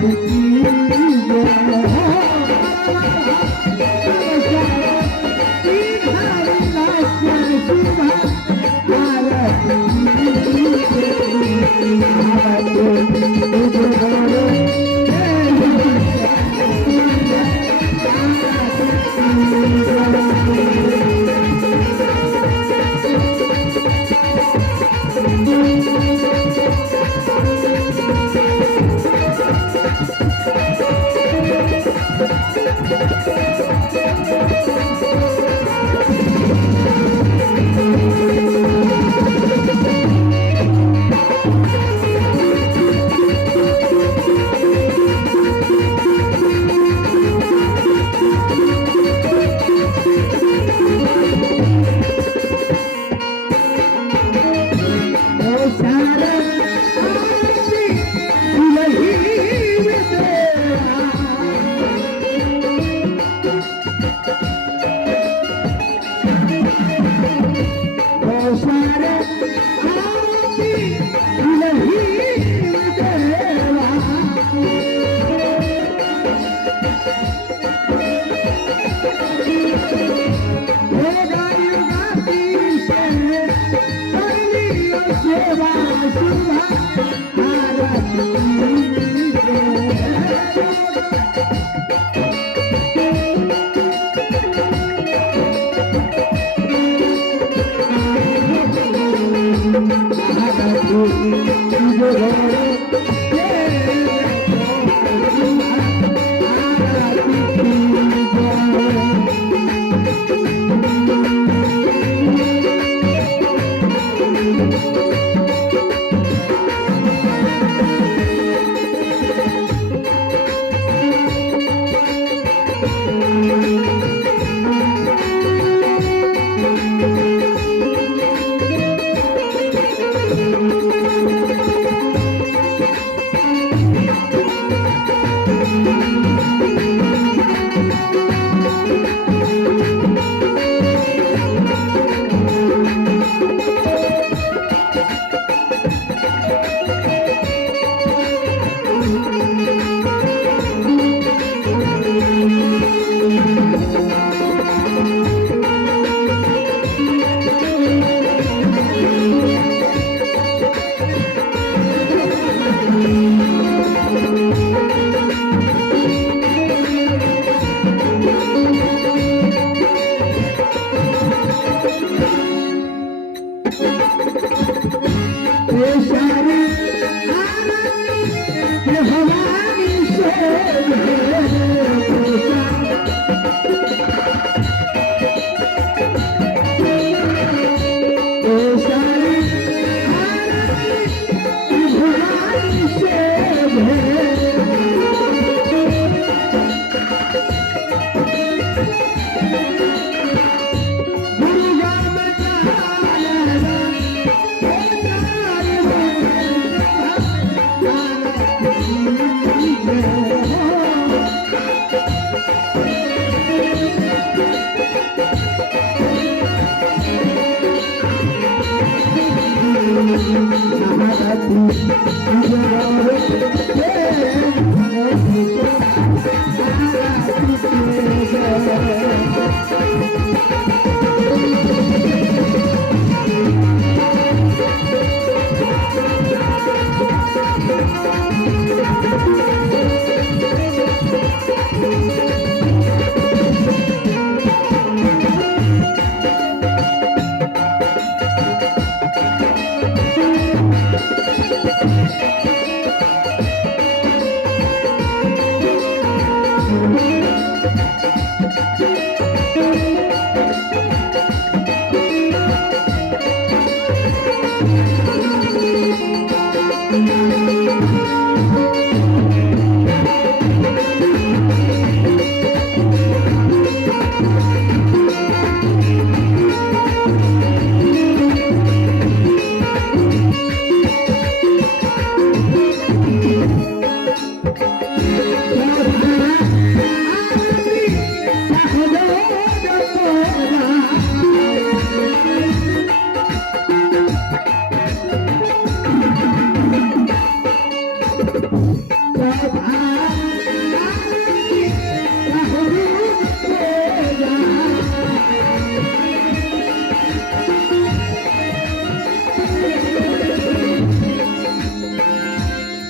Bye.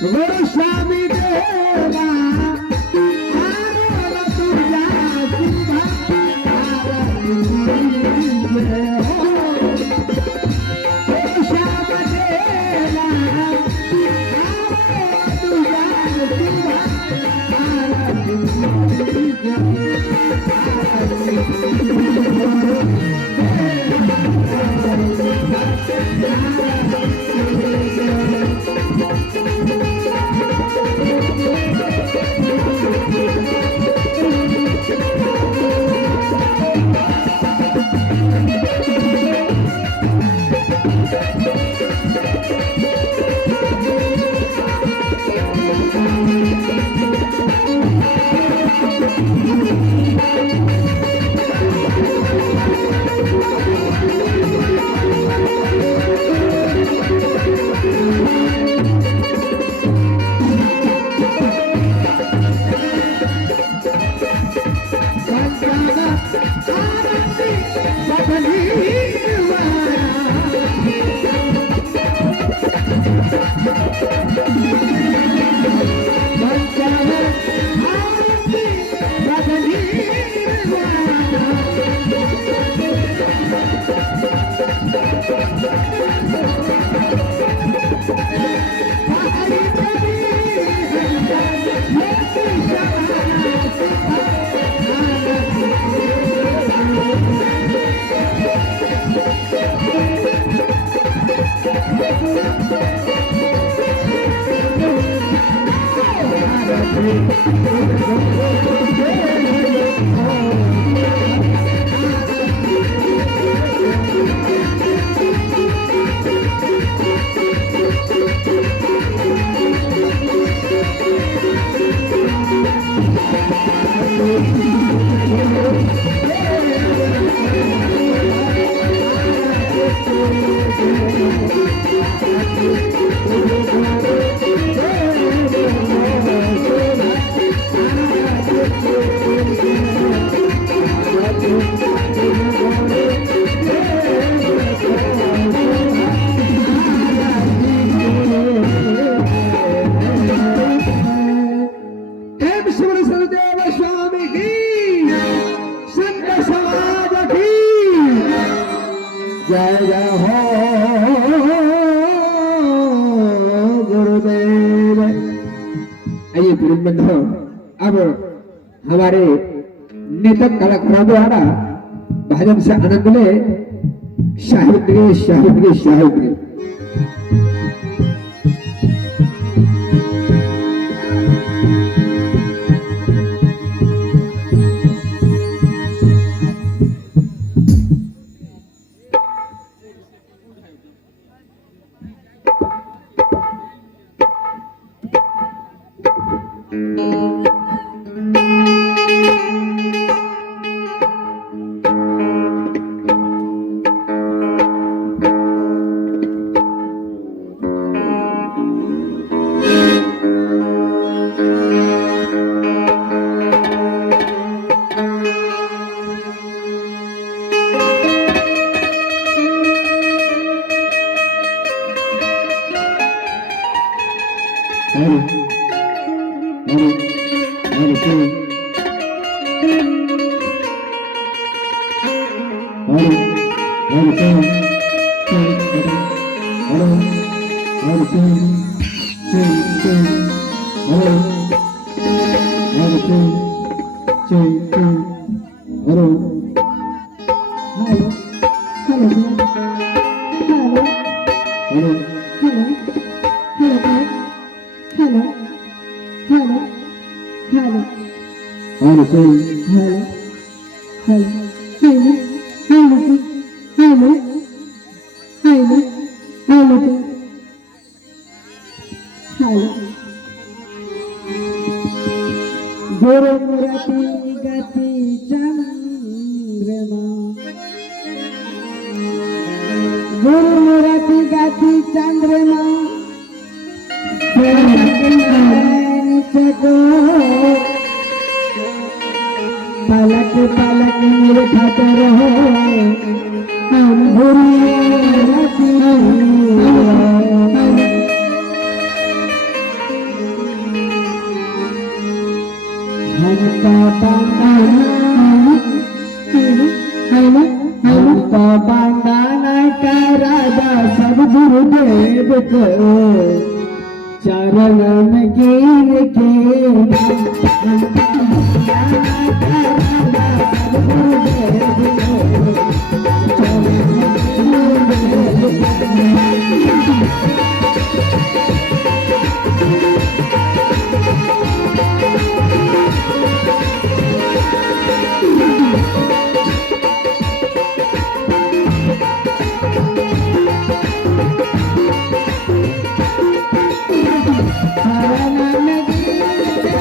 गुरु स्वामी देवा आरो तुझा सुधा आरती गुरु श्याम देवा आरो तुझा सुधा जय जय हो गुरुदेव। आइए गुरुबंधु, अब हमारे नेता कलाकारों द्वारा भजन से आनंद ले। शाहिद शाहिद पलक पलक मेरे खाते रहो हम भूल हमको बंदना करादा सब गुरुदेव को चरण में गिर के हमको बंदना करादा सब गुरुदेव को चरण में गिर के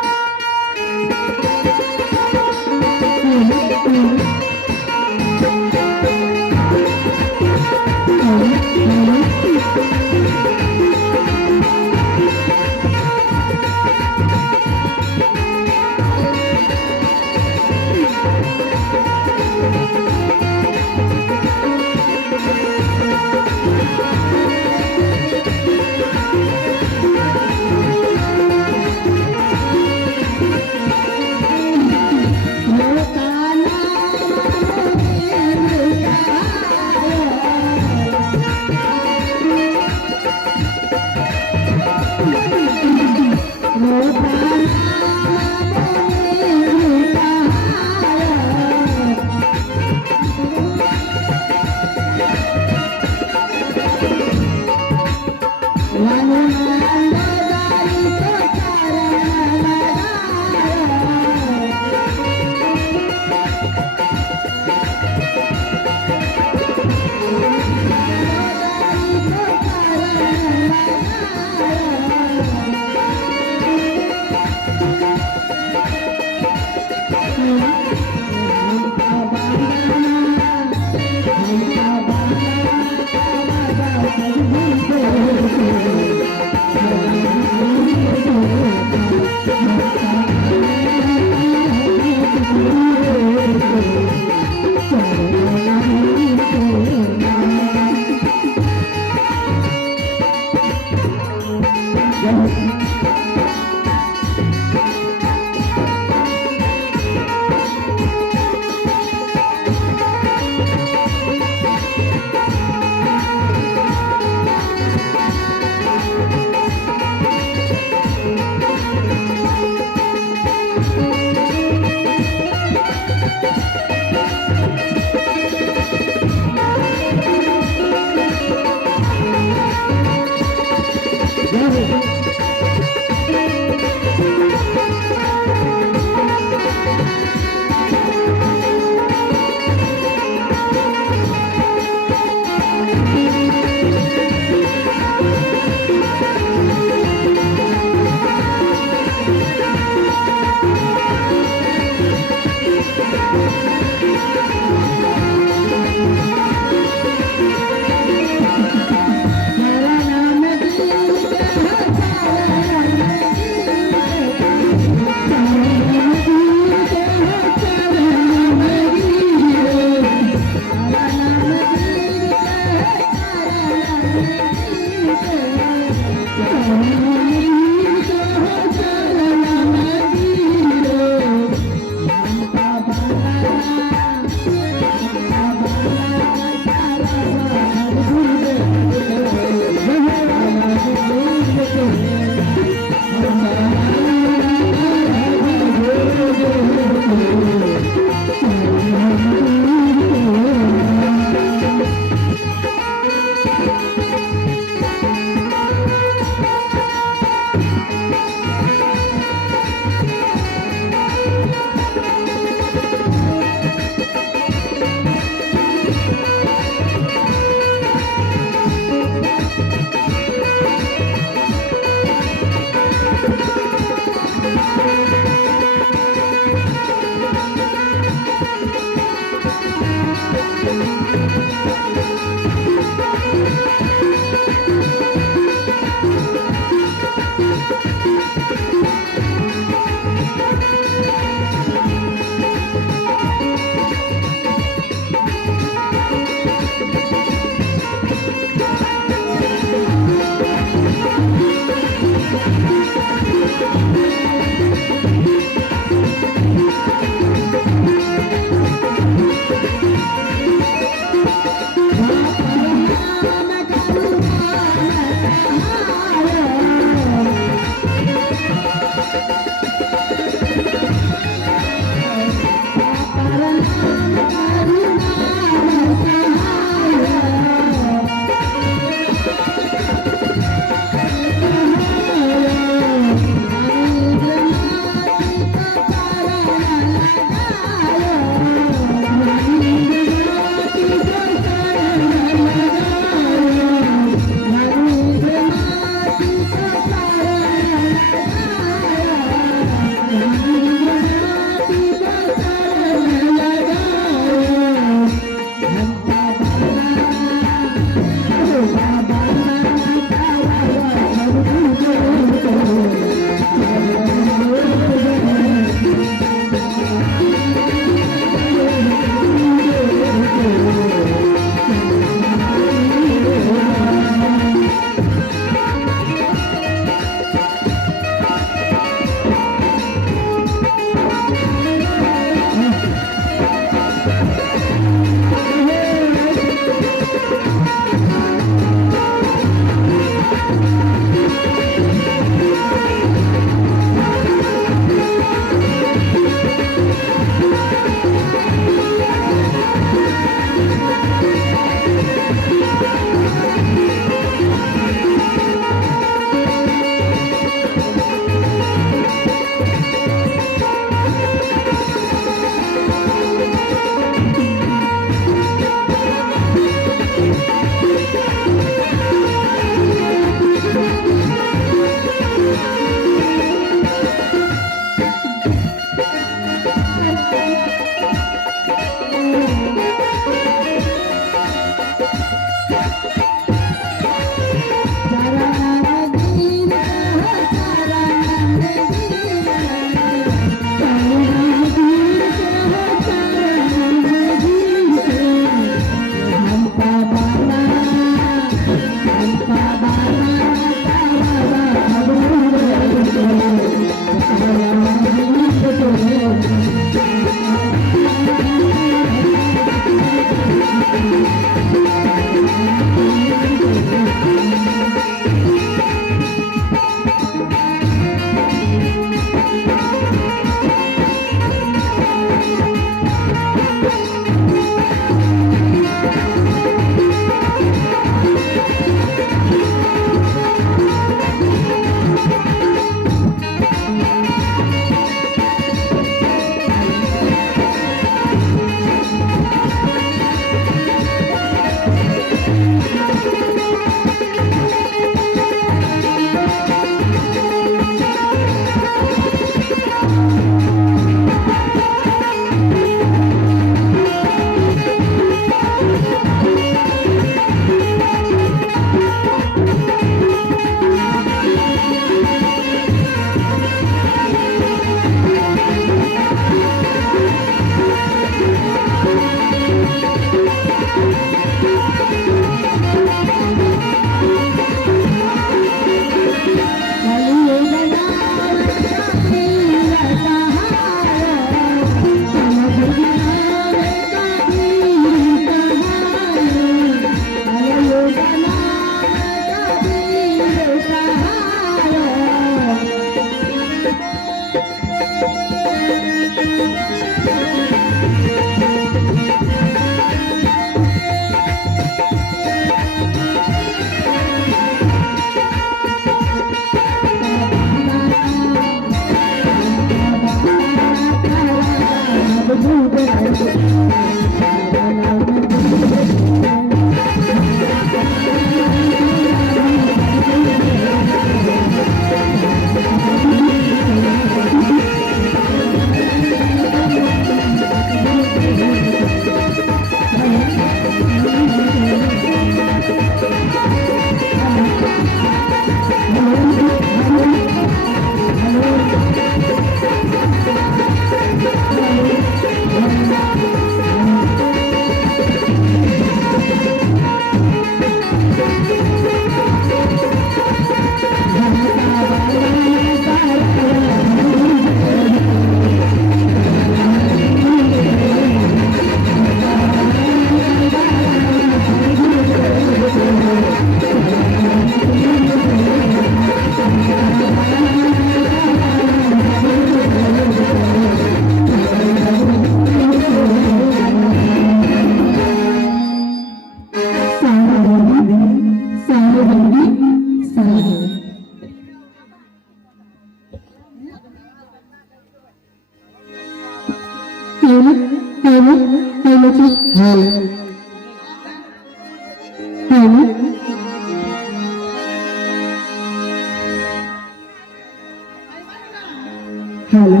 हेलो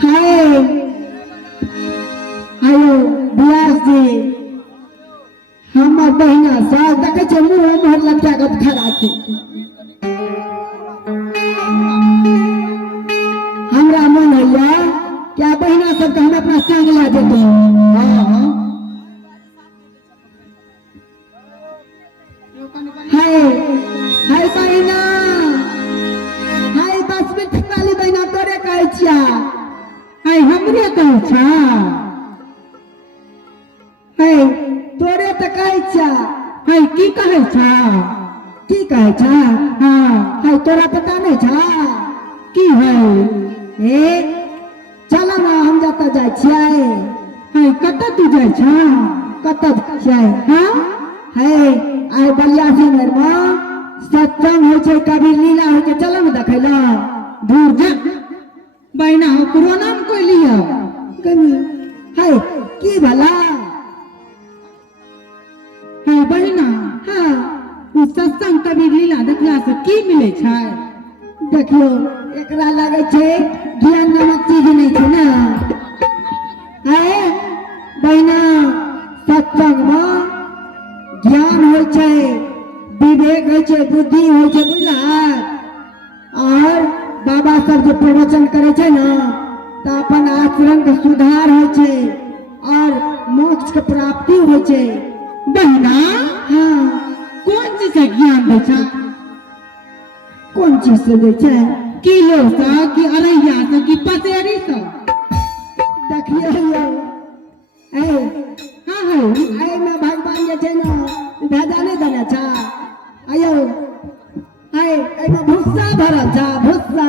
हाय हेलो बियास जी हमर बहिना सास देखे छे मुंह मोहर लटका के खड़ा छै हमरा मन होइया क्या बहिना सब के हम अपना संग ला देते हां हाय हाय बहिना हाय 10 मिनट वाली बहिना तोरे कहै छिया हाय हमरे कहै छा हाय तोरे त कहै छा हाय की कहै छा हां हाय तोरा पता नहीं छा की है ए चल ना हम जाता जाय छियै हाय कत तू जाय छा कत छियै हां हाय आइ बलियासी में सत्संग हो छै कभी लीला हो छै चल न देखै ला दूर जा बहिना ओकरो नाम कोइ लिया कमी हाय की भला हाय बहिना हां उ सत्संग कभी लीला देखला से की मिले छै देखियो एकरा लागे छै ज्ञान नामक चीज नहीं छै ना हाय बहिना सत्संग में ज्ञान हो छै विवेक हो छै बुद्धि हो छै बुझला और बाबा सब जो प्रवचन करे छै ना त अपन आचरण के सुधार हो छै और मोक्ष के प्राप्ति हो छै बहिना हां कौन चीज से ज्ञान दे छै कौन चीज से दे छै किलो सा कि अरैया सा कि पसेरी सा देखिए ए हाँ है आई में भगवान जे छै ना भेजा नहीं देने छा आयो आई में भुस्सा भरल छा भुस्सा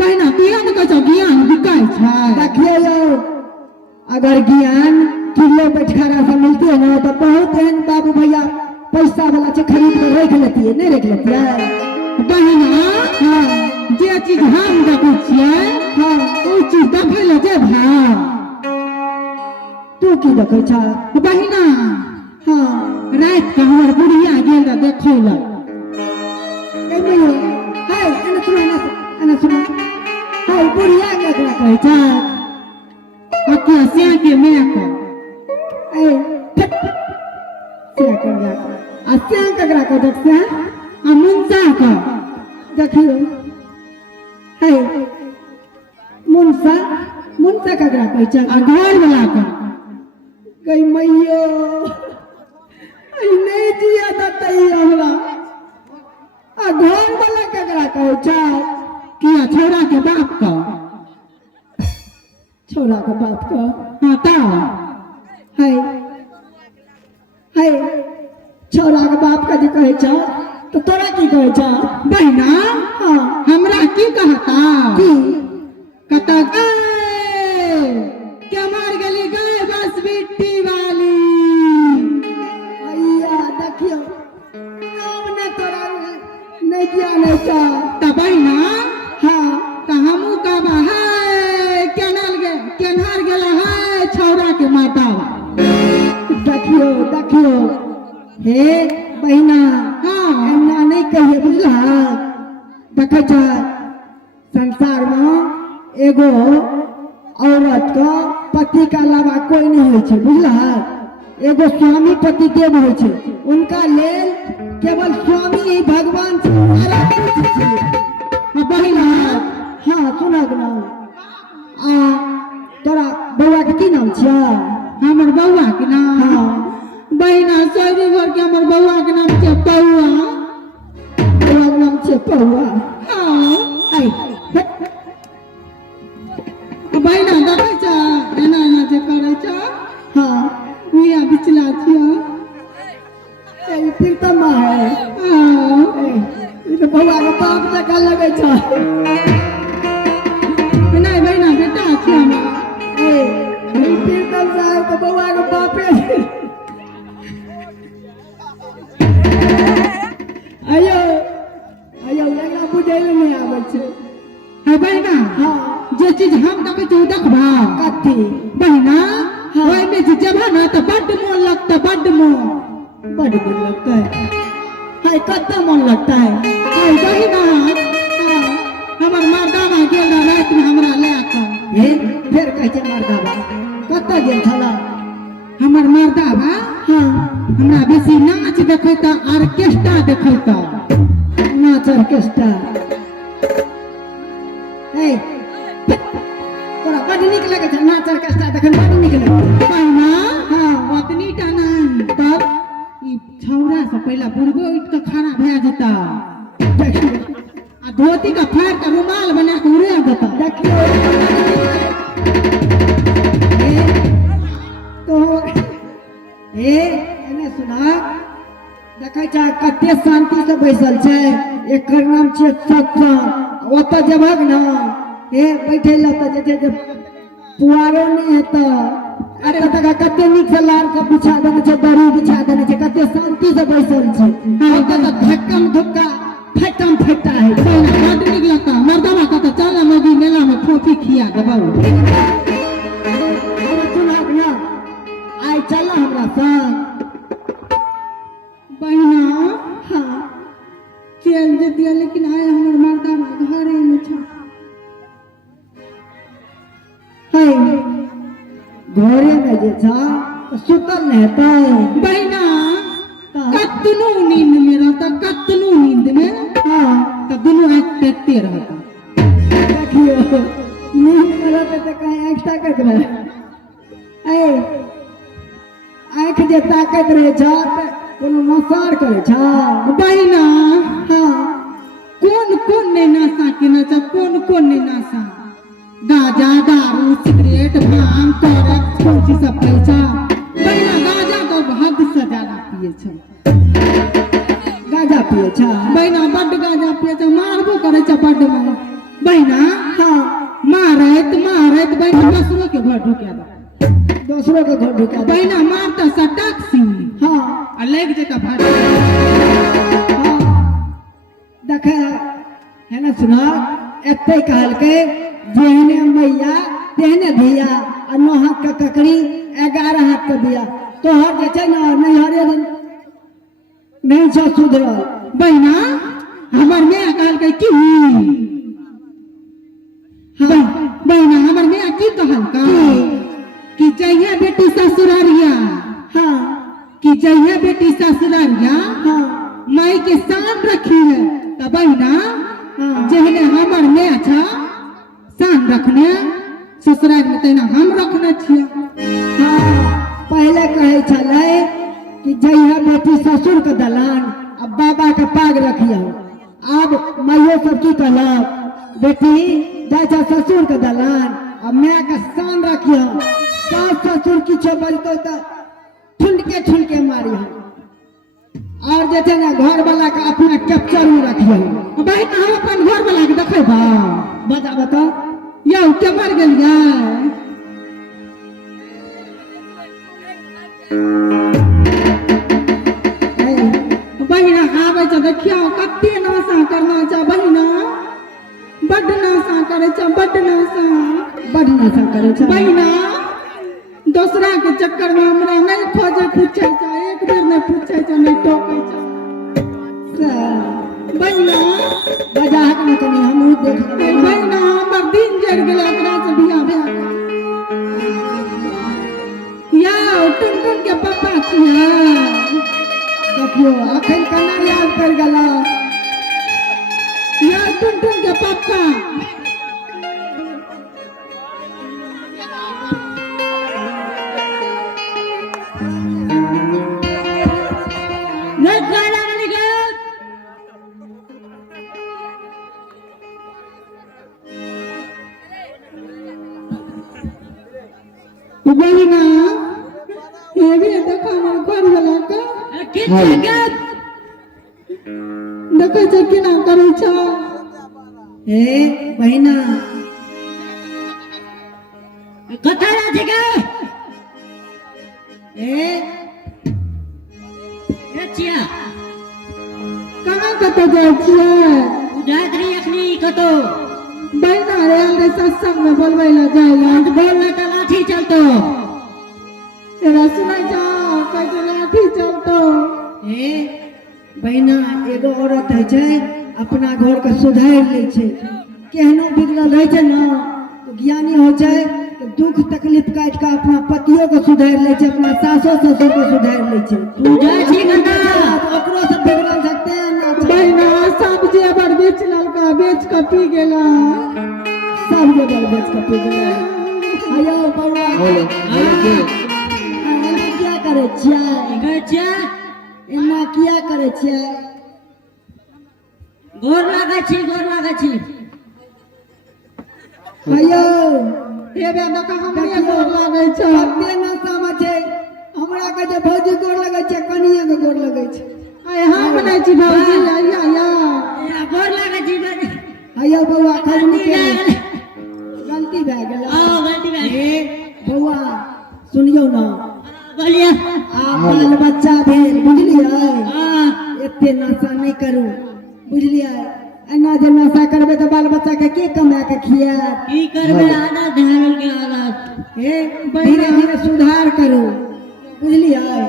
बहिना ज्ञान का ज्ञान बिकाय छै देखियो यो अगर ज्ञान किलो बैठारा से मिलती है ना तो बहुत एहन बाबू भैया पैसा वाला से खरीद कर रख लेती है नहीं रख लेती है बहिना हाँ जे चीज हम देखै छियै हाँ ओ चीज देखै ले जे भाव तू की देखै छा बहिना हाँ रात के हमर बुढ़िया गेल रह देखै ले ए मयो हाय एना सुना हाय बुढ़िया के कहै छा अकिया सिया के मेक ए से कर जा आ से ककरा को देख से आ मुंसा का देखियो हाय मुंसा ककरा कहै छा आ घर वाला का गई मैयो आई नहीं जिया दतई हमरा आ घर वाला ककरा कहै छा किया छोरा के बाप का छोरा के बाप का हाँ ता हाय हाय छोरा के बाप का जे कहै छा तो तोरा की कहै छा बहिना हाँ हमरा की कहता की कता गए क्या मार गली गए बस बिट्टी वाली भैया देखियो नाम ने तोरा नहीं किया नहीं छा ता बहिना हाँ ता हमू का है केनहार गेला है छौरा के माता देखियो हे बहिना हाँ एना नहीं कहिए बुझला देखे छा संसार में एगो औरत का पति का अलावा कोई नहीं होइ छै बुझला एगो स्वामी पति देव होइ छै उनका लेल केवल स्वामी ही भगवान से सारा कुछ छै बहिना हाँ सुना ना आ तोरा बउआ के की नाम छिया हमर बउआ के नाम हाँ बहिना सोरी घर के हमर बउआ के नाम छै पौआ बउआ के नाम छै पौआ हाँ आई बहिना देखै छ एना एना जे करै छ हाँ उया बिचला छियो ए प्रीतमा है हाँ ये तो बउआ के बाप जका लगे छ नहीं बहिना बेटा छियो हमरा ए प्रीतम साहब तो बउआ के बापे आयो आयो एकरा बुझै ले नहीं आबै छै है बहिना हाँ जे चीज हम देखै छी देखबा कथी बहिना हाँ। ओइ में जे जेबा ना त बड्ड मोन लगता बड्ड मोन बड़ मन लगता है हाय कत्ता मन लगता है है बहिना हाँ। हमर मर्दावा गेल रह रात में हमरा ले के हे फिर कहै छै मर्दावा कत्ता गेल छला हमर मर्दावा हाँ हमरा बेसी नाच देखै त ऑर्केस्ट्रा देखै त नाच ऑर्केस्ट्रा ए तोरा बड़ नीक लगे छै नाच ऑर्केस्ट्रा देखन बड़ नीक लगे छै बहिना हाँ ओतनी टा नहीं तब ई छौरा से पहला बुढ़बो उठ के खड़ा भए जेता देखियो आ धोती का फाड़ के रुमाल बना के उड़ा देता देखियो तो एने सुना देखै छै कते शांति से बैसल छै एकर नाम छै सत्संग ओतऽ जेबहक ना बैठे ल तऽ जे छै पुआरो नहीं हेतऽ अरे तक कते नीक से लाल सब बिछा देने छै दरी बिछा देने छै कते शांति से बैसल छै ओतऽ तऽ धक्कम धुक्का फटम फटा है बहिना बड्ड नीक लगता मर्दावा कहता चल मौगी मेला में फोफी खिया देबौ सुनक ना आइ चल हमरा संग बहिना हाँ चल जतिया लेकिन आय हमर मर्दावा घरे में छ हाय घरे में जे छ तऽ सुतल नहीं हेतै बहिना हाँ। कतनो नींद में रहता कतनो नींद में हाँ तब दोनों आँख देखते रहता देखियो नींद में रहते तो कहीं आँख ताकत रहे ए आँख जे ताकत रहे छ तऽ कोनो नसार करे छ बहिना हाँ कौन कौन ने नासा के नचा कौन कौन ने नासा गाजा दारू सिगरेट भांग टॉरेक्स कोन चीज सब पिए छ बहिना गाजा तो हद से ज्यादा पिए छ गाजा पिए छ बहिना बड्ड गाजा पिए छ मारबो करे छ बड्ड मार बहिना हाँ मारत बहिना दूसरों के घर ढुकिया दो दूसरों के घर ढुका दे बहिना मारता सा टैक्सी हाँ आ लेग जेका भाड़ हाँ देखे है ना सुना एते कहल के जेहने मैया तेहने धिया आ 9 हाथ के ककड़ी 11 हाथ के बिया तोहर जे छै ना नहीं हरे दिन नहीं छ सुधरल बहिना हमर मैया कहल के की बहिना हमर मैया की कहल का कि जइया बेटी ससुरारिया हाँ कि जइया बेटी ससुरारिया हाँ माई के शान रखी है त बहिना हाँ जेहने हमर मैया छ शान रखने ससुराल में तेना हम रखने छियै हाँ पहले कहे छले कि जइया बेटी ससुर के दलान अब बाबा के पाग रखिया अब माइयो सब की कहलक बेटी जाय छ ससुर के दलान अब माय के शान रखिया सास ससुर किछो बजतो त ठुनके मारिया और जे छै ना घर वाला के अपना कैप्चर में रखिया बहिना हम अपन घर वाला के देखेबा बता बता यौ के मर गेलियै बहिना आबै छ देखियो कते नाशा करना छ बहिना बड्ड नाशा करे छ बड्ड नाशा करे छ बहिना दूसरा के चक्कर में हमरा नहीं खोजे पूछे छ एक बेर नहीं पूछे छ नहीं टोके छ बहिना बजाहट में कनी हम देख बहिना हमर दिन जड़ गेलै एकरा से बियाह भए यौ टुनटुन के पापा छियै देखियो अखन कना याद कर गेला यौ टुनटुन के पापा बहिना ये भी देखो हमर घर वाला का देखो छ केना करै छ ए बहिना कथा लाजे के ए चिया कहाँ कतो जाइ छियै उदादरी अखनी कतो बहिना रे हमरे सत्संग में बोलबै ला जाइला बोलना त लाठी चलतो तेरा सुनाई जाओ कैसे लाठी चलतो ए बहिना एगो औरत है छै अपना घर के सुधार ले छै केहनो बिगड़ल रहे छै ना तो ज्ञानी हो छै तो दुख तकलीफ काट के अपना पतियों को सुधार ले छै अपना सासो ससुर को सुधार ले छै तू जा छी कता ओकरो से बिगड़ल सकते हैं ना छै। बहिना सब जेवर बेच ललका बेच के पी गेला सब जगह बेच के पी गेलै आयो बउआ बोलो एना क्या करे छियै गजा एना क्या करे छियै गोर लागा छी आयो हे बे देखा हमरे गोर लागै छ कते ना समझ छै हमरा के जे भौजी गोर लगै छै कनिया के गोर लगै छै आय हम नै छी भौजी या या गोर लागा छी बने आयो बउआ खरनी के गलती भए गेलै आओ गलती बे ए बउआ सुनियो ना बोलिए आ बाल बच्चा भेल बुझलियै हां एते नशा नहीं करू बुझलियै एना जे नशा करबे तो बाल बच्चा के कमा के खियात की करबे आदत धारल के आदत ए धीरे धीरे सुधार करो बुझलियै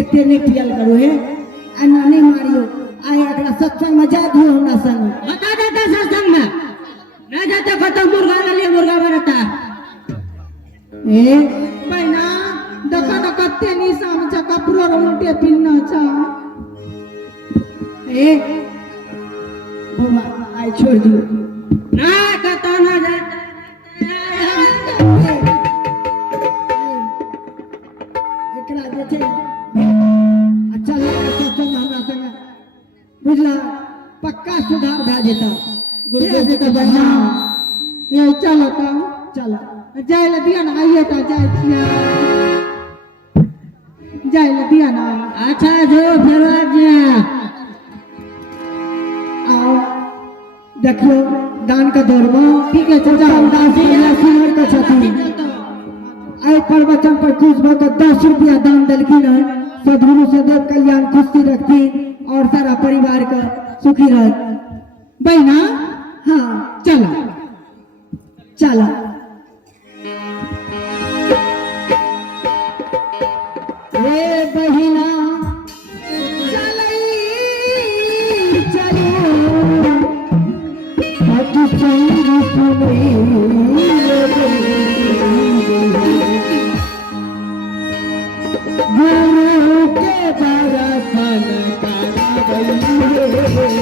एते नहीं पियल करो हे एना नहीं मारियो आय एकरा सत्संग में जा दियो हमरा संग बता देता सत्संग में ना जाते कतो मुर्गा ले लिए मुर्गा बनता ए बहिना देखा न कते निशा में छ कपड़ो रो उल्टे पिन्ना छ ए बउआ आय छोड़ दियो ना कतो ना जाता एकरा जे छै अच्छा लगे सत्संग हमरा संग बुझला पक्का सुधार भए जेता भए जेता बहिना। ये चलो तो चलो जाय ला दिया ना आइए तो जाय छिया जाय ला दिया ना अच्छा जो फिर जा आओ देखियो दान का दौर में ठीक है जाओ दास सुनर का छथी आई प्रवचन पर खुश भक्त 10 रुपया दान दलखिन है सदगुरु सदैव कल्याण खुशी रखती और सारा परिवार का सुखी रह बहना हाँ चलो चलो रे बहिना चलई चलो सत संग सुनई गुरु के दर्शन करावई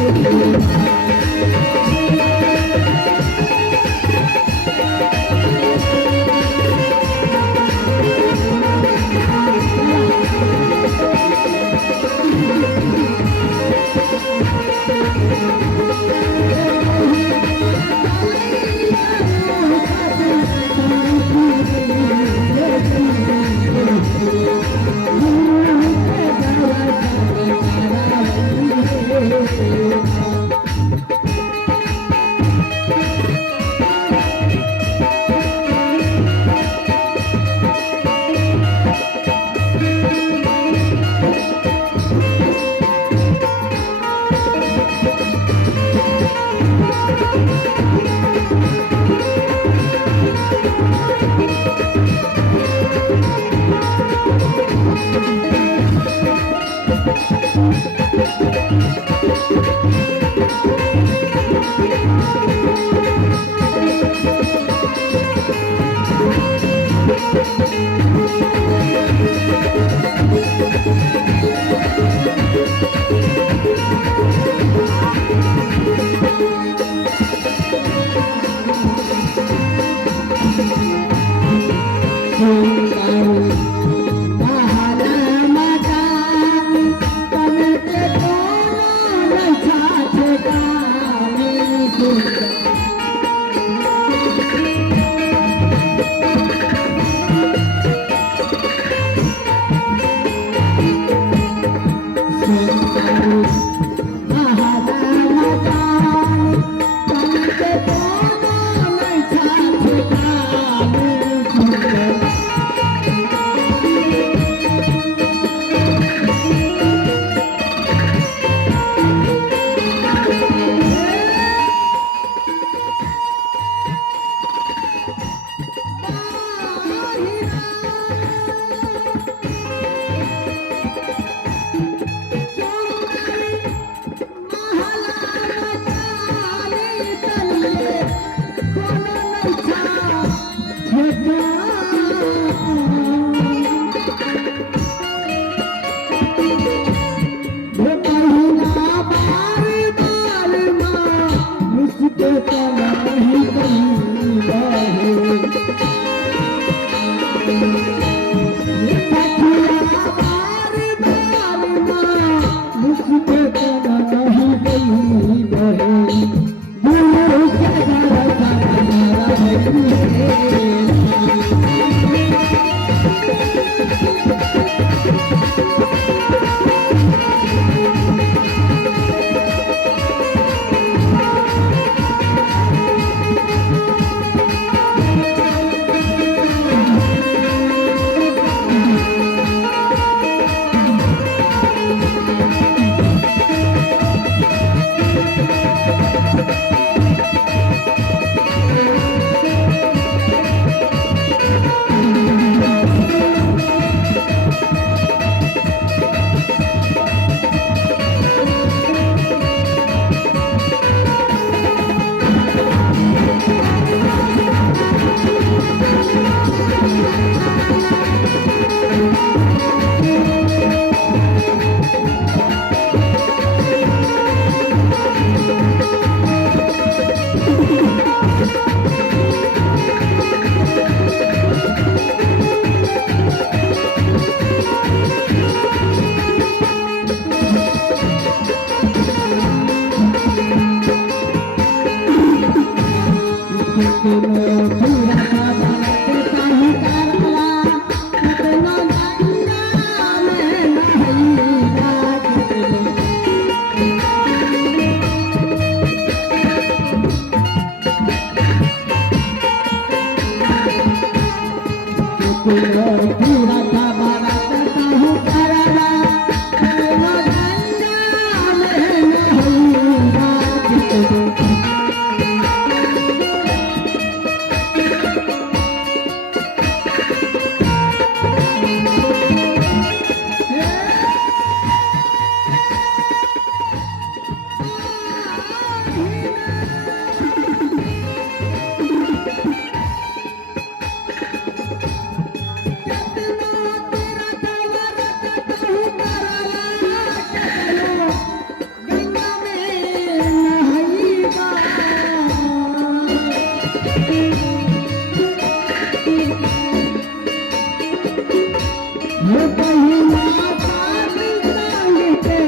ये पहिला साथ संग के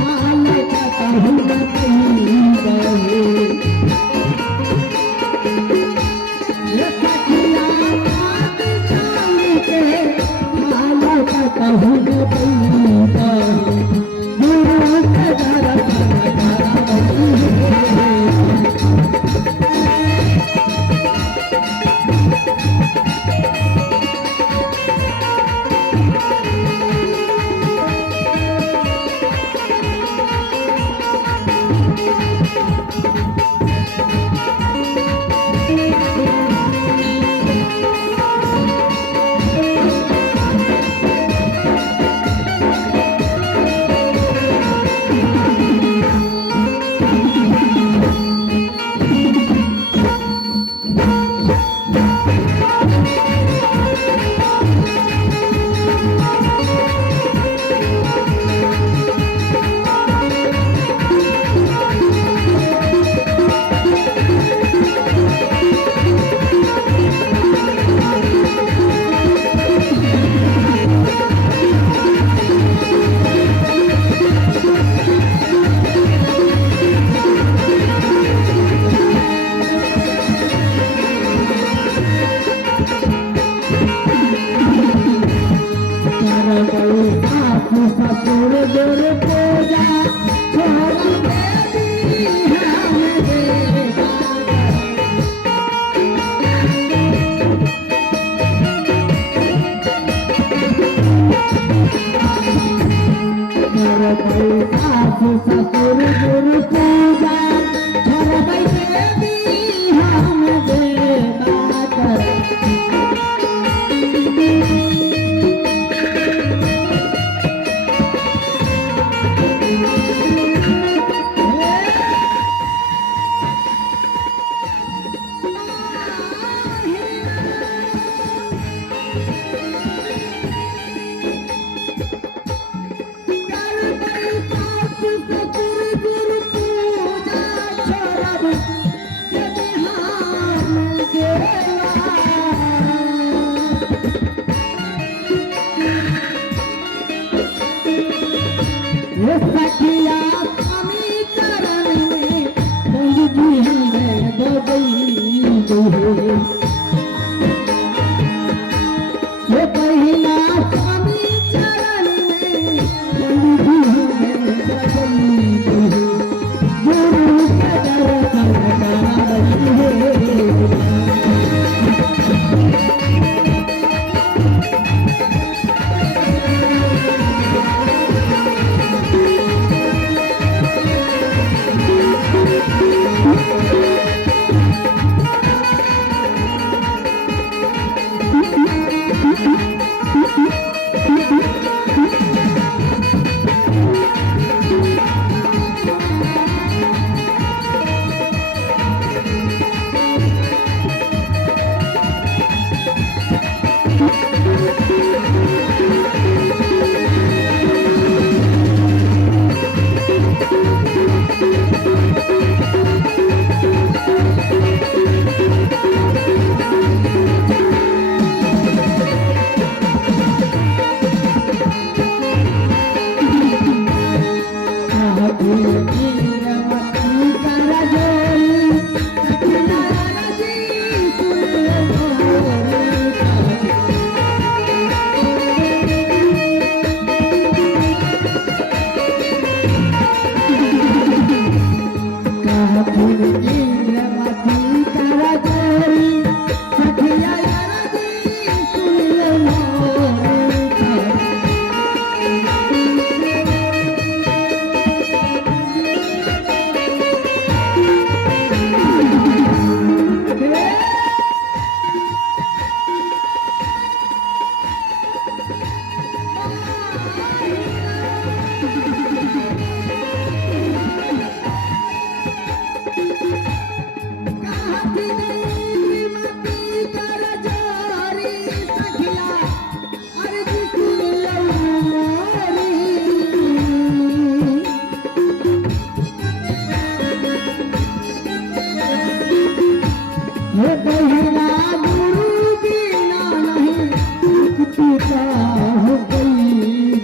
हाल कहूँ नहीं बहे ये सखिया साथ संग के हाल कहूँ नहीं बहे गुरु से दर्शन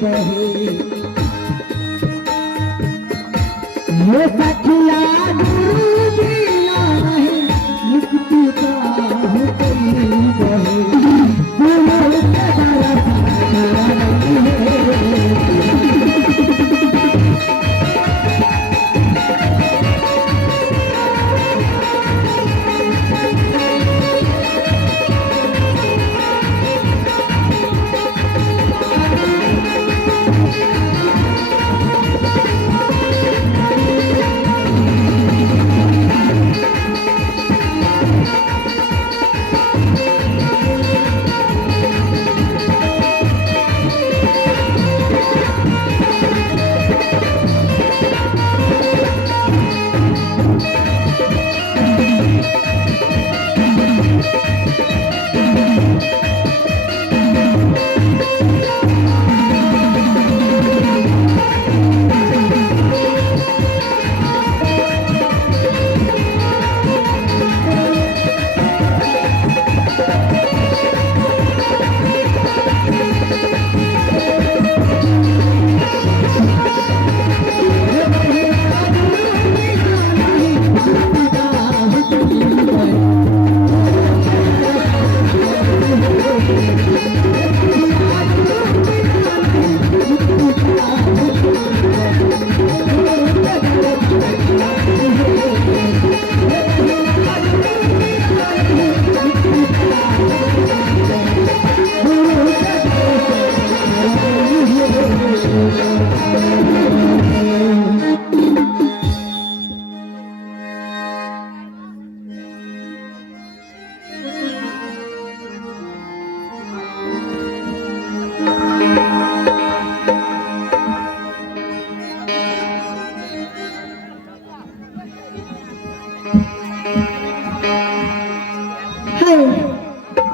बहे ये सखिया डूबिया नहीं मुक्ति का कोई बहे गुरु के बरस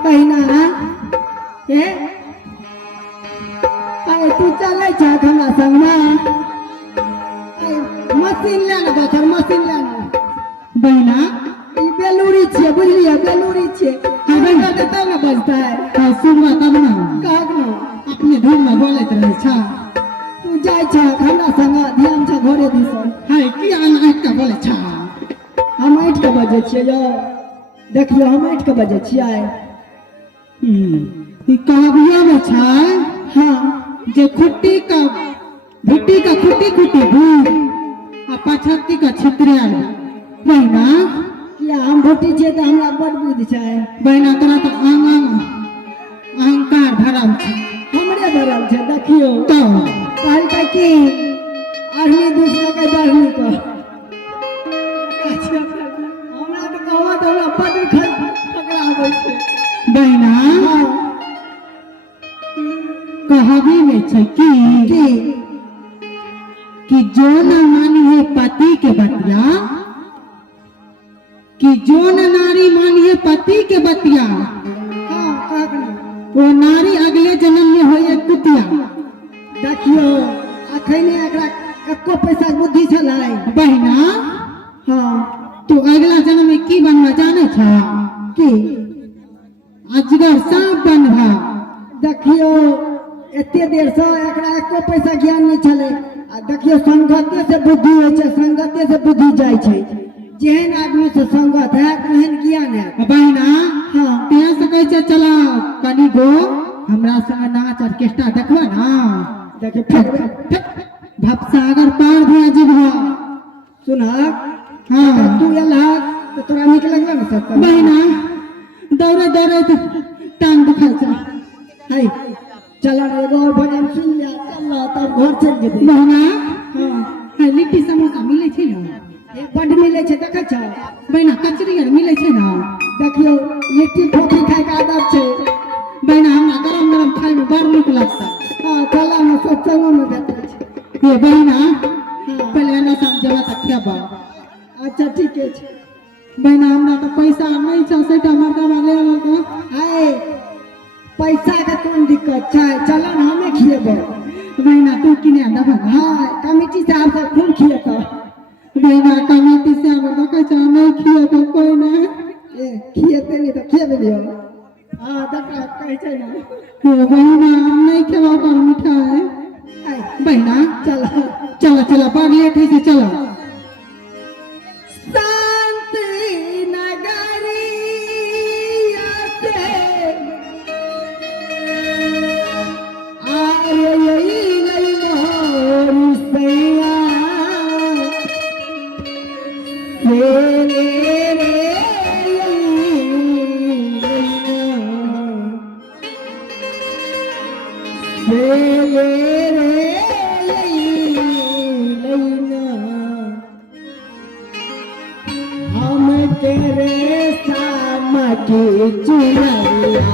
बहिना हे आए तू चले छा हमरा संग में मशीन लेना दोसर मशीन लेना बहिना ई बेलूरी छे बुझलिए बेलूरी छे हमरा तो तब न बजता है सुनवा तब ना काग न अपने धुन में बोलत रहे छा तू जाय छा हमरा संग ध्यान छा घरे दिसन हाय की अनाइट का बोले छा हम 8 के बजे छिए यो देखियो हम 8 के बजे छिए ई कहबिया में छा हां जे खुट्टी का भिट्टी का खुट्टी खुट्टी भूत आ पछत्ती का छित्रिया बहिना किया हम भोटी छे त हमरा बड़ बुद्धि छै बहिना तोरा तो आंग आंग अहंकार भरल छै हमरे भरल छै देखियो तो कहल का कि आदमी दूसरा के बढ़नी को हमरा तो कहवा तो हमरा बड़ खतरा आबै छै बहिना कहबी में छै कि जो न मानी है पति के बतिया कि जो न नारी मानी है पति के बतिया हां कहना वो नारी अगले जन्म में होए कुतिया देखियो अखने एकरा कक्को पैसा बुद्धि छलै बहिना हां तो अगला जन्म में की बनवा जाने छा की अजगर सांप बनवा देखियो एते देर से एकरा एको पैसा ज्ञान नहीं छले आ देखियो संगते से बुद्धि होय छै संगते से बुद्धि जाय छै जेहन आदमी से संगत है तेहन ज्ञान है बहिना हां ते सकै छै चला कनी गो हमरा संग नाच ऑर्केस्ट्रा देखबा ना देखियो भपसागर पार भे जीवा सुना हां तू एला तो तोरा निक लगला ना सब बहिना दौड़े दौड़े टांग दुखा छै हाय चला एगो और भजन सुन लिया चल तब घर चल जेबे बहिना हां है लिट्टी समोसा मिले छै ना ये बड मिले छै देखे छ बहिना कचरी आर मिले छै ना देखियो लिट्टी फोफी खाय के आदत छै बहिना हमरा गरम गरम खाए में बड़ नीक लगता हां चला ना सब चलो में देते छै ये बहिना हां पहले ना समझवा त खेबा अच्छा ठीक है बहिना हमरा तो पैसा नहीं छ सेटा मर्दा वाले को हाय पैसा के कोन दिक्कत छै चलो ना हमें खिएबो बहिना तू किने दबा हां कमिटी साहब से खूब खिएतो बहिना कमिटी से हम देखे छ नहीं खिएबो कोई ना ए खिएते नहीं तो खिएबे दियो हां देखा कहै छै ना ये बहिना हम नहीं खेबा पर मिठाई चुनरिया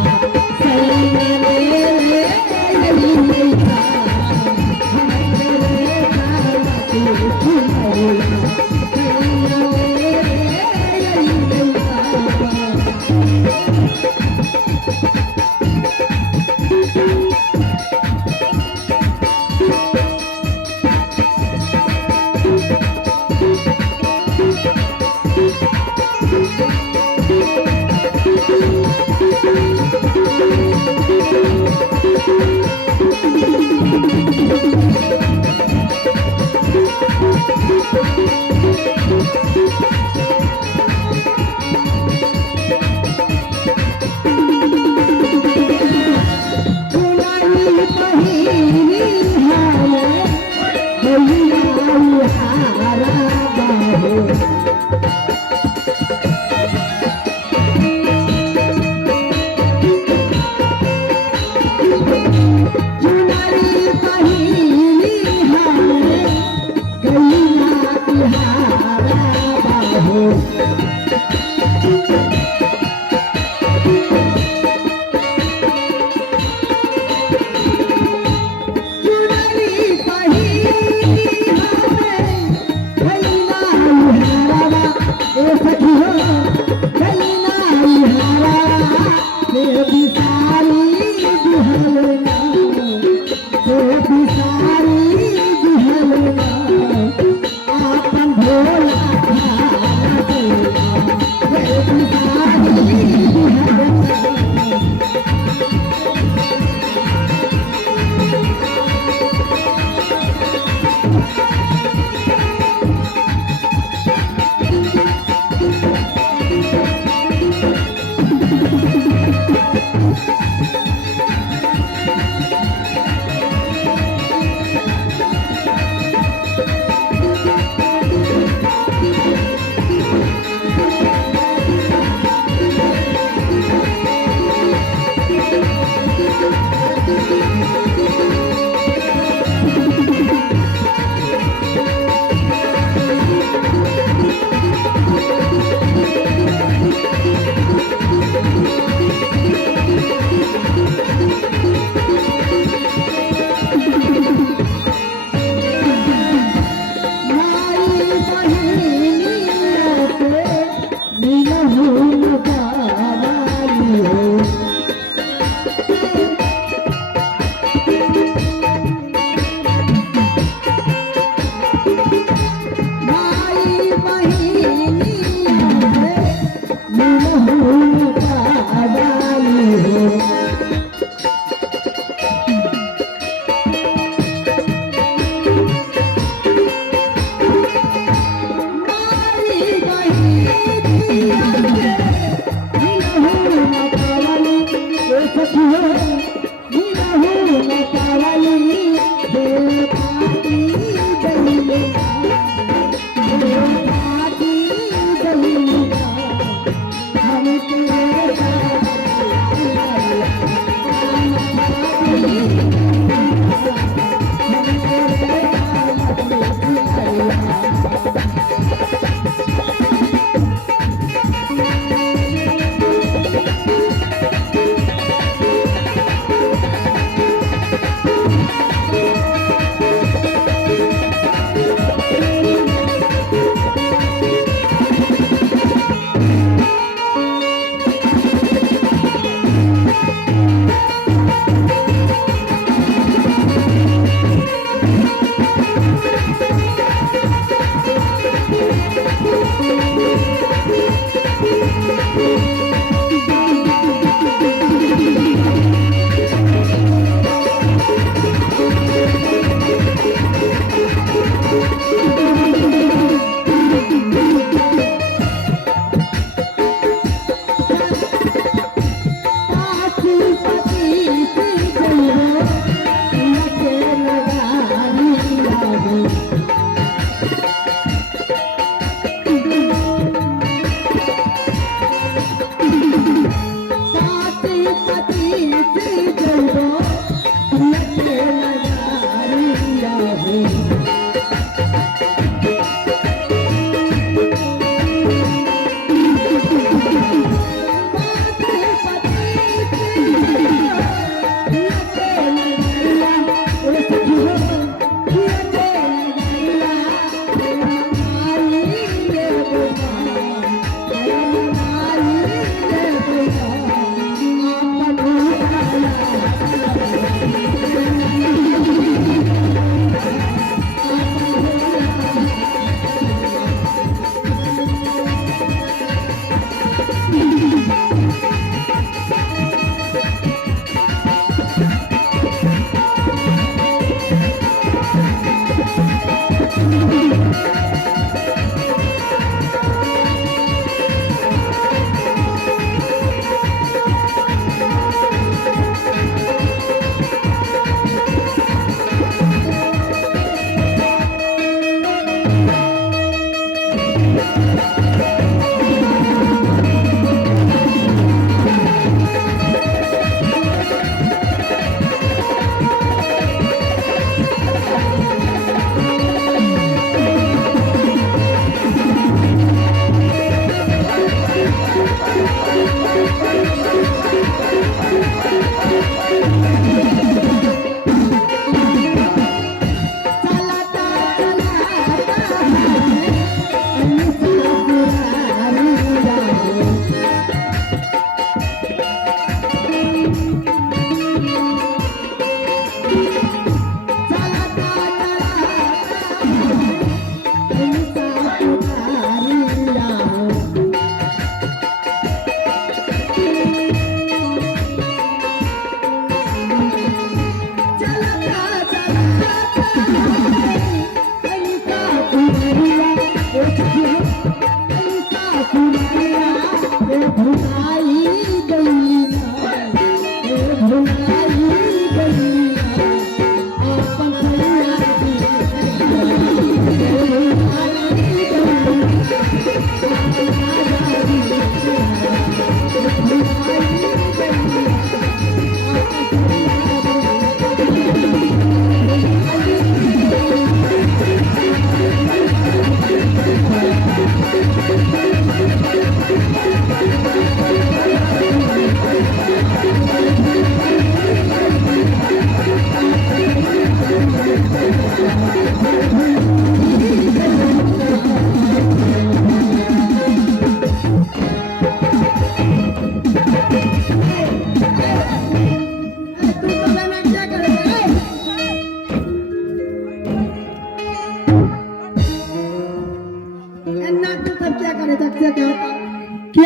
संग ले ले यही लइका हमरे काला की चुनरिया संग ले ले यही लइका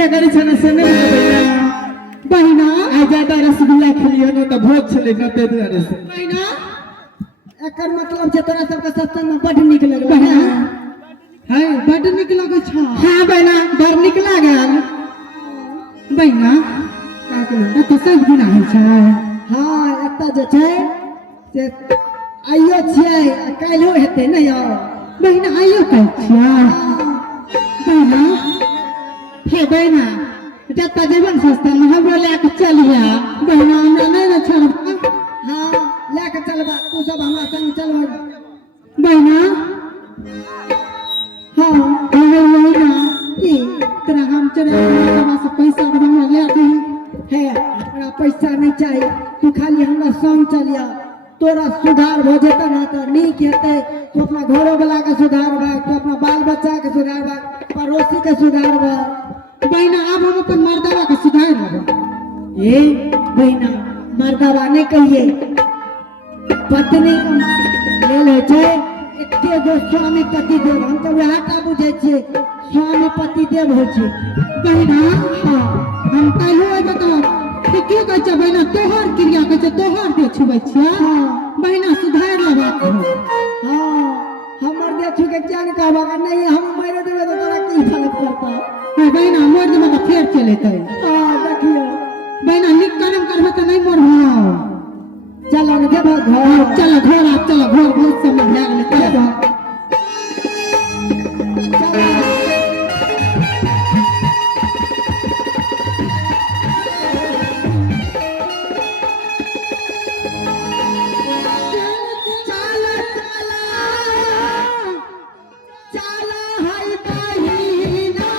बिया करी छन से नहीं बहिना आ ज्यादा रसगुल्ला खिलियो न त भोज छले न ते दुआरे से बहिना एकर मतलब छै तोरा सबके सत्संग में बड नीक लगल बहिना है बड निक लगे छ हां बहिना बड़ निक लागल बहिना का कहलौ त सब दिन आइ छै हां एतऽ जे छै से आइयो छियै आ काल्हियो हेतै नै यौ बहिना आइयो कह छिया बहिना हे बहिना जब जीवन सस्ता में हमरो लेके चलिया बहिना हमरा नहीं न छोड़ हां लेके चलबा तू सब हमरा संग चलबा बहिना हां बहिना की तेरा हम चले से पैसा तो हमरा ले दे है हमरा पैसा नहीं चाहिए तू खाली हमरा संग चलिया तोरा सुधार हो जेता ना तो नीक हेतै तू अपना घरो वाला के सुधारबा तू अपना बाल बच्चा के सुधारबा पड़ोसी के सुधारबा बहिना अब हम अपन मर्दवा के सुधार लेबो ए बहिना मर्दवा नहीं कहिए पत्नी ले ले छै एके गो स्वामी पति देव हम तो वह टा बुझे छियै स्वामी पति देव हो छै बहिना हां हम कहलो है बताओ कि क्यों कह छ बहिना तोहर क्रिया कह छ तोहर दे छुबै छिया बहिना सुधार लेबा हां हमर दे छु के क्या नहीं कहबा का नहीं हम मारे देबे तो तोरा की फर्क पड़ता है बहिना मोर दे में फेर चलेतै हां देखियो बहिना निक कर्म करबे त नहीं मोर हो चलो न देबो घर चलो घर आप चलो घर बहुत समय लग गेलै चलो चलो हाय बहिना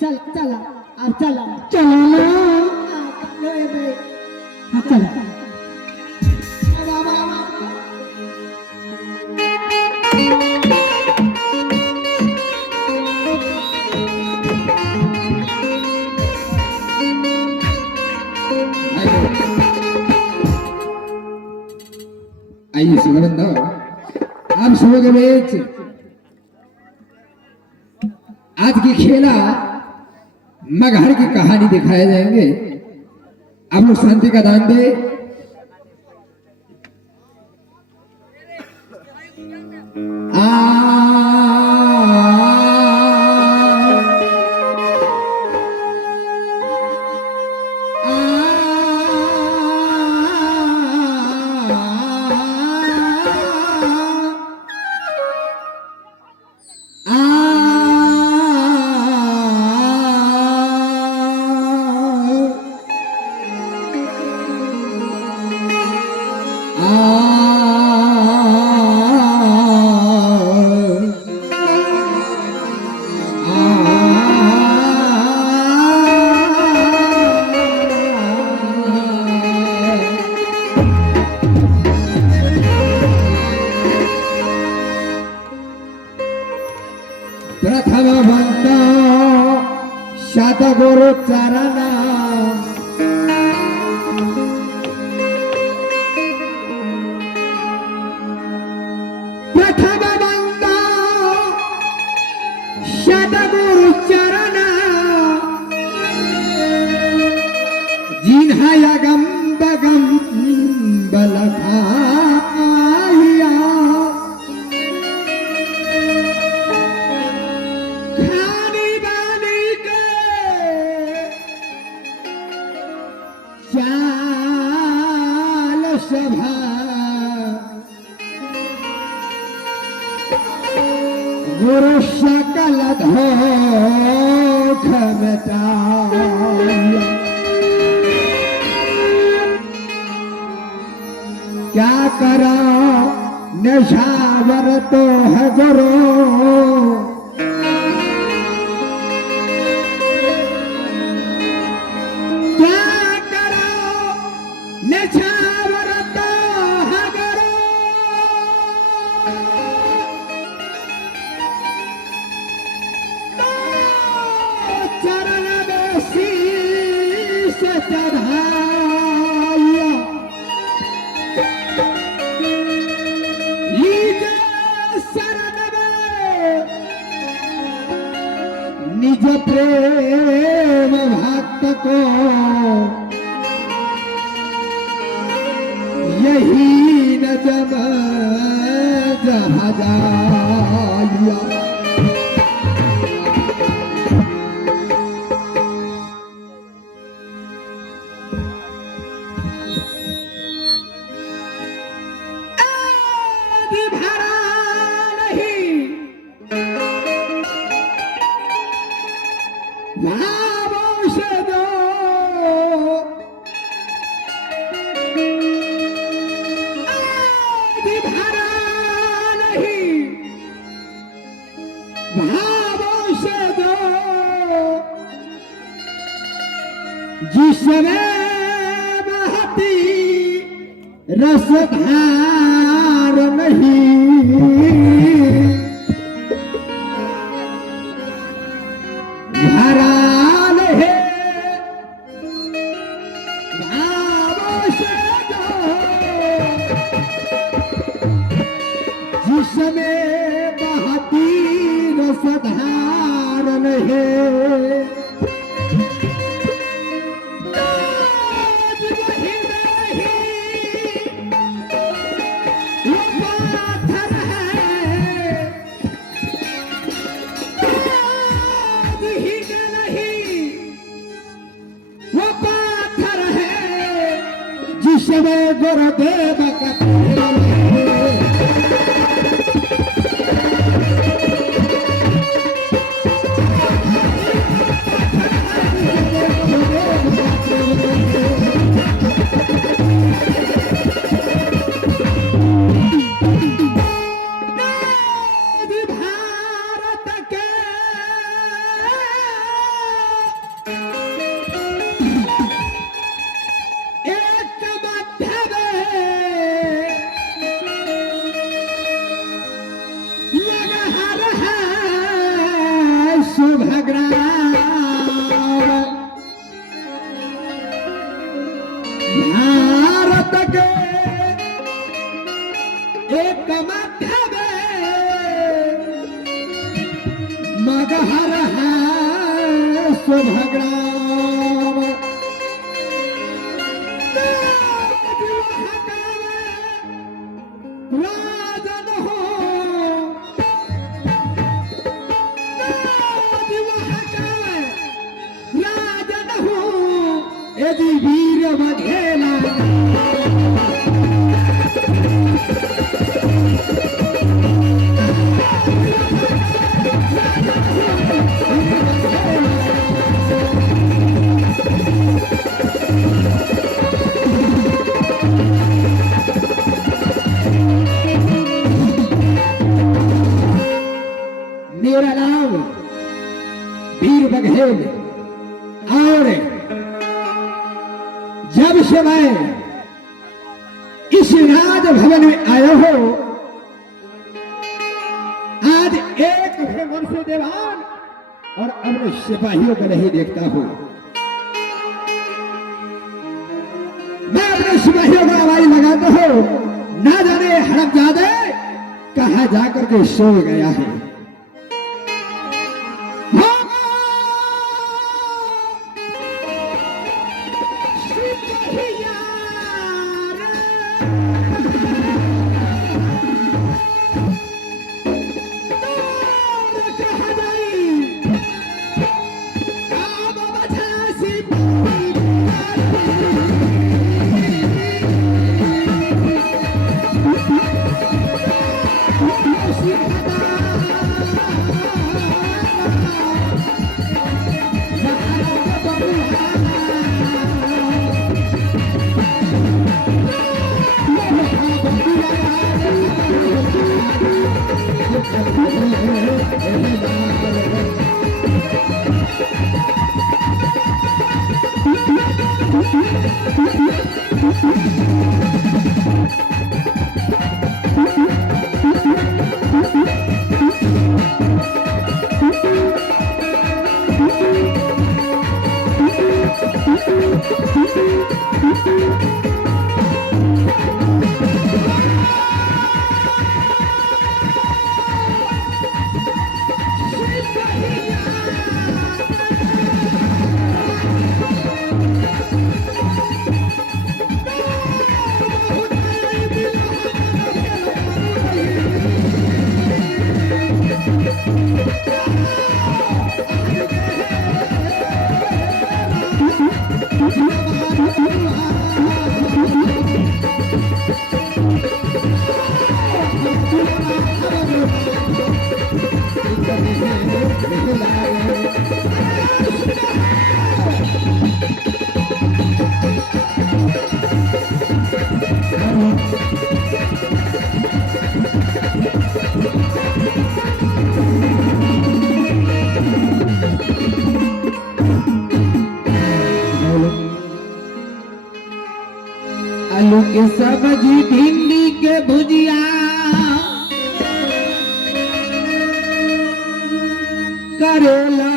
चल चला अब चला चलो ना हाँ चलो आइए सुगंध आप सबों के बीच आज की खेला मगहर की कहानी दिखाए जाएंगे। आप लोग शांति का दान दे। प्रथम भक्त शतगुरु चरण प्रथम भक्त शतगुरु चरण जिन्हा यगम बगम बलखाया खानी बानी के चाल सभा गुरु सकल धोख मिटाया क्या करो नशावर तो है गुरु क्या करो नशावर तो है गुरु तो चरण में शीश चढ़ाया लीजे शरण में निज प्रेम भक्त को यही न जम जहाजाया आदि भरा नहीं भावों से दो आदि भरा नहीं भावों से दो जिसमें बहती रसधार नहीं भराल है भावों से दो जिसमें बहती रसधार नहीं आज वही नहीं वो पाथर है आज ही का नहीं वो पाथर है जिसमें गुरुदेव का प्रेम है। आज भारत के स्वभग्राम राजन हो राजन हो यदि वीर बघेला मेरा नाम वीर बघेल और जब से मैं इस राज भवन में आया हूं आज एक भी वर्ष देवान और अपने सिपाहियों को नहीं देखता हूं। मैं अपने सिपाहियों को आवाज लगाता हूं, ना जाने हरमजादे कहां जाकर के सो गया है। आलू के सब्जी भिंडी के भुजिया करेला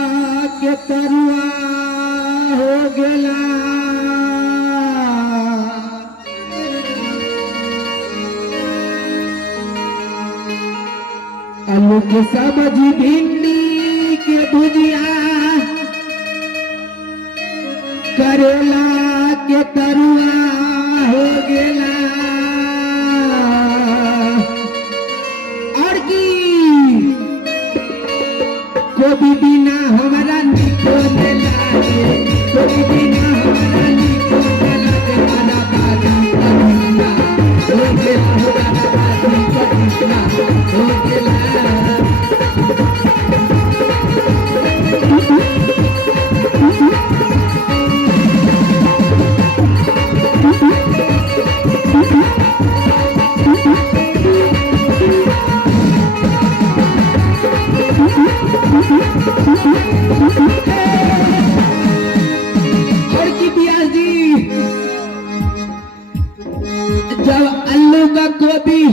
के तरुआ हो गेला आलू के सब्जी भिंडी के भुजिया करेला के तरुआ हो गेला और की कोई बिना हमारा निको लागे कोई बिना हमारा निको लागे मारा बाजी करिया हो गेला हमारा बाजी करिया हो गेला और की पियास जी जब आलू का गोभी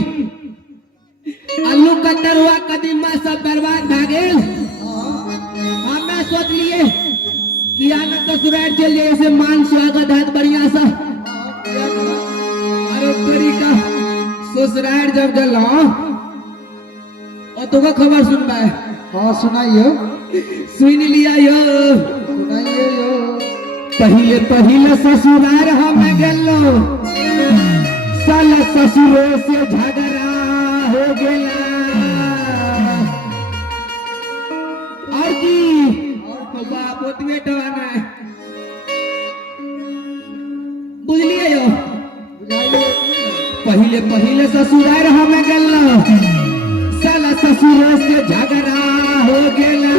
आलू का तरुआ कदीमा सब बर्बाद भ गेल हमें सोच लिए कि आना तो सुराट चलिए से मान स्वागत है बढ़िया सा अरे तरीका ससुराल जब गलो और तो खबर सुनबा हाँ सुनाइयो सुन लिया यो पहिले पहिले ससुरार हम गेलो, साला ससुरो से झगड़ा हो गेला। और की बाप ओतवे टवाना बुझलिए यो। पहिले पहिले ससुरार हम गेलो, साला ससुरो से झगड़ा हो गेला।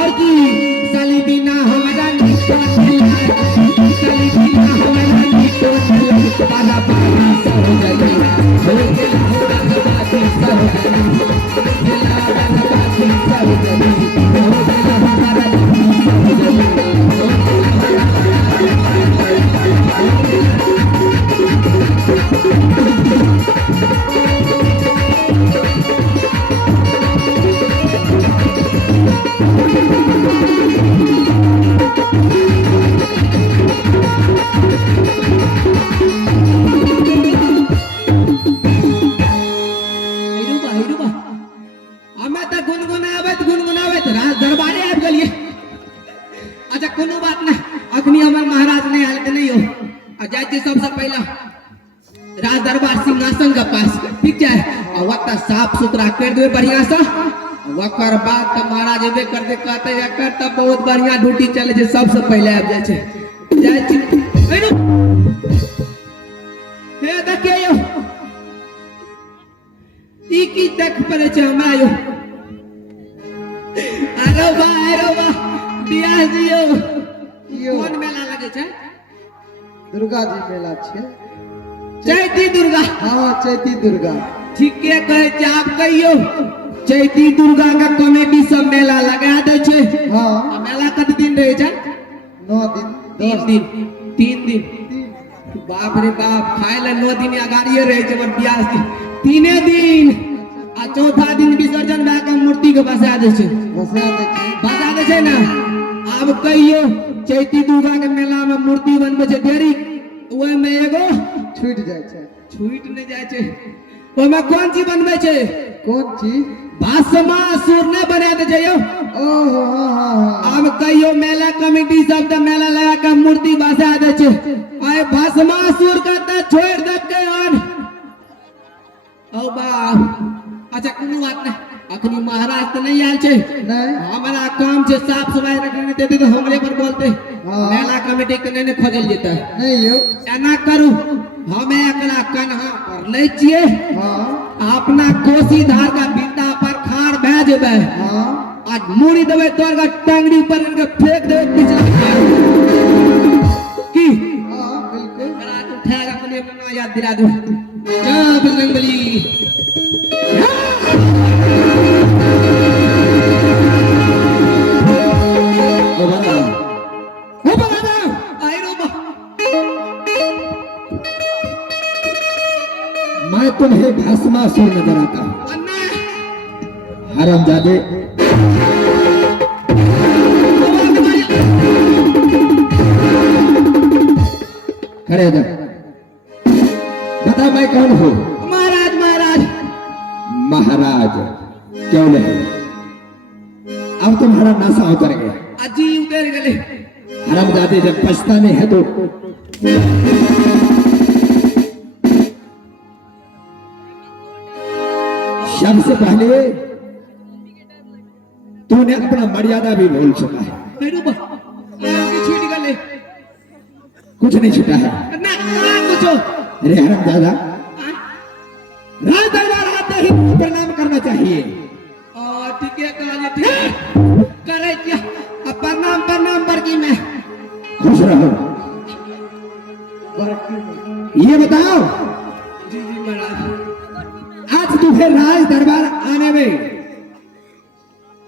और की साली बिना हमरा निको चला, साली बिना हमरा निको चला। पाला पाला सब गई हो गेला, रंगबाजी सब गई हो गेला, रंगबाजी सब गई हो गेला, हमारा सब गई हो दरबारे आबि गेलिए। अच्छा कोनो बात ना, अखनी हमर महाराज नहीं आयल के नहीं हो। आ जाय छी सबसे पहले राज दरबार सिंहासन के पास, ठीक है। और वक्त साफ सुथरा कर देवे बढ़िया से, वकर बाद तो महाराज एबे कर दे कहते एकर त बहुत बढ़िया ड्यूटी चले छे। सबसे पहले आबि जाय छे, जाय छी एनो हे देखिए यो ई की देख पड़े छे हमरा यो। अरे वाह बियाह जियो कोन मेला लगे छे? दुर्गा जी मेला छे, चैती दुर्गा। हाँ चैती दुर्गा। ठीक है कहे छे आप कहियो चैती दुर्गा का कमेटी सब मेला लगा दे छे। हाँ आ मेला कत दिन रहे छे? 9 दिन 3 दिन। बाप रे बाप, खाए ले 9 दिन अगाड़िए रहे छे हमर बियाह दिन। 3 दिन आ चौथा दिन विसर्जन भए के मूर्ति के बसा दे छे। बसा दे छे ना। अब कहियो चैती दुर्गा के मेला में मूर्ति बनबे छे ढेरी, ओय में एगो छूट जाय छे। छूट नहीं जाय छे। ओय में कौन चीज बनबे छे? कौन चीज? भस्मासुर ने बना दे छे यो। ओहो हाँ। अब कहियो मेला कमेटी सब त मेला लगा के मूर्ति बसा दे छे। आय भस्मासुर का त छोड़ दे के और ओ बाप। अच्छा कोनो बात नहीं, अखनी महाराज तो नहीं आयल छे। नहीं हमारा काम छे साफ सफाई रखने देते तो हमरे पर बोलते। हाँ। मेला कमेटी के नहीं खोजल जेता नहीं यो। एना करू हमें एकरा कन्हा पर ले छिए। हाँ अपना कोसी धार का बिंदा पर खाड़ बह जेबे। हाँ आज मुड़ी देबे तोर का टांगड़ी ऊपर इनके फेंक देबे पिछला की। हाँ बिल्कुल। महाराज उठाएगा अपने अपना याद दिला दो। जय बजरंगबली। मैं तुम्हें भस्मासुर नजर आता हूँ, हरामजादे। खड़े हो जाओ, बता मैं कौन हूँ? महाराज महाराज महाराज क्यों नहीं? अब तुम्हारा नशा उतर गया। अजी उतर गए। हरामजादे जब पछताने हैं तो सबसे पहले तूने अपना मर्यादा भी भूल चुका है। छूट गए। कुछ नहीं छूटा है। ना कुछ अरे हरामजादा, राज दरबार आते ही प्रणाम करना चाहिए। ठीक है कहलिए, ठीक है करे क्या। अब प्रणाम प्रणाम बरकी में। खुश रहो। ये बताओ जी जी महाराज। आज तुम्हें राज दरबार आने में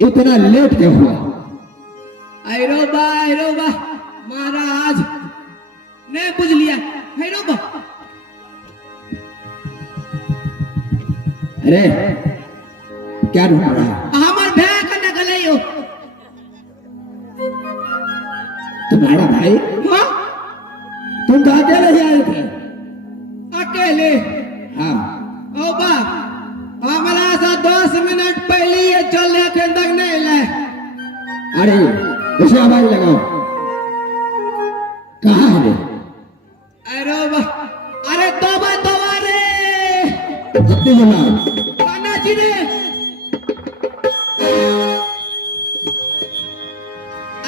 इतना लेट क्यों हुआ? आइरो बा महाराज ने बुझ लिया। आइरो बा अरे क्या ढूंढ रहा है? हमार भैया का नकल है यो। तुम्हारा भाई? हाँ तुम तो अकेले ही आए थे। अकेले? हाँ। ओ बा हमारा सा 10 मिनट पहले ये चलने के तक नहीं ले। अरे उसे आवाज लगाओ। कहाँ है रे? अरे तोबा तोबा रे जल्दी बोला। कान्हा जी ने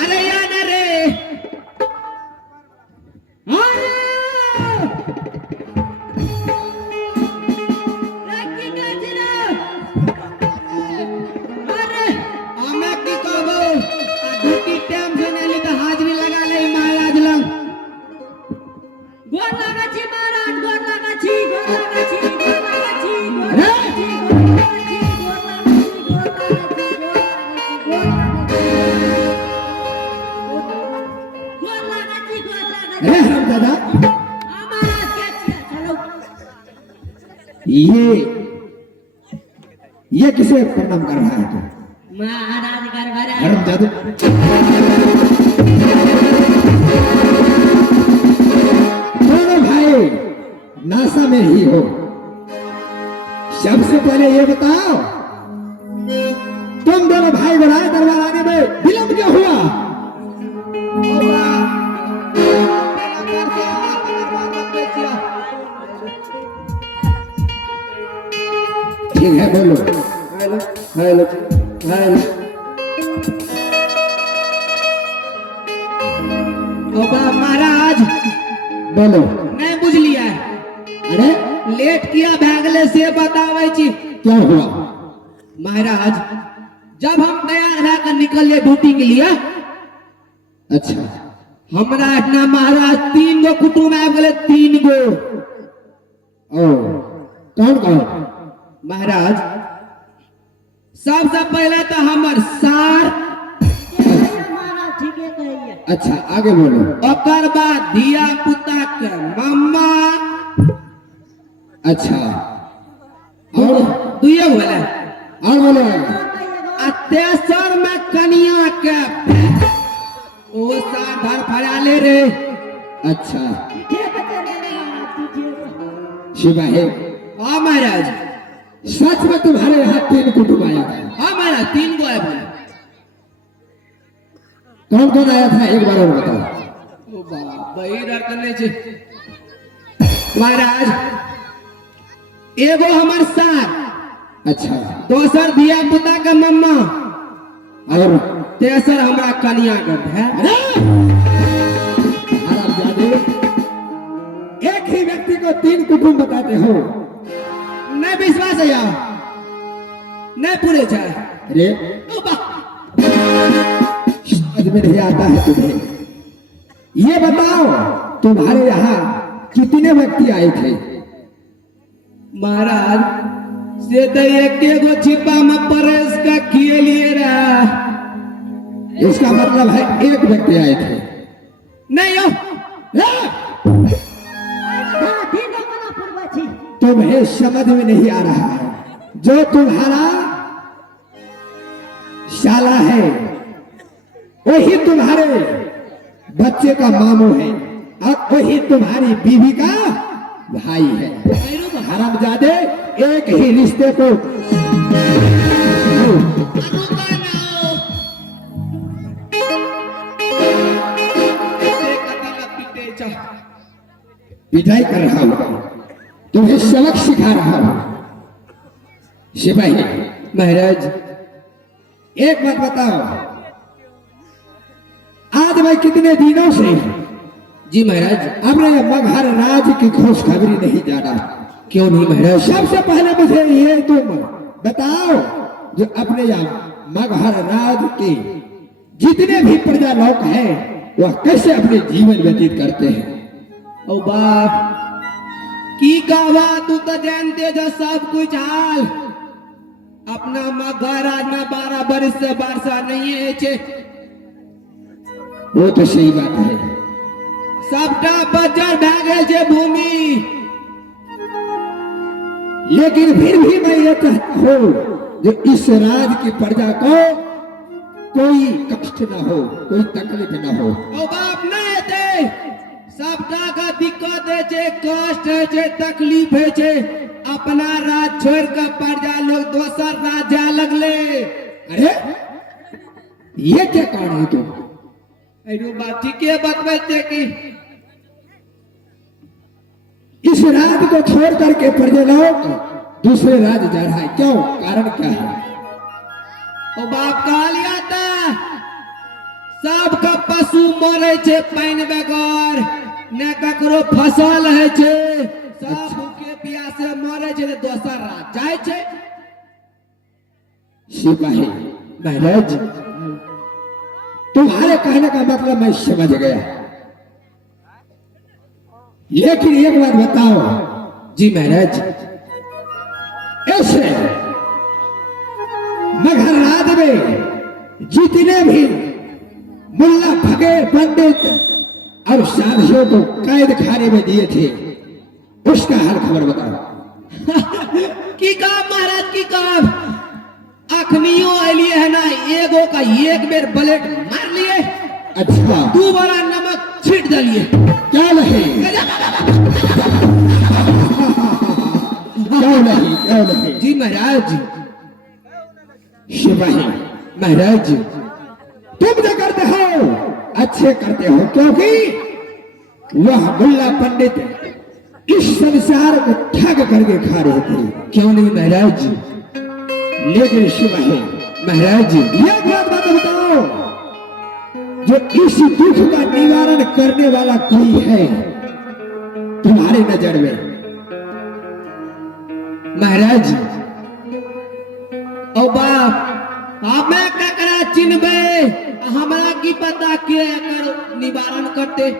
अरे यार रे अरे हमें की कहबो ड्यूटी टाइम से नहीं तो हाजिरी लगा ले महाराज लंग गोर लगा छी महाराज, गोर लगा छी, गोर लगा छी, गोर लगा छी, गोर लगा छी, गोर लगा छी, गोर लगा छी, गोर लगा छी, गोर लगा छी, गोर लगा छी। अरे हरामजादा, हाँ महाराज, क्या छिया? चलो ये किसे प्रणाम कर रहा है तू? महाराज घर घर आए। हरामजादा, दोनों भाई नासा में ही हो। सबसे पहले ये बताओ, तुम दोनों भाई बड़ाए दरबार आने में विलंब क्यों हुआ? ठीक है, बोलो। Hello hello hello. महाराज बोलो। नहीं बुझ लिया अरे लेट किया भागले से बतावे छी। क्या हुआ? महाराज जब हम तैयार होकर निकले ड्यूटी के लिए, अच्छा, हमरा अपना महाराज 3 गो कुटुंब आ गए, 3 गो। ओ कौन कौन? महाराज सबसे पहले तो हमर सार, महाराज ठीक है कहिए। अच्छा, आगे बोलो। ओकर बाद धिया पुता के मम्मा, अच्छा, और दुइये बोले, और बोलो। आ तेसर में कनिया के ओ सार भर फराले रे। अच्छा, ठीक है महाराज, ठीक शिवाहे, हाँ महाराज, सच में तुम्हारे यहाँ 3 कुटुंब आया था? हाँ महाराज 3 गो है बोले। कौन कौन आया था, एक बार और बताओ। ओ बाबा बही रखने छे महाराज। एगो हमर सार, अच्छा, दोसर धिया पुता के मम्मा, और तेसर हमरा कनिया के है। हरामजादे, एक ही व्यक्ति को 3 कुटुंब बताते हो? नहीं विश्वास है यार, नहीं पूरे चाहे। अरे ओ बा समझ में नहीं आता है तुम्हें? ये बताओ, तुम्हारे यहाँ कितने व्यक्ति आए थे? महाराज से तो एक गो छिपा में परेश का किए लिए रहा। इसका मतलब है एक व्यक्ति आए थे। नहीं हो तुम्हें समझ में नहीं आ रहा है, जो तुम्हारा शाला है वही तुम्हारे बच्चे का मामू है, और वही तुम्हारी बीवी का भाई है। हरामजादे, एक ही रिश्ते को पिटाई कर रहा हूं, तुम्हें सबक सिखा रहा हूं। सिपाही महाराज, एक बात बताओ, आज मैं कितने दिनों से जी महाराज। अपने मगहर राज की खुशखबरी नहीं जाना। क्यों नहीं महाराज? सबसे पहले मुझे ये तुम बताओ, जो अपने यहाँ मगहर राज के जितने भी प्रजा लोग हैं वह कैसे अपने जीवन व्यतीत करते हैं? ओ बाप की कहवा, तू तो जानते जो सब कुछ हाल। अपना महाराज में 12 बरस से वर्षा नहीं है छे। वो तो सही बात है। सबटा बजर भागे छे भूमि, लेकिन फिर भी मैं ये कहता हूँ, जो इस राज की प्रजा को कोई कष्ट न हो, कोई तकलीफ न हो। ओ बाप नहीं थे, सबटा का दिक्कत है छे, कष्ट है छे, तकलीफ है छे। अपना राज छोड़ कर प्रजा लोग दोसर राज जा लगले। अरे ये क्या कारण है तुम? एडो बात ठीक है बतबै छे कि इस राज को छोड़ करके प्रजा लोग दूसरे राज्य जा रहा है, क्यों? कारण क्या है? ओ बाप कहा लिया था सबका पशु मरे छे पानी बगैर ने ककरो फसल है छे सब भूखे प्यासे मरे छे तो दोसर राज जाय छे। सिपाही महाराज, तुम्हारे कहने का मतलब मैं समझ गया, लेकिन एक बात बताओ। जी महाराज। ऐसे मगहर राज में जितने भी मुल्ला फकीर पंडित और साधियों को कैद खाने में दिए थे उसका हाल खबर बताओ। की काम महाराज की काम अखनियों लिए है ना एगो का एक बेर ब्लेड मार लिए अच्छा, दो बड़ा नमक छीट दिए क्या नहीं क्यों नहीं क्यों नहीं? जी महाराज। सिपाही महाराज तुम जो करते हो अच्छे करते हो, क्योंकि वह मुल्ला पंडित इस संसार को ठग करके खा रहे थे। क्यों नहीं महाराज। लेकिन सिपाही महाराज एक बात बताओ, जो इस दुख का निवारण करने वाला कोई है तुम्हारी नजर में? महाराज ओ बाप हमें ककरा चिन्हबे हमरा की पता के एकर निवारण करते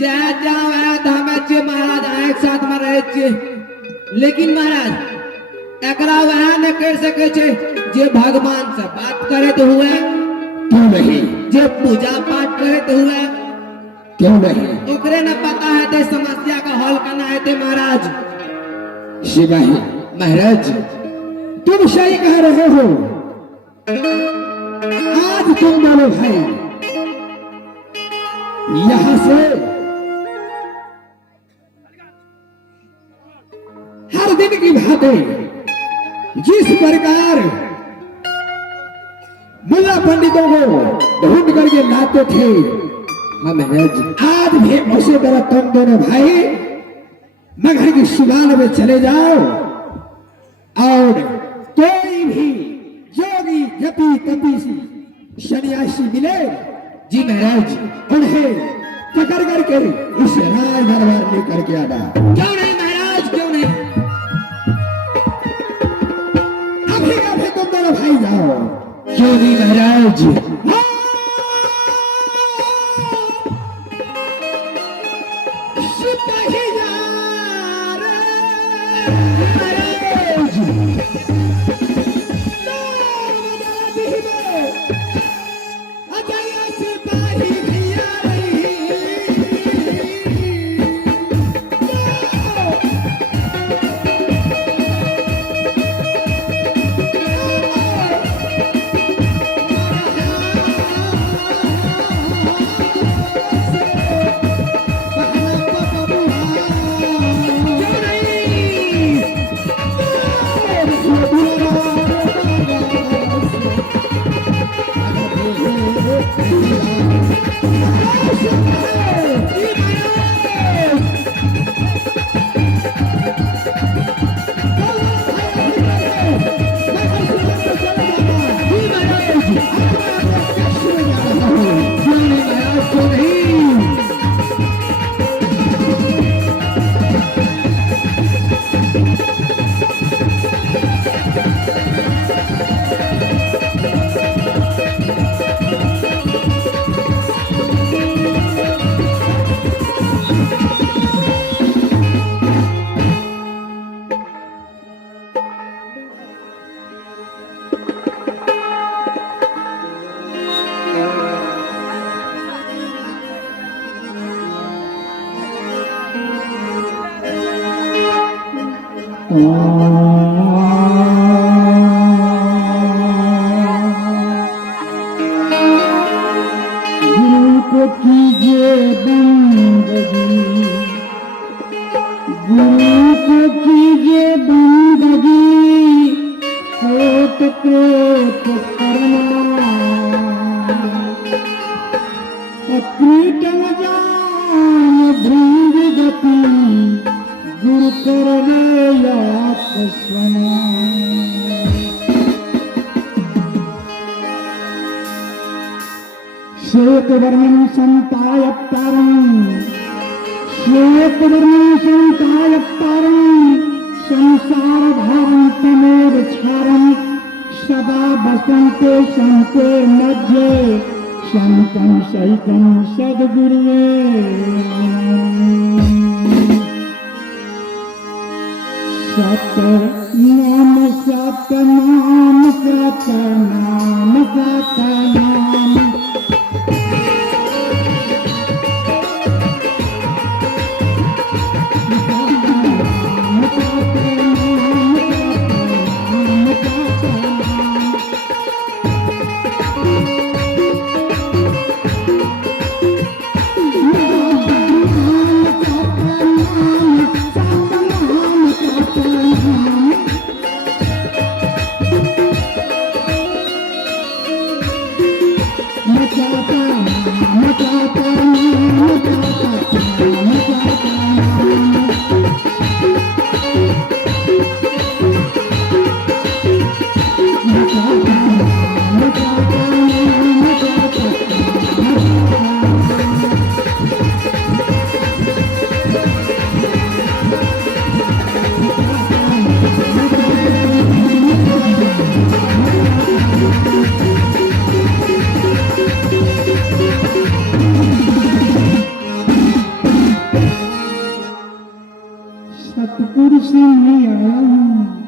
जा जाओ तो हमें जे महाराज एक साथ में रहे छे, लेकिन महाराज एकरा वह न कर सके छे जे भगवान से बात करे तो हुए, क्यों नहीं? जे पूजा पाठ करे तो हुए, क्यों नहीं? ओकरे न पता है ते समस्या का हल करना है ते महाराज। सिपाही महाराज तुम सही कह रहे हो। आज तुम बोलो भाई यहां से हर दिन की भांति जिस प्रकार मुल्ला पंडितों को ढूंढ करके लाते थे, हाँ महाराज आज भी उसी तरह तुम दोनों भाई मगहर की सुबान में चले जाओ और कोई भी योगी जपी तपीसी सन्यासी मिले, जी महाराज उन्हें पकड़ करके इस राज दरबार में करके आना। क्यों नहीं महाराज क्यों नहीं। अभी अभी तुम दोनों भाई जाओ। क्यों नहीं महाराज। सिपाही जा गुरु को कीजिए बंदगी, गुरु को कीजिए बंदगी, कोट कोट करना अकृतम जान भृंग गति गुरु करवे यात्सना श्वेत वर्णम संतायप्तारम श्वेत वर्णम संतायप्तारम संसार भारम तमेव क्षारम सदा बसंते संते मध्य संतम सहितम सद्गुरुवे सतनाम सतनाम सतनाम सतनाम सतपुर से मैं आया हूँ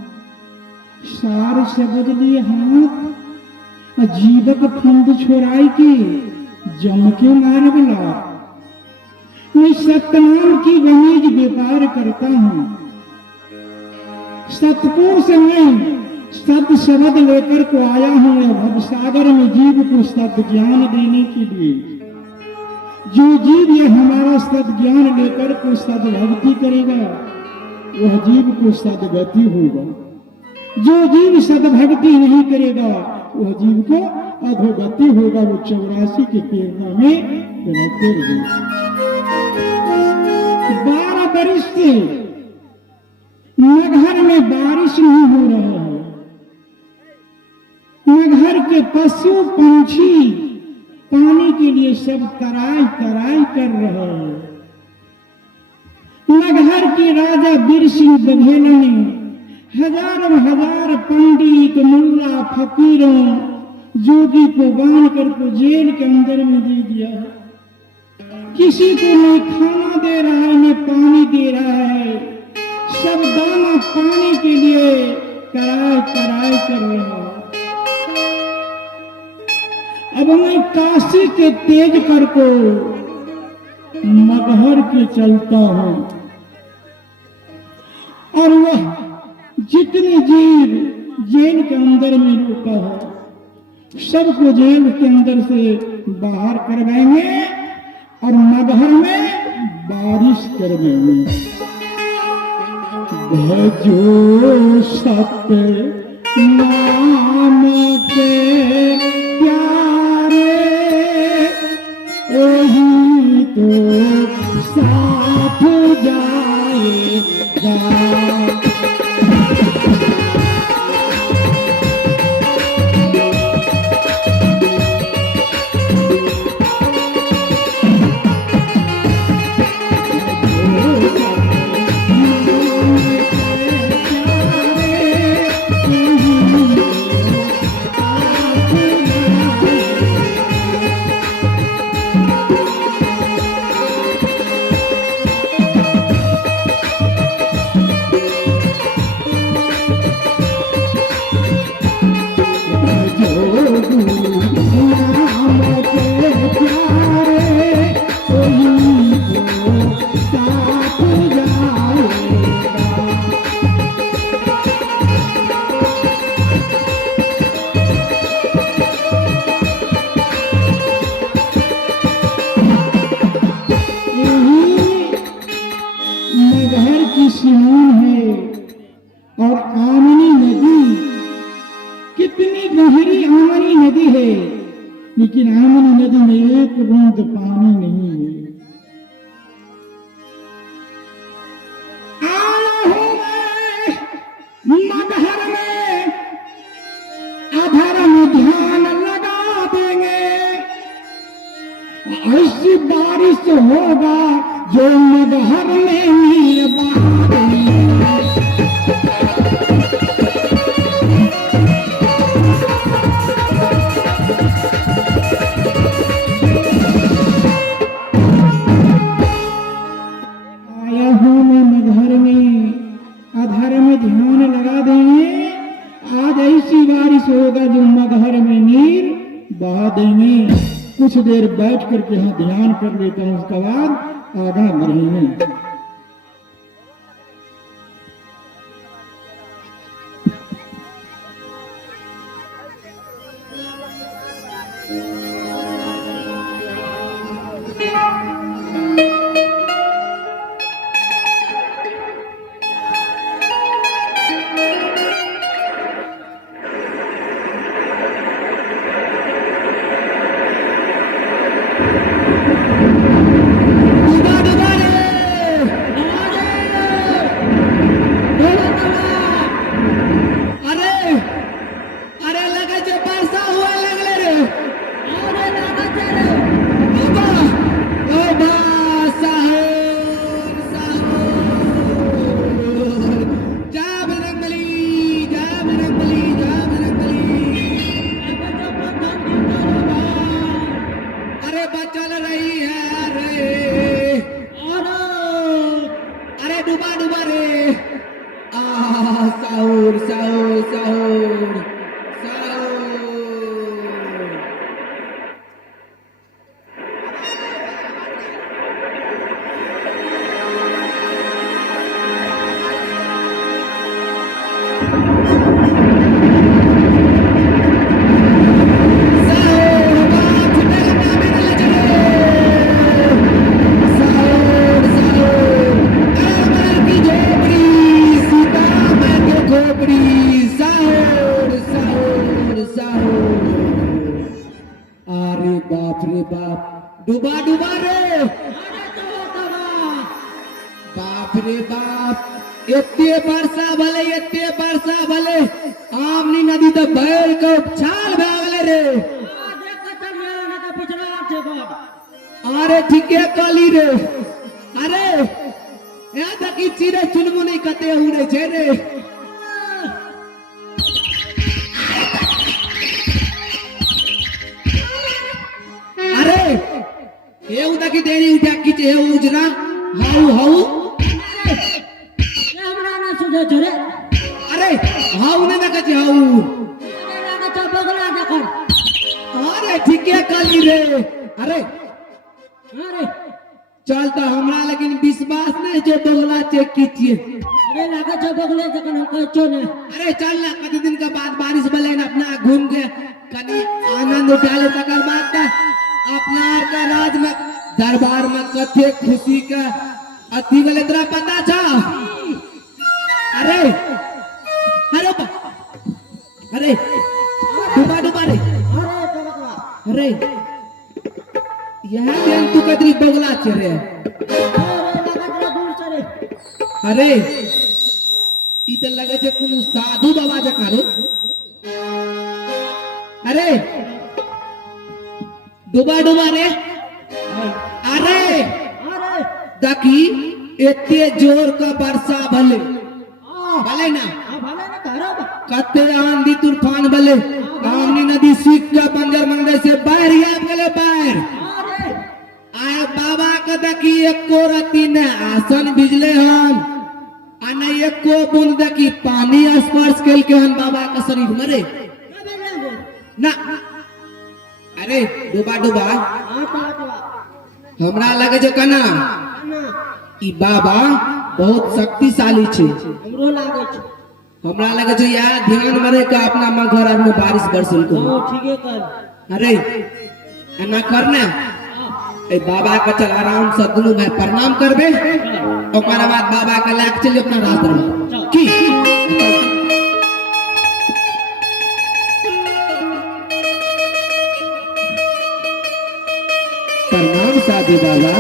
सार शब्द लिए हाथ जीवक फंद छोड़ाई के जम के मार बुला मैं सतनाम की वनीज व्यापार करता हूँ सतपुर से मैं सत शब्द लेकर को आया हूँ भवसागर में जीव को सत ज्ञान देने के लिए जो जीव ये हमारा सद ज्ञान लेकर को सदभक्ति करेगा वह जीव को सदगति होगा जो जीव सदभक्ति नहीं करेगा वह जीव को अधोगति होगा वो 84 के प्रेरणा में रहते रहेगा 12 वर्ष से नगर में बारिश नहीं हो रहा है नगर के पशु पंछी पानी के लिए सब तराई तराई कर रहे हैं नगर के राजा वीर सिंह बघेल ने हजारों हजार पंडित मुल्ला फकीरों जोगी को बांध कर को जेल के अंदर में दे दिया है किसी को नहीं खाना दे रहा है न पानी दे रहा है सब दाना पानी के लिए कराए कराए कर रहा है अब मैं काशी के तेज पर को मगहर के चलता हूं और वह जितने जीव जेल के अंदर में रुका है सबको जेल के अंदर से बाहर करवाएंगे और मगहर में बारिश करवाएंगे भजो सत्य नाम के प्यारे वही तो साथ जाएगा ऐसी बारिश होगा जो मगहर में नीर बादली। आया हूँ मैं मगहर में, अधर में ध्यान लगा देंगे। आज ऐसी बारिश होगा जो मगहर में नीर बहा देंगे। कुछ देर बैठ करके यहाँ ध्यान कर लेता हूँ, उसके बाद आगा बढ़ेंगे। डूबा डूबा रे, बाप रे बाप, इतने वर्षा भले आमनी नदी तो बैल को छाल भागले रे। अरे ठीक है काली रे, अरे यहाँ तक चिरे चुनमुनी कते हुए छे रे। अरे ये उदा की देरी उठा किचे है उजरा हाउ हाउ। अरे हाउ ने ना कचे हाउ। अरे ठीक है काली रे, अरे चल तो हमरा लेकिन विश्वास नहीं जो बगला चेक कीजिए। अरे चल ना कति दिन के बाद बारिश भले ना अपना घूम के कनी आनंद उठा ले, तकर बाद अपना का राज में दरबार में कथे खुशी का अति वाले तेरा पता था। अरे अरे अरे डूबा डूबा रे, अरे यहाँ देन तू कदरी बगला चले। अरे इधर लगे छे कोनो साधु बाबा जकारो। अरे डूबा डूबा रे, अरे देखी इतने जोर का वर्षा भले भले ना कते आंधी तूफान भले आमनी नदी सीख का बंजर मंदिर से बाहर याद गले बाहर आए बाबा का देखी एको रती ने आसन बिजले हम अने एको बूंद देखी पानी स्पर्श केल के हम बाबा का शरीर मरे ना। अरे डूबा डूबा हमरा लगे जो कना ई बाबा बहुत शक्तिशाली छे। हमरा लगे जो यार ध्यान मरे का अपना मगर में बारिश बरसल को। अरे ना करना ए बाबा का चल आराम से दुनू भाई प्रणाम करबे, ओकर बाद बाबा का लाख चलिए अपना रास्ते में की। प्रणाम साधु बाबा।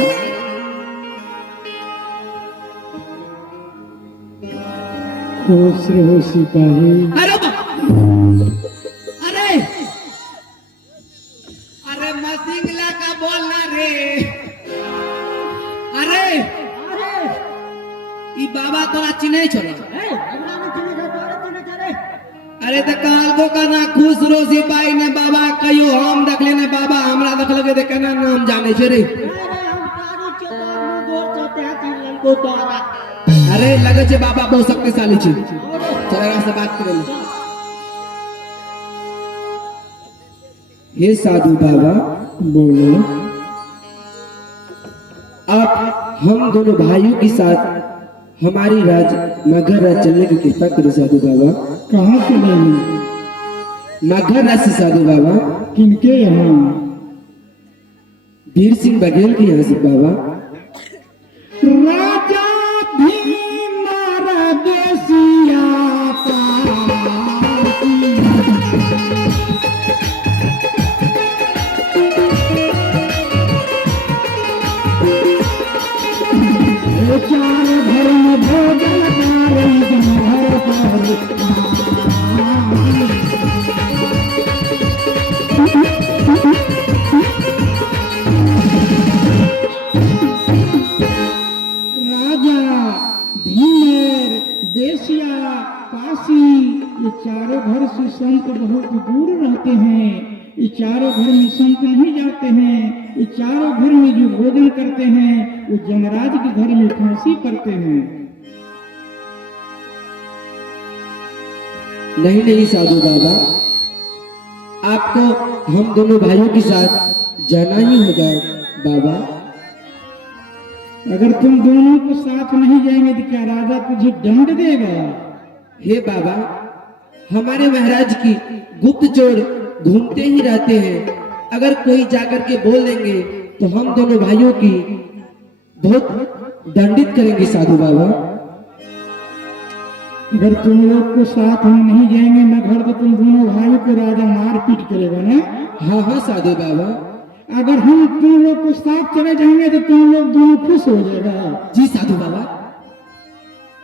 खुश रहो सिपाही। अरे अरे अरे मसिंगला का बोलना रे, तोरा चिन्हे छोड़ा ए हमरा में चिन्ह के तोरे चिन्ह करे अरे तो काल को करना खुश रोजी पाई ने बाबा कहियो हम देखले ने बाबा हमरा देखलके दे केना नाम जाने छे रे अरे हम कारी चतोर नु गोर चते चिन्हन को तोरा अरे लगे छे बाबा बहुत शक्तिशाली छे चल एकरा से बात करे हे साधु बाबा बोलो। आप हम दोनों भाइयों के साथ हमारी राज मगध राज चलने की कृपा करो साधु बाबा कहाँ चलेंगे? मगध राज से साधु बाबा किनके यहाँ? वीर सिंह बघेल के यहाँ से बाबा राजा भीम देसिया चार घर में भोजन कारी घर पर राजा भीमेर देसिया काशी ये चारों घर से संत बहुत दूर रहते हैं। ये चारों घर में संत नहीं जाते हैं। ये चारों घर में जो भोजन करते हैं वो जमराज के घर में फांसी करते हैं। नहीं नहीं साधु बाबा आपको हम दोनों भाइयों के साथ जाना ही होगा बाबा अगर तुम दोनों को साथ नहीं जाएंगे तो क्या राजा तुझे दंड देगा? हे बाबा हमारे महाराज की गुप्त चोर घूमते ही रहते हैं अगर कोई जाकर के बोल देंगे तो हम दोनों भाइयों की बहुत दंडित करेंगे साधु बाबा अगर तुम लोग को साथ हम नहीं जाएंगे न घर तो तुम दोनों भाई को राजा मार पीट करेगा ना? हाँ हाँ साधु बाबा अगर हम तुम लोग को साथ चले जाएंगे तो तुम लोग दोनों खुश हो जाएगा। जी साधु बाबा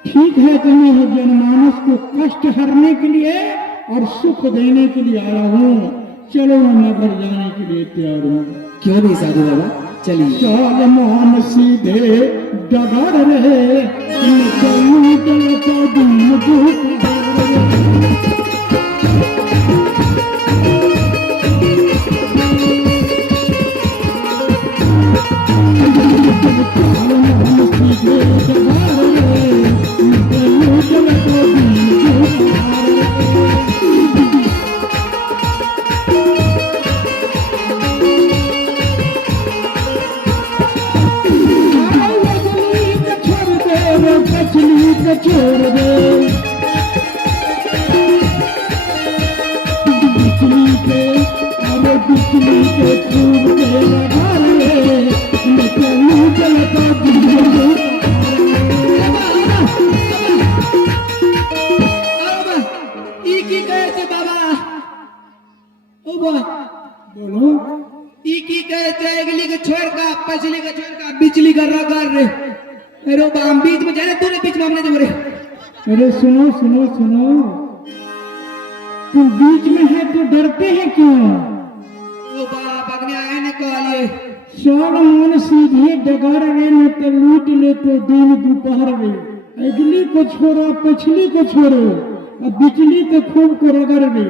ठीक है तो मैं जनमानस को कष्ट हरने के लिए और सुख देने के लिए आया हूँ। चलो मैं नगर जाने के लिए तैयार हूँ। क्यों नहीं साधु बाबा चलिए चाल मान सीधे डगर रहे चलूं चल तो दिन छोड़ दे बिजली के अरे बिजली के खूब के लगा रे मैं चलूं चलता ई की कहे छे बाबा ओ बा बोलो ई की कहे छे अगली के छोड़ का पछली के छोड़ का बिजली का रगार रे अरे बा हम बीच में जाने तूने बीच में हमने जो रे अरे सुनो सुनो सुनो तुम बीच में है तो डरते हैं क्यों? ओ बा बगने आए ने कहलिए सब मन सीधे डगर रे न तो लूट ले तो दिन दोपहर रे अगली को छोड़ो पिछली को छोड़ो अब बिजली तो खूब को रगड़ रे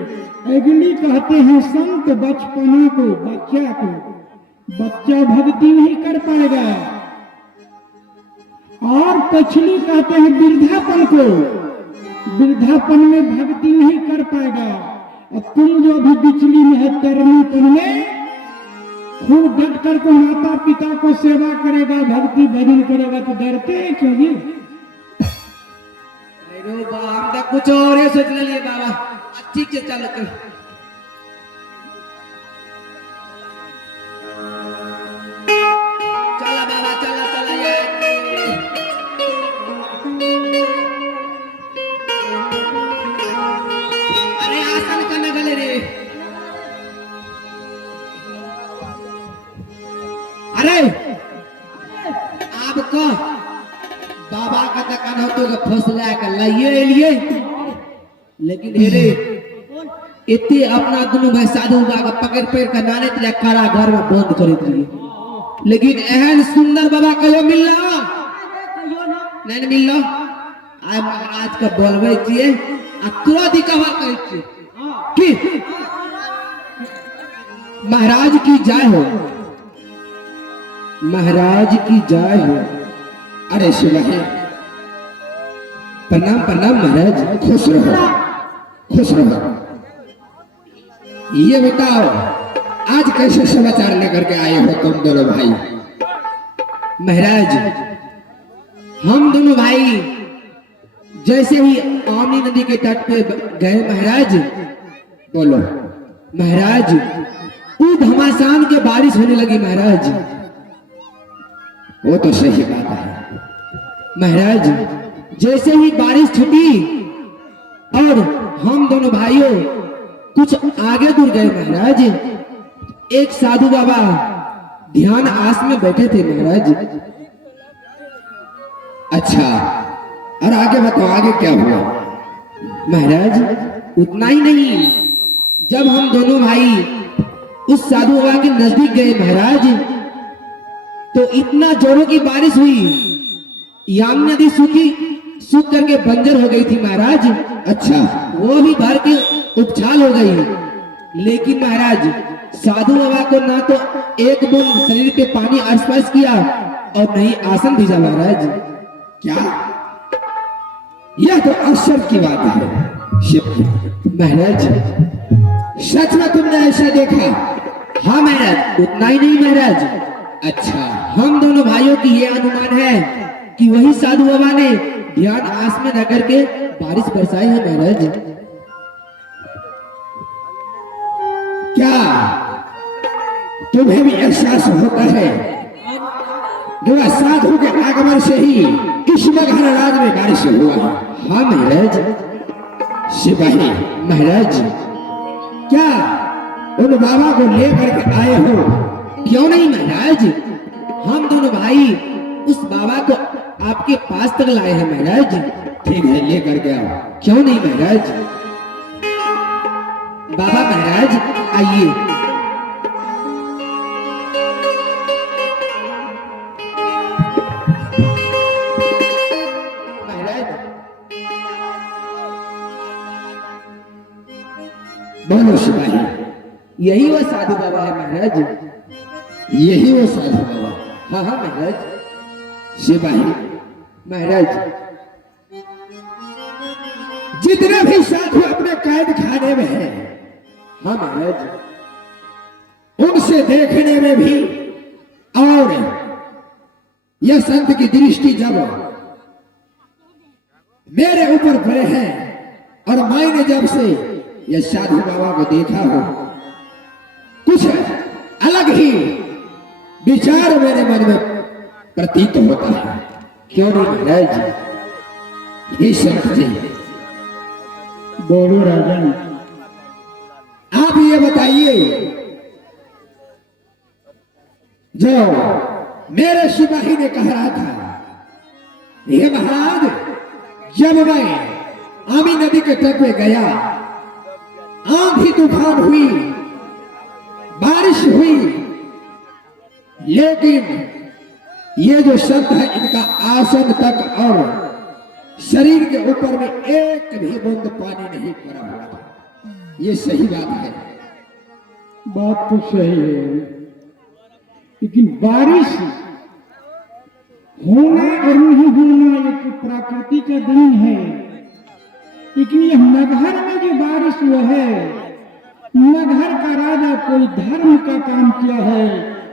अगली कहते हैं संत बचपना को बच्चा भक्ति नहीं कर पाएगा और पिछली कहते हैं वृद्धापन को वृद्धापन में भक्ति नहीं कर पाएगा। और तुम जो अभी बिचली में है तरुणीपन में खूब डट कर को माता पिता को सेवा करेगा भक्ति भजन करेगा तो डरते हैं क्यों जी? अरे बा हम तो कुछ और ही सोच लिए बाबा ठीक से चलो चल चला बाबा चला चला यार अरे आसन करने गले रे अरे आपको बाबा का दुकान हो तो फसला का लाइए लिए लेकिन हेरे इतने अपना दोनों भाई साधु बाबा पकड़ पेड़ का नाने तेरा कारा घर में बंद कर दिए लेकिन एहन सुंदर बाबा कहियो मिल रहा नहीं मिल रहा आय महाराज के बोलबे छिए आ तुरंत ही कहा कहै छिए कि महाराज की जय हो, महाराज की जय हो। अरे शिवाही, प्रणाम प्रणाम महाराज। खुश रहो, खुश रहो। ये बताओ आज कैसे समाचार लेकर के आए हो तुम दोनों भाई? महाराज हम दोनों भाई जैसे ही आमनी नदी के तट पे गए महाराज, बोलो। महाराज वो घमासान के बारिश होने लगी महाराज। वो तो सही बात है महाराज जैसे ही बारिश छूटी और हम दोनों भाइयों कुछ आगे दूर गए महाराज, एक साधु बाबा ध्यान आस में बैठे थे महाराज। अच्छा, और आगे बताओ आगे क्या हुआ? महाराज उतना ही नहीं, जब हम दोनों भाई उस साधु बाबा के नजदीक गए महाराज, तो इतना जोरों की बारिश हुई, याम नदी सूख करके बंजर हो गई थी महाराज। अच्छा, वो भी भर के उपछाल हो गई। लेकिन महाराज साधु बाबा को ना तो एक बूंद शरीर पे पानी स्पर्श किया और नहीं आसन भेजा महाराज। क्या? यह तो आश्चर्य की बात है शिव। महाराज सच में तुमने ऐसा देखा? हाँ महाराज, उतना ही नहीं महाराज, अच्छा, हम दोनों भाइयों की ये अनुमान है कि वही साधु बाबा ने ध्यान आस में रह करके बारिश बरसाई है महाराज। क्या तुम्हें भी एहसास होता है कि वह साधु के आगमन से ही इस मगहर राज में बारिश हुआ है? हाँ महाराज। सिपाही महाराज क्या उन बाबा को लेकर के आए हो? क्यों नहीं महाराज, हम दोनों भाई उस बाबा को आपके पास तक लाए हैं महाराज। ठीक है, लेकर के आओ। क्यों नहीं महाराज। बाबा महाराज आइए। महाराज बोलो सिपाही। यही वो साधु बाबा है महाराज। यही वो साधु बाबा? हाँ हाँ महाराज। सिपाही, महाराज जितने भी साधु अपने कैद खाने में हैं, हाँ महाराज, उनसे देखने में भी और यह संत की दृष्टि जब मेरे ऊपर पड़े हैं और मैंने जब से यह साधु बाबा को देखा हो, कुछ अलग ही विचार मेरे मन में प्रतीत होता है। क्यों नहीं महाराज। हे संत जी, बोलो राजन। आप ये बताइए, जो मेरे सिपाही ने कह रहा था, ये महाराज जब मैं आमी नदी के तट पे गया, आंधी तूफान हुई, बारिश हुई, लेकिन ये जो संत है इनका आसन तक और शरीर के ऊपर में एक भी बूंद पानी नहीं पड़ा हुआ था। ये सही बात है? बात तो सही है, लेकिन बारिश होना और नहीं होना एक प्रकृति का दिन है। लेकिन ये मगहर में जो बारिश हुआ है, मगहर का राजा कोई धर्म का काम किया है,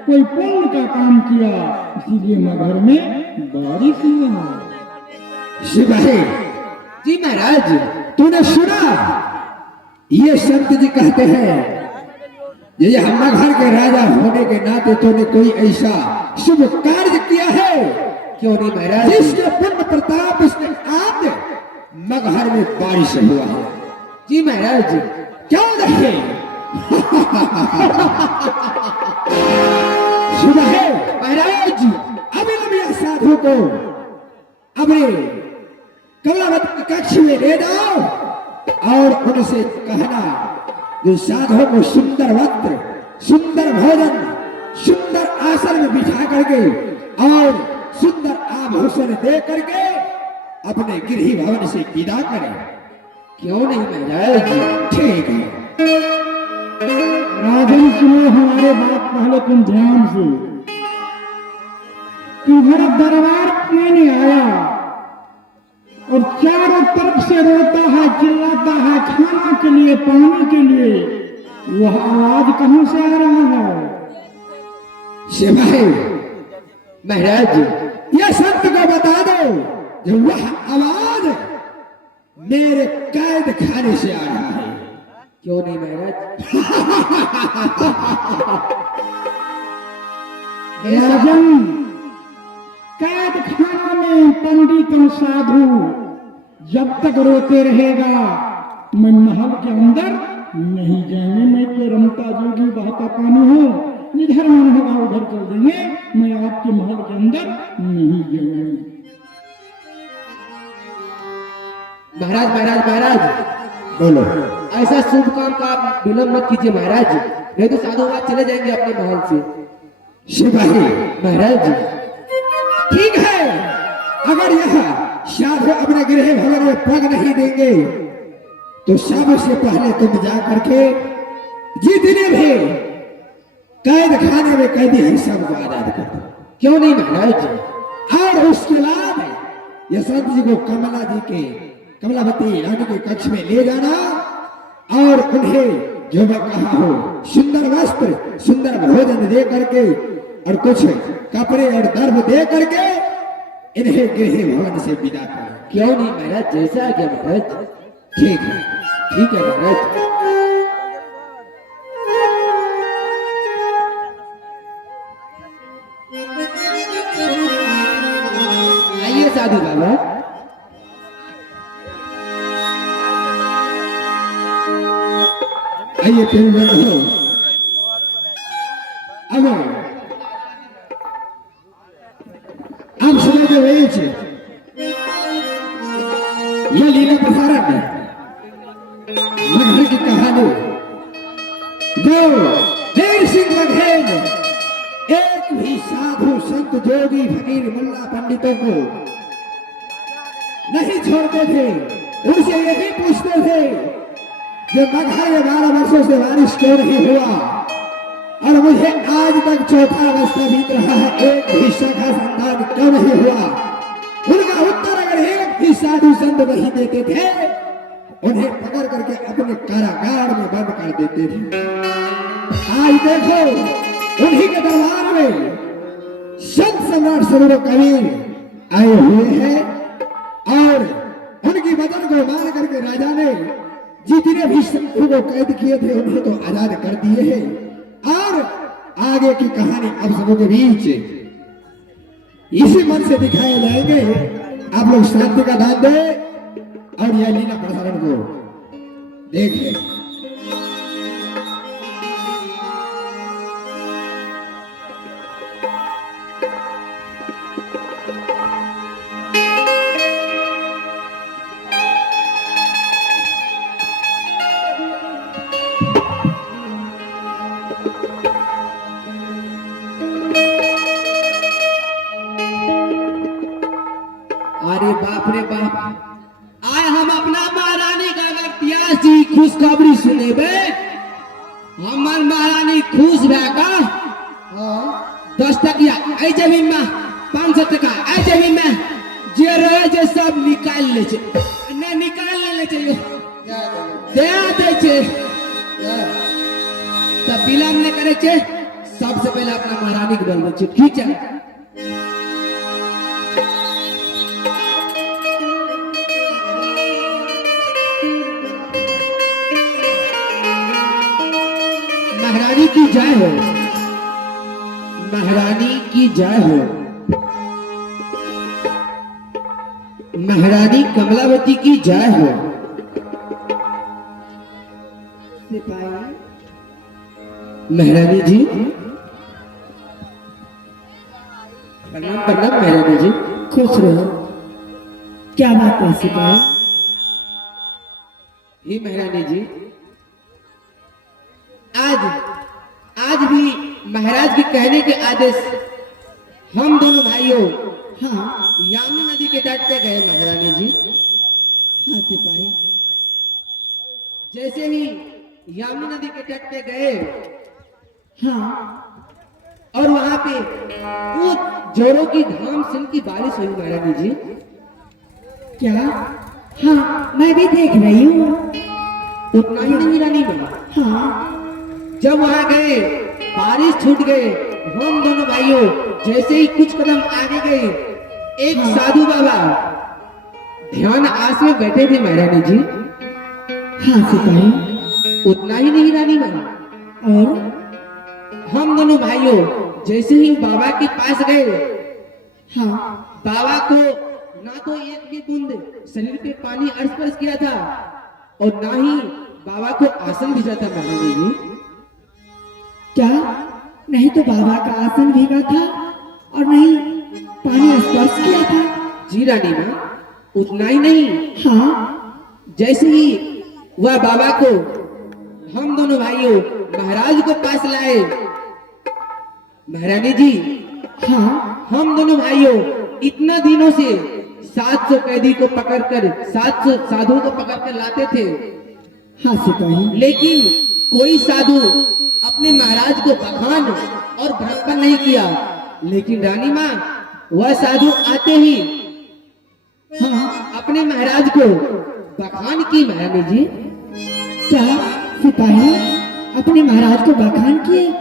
कोई पुण्य का काम किया, इसीलिए मगहर में बारिश हुआ। सिपाही जी महाराज, तूने सुना? ये संत जी कहते हैं ये हम घर के राजा होने के नाते तूने कोई ऐसा शुभ कार्य किया है? क्यों नहीं महाराज। जिसके पुण्य प्रताप इसने आज मगहर में बारिश हुआ है। जी महाराज। क्यों नहीं? सुना है महाराज, अभी साधु को अपने कमलावत कक्ष में ले जाओ और उनसे कहना, जो साधु को सुंदर वस्त्र, सुंदर भोजन, सुंदर आसन में बिठा करके और सुंदर आभूषण दे करके अपने गृह भवन से विदा करें। क्यों नहीं महाराज? ठीक है। राजन सुनो हमारे बात पहले तुम ध्यान से। तुम्हारा दरबार में नहीं आया और चारों तरफ से रोता है, चिल्लाता है खाना के लिए, पानी के लिए। वह आवाज कहां से आ रहा है? सिपाही महाराज यह संत को बता दो कि वह आवाज मेरे कैद खाने से आ रहा है। क्यों नहीं महाराज? राजन, कैद खाना में पंडित और साधु जब तक रोते रहेगा मैं महल के अंदर नहीं जाएंगे। मैं तो रमता जोगी बहता पानी हूँ, जिधर मन होगा उधर चल देंगे। मैं आपके महल के अंदर नहीं जाऊंगी। महाराज महाराज महाराज बोलो। ऐसा शुभ काम का आप विलंब मत कीजिए महाराज, नहीं तो साधु बाबा चले जाएंगे अपने महल से। सिपाही महाराज ठीक है, अगर यह साधु अपने गृह भवन में पग नहीं देंगे तो सबसे पहले तुम जा करके जितने भी कैद खाने में कैदी है सबको आजाद कर दो। क्यों नहीं महाराज? और उसके बाद यशवंत जी को कमलावती रानी के कक्ष में ले जाना और उन्हें जो मैं कहा हो सुंदर वस्त्र, सुंदर भोजन दे करके और कुछ कपड़े और दर्भ दे करके इन्हें गृह भवन से विदा करें। क्यों नहीं महाराज? जैसा आ गया महाराज। ठीक है। ठीक है महाराज। आइए साधु बाबा। आइए फिर हो। अब समय के वेच यह लीला प्रसारण मगहर की कहानी जो देर सिंह बघेल एक भी साधु संत जोगी फकीर मुल्ला पंडितों को नहीं छोड़ते थे। उनसे यही पूछते थे जो मगहर में 12 वर्षों से बारिश क्यों नहीं हुआ और मुझे आज तक चौथा अवस्था बीत रहा है, एक भी शाखा संतान क्यों नहीं हुआ। उनका उत्तर अगर एक भी साधु संत नहीं देते थे उन्हें पकड़ करके अपने कारागार में बंद कर देते थे। आज देखो उन्हीं के दरबार में संत सम्राट सरोवर कबीर आए हुए हैं और उनकी वचन को मान करके राजा ने जितने भी संतों को कैद किए थे उन्हें तो आजाद कर दिए हैं। और आगे की कहानी अब सबों के बीच इसी मन से दिखाए जाएंगे। आप लोग शांति का दान दे और यह लीला प्रसारण को देखिए। अरे बाप रे बाप, आए हम अपना महारानी का अगर प्यासी खुशखबरी सुने बे, हमार महारानी खुश भैका 10 टकिया ऐ जमीन में 500 टका ऐ जमीन में जे रहे जे सब निकाल ले छे, ने निकाल ले छे दे छे तब विलंब ने करे छे। सबसे पहले अपना महारानी के बोल छे। ठीक है महारानी की जय हो, महारानी की जय हो, महारानी कमलावती की जय हो। महारानी जी प्रणाम प्रणाम। महारानी जी खुश रहो। क्या बात है सिपाही? ही महारानी जी आज भी महाराज के कहने के आदेश हम दोनों भाइयों हाँ यामिनी नदी के तट पे गए महारानी जी। हाँ सिपाही। जैसे ही यामिनी नदी के तट पे गए हाँ और वहां पे बहुत जोरों की धाम सिंह की बारिश हुई महारानी जी। क्या? हाँ मैं भी देख रही हूँ। उतना ही नहीं रानी बना, हाँ जब वहां गए बारिश छूट गए, हम दोनों भाइयों जैसे ही कुछ कदम आगे गए, एक साधु बाबा ध्यान आस में बैठे थे महारानी जी। हाँ सिपाही। उतना ही नहीं रानी बना, और हम दोनों भाइयों जैसे ही बाबा के पास गए, हाँ बाबा को ना तो एक भी बूंद शरीर पे पानी स्पर्श किया था और ना ही बाबा को आसन भेजा था महारानी जी। क्या? नहीं तो बाबा का आसन भीगा था और नहीं पानी स्पर्श किया था। जी रानी माँ, उतना ही नहीं, हाँ जैसे ही वह बाबा को हम दोनों भाइयों महाराज को पास लाए महारानी जी, हाँ हम दोनों भाइयों इतना दिनों से 700 कैदी को पकड़कर 700 साधुओं को पकड़कर लाते थे, हाँ सिपाही। लेकिन कोई साधु अपने महाराज को बखान और भ्रमण नहीं किया। लेकिन रानी माँ, वह साधु आते ही हाँ अपने महाराज को बखान की महारानी जी। क्या सिपाही अपने महाराज को बखान किए?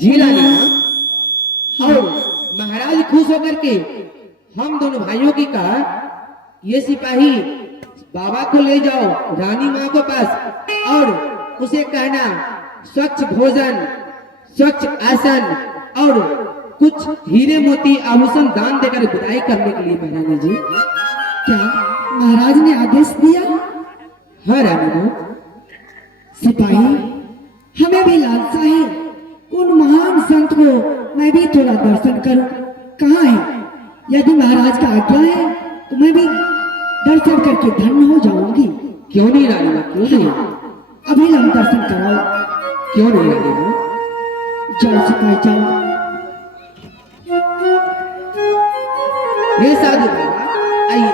जी रानी माँ, और महाराज खुश होकर के हम दोनों भाइयों की कहा, ये सिपाही बाबा को ले जाओ रानी माँ के पास और उसे कहना स्वच्छ भोजन, स्वच्छ आसन और कुछ हीरे मोती आभूषण दान देकर विदाई करने के लिए महारानी जी। क्या महाराज ने आदेश दिया? हाँ रानी माँ। सिपाही हमें भी लालसा है, उन महान संत को मैं भी थोड़ा दर्शन करूं। कहाँ है? यदि महाराज का आज्ञा है तो मैं भी दर्शन करके धन्य हो जाऊंगी। क्यों नहीं रानी माँ, क्यों नहीं? अभी हम दर्शन कराओ। क्यों नहीं रानी माँ? जाओ सिपाही जाओ। ये साधु बाबा आइए।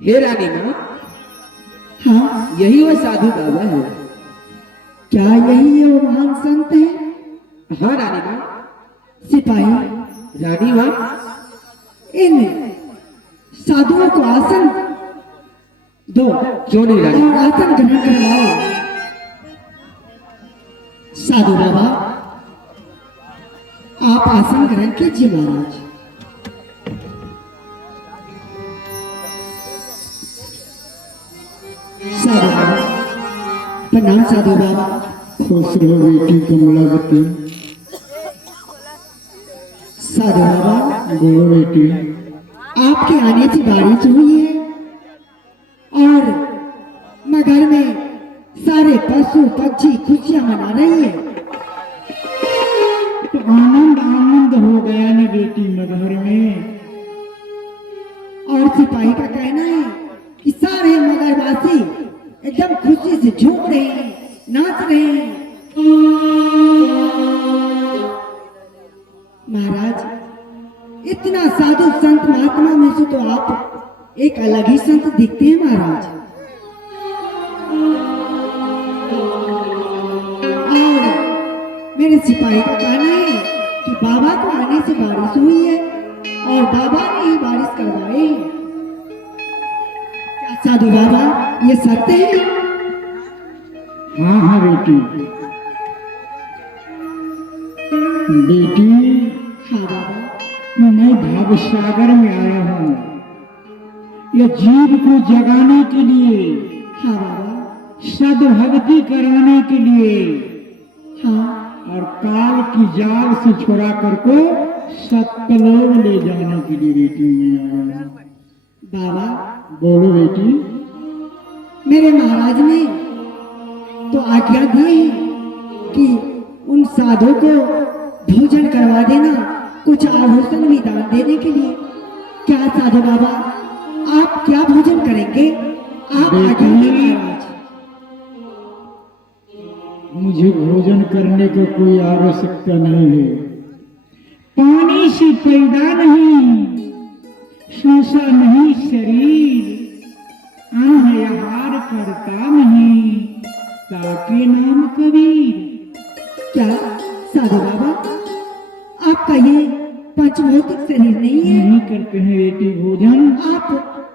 हे रानी माँ, हाँ यही वह साधु बाबा है। क्या यही है वो महान संत है? हाँ रानी माँ। सिपाही रानी माँ, इन साधुओं को आसन दो क्यों नहीं रानी? और आसन ग्रहण करवाओ। साधु बाबा आप आसन ग्रहण कीजिए महाराज। साधु बाबा प्रणाम। साधु बाबा खुश रहो बेटी कमलावती। साधु बाबा बोलो बेटी। आपके आने से बारिश हुई है और मगर में सारे पशु पक्षी खुशियां मना रही है। तो आनंद आनंद हो गया ना बेटी मगहर में। और सिपाही का कहना है कि सारे मगरवासी एकदम खुशी से झूम रहे हैं, नाच रहे हैं। महाराज इतना साधु संत महात्मा में से तो आप एक अलग ही संत दिखते हैं महाराज। और मेरे सिपाही का कहना है कि बाबा को आने से बारिश हुई है और बाबा ने ही बारिश करवाई है। क्या साधु बाबा ये सत्य है? हाँ हाँ बेटी। बेटी हाँ बाबा। मैं भाव सागर में आया हूँ ये जीव को जगाने के लिए, हाँ बाबा। सद्भक्ति कराने के लिए हाँ और काल की जाल से छुड़ा कर को सतलोक ले जाने के लिए बेटी मैं आया हूँ। बाबा बोलो बेटी। मेरे महाराज ने तो आज्ञा दी है कि उन साधु को भोजन करवा देना, कुछ आभूषण भी दान देने के लिए। क्या साधु बाबा आप क्या भोजन करेंगे? आप आज्ञा दें महाराज। मुझे भोजन करने का कोई आवश्यकता नहीं है। पानी से पैदा नहीं, सूसा नहीं शरीर, अन्न आहार करता नहीं, ताके नाम कबीर। क्या साधु बाबा, आपका ये पंचभौतिक शरीर नहीं है? नहीं करते हैं बेटी भोजन। आप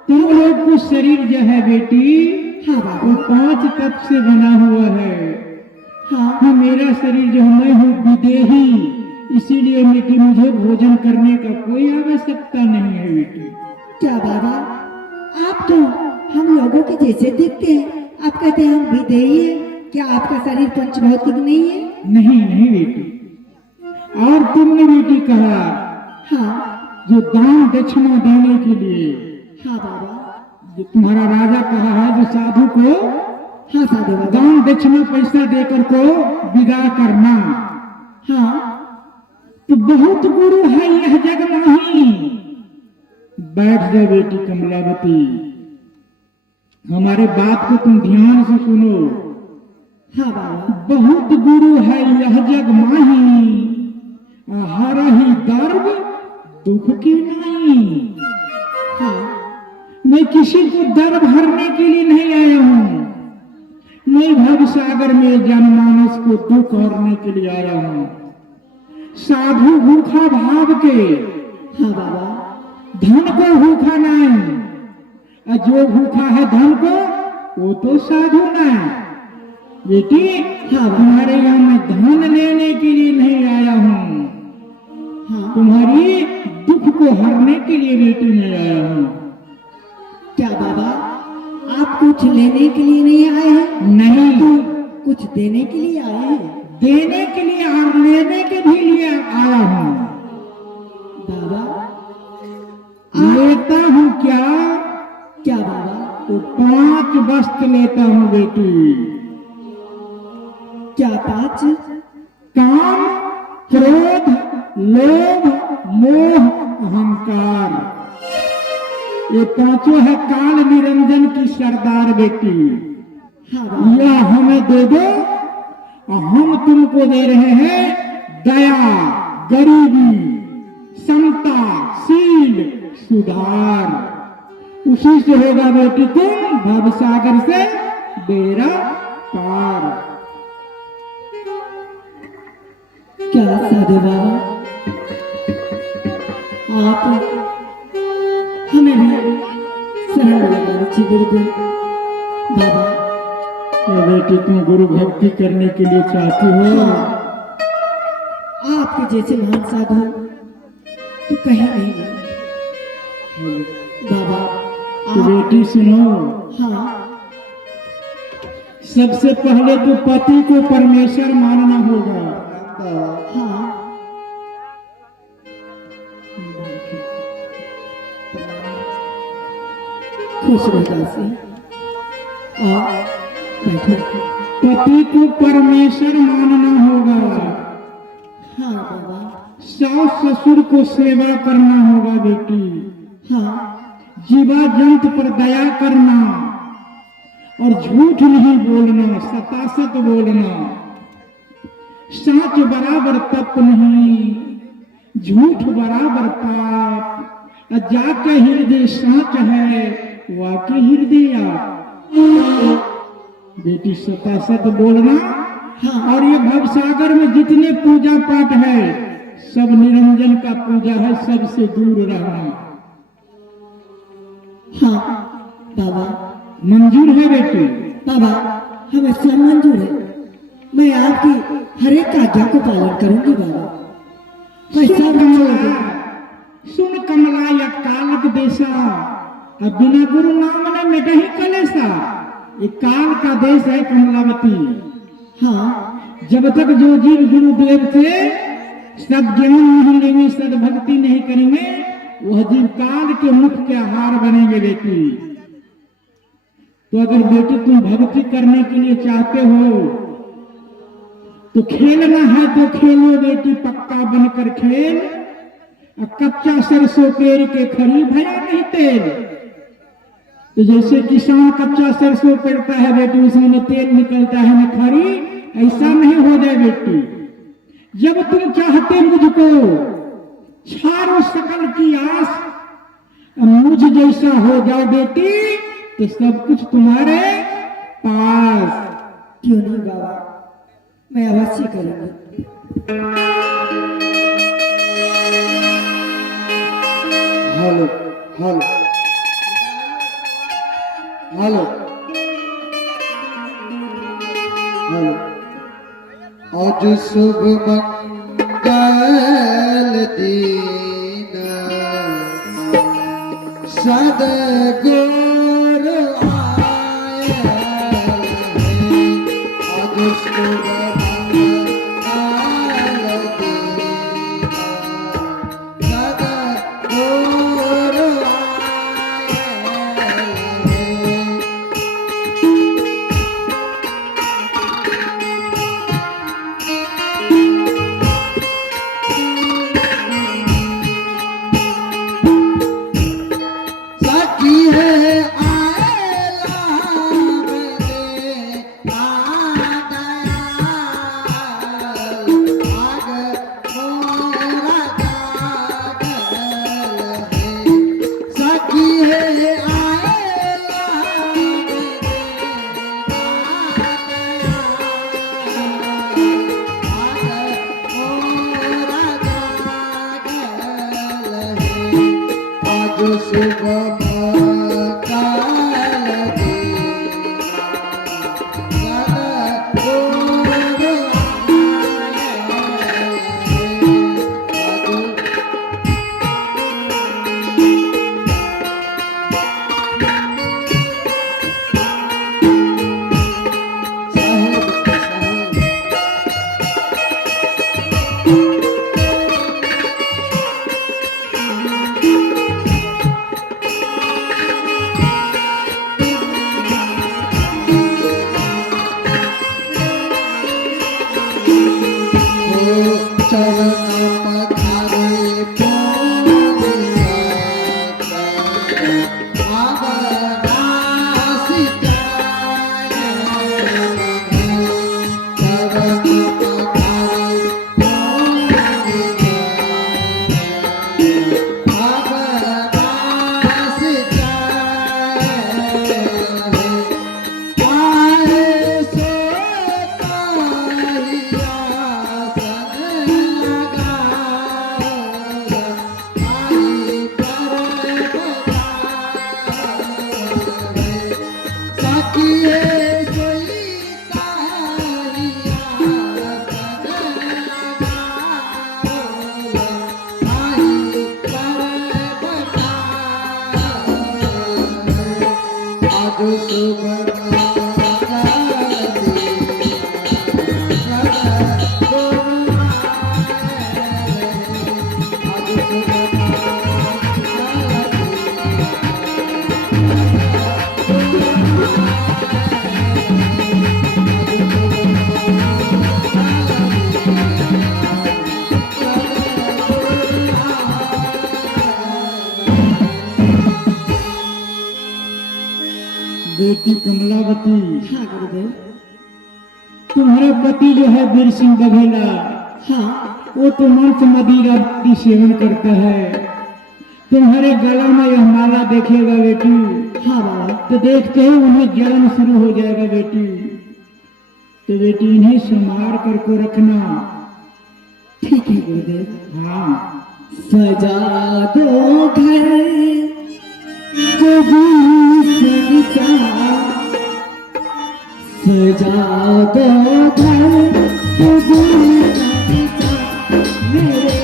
तुम लोग को शरीर जो है बेटी, हाँ वो बाबा, 5 तत्व से बना हुआ है। हाँ हाँ, मेरा शरीर जो मैं हूँ विदेही, इसीलिए बेटी मुझे भोजन करने का कोई आवश्यकता नहीं है बेटी। क्या बाबा, आप तो हम लोगों के जैसे दिखते हैं, आप कहते हैं हम विदेही हैं। क्या आपका शरीर पंचभौतिक नहीं है? नहीं नहीं बेटी। और तुमने बेटी कहा हाँ जो दान दक्षिणा देने के लिए, हाँ बाबा, जो तुम्हारा राजा कहा है जो साधु को हाँ साधु बाबा, दान दक्षिणा पैसा देकर को विदा करना, हाँ तो बहुत गुरु है यह जग नहीं। बैठ जा बेटी कमलावती, हमारे बात को तुम ध्यान से सुनो। हाँ बाबा, बहुत गुरु है यह जग माही, हर ही दर्द दुख की नहीं। हाँ मैं किसी को दर्द भरने के लिए नहीं आया हूँ, मैं भव सागर में जनमानस को दुख हरने के लिए आया हूँ। साधु भूखा भाव के, हाँ बाबा, धन को भूखा नहीं, और जो भूखा है धन को वो तो साधु नहीं। बेटी हाँ तुम्हारे यहाँ मैं धन लेने के लिए नहीं आया हूँ, हाँ। तुम्हारी दुख को हरने के लिए बेटी मैं आया हूँ। क्या बाबा, आप कुछ लेने के लिए नहीं आए हैं? नहीं, तो कुछ देने के लिए आए हैं? देने के लिए और लेने के भी लिए आया हूँ। बाबा, लेता हूँ क्या? क्या बाबा, तो 5 वस्त्र लेता हूँ बेटी। क्या 5? काम, क्रोध, लोभ, मोह, अहंकार, ये 5 है काल निरंजन की सरदार बेटी। हाँ बाबा, यह हमें दे दो और हम तुमको दे रहे हैं दया, गरीबी, समता, शील, सुधार। उसी से होगा बेटी तुम भव सागर से बेड़ा पार। क्या साधु बाबा, आप हमें भी शरण लगा दीजिए गुरुदेव। बाबा, तो बेटी तुम गुरु भक्ति करने के लिए चाहती हो? आपके जैसे महान साधु तो कहीं नहीं मिले। बाबा, तो आप, बेटी सुनो, हाँ सबसे पहले तो पति को परमेश्वर मानना होगा। हाँ, खुश रहो से और बैठो। पति को परमेश्वर मानना होगा। हाँ बाबा, सास ससुर को सेवा करना होगा बेटी। हाँ जीवा जंत पर दया करना और झूठ नहीं बोलना, सतासत बोलना। सच बराबर तप नहीं, झूठ बराबर पाप। जाके हृदय साच है, वाके हृदय आप। बेटी सतासत बोलना। हाँ, और ये भवसागर में जितने पूजा पाठ है सब निरंजन का पूजा है, सबसे दूर रहना। हाँ बाबा, मंजूर है बेटी? बाबा हमें सब मंजूर है। मैं आपकी हर एक आज्ञा को पालन करूंगी बाबा। मैं सुन सब कमला, छोड़ सुन कमला या कालक देशा, अब बिना गुरु नाम ने मिटे ही कलेसा। ये काल का देश है कमलावती। हाँ, जब तक जो जीव गुरुदेव से सद ज्ञान नहीं लेंगे, सद भक्ति नहीं करेंगे, वह जीव काल के मुख के आहार बनेंगे बेटी। तो अगर बेटी तुम भक्ति करने के लिए चाहते हो तो खेलना है तो खेलो बेटी, पक्का बनकर खेल। कच्चा सरसों पेड़ के खरी भया नहीं तेल। तो जैसे किसान कच्चा सरसों पेड़ता है बेटी, उसमें न तेल निकलता है न खरी, ऐसा नहीं हो जाए बेटी। जब तुम चाहते मुझको चारों सकल की आस मुझ जैसा हो जाओ बेटी, तो सब कुछ तुम्हारे पास। क्यों नहीं बाबा, मैं अवश्य करूंगी। Hello hello hello hello. आज शुभ मंगल दिन सदगुर आए हैं। आज शुभ मंगल दिन सदगुर आए हैं। सखी है आएला मेरे आग मोरा जागल है। सखी है आएला मेरे आग मोरा जागल है। आज शुभ मंगल दिन सदगुर आए हैं। चरण पधारे पुनिया अवनाशी जाय। चरण पधारे पुनिया अवनाशी जाय। आए सो कहिया शुभ बेटी कमलावती, हाँ गुरुदेव। तुम्हारा पति जो है वीर सिंह बघेला, हाँ वो तो मंच मदिरा की सेवन करता है। तुम्हारे गला में यह माला देखेगा बेटी, हाँ बाबा। तो देखते ही उन्हें जलन शुरू हो जाएगा बेटी। तो बेटी इन्हें संभाल करके रखना। ठीक है गुरुदेव। हाँ। सजा दो घर कभी सजा, सजा दो घर कभी सजा, मेरे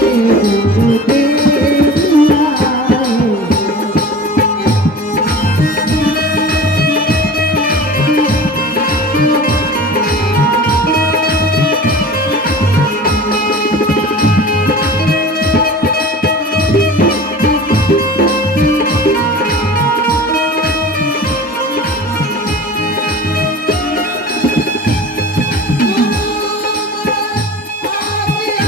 गुरुदेव आए। आगे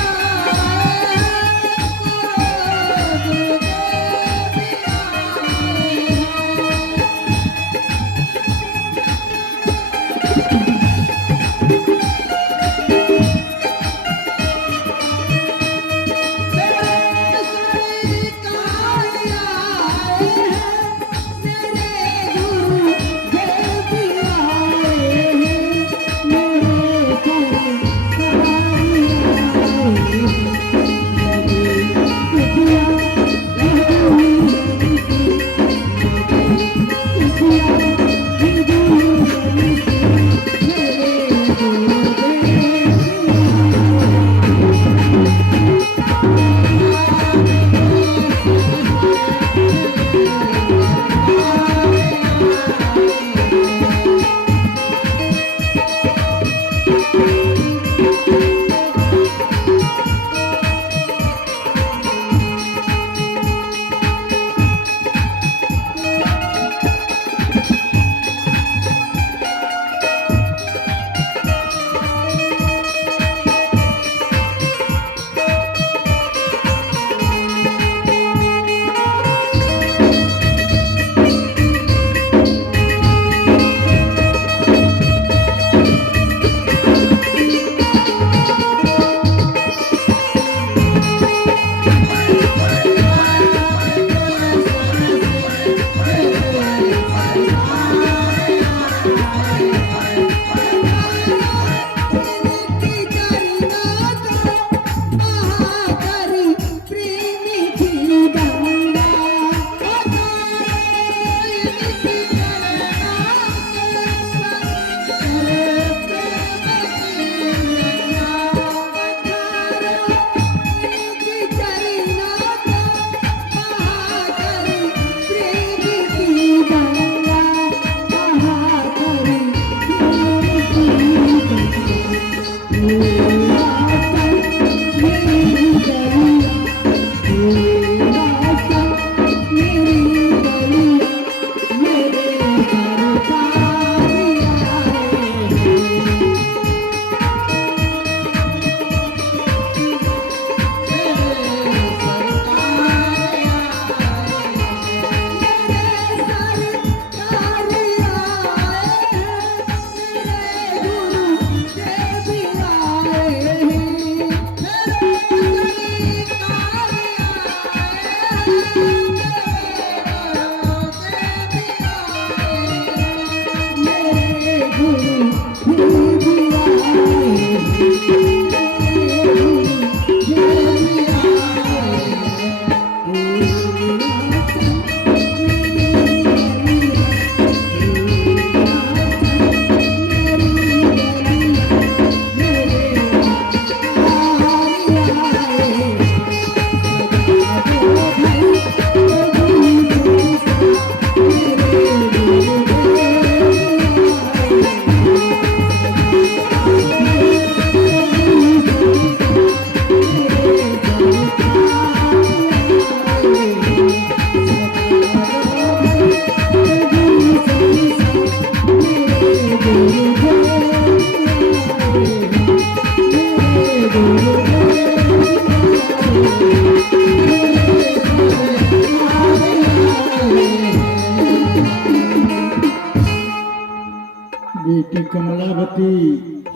बेटी कमलावती,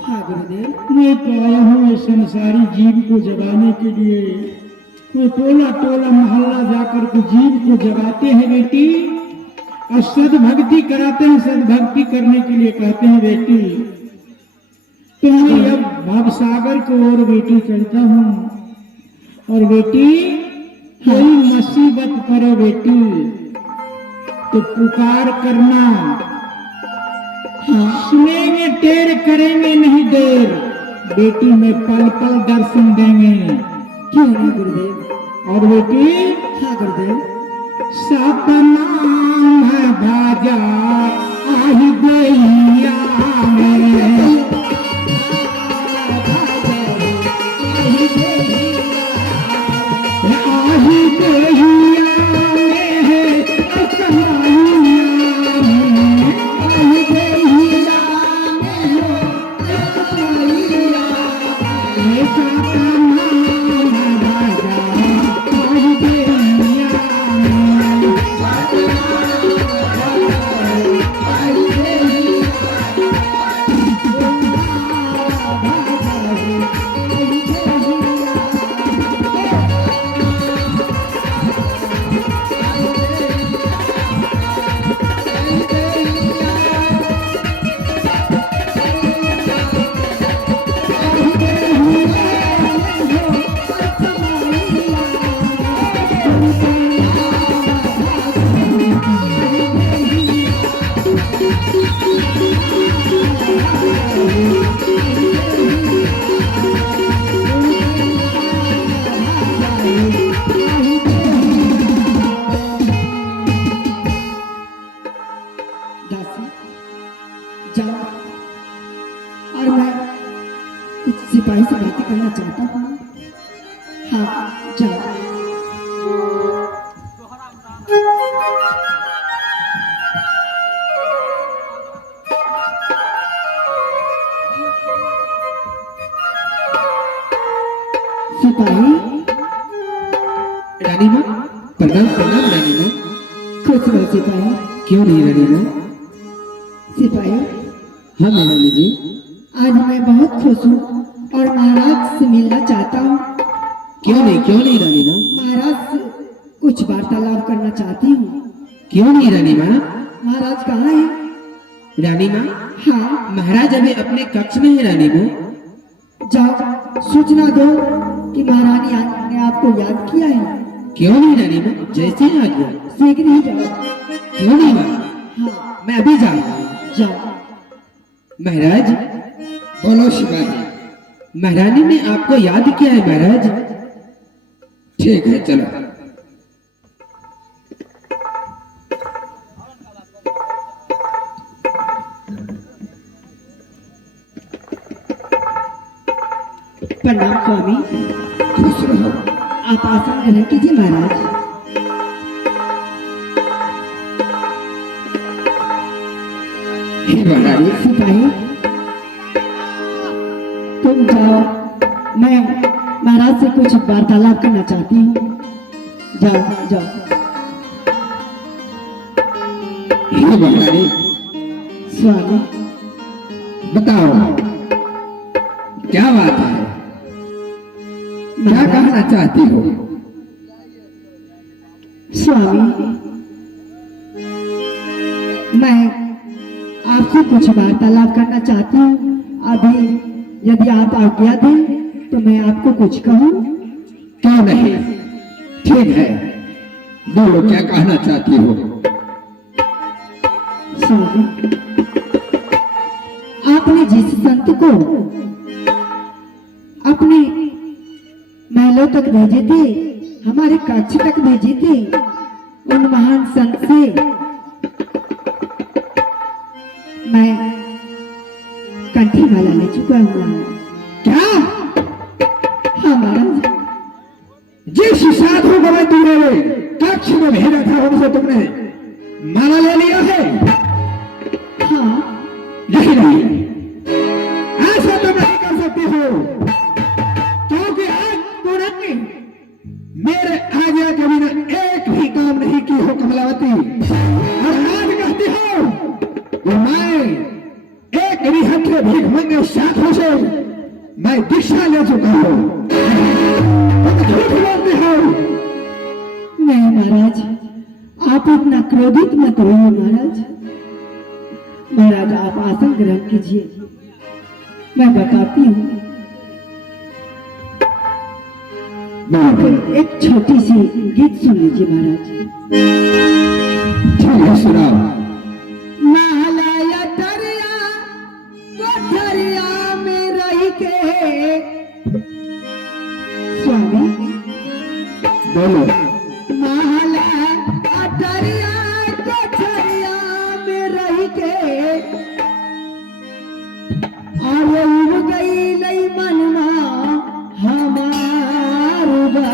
हाँ गुरुदेव। मैं तो आया हूँ इस संसारी जीव को जगाने के लिए। मैं टोला टोला मोहल्ला जाकर के जीव को जगाते हैं बेटी, और सदभक्ति कराते हैं। सदभक्ति करने के लिए कहते हैं बेटी। तो मैं अब भवसागर की ओर बेटी चलता हूँ। और बेटी कोई मुसीबत पड़े बेटी तो पुकार करना, सुनेंगे टेर, करेंगे नहीं देर। बेटी में पल पल दर्शन देंगे। क्यों नहीं गुरुदेव? और बेटी हाँ गुरुदेव। सतनाम बाजा आही दैया में, आही दैया में है कन्हैया में, आही दैया में है कन्हैया में, सतनाम बाजा आही दैया में। दासी जाओ, और मैं कुछ सिपाही से बातें करना चाहता हूँ। हाँ जाओ। सिपाही, रानी माँ प्रणाम प्रणाम रानी माँ। खुश रहो सिपाही। क्यों नहीं रानी माँ? सिपाही, हाँ मैं रानी जी। आज मैं बहुत खुश हूँ और महाराज से मिलना चाहता हूँ। क्यों नहीं रानी माँ? महाराज से कुछ वार्तालाप करना चाहती हूँ। क्यों नहीं रानी माँ? महाराज कहाँ है? रानी माँ हाँ महाराज अभी अपने कक्ष में है रानी माँ। जाओ, सूचना दो कि महारानी ने आपको याद किया है। क्यों नहीं रानी माँ? जैसे ही आ गया। शीघ्र ही जाओ। क्यों नहीं माँ? हाँ मैं अभी जा रहा हूँ। जाओ। महाराज बोलो शिवाजी। महारानी ने आपको याद किया है महाराज। ठीक है चलो। प्रणाम स्वामी। खुश रहो। आप आसन ग्रहण कीजिए महाराज। हे महारानी, सिपाही तुम जाओ, मैं महाराज से कुछ वार्तालाप करना चाहती हूँ। जाओ जाओ। हे महारानी स्वामी बताओ क्या बात है, क्या कहना चाहती हो? स्वामी, मैं आपसे कुछ वार्तालाप करना चाहती हूँ। अभी यदि आप आज्ञा दें तो मैं आपको कुछ कहूँ। क्यों नहीं, ठीक है, बोलो क्या कहना चाहती हो? स्वामी, आपने जिस संत को अपने महलों तक भेजे थे, हमारे कक्ष तक भेजे थे, उन महान संत से मैं कंठी माला ले चुका हूँ। क्या? हाँ महाराज। जिस साधु को मैं तुम्हारे कक्ष में भेजा था उनसे तुमने माला ले लिया है? हाँ नहीं, ऐसा तो नहीं कर सकती हो, क्योंकि आज तुरंत मेरे आज्ञा के बिना एक भी काम नहीं की हो कमलावती, और आज कहती हो कि मैं के भीख मंगे साधु से मैं दीक्षा ले चुका हूँ। तुम झूठ बोलते हो। नहीं महाराज, आप इतना क्रोधित मत होइए महाराज। महाराज आप आसन ग्रहण कीजिए, मैं बताती हूँ। एक छोटी सी गीत सुन लीजिए महाराज। ठीक है, सुनाओ। महलाया दरिया कोठरिया में रह के, स्वामी बोलो। महलाया दरिया कोठरिया में रह के, और उड़ गई नहीं मनमा हमार बा।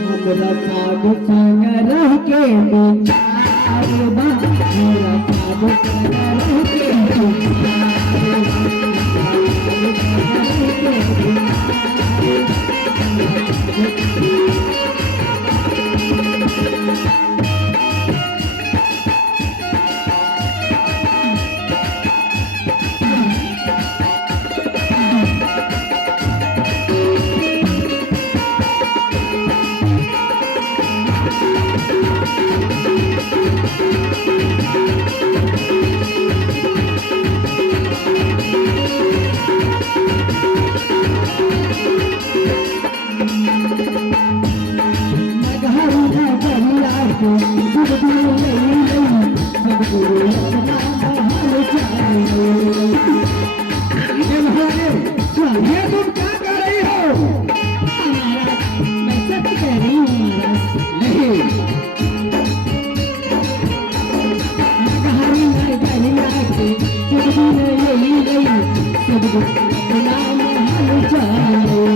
हमरा साधु संग रह के बेकार बा, हमरा साधु संग रह के बेकार ये तुम क्या कर रही हो? मैं सत्य कह रही हूँ महाराज। नहीं, कहानी मैं गलिया के सब यही गई, सब अपना महल चले।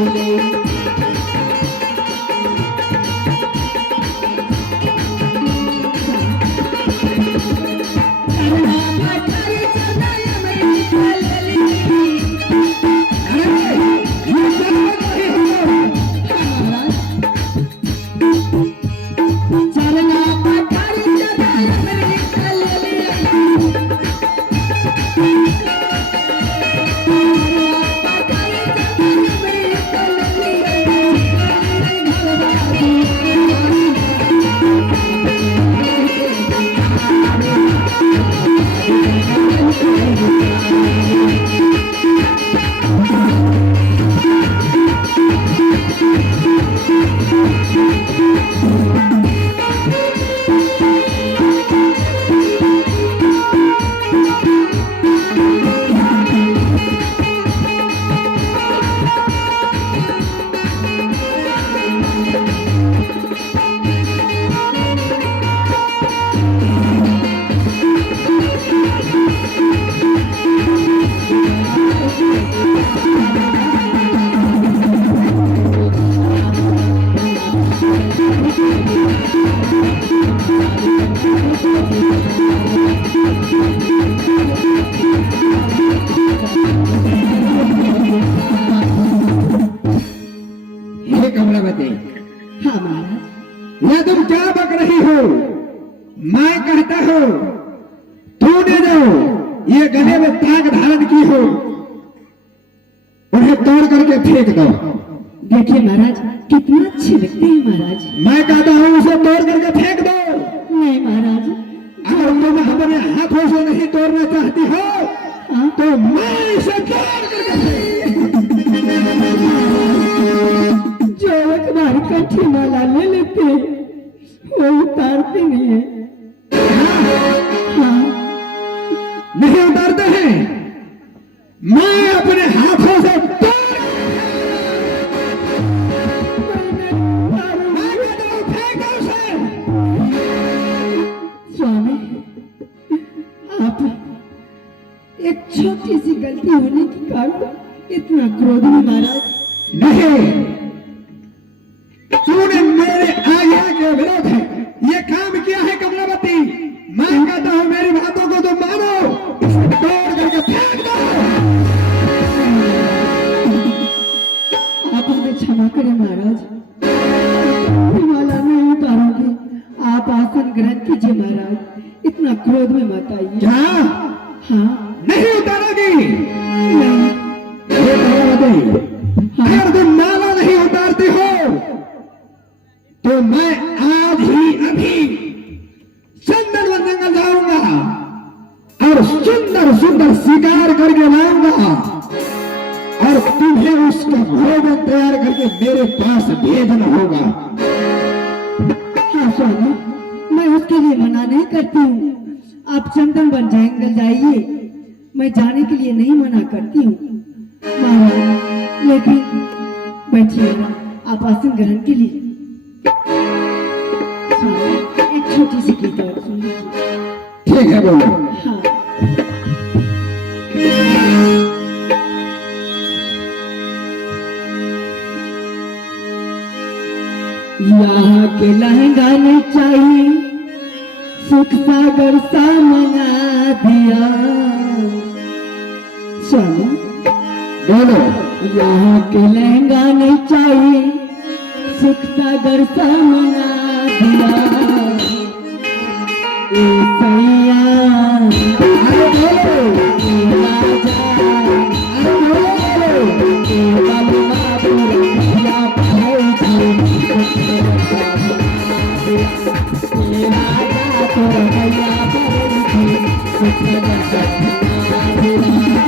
हे कमलावती, हाँ महाराज। यह तुम क्या बक रही हो? मैं कहता हूँ तूने जो ये गले में ताक धारण की हो, उन्हें तोड़ करके फेंक दो। देखिए महाराज, कितना अच्छे लगते हैं महाराज। मैं कहता हूँ उसे तोड़ करके फेंक दो। नहीं महाराज, अगर तुम अपने हाथों से नहीं तोड़ना चाहती हो हाँ? तो मैं इसे तोड़ करके फेंक। जो एक बार कंठी माला ले लेते वो उतारते नहीं है। हाँ, नहीं उतारते हैं। मैं अपने हाथों से तोड़, मैं कहता हूँ फेंक दो उसे। स्वामी, आप एक छोटी सी गलती होने के कारण इतना क्रोध में महाराज। नहीं, तूने मेरे आज्ञा के विरोध है ये काम किया है कमलावती। मैं कहता हूँ मेरी बातों को तो मानो, इसे तोड़ करके फेंक दो। आप हमें क्षमा करें महाराज, माला नहीं उतारोगे। आप आसन ग्रहण कीजिए महाराज, इतना क्रोध में मत आइए। क्या? हाँ नहीं उतारोगी? नहीं ये बता दे, अगर तुम माला नहीं उतारती हो तो मैं आज ही अभी चंदनवन जंगल जाऊंगा और सुंदर सुंदर शिकार करके लाऊंगा और तुम्हें उसका भोजन तैयार करके मेरे पास भेजना होगा। हाँ स्वामी, मैं उसके लिए मना नहीं करती हूँ। आप चंदन बन जंगल जाइए, मैं जाने के लिए नहीं मना करती हूँ महाराज। लेकिन बैठिए, आप आसन ग्रहण के लिए। स्वामी, एक छोटी सी गीत और सुन लीजिए। ठीक है, बोलो। हाँ यहाँ के लहंगा नहीं चाहिए, सुख सागर सा मना दिया। स्वामी, बोलो। यहाँ के लहंगा नहीं चाहिए, सुख सागर सा मना दिया। ए सैया, अरे बोलो। ए राजा, अरे बोलो। ए बलवा पुरखिया पहुँची। ए राजा पुरखिया पहुँची, सुख सागर सा मना दिया।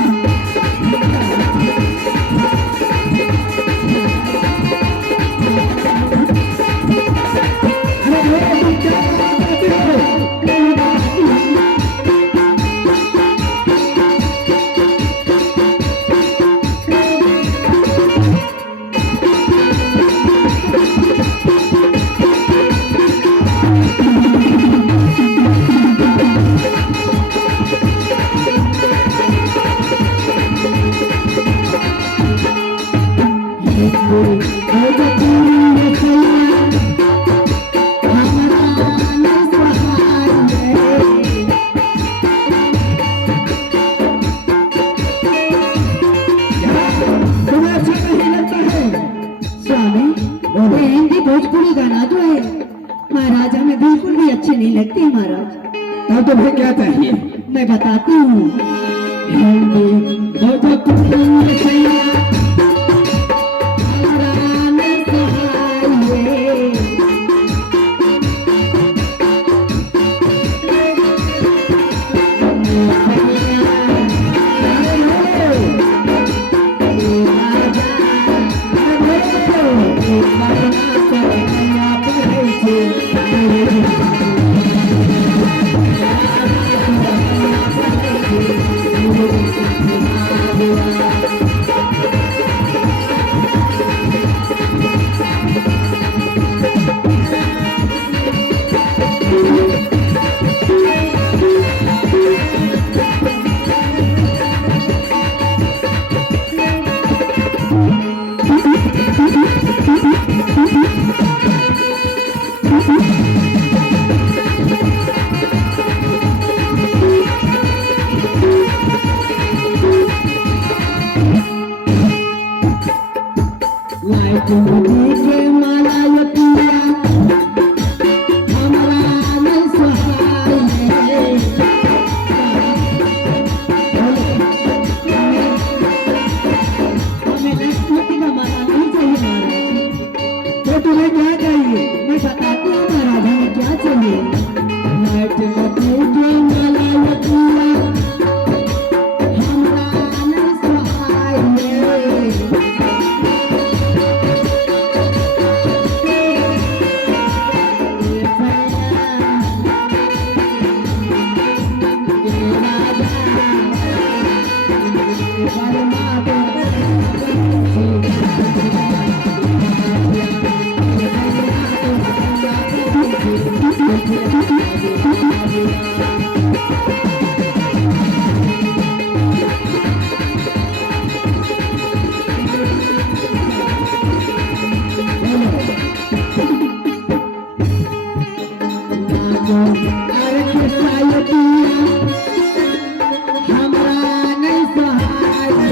हिंदी भोजपुरी गाना जो है महाराज, हमें बिल्कुल भी अच्छे नहीं लगते महाराज। तब तुम्हें क्या चाहिए? मैं बताती हूँ। हिंदी भोजपुरी सैया हमरा न सहाये। के माला ये पिया हमरा न सहाये। हमें लक्ष्मती का माला नहीं चाहिए महाराज। तो तुम्हें क्या चाहिए? मैं बताती हूँ महाराज, हमें क्या चाहिए। लक्ष्मती के माला ये पिया हमरा न सहाये। अरे कृष्णा ये पिया हमरा नहीं सहाये।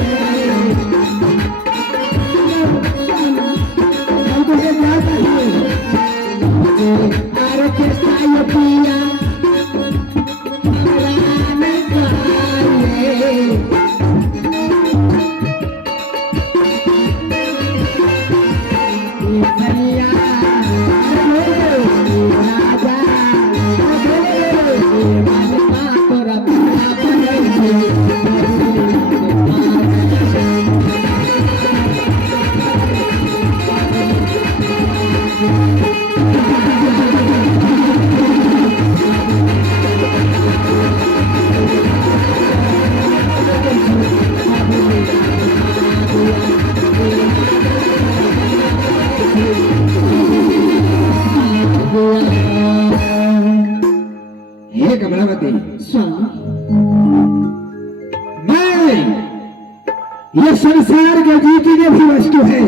ये संसार के जीती की भी वस्तु है,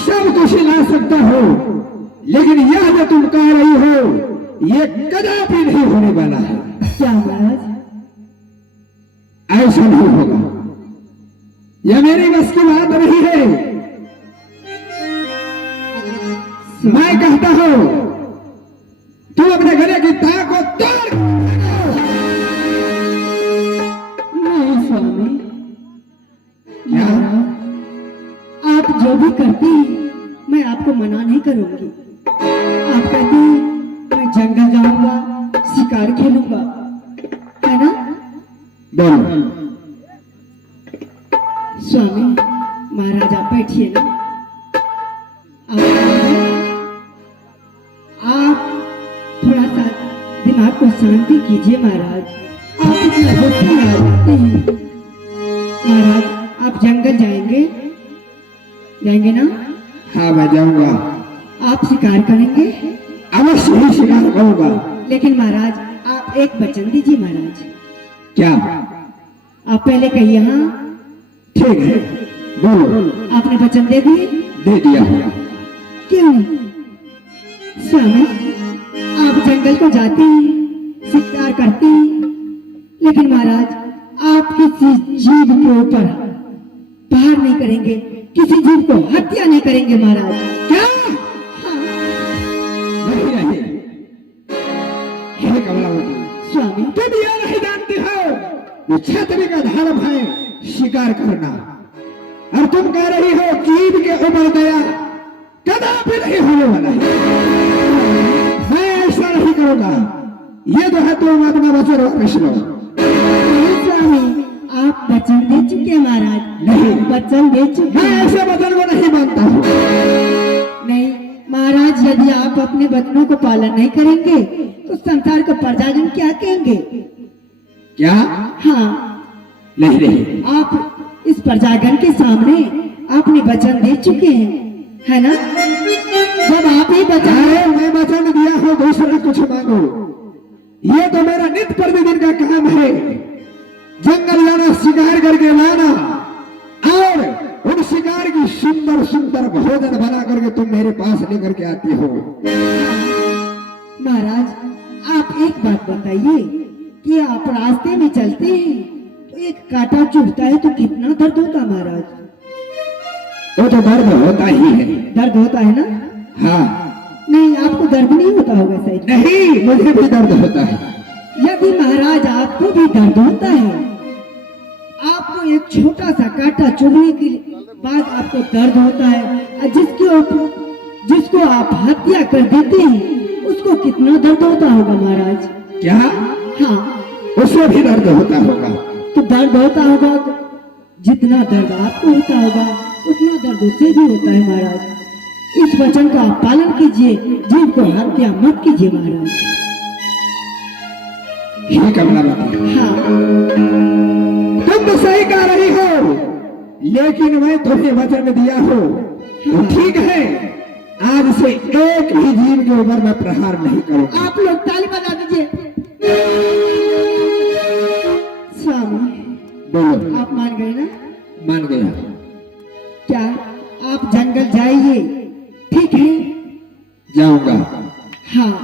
सब कुछ ला सकता हो, लेकिन यह जो तुम कह रही हो ये कदापि नहीं होने वाला है। क्या महाराज? ऐसा नहीं होगा, यह मेरी बस की बात नहीं है। मैं कहता हूं तू अपने गले की ताक को तोड़। नहीं स्वामी, क्या? आप जो भी करती मैं आपको मना नहीं करूंगी। आप कहती मैं जंगल जाऊंगा, शिकार खेलूंगा, है ना? बोलो। स्वामी महाराज आप बैठिए ना। आप थोड़ा सा दिमाग को शांति कीजिए महाराज। आप इतना गुस्से में आ जाते हैं। महाराज आप जंगल जाएंगे, जाएंगे ना? हाँ मैं जाऊंगा, आप शिकार करेंगे, अवश्य ही शिकार करूंगा। लेकिन महाराज आप एक वचन दीजिए महाराज। क्या? आप पहले कहिए। हाँ ठीक है, बोलो। आपने वचन दे दिए? दे दिया होगा। क्यों स्वामी, आप जंगल को जाते हैं, शिकार करते हैं, लेकिन महाराज आप किसी जीव के ऊपर प्रहार नहीं करेंगे, किसी जीव को हत्या नहीं करेंगे महाराज। क्या? हाँ नहीं नहीं, हे कमलावती, स्वामी, तुम यह नहीं जानती हो कि क्षत्रिय का धर्म है शिकार करना, और तुम कह रही हो जीव के ऊपर दया कदापि नहीं होने वाला है। मैं ऐसा नहीं करूंगा। ये जो है तुम अपना वचन वापस लो। नहीं स्वामी, आप वचन दे चुके महाराज। नहीं, वचन दे चुके। मैं ऐसे वचन को नहीं मानता हूँ। नहीं महाराज, यदि आप अपने वचनों को पालन नहीं करेंगे तो संसार का प्रजाजन क्या कहेंगे? क्या? हाँ, नहीं नहीं, आप इस प्रजागण के सामने आपने वचन दे चुके हैं, है ना? जब आप ही वचन, मैं वचन दिया हूँ दूसरा कुछ मांगो। ये तो मेरा नित्य प्रतिदिन का काम है, जंगल जाना, शिकार करके लाना, और उन शिकार की सुंदर सुंदर भोजन बना करके तुम मेरे पास लेकर के आती हो। महाराज आप एक बात बताइए कि आप रास्ते में चलते हैं तो एक कांटा चुभता है तो कितना दर्द होता महाराज? वो तो दर्द होता ही है। दर्द होता है ना? हाँ। नहीं, आपको दर्द नहीं होता होगा शायद। नहीं, मुझे भी दर्द होता है। यदि महाराज आपको भी दर्द होता है, आपको एक छोटा सा कांटा चुभने के बाद आपको दर्द होता है, और जिसको आप हत्या कर देते हैं उसको कितना दर्द होता होगा महाराज? क्या? हाँ, उसको भी दर्द होता होगा। तो दर्द होता होगा, जितना दर्द आपको होता होगा उतना दर्द उससे भी होता है महाराज। इस वचन का आप पालन कीजिए, जीव को हत्या मत कीजिए महाराज। हे कमलावती, हाँ, तुम तो सही कह रही हो, लेकिन मैं तुम्हें वचन दिया हूँ तो ठीक है, आज से एक भी जीव के ऊपर मैं प्रहार नहीं करूंगा। आप लोग ताली बजा दीजिए। स्वामी बोलो। आप मान गए ना? मान गया। क्या आप जंगल जाइए, ठीक है? जाऊंगा। हाँ,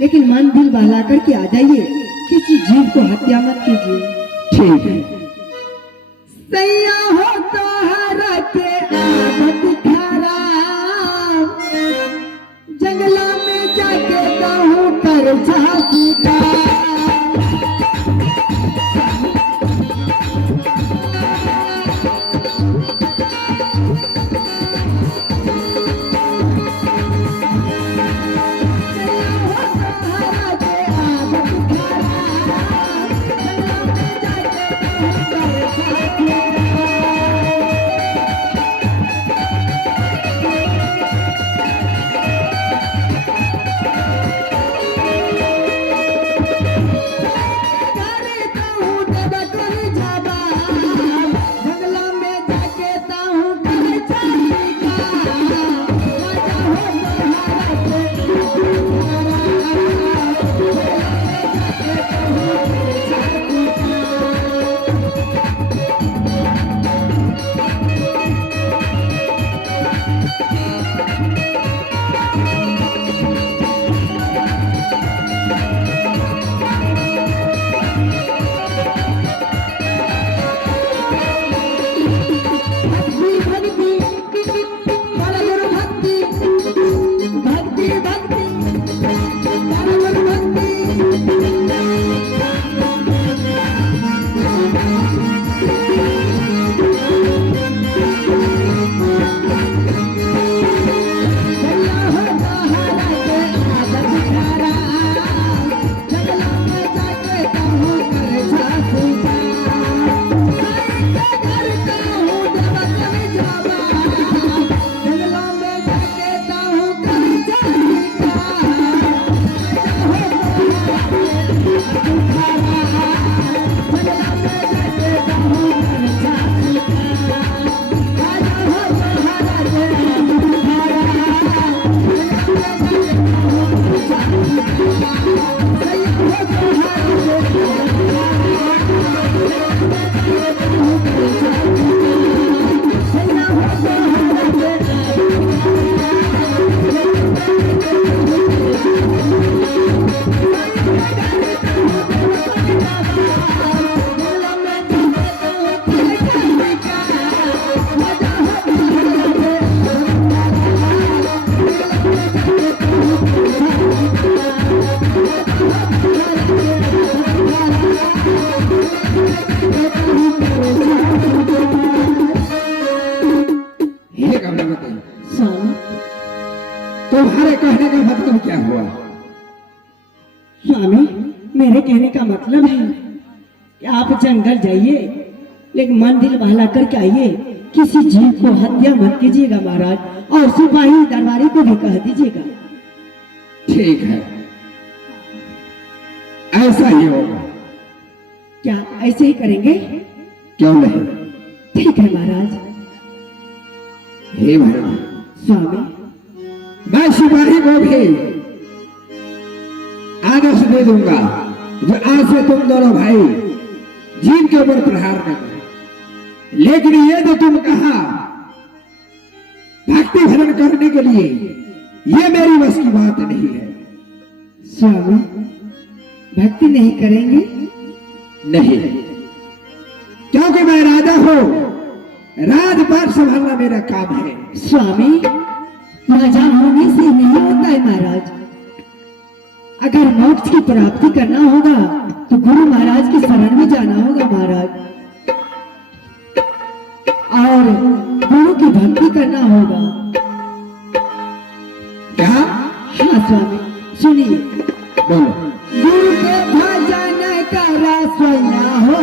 लेकिन मन दिल बहला करके आ जाइए, किसी जीव को हत्या मत कीजिए। ठीक है। सैया हो तो हर के आदत खराब, जंगला में जाके कहूँ कर झांसी का। सैया हो तो हर के आदत खराब, हे कमलावती, स्वामी तुम्हारे कहने का मतलब क्या हुआ? स्वामी मेरे कहने का मतलब है कि आप जंगल जाइए लेकिन मन दिल बहला करके आइए, किसी जीव को हत्या मत कीजिएगा महाराज, और सिपाही दरबारी को भी कह दीजिएगा। ठीक है, ऐसा ही होगा। क्या ऐसे ही करेंगे? क्यों नहीं? ठीक है महाराज। हे महाराज, स्वामी मैं सिपाही को भी आदेश दे दूंगा जो आज से तुम दोनों भाई जीव के ऊपर प्रहार न करो। लेकिन ये जो तुम कहा भक्ति भजन करने के लिए, ये मेरी बस की बात नहीं है। स्वामी भक्ति नहीं करेंगे? नहीं, क्योंकि मैं राजा हूं, राजपाट संभालना मेरा काम है। स्वामी राजा होने से नहीं होता है महाराज, अगर मोक्ष की प्राप्ति करना होगा तो गुरु महाराज की शरण में जाना होगा महाराज, और गुरु की भक्ति करना होगा। क्या? हाँ स्वामी सुनिए, बोलो। गुरु के भजन करा सोया हो,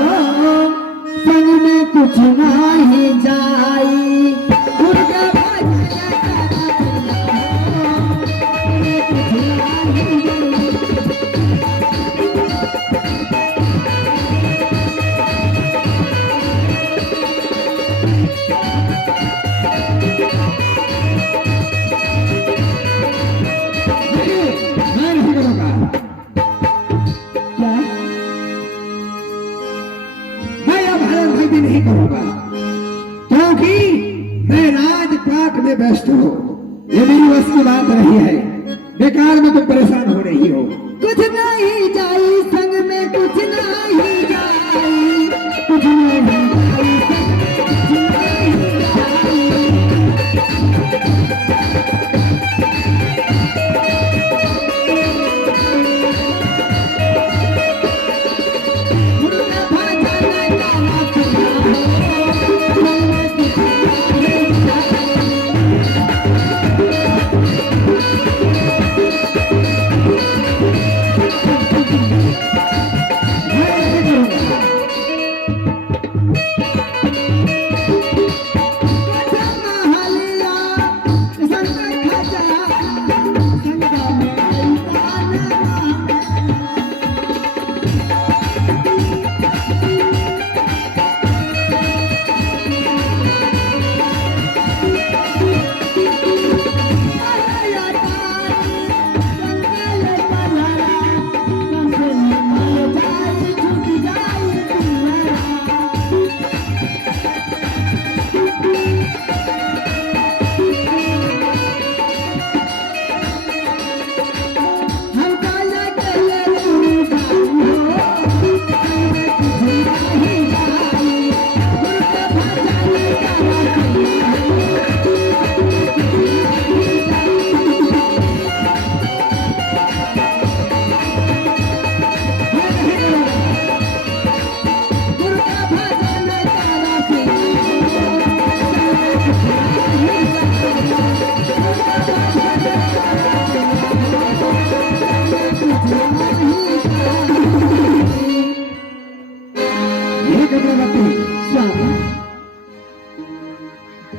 संग में कुछ नहीं जाई। गुरु के भजन करा सोया हो, संग में कुछ नहीं जाई। मैं नहीं करूंगा। क्या? मैं अब हरण भक्ति नहीं करूंगा, क्योंकि मैं राजपाट में व्यस्त हूँ। ये मेरी बस की बात नहीं है। बेकार में तुम परेशान हो रही हो। कुछ नहीं जाई संग में, कुछ नहीं जाई, कुछ नहीं जाई संग में, कुछ नहीं जाई। गुरु के भजन गाना सुना हो, संग में कुछ नहीं जाई। मैं नहीं करूंगा।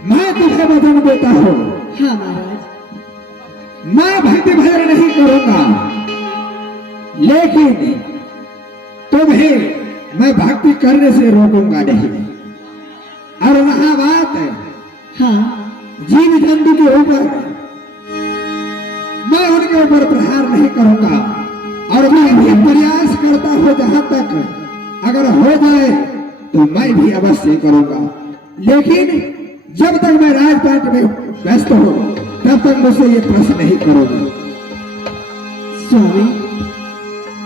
मैं तुझे वचन देता हूँ, हाँ महाराज। मैं भक्ति भजन नहीं करूंगा, लेकिन तुम्हें मैं भक्ति करने से रोकूंगा नहीं। और वहां बात है, हाँ जीव जंतु के ऊपर मैं उनके ऊपर प्रहार नहीं करूंगा, और मैं भी प्रयास करता हूं जहां तक अगर हो जाए तो मैं भी अवश्य करूंगा। लेकिन जब तक मैं राजपाट में व्यस्त हूं तब तक मुझसे ये प्रश्न नहीं करोगे। स्वामी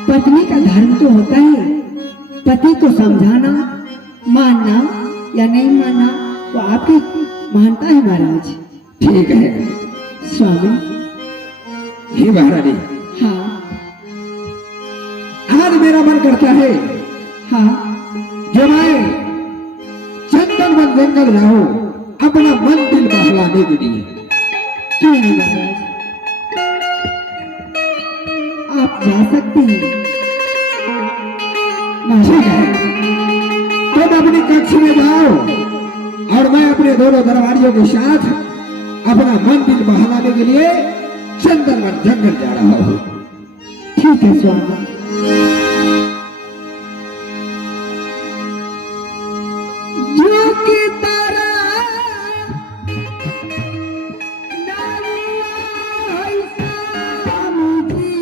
पत्नी का धर्म तो होता है पति को समझाना, मानना या नहीं मानना वो आपकी मानता है महाराज। ठीक है स्वामी। हे महारानी, हाँ आज मेरा मन करता है हाँ जो मैं चंदन वन जंगल जाऊं अपना मन दिल बहलाने के लिए। क्यों नहीं महाराज, आप जा सकती हैं। ठीक है, तुम अपनी कक्ष में जाओ और मैं अपने दोनों दरबारियों के साथ अपना मन दिल बहलाने के लिए चंदन वन जंगल जा रहा हूँ। ठीक है स्वामी। जो कि तारा नारिया ऐसा मुझी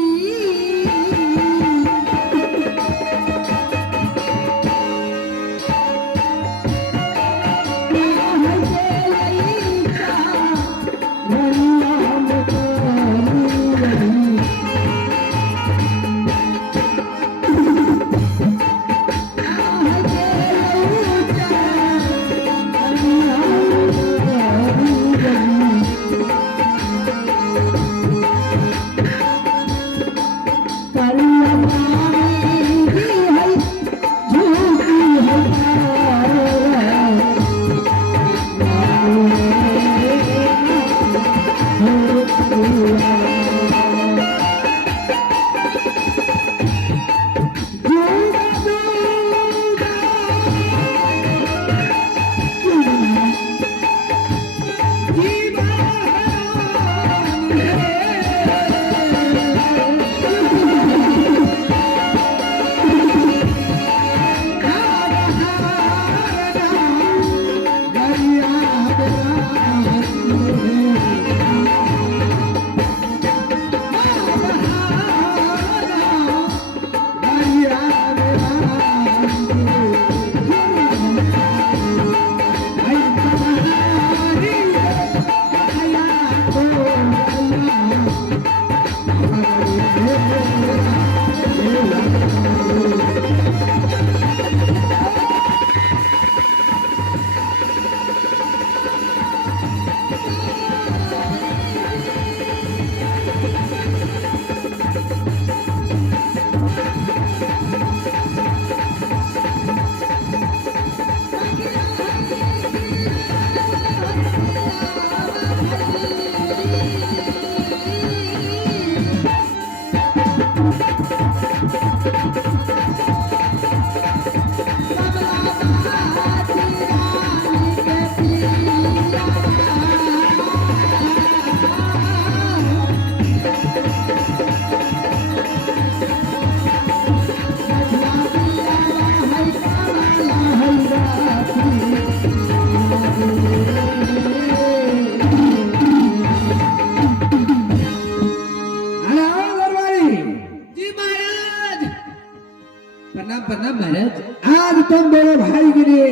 प्रणाम महाराज। आज तुम दोनों भाई के लिए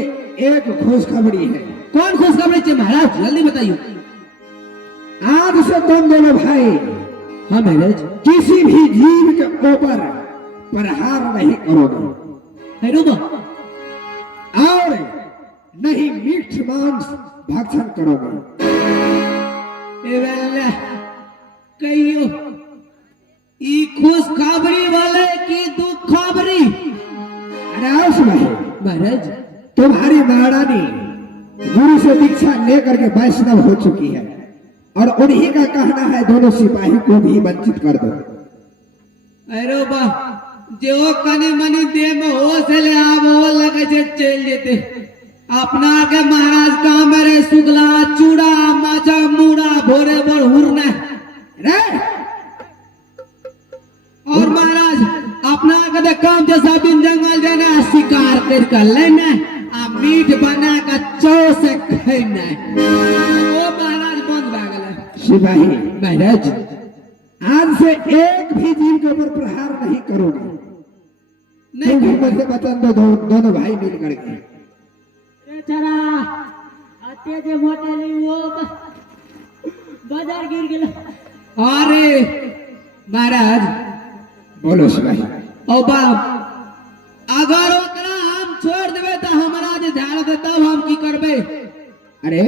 एक खुशखबरी है। कौन खुशखबरी चाहिए महाराज, जल्दी बताइए। आज से तुम दोनों भाई हाँ महाराज। किसी भी जीव के ऊपर प्रहार नहीं करोगे और नहीं मीठ मांस भक्षण करोगे। कहियो ई खुशखबरी वाले की दुख खबरी। अरे भाई महाराज, तुम्हारी महारानी गुरु से दीक्षा लेकर के वैष्णव हो चुकी है और उन्हीं का कहना है दोनों सिपाही को भी वंचित कर दो। अरे बा जो कनी मनी दे में होश ले आब वो लगे जे चल जेते। अपना के महाराज का मेरे सुगला चूड़ा माचा मुड़ा भोरे भोर हुरना रे। और महाराज अपना के काम जैसा बिन जंगल जाना शिकार कर लेना आ मीट बना का चौ से खाना। ओ महाराज बंद भा गेल। सिपाही महाराज, आज से एक भी जीव के ऊपर प्रहार नहीं करोगे। नहीं से वचन दो दोनों भाई मिल करके। चरा अते जे मोटेली वो बाजार गिर गेल। अरे महाराज बोलो सिपाही। ओ बाप, अगर ओकरा हम छोड़ देबे तो हमरा जे झाड़ दे तब हम की करबे। अरे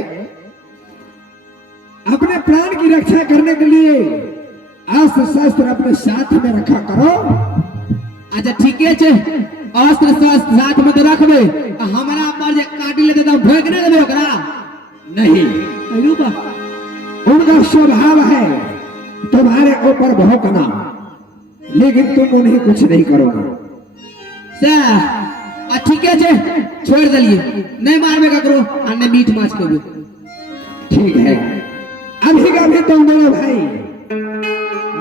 अपने प्राण की रक्षा करने के लिए अस्त्र शस्त्र अपने साथ में रखा करो। अच्छा ठीक है छे, अस्त्र शस्त्र साथ में तो रखबे आ हमरा पर जे काटी लेते तो भोग नहीं देबे ओकरा नहीं, रूपा उनका स्वभाव है तुम्हारे ऊपर भौंकना, लेकिन तुम उन्हें कुछ नहीं करोगे। से ठीक है छोड़ दिलिए, नहीं मारबे ककरो आ नहीं मीट माछ खेबे। ठीक है, अभी का भी तुम दोनों भाई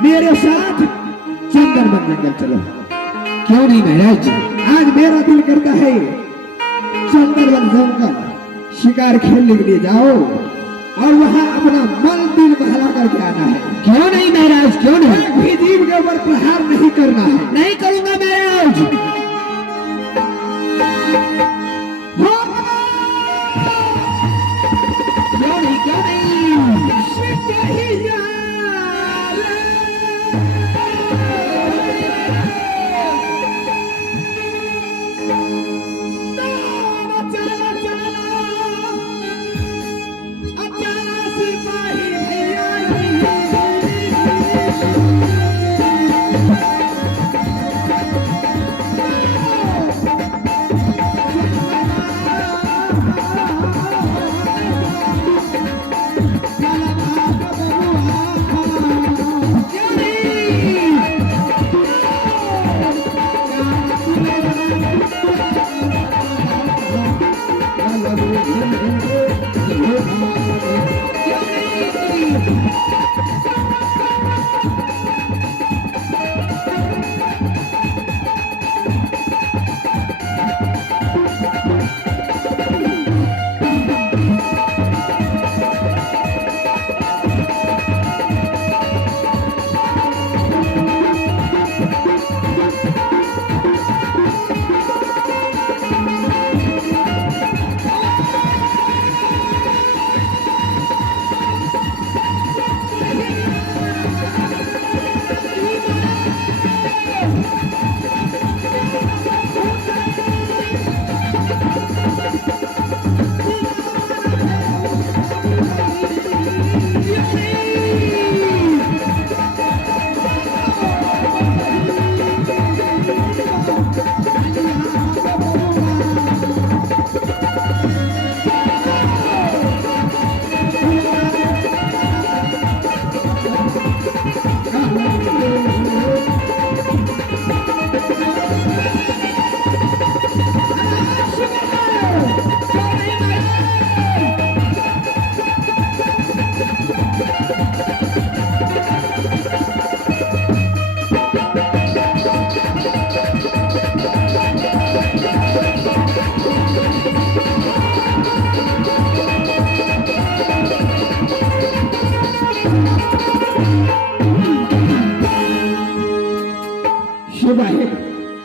मेरे साथ चंदनवन जंगल चलो। क्यों नहीं महाराज? आज मेरा दिल करता है चंदनवन जंगल शिकार खेलने के लिए जाओ और वहां अपना मन दिल बहला करके आना है। क्यों नहीं महाराज, क्यों नहीं? एक भी जीव के ऊपर प्रहार नहीं करना है। नहीं करूंगा महाराज। क्यों नहीं, क्यों नहीं?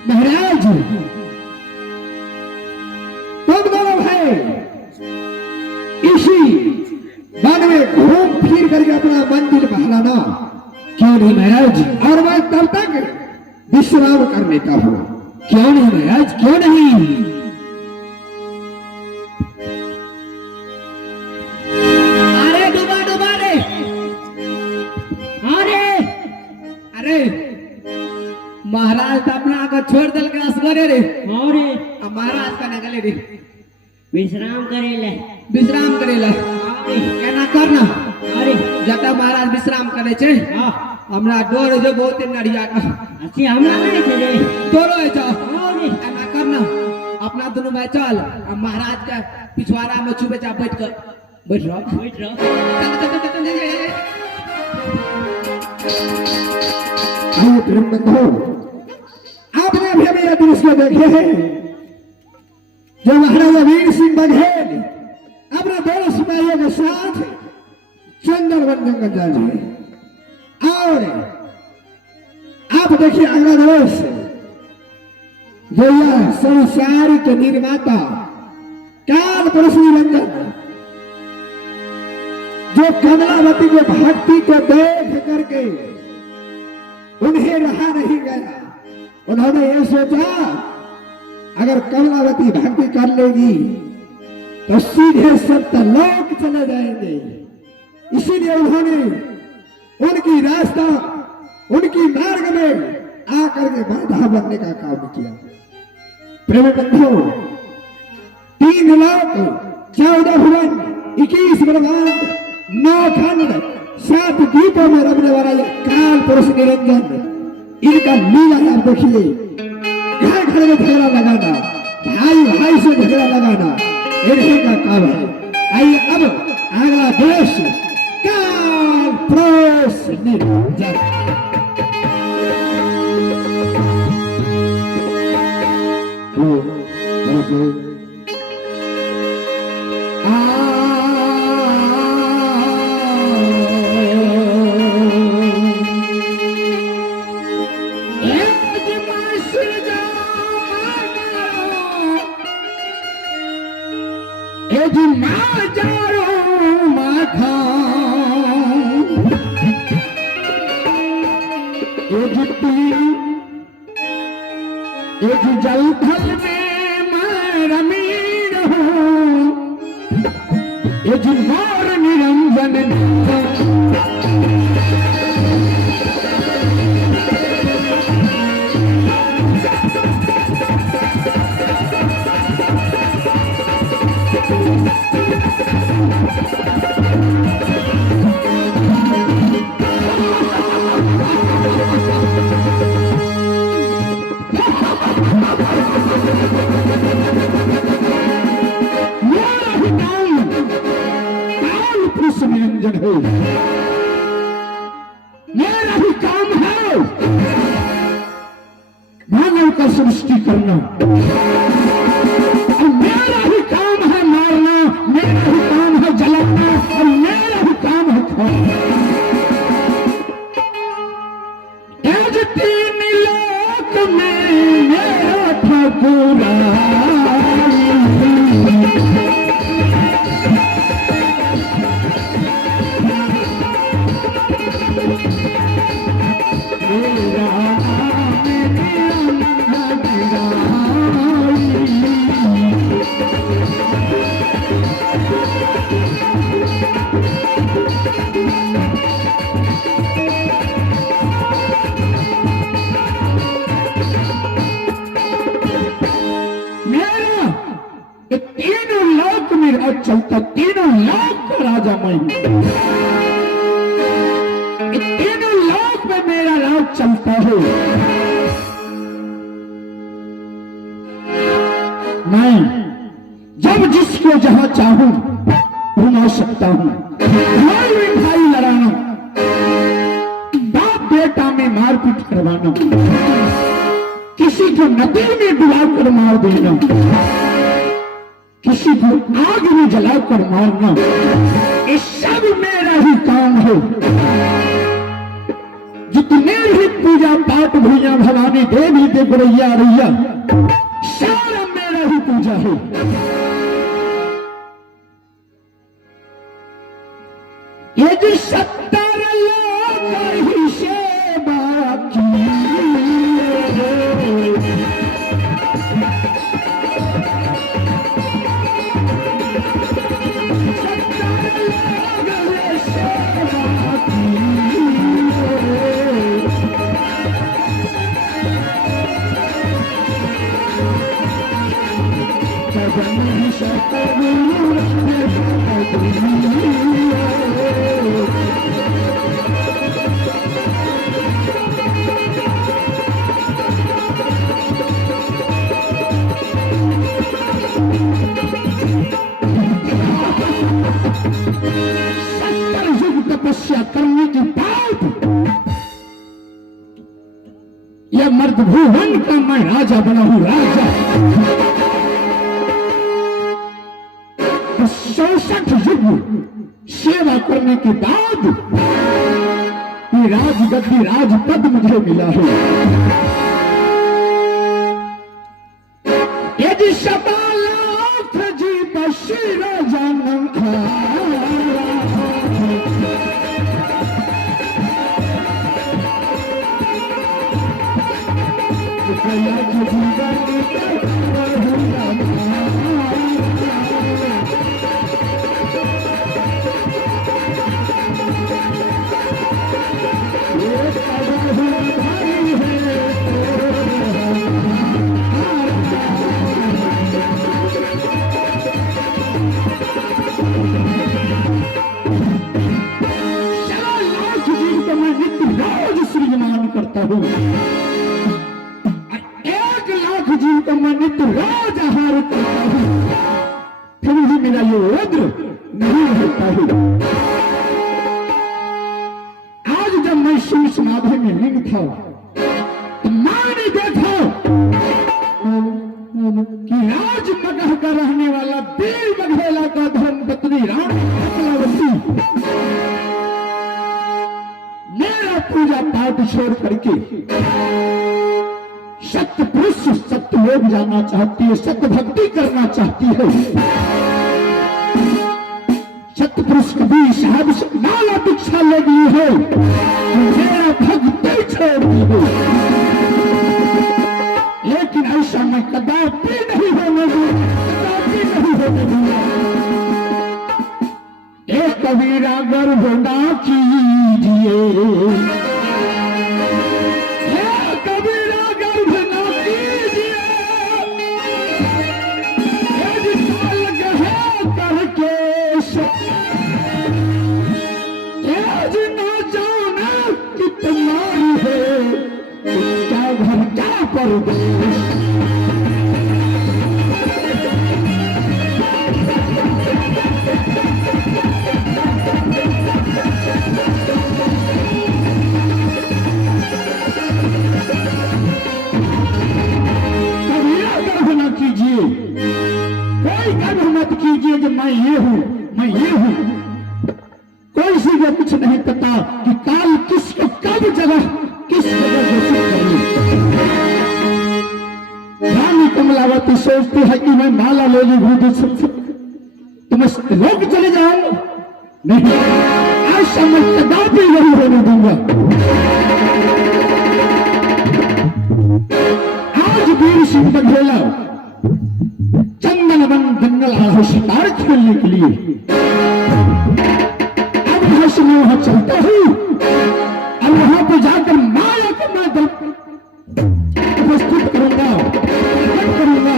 महाराज तुम दोनों भाई इसी वन में घूम फिर करके अपना मंदिर बहलाना। क्यों नहीं महाराज? और मैं तब तक विश्राम कर लेता हूँ। क्यों नहीं महाराज, क्यों नहीं? अरे डूबा डूबा रे, अरे अरे महाराज तो अपना आकर छोड़ दल के असगरे रे। और अब महाराज का निकले रे विश्राम करेले। विश्राम करेला केना करना। अरे जब तक महाराज विश्राम करे छे हां हमरा डोर जो बहुत नड़िया का अच्छी हमरा नहीं थे रे। डोरो है जा और केना करना। अपना दोनों भाई चल अब महाराज का पिछवाड़ा में छुपे जा बैठ कर बैठ रहो बैठ रहो। आइए प्रेम बंधु, आपने भी अभी यह दृश्य देखे हैं जो महाराजा वीर सिंह बघेल अपने दोनों सिपाहियों के साथ चंदनवन जंगल जा रहे हैं। और आप देखिए अगला दृश्य जो यह संसार के निर्माता काल परशु रंजन जो कमलावती के भक्ति को देख करके उन्हें रहा नहीं गया। उन्होंने यह सोचा अगर कमलावती भक्ति कर लेगी तो सीधे सप्तलोक चले जाएंगे। इसीलिए उन्होंने उनकी रास्ता उनकी मार्ग में आकर के बाधा बनने का काम किया। प्रेम बंधु 3 लोक 14 भुवन 21 ब्रह्मांड 9 खंड 7 द्वीपों में रमने वाला ये काल पुरुष निरंजन, इनका लीला आप देखिए। घर घर में झगड़ा लगाना, भाई भाई से झगड़ा लगाना, इन्हीं का काम है। आइए अब अगला देश काल पुरुष निरंजन। जल थल में मैं रमी रहूं, मोर निरंजन निरंजन है। मेरा भी काम है मानव का सृष्टि करना, और मेरा भी काम है मारना, मेरा भी काम है जलाना, और मेरा भी काम है खाना। आज 3 लोक में मेरा ठाकुरा चलता, 3 लोक का राजा मैं हूं। 3 लोक में मेरा राज चलता है। मैं जब जिसको जहां चाहूं घुमा सकता हूं। भाई में भाई लड़ाना, बाप बेटा में मारपीट करवाना, किसी को नदी में डुबाकर मार देना, किसी को आग में जलाकर मारना, ये सब मेरा ही काम है। जितने भी पूजा पाठ भैया भवानी देवी देवरैया रैया सारा मेरा ही पूजा है। ये जो 70 लोग ही सेवा की तपस्या करने के बाद यह मर्द भुवन का मैं राजा बना हूं। राजा 64 युग सेवा करने के बाद ये राजगद्दी राजपद मुझे मिला है। यदि 7 लाख जी बशीर जन्म करता हूँ। 1 लाख जीव को मैं नित्य रोज आहार करता हूँ, फिर भी मेरा ये रुद्र नहीं होता है। आज जब मैं शिव समाधि में लीन था तो मैंने देखा कि राज मगह का रहने वाला वीर बघेला का धर्म पत्नी रानी कमलावती मेरा पूजा पाठ छोड़ करके सत्य पुरुष सत्य लोग जाना चाहती है, सत्य भक्ति करना चाहती है। सत्य पुरुष कबीर साहब से माला दीक्षा ले ली है, मेरा भक्ति छोड़ दी है, लेकिन ऐसा मैं कदापि नहीं होने दूंगा, कदापि नहीं होने दूंगा। एक कबीरा गर्भ ना कीजिए, कबीरा गर्भ ना कीजिए, करके ना जाना कितना है, क्या घर क्या परदेश। कोई गर्व मत कीजिए कि मैं ये हूं, मैं ये हूं। कोई सी को कुछ नहीं पता कि काल किसको कब जगह किस जगह घोषित करेगी। रानी कमलावती सोचती है कि मैं माला ले ली भूत से तो मैं रोक चले जाऊं, नहीं, ऐसा मैं कदापि नहीं होने दूंगा। आज वीर सिंह बघेला चंदन वन जंगल आया शिकार खेलने के लिए, अब मैं वहां चलता हूं और वहां पर जाकर माया को मैं उपस्थित करूंगा, करूंगा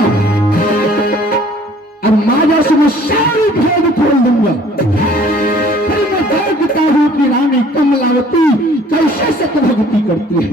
और माया से मैं सारी भेद खोल दूंगा। फिर मैं देखता हूं कि रानी कमलावती कैसे सत्य भक्ति करती है।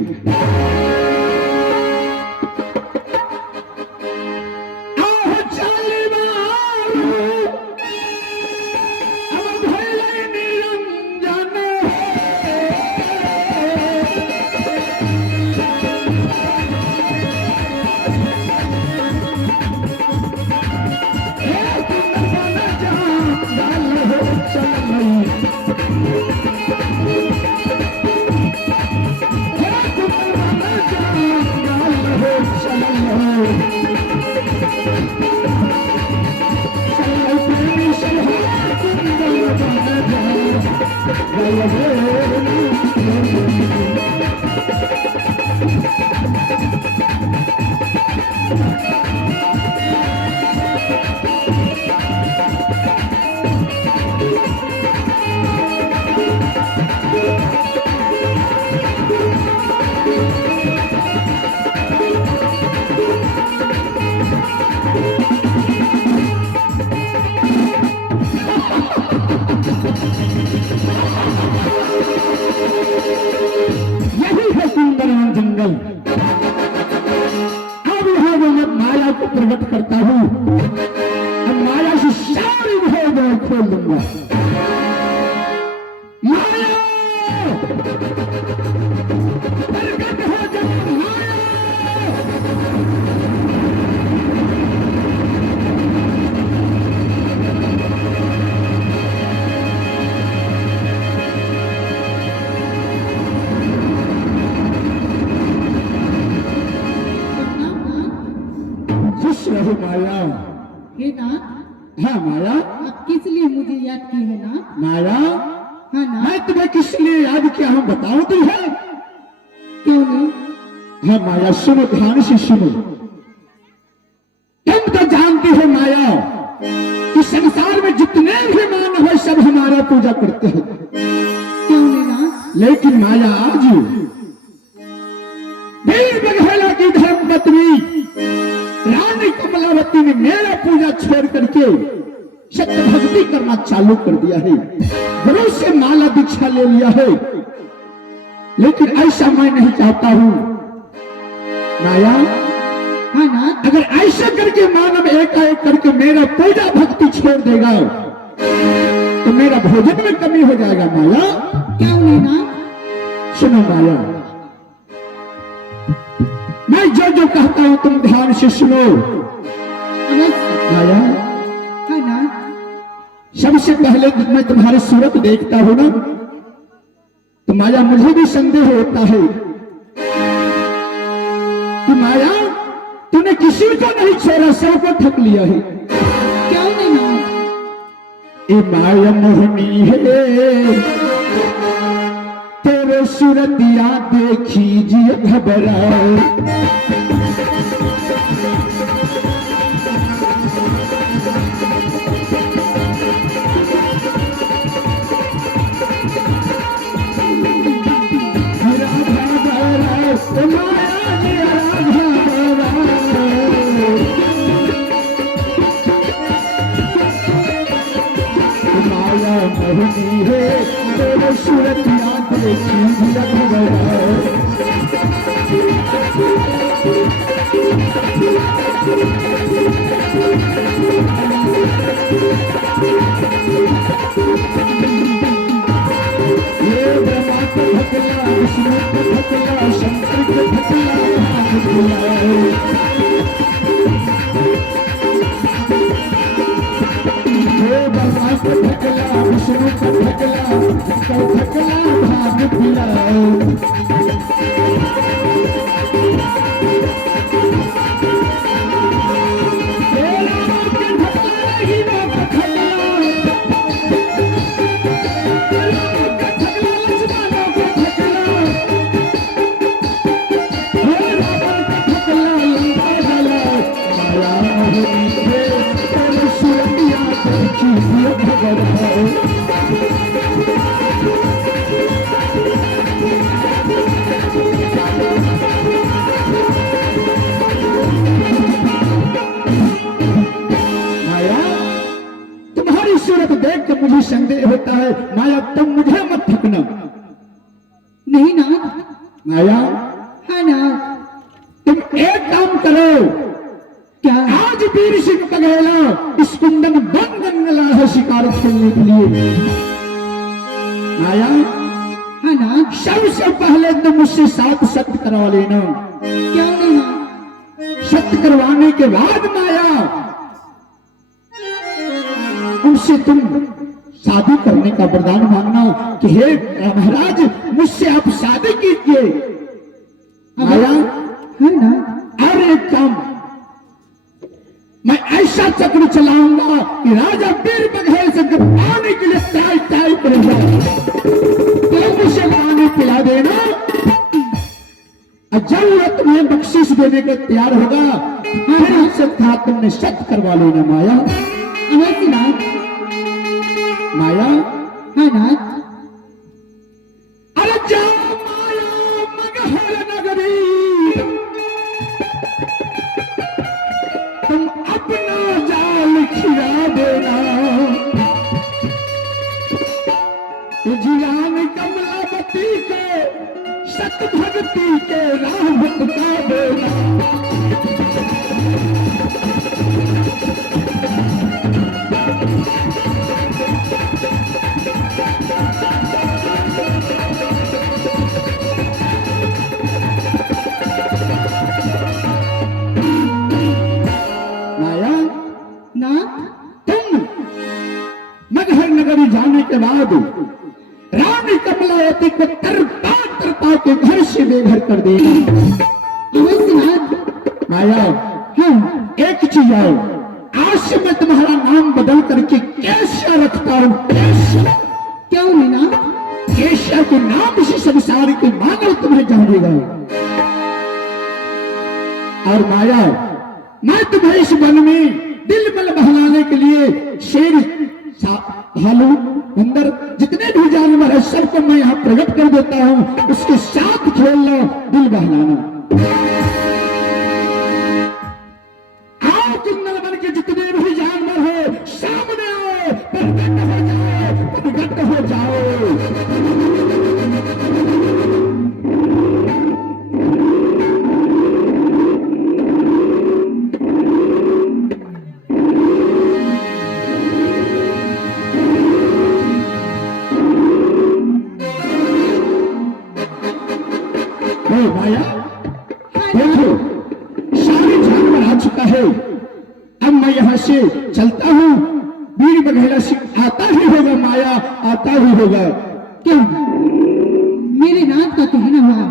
प्रकट करता हूं और माया से सारी भेद खोल दूंगा। माया प्रकट हो जाए, माया रहो माया। हे नाथ, हाँ माया, आप किस लिए मुझे याद की है नाथ? माया, हाँ नाथ, मैं तुम्हें किस लिए याद किया हूँ बताओ तुम्हें? क्यों नहीं? हाँ माया, सुनो, ध्यान से सुनो। तुम तो जानती हो माया कि संसार में जितने भी मानव है सब हमारा पूजा करते हैं। क्यों नहीं नाथ? लेकिन माया आज वीर बघेला की धर्मपत्नी रानी कमलावती ने मेरा पूजा छोड़ करके सत्य भक्ति करना चालू कर दिया है, गुरु से माला दीक्षा ले लिया है। लेकिन ऐसा मैं नहीं चाहता हूं माया। हाँ नाथ, अगर ऐसा करके मानव एकाएक करके मेरा पूजा भक्ति छोड़ देगा तो मेरा भोजन में कमी हो जाएगा माया। क्यों नहीं नाथ? सुनो माया, मैं जो जो कहता हूं तुम ध्यान से सुनो अवश्य। माया। हाँ नाथ, सबसे पहले जब मैं तुम्हारी सूरत देखता हूं ना तो माया मुझे भी संदेह होता है कि माया तूने किसी को नहीं छोड़ा, सबको ठग लिया है। क्यों नहीं नाथ? ए माया मोहनी है तेरे सूरतिया देखी जिए घबराए। माया मोहनी है तेरे सूरतिया देखी जिए घबराए। ये ब्रह्मा को भकला, विष्णु को भकला, शंकर को भकला, भकला। हे ब्रह्मा को भकला, विष्णु को भकला, शंकर भकला, भाग पिलाओ। मुझे संदेह होता है माया, तुम मुझे मत ठगना। नहीं नाथ। माया हाँ नाथ। तुम एक काम करो, क्या? आज वीर सिंह बघेला इस कुंदन बन गंगला है शिकार खेलने के लिए। माया हाँ नाथ। सबसे पहले तो मुझसे 7 सत्य करवा लेना। क्यों नहीं नाथ? सत्य करवाने के बाद माया उनसे तुम शादी करने का वरदान मांगना कि हे महाराज मुझसे आप शादी कीजिए। माया है ना? और एक काम, मैं ऐसा चक्र चलाऊंगा कि राजा वीर बघेल से पानी के लिए टाई टाई करूंगा। तो मुझे पानी पिला देना और जब वो तुम्हें बख्शिश देने को तैयार होगा फिर हमसे कहा तुमने सत्य करवा लेना। माया अवश्य नाथ। माया हाँ नाथ। अरे जाओ माया मगहर नगरी, तुम अपना जाल खिला देना। जियान कमलावती के सत भक्ति के राह बता देना। माया नाथ। तुम मगहर नगरी जाने के बाद रानी कमलावती को तरपा तरपा के घर से बेघर कर देगी। अवश्य नाथ। माया हाँ। एक चीज आओ, आज से मैं तुम्हारा नाम बदल करके केशा रखता हूं। केशा। क्यों नहीं नाथ? केशा के नाम से संसार के मानव तुम्हें जानेगा। और माया मैं तुम्हें इस वन में दिल बल बहलाने के लिए शेर भालू बंदर जितने भी जानवर है सबको मैं यहाँ प्रकट कर देता हूँ। उसके साथ खेलना, दिल बहलाना। आओ कुंदन बन के जितने भी जानवर हो सामने आओ, प्रकट हो जाओ, प्रकट हो जाओ। माया देखो सारे जानवर आ चुका है। अब मैं यहाँ से चलता हूँ, वीर बघेला सिंह आता ही होगा, माया आता ही होगा। क्यों मेरे नाथ का कहना हुआ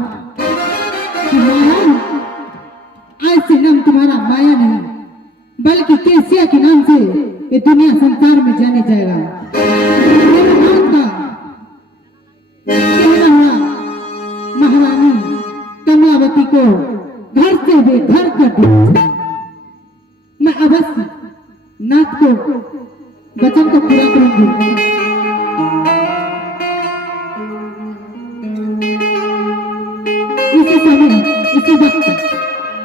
कि माया आज से नाम तुम्हारा माया नहीं बल्कि केसिया के नाम से ये दुनिया संसार में जाने जाएगा। मेरे नाथ का कहना हुआ महारानी कमलावती को घर से बेघर कर दिया। मैं अवश्य नाथ को वचन को पूरा करूंगी। इसी समय इसी वक्त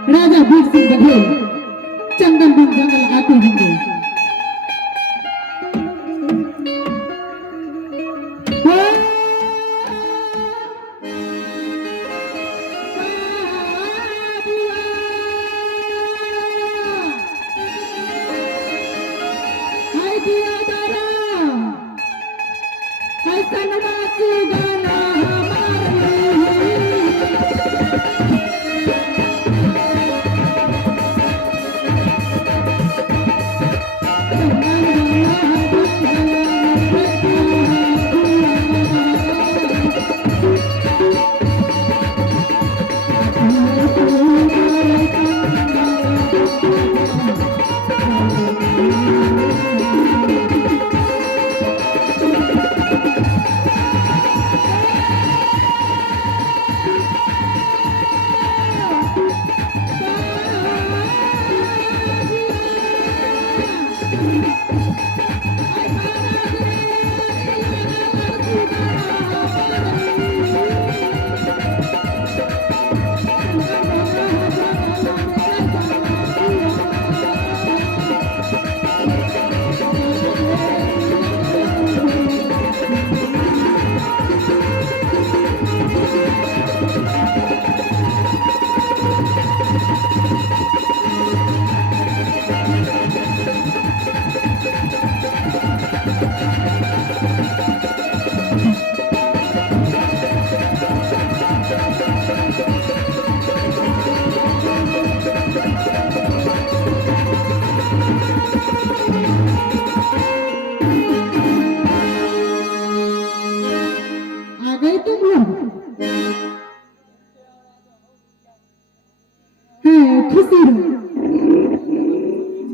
राजा वीर सिंह बघेल चंदन बन जंगल आते होंगे। हाय दिया दारा, हाय सनवासी गाना हमारे। आ गए तुम लोग? हाँ, खुशी रहो,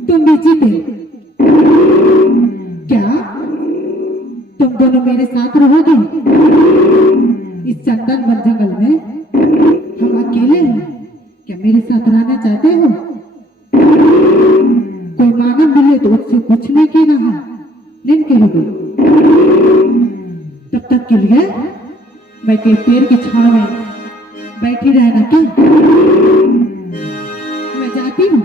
तुम भी जीते। क्या तुम दोनों मेरे साथ रहोगे इस चंदन वन जंगल में? हम अकेले हैं, क्या मेरे साथ रहना चाहते हो? कोई मानव मिले तो उससे पूछने की ना है, नहीं कहोगे? तब तक के लिए मैं के पेड़ की छांव में बैठी रहना क्या? मैं जाती हूँ,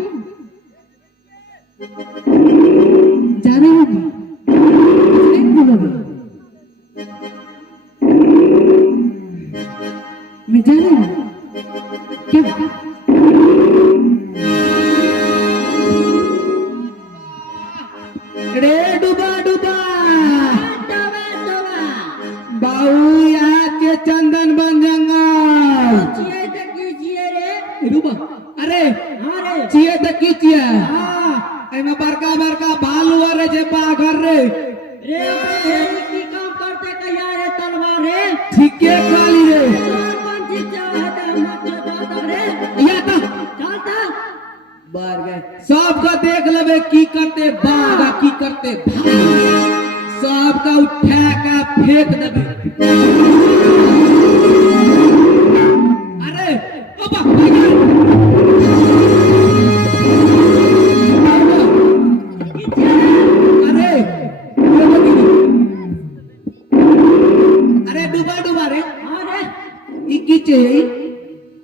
जा रही हूँ, कुछ नहीं बोलोगे? मैं जा रही हूँ क्या? रे डूबा डूबा डोबा डोबा बाऊ यहाँ के चंदन बन जंगल चिए तो कीजिए रे। डूबा। अरे हाँ रे। चिए तो कीजिए। हाँ। एमे बड़का बड़का भालू अरे जे बाघर रे रे बहेरी की काम करते कहिया रे तलवार रे। ठीके खाली रे कौन चीज चाहते हम मत जाता रे। या तो चलता बाहर गए सबका देख लेबे की करते बाघ आ की करते भालू सबका उठा के फेंक देबे। अरे ओबा अरे अरे डूबा डूबा रे हाँ रे। ई की चाहिए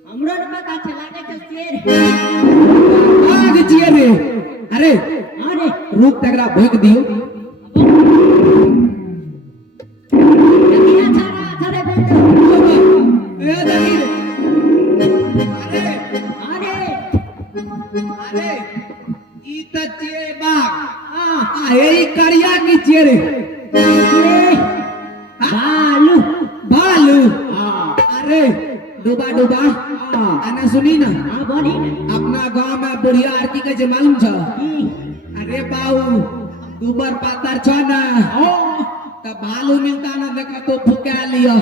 हमरो न पता चला के शेर। बाघ चाहिए रे। अरे हाँ रे। रूप तगड़ा भोग दियो किया छाड़ा छाड़े बोलते। ए दादी रे अरे अरे अरे ई त चाहिए बाघ आ ए करिया की चाहिए रे भालू भालू। हाँ अरे डूबा डूबा बोली ना अपना गांव में बुढ़िया आरती के जे मालूम छ की अरे बाऊ दुबर पातर छ ना तब भालू मिलता ना देखा तो फुका लियो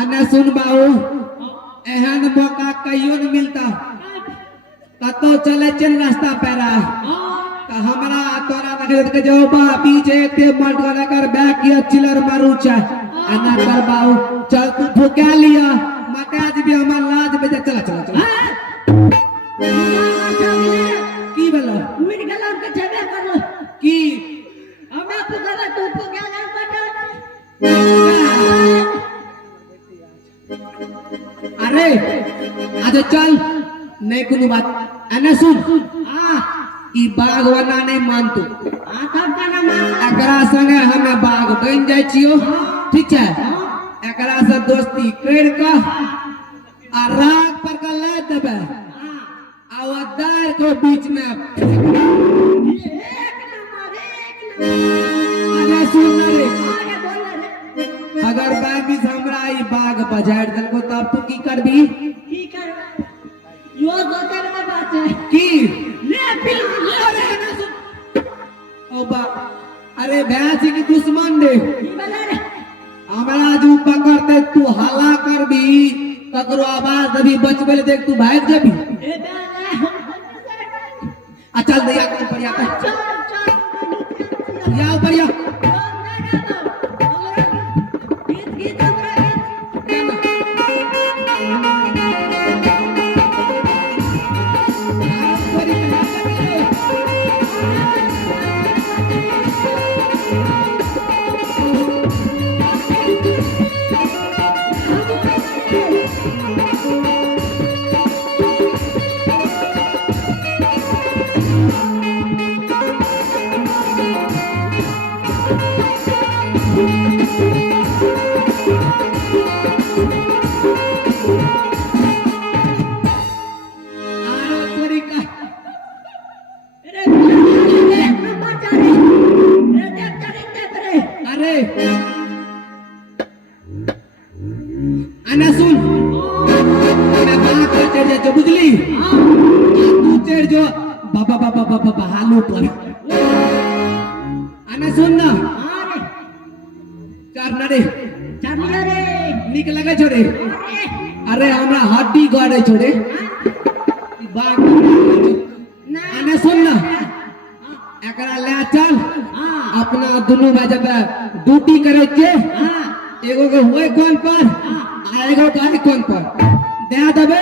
अने सुन बाऊ एहन मौका कहियो न मिलता कतो चले चल रास्ता पैरा तो हमरा तोरा नगरत के जो बा पीछे ते मट कर बैक किया चिलर मारू चा अना कर बाऊ चल तू फुका लिया मते आज भी हमार लाज बेजा चला चला चला की बोलो मिट गला के छबे करो की हमें पुकारा तू पुकारा बटा अरे आज चल नहीं कोनो बात अने सुन ई बागवाना नहीं मानतो तब का नाम एकरा संगे हमें बाग बन जाय छियो ठीक है एकरा से दोस्ती कर के आ रात पर का ले देबे आवादार को बीच में एक नंबर अरे सुन रे आगे बोल रे अगर बाबी हमरा ई बाग बजाड़ दल को तब तू की करबी की कर यो गोते वाला बात है की ले पिल अरे ना सुन ओ बा अरे भैंसी की दुश्मन दे की बोला रे हमरा जो पकड़ते तू हल्ला करबी ककरो आवाज अभी बचबे देख तू भाग जाबी ए बेला आ चल दया कर बढ़िया कर चल या बढ़िया गीत गीत हमरा आरो तोरी का रे एक नंबर चारे रे देख चारे देख रे अरे आना सुन मैं बात कर चढ़ जा बुझली तू चढ़ जो बाबा बाबा बाबा बहालो पर आना सुन ना अरे चार ना रे चार लिया रे निक लगे छोड़े अरे अरे हमरा हड्डी गड़े छोड़े ई बाग आना सुन ना एकरा ले चल अपना दोनों भाई जब ड्यूटी करे छे एगो के होए कौन पर आ एगो के है कौन पर दे देबे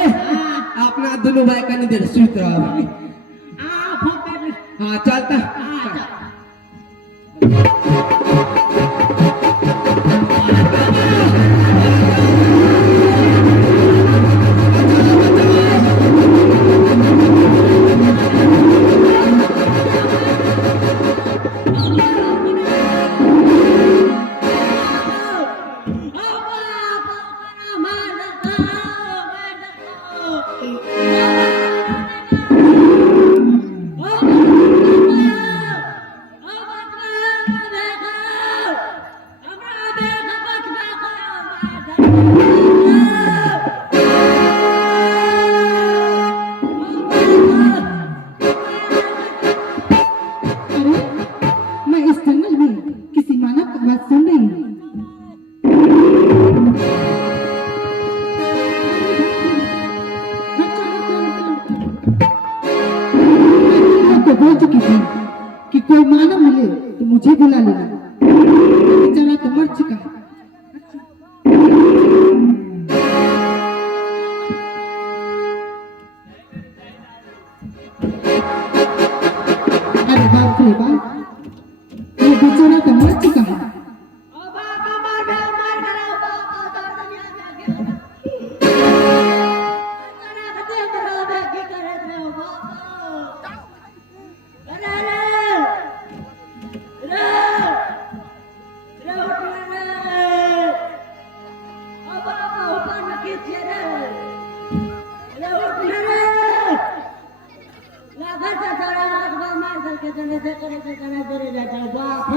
अपना दोनों भाई कनी देर सुत रह हां चलता अरे मैं इस जंगल में किसी मानव की बात सुन रही हूँ। मैं तो बोल चुकी थी कि कोई मानव मिले तो मुझे बुला लेना। बेचारा तो मर चुका है। अरे बाप रे बाप, ये बेचारा तो मर चुका है। बाप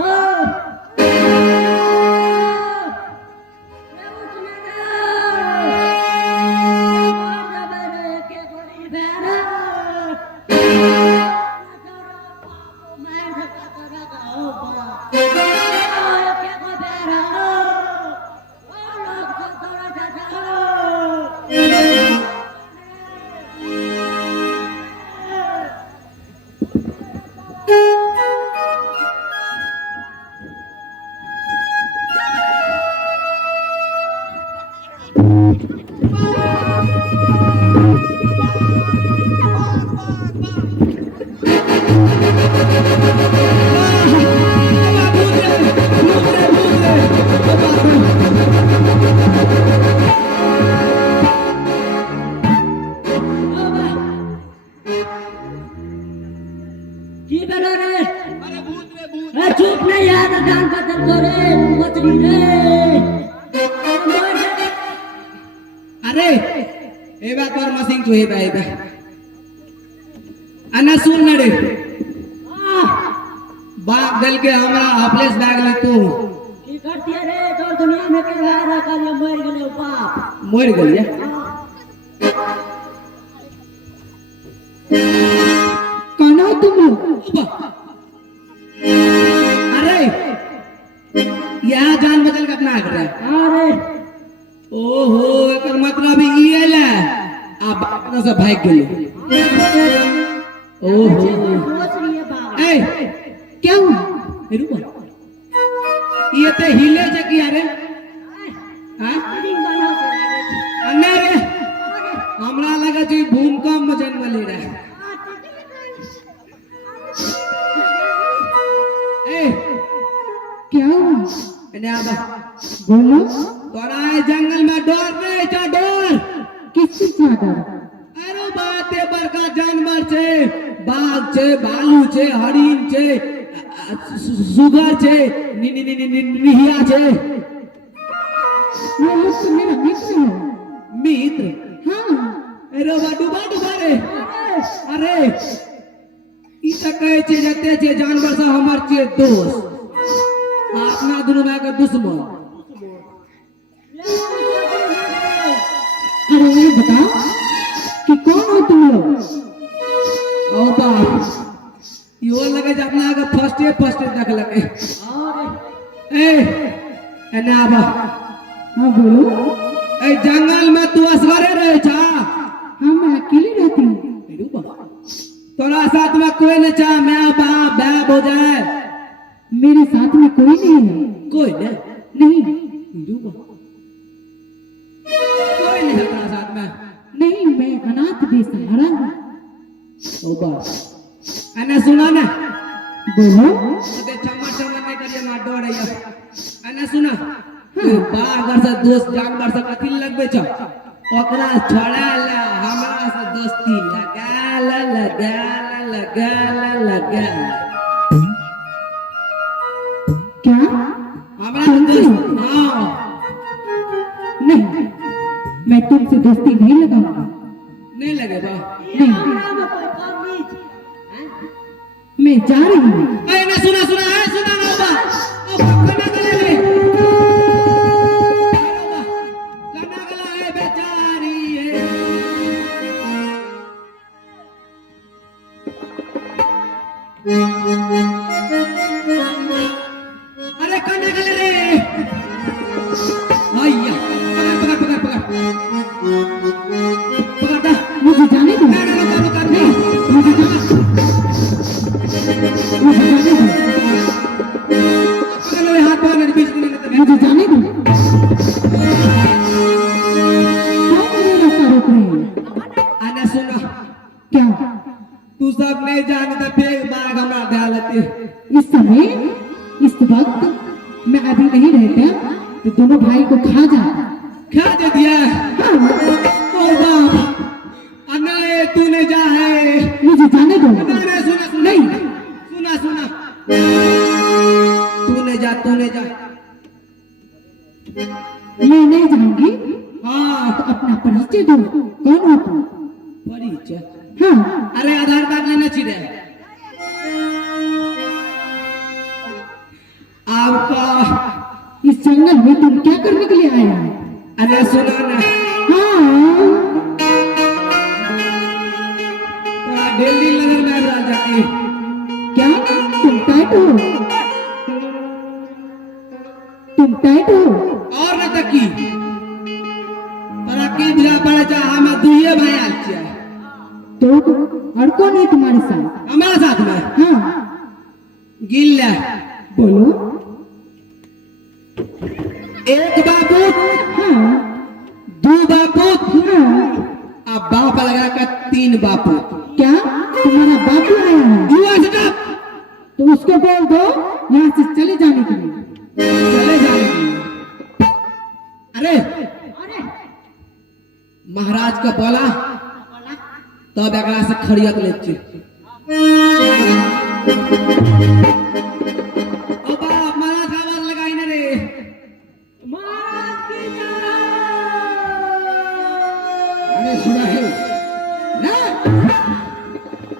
की बना रे अरे चुप नहीं यार जान बदल को रे मछली रे अरे ए बात पर मसिंग तो हे बा अन्ना सुन ना रे बाप दल के हमरा हपलेस बैग ले तू की करती है रे तो दुनिया में के रहा कर मर गए बाप मर गलिया कौन हो तुम लोग? अरे यहाँ जान बचल के अपना कर रहा अरे ओहो एकर मतलब ई एला आ बाप से भाग गेले ओहो सोच रही है बाप ए क्या हुआ? रुको ये ते हिले जे की अरे हां बिल्डिंग बना के अन्ना रे हमरा लगा जे भूकंप जन्म ले रहा ए क्या हुआ? एने आबा बोलो तोरा ए जंगल में डर नहीं जा डर किस चीज का डर? अरे बाते बड़का जानवर छे बाघ छे भालू छे हरिण छे सुगर छे निहिया छे वो लोग तो मेरा मित्र है। मित्र हाँ अरे डूबा रे अरे ई त कहे छे जते छे जानवर से हमर छे दोस्त अपना दुनू भाई के दुश्मन अरे ये बताओ कि कौन हो तुम लोग? ओ बाप यो लगे जे अपना के फर्स्ट देख लगे ए एने आबा हाँ बोलो। ए जंगल में तू असगरे रहे छा हाँ मैं अकेली रहती हूँ। तोरा साथ में कोई नहीं चाह मैं बाप बैब हो जाए मेरे साथ में कोई नहीं है। कोई नहीं कोई नहीं है तेरा साथ में नहीं, मैं अनाथ बेसहारा हूँ। ओ बाप अने सुना ना बोलो। अबे चमर नहीं करिए ना डर है अने सुना बागर से दोस्त जानवर से कथि लगबे छ ओकरा छोड़ा ला हमरा से दोस्ती लगा क्या? हमरा से दोस्त हां नहीं, मैं तुमसे दोस्ती नहीं लगाऊंगा। नहीं लगे बा नहीं, कोई काम नहीं मैं जा रही हूँ। ए ना सुना ना बा अब कना गले रे कना गला है बेचारी है अरे कना गले रे आया पकड़ दा मुझे जाने दो। ना चालू कर दे मुझे जाने दो। पकड़ ले हाथ बाहर बीच दिन में मुझे जाने दो। कौन मेरा रास्ता रोक रहे हैं? आना सुनो क्या? तू सब नहीं जानता फेंक बाग हमरा डालते इस समय इस वक्त मैं अभी नहीं रहता तो दोनों भाई को खा जा। खा दे दिया ओ बाप अने तूने जा है मुझे जाने दो। अरे सुना नहीं, सुना तूने जा मैं नहीं जाऊंगी। हाँ तो अपना परिचय दो। कौन हो तुम? परिचय हाँ, अरे आधार कार्ड लेना चाहिए आपका इस जंगल में तुम क्या करने के लिए आए हो? अरे सुना ना हाँ, दिल्ली नगर में राजा की क्या तुम टाइट हो? तुम टाइट हो? और न तकी तोरा की बिना पड़े जा हम दुइये भाई आल छिया तो और कौन है तुम्हारे साथ? हमारे साथ में हाँ गिल्ला बोलो। एक बाबू हाँ 2 बापूत हाँ, अब बाप लगा कर 3 बापूत। क्या तुम्हारा बापू आया है? You are shut up! तो उसको बोल दो यहाँ से चले जाने के लिए। चले जाने के लिए। अरे महाराज का बोला तब एकरा से खड़ियत ले छी। ओ बाप महाराज का आवाज लगाई ना रे। महाराज की जय। अरे सुना है ना?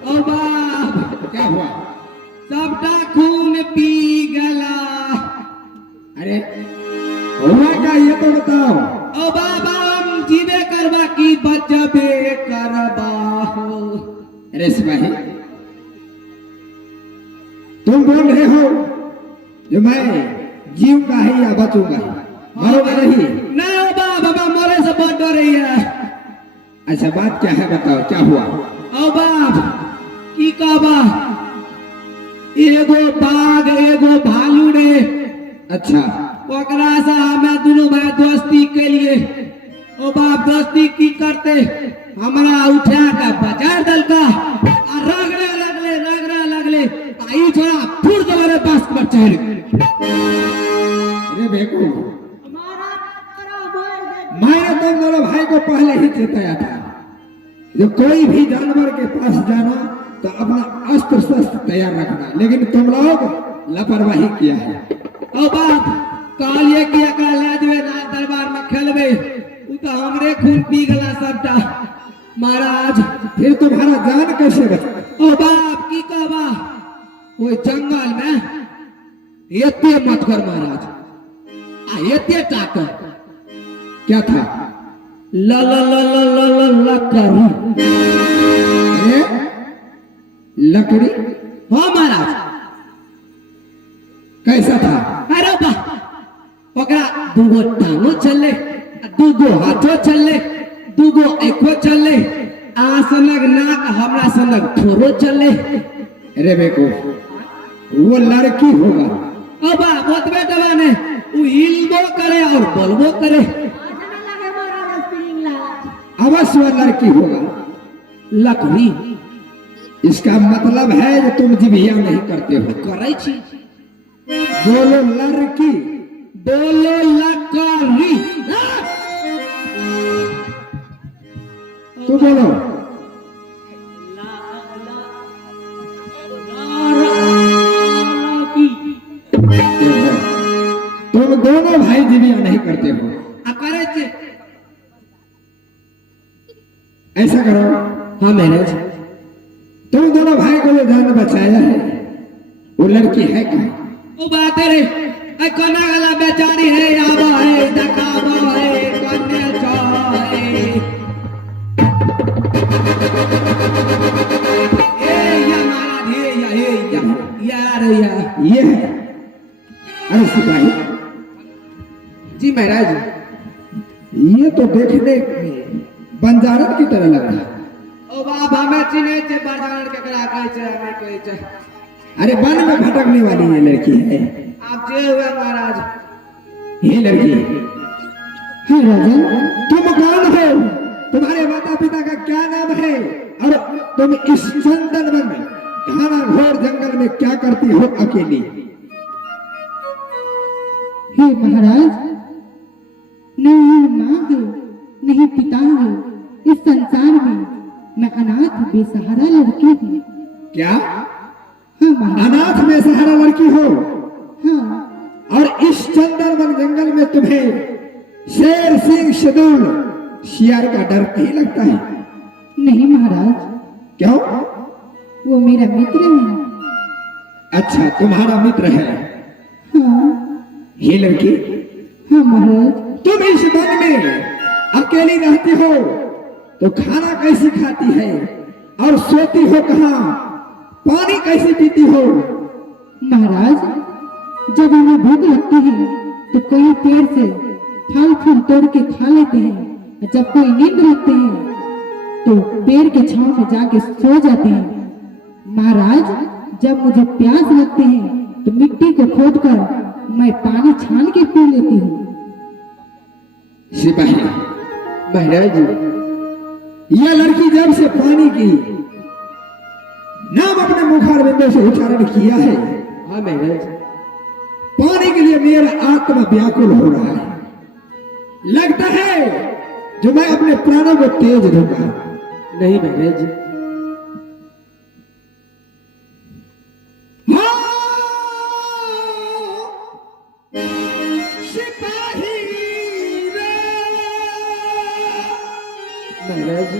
ओ बाप क्या हुआ? सबटा खून पी गला। अरे हुआ क्या ये तो बताओ। ओ बाबा हम जीवे करवा की बचबे करबा हो। अरे सिपाही तुम बोल रहे हो जो मैं जीऊंगा ही या बचूंगा? मरोगा नहीं? ना ओ बाबा मोरे से बहुत डर रही है। अच्छा बात क्या है बताओ, क्या हुआ? ओ बाप की कहबा एगो बाघ एगो भालू रे। अच्छा ओकरा से हमें दोनों भाई दोस्ती के लिए ओ बाप दोस्ती की करते हमरा उठा के बाजार दल का और रगड़े लगले आई छोड़ा फुर तुम्हारे पास पर चढ़ गए। अरे बेकू महाराज करो बोल दे। मैंने तुम दोनों भाई को पहले ही चेताया था जो कोई भी जानवर के पास जाना तो अपना अस्त्र शस्त्र तैयार रखना, लेकिन तुम लोग लापरवाही किया है। ओ बाप कहलिए कि एकरा ले जबे राज दरबार में खेलबे उ तो हमरे खून पी गला सबटा। महाराज फिर तुम्हारा जान कैसे बचा? ओ बाप की कहबा वो जंगल में एते मत कर महाराज आ एते टाकर क्या था? ल ल ल ल ल ल ल करू। अरे लकड़ी हाँ महाराज कैसा था? अरे बा ओकरा दूगो टांगो चले दूगो हाथो चले दूगो आंखो चले आ सनक नाक हमरा सनक ठोरो चले। अरे बेकू वो लड़की होगा। अब बोतबे दबाने उ हिलबो करे और बोलबो करे। आसना लगे महाराज स्प्रिंग लाइट। अवश्य वो लड़की होगा। लकड़ी इसका मतलब है जो तुम जिभिया नहीं करते हो। करे छी बोलो लड़की। बोलो लकड़ी। तू बोलो। तुम दोनों भाई जिभिया नहीं करते हो। आ करे छी ऐसा करो, हाँ महाराज तुम दोनों भाई को जो जान बचाया है वो लड़की है कहाँ? ओ बात रे ए कोना गला बेचारी है आवा है दकावा है कन्या चाहे ए या महाराज हे या यार या ये है। अरे सिपाही जी महाराज ये तो देखने में बंजारत की तरह लग रहा है। ओ बाप हमें चिन्हे छे बरदान केकरा कहै छै हमें कहै छै। अरे वन में भटकने वाली ये लड़की है। आप जे हुए महाराज ये लड़की हाँ राजन, तुम कौन हो? तुम्हारे माता पिता का क्या नाम है? और तुम इस चंदन वन घना घोर जंगल में क्या करती हो अकेली? हे महाराज, नहीं माँ है नहीं पिता है, इस संसार में मैं अनाथ बेसहारा लड़की हूँ। क्या हाँ महाराज, अनाथ में सहारा लड़की हो? हाँ और इस चंदन वन जंगल में तुम्हें शेर सिंह शदूल शियार का डर नहीं लगता है? नहीं महाराज, क्यों? वो मेरा मित्र है। अच्छा तुम्हारा मित्र है। हाँ ये लड़की हाँ महाराज, तुम इस वन में अकेली रहती हो तो खाना कैसी खाती है और सोती हो कहाँ? पानी कैसे पीती हो? महाराज जब हमें भूख लगती है तो कोई पेड़ से फल फूल तोड़ के खा लेते हैं, और जब कोई नींद लगते हैं तो पेड़ के छांव में जाके सो जाते हैं। महाराज जब मुझे प्यास लगती है तो मिट्टी को खोदकर मैं पानी छान के पी लेती हूँ। सिपाही महाराज यह लड़की जब से पानी की नाम अपने मुखारविंदों से उच्चारण किया है, हाँ महाराज पानी के लिए मेरा आत्मा व्याकुल हो रहा है। लगता है जो मैं अपने प्राणों को तेज दूंगा। नहीं महाराज सिपाही रे, महाराज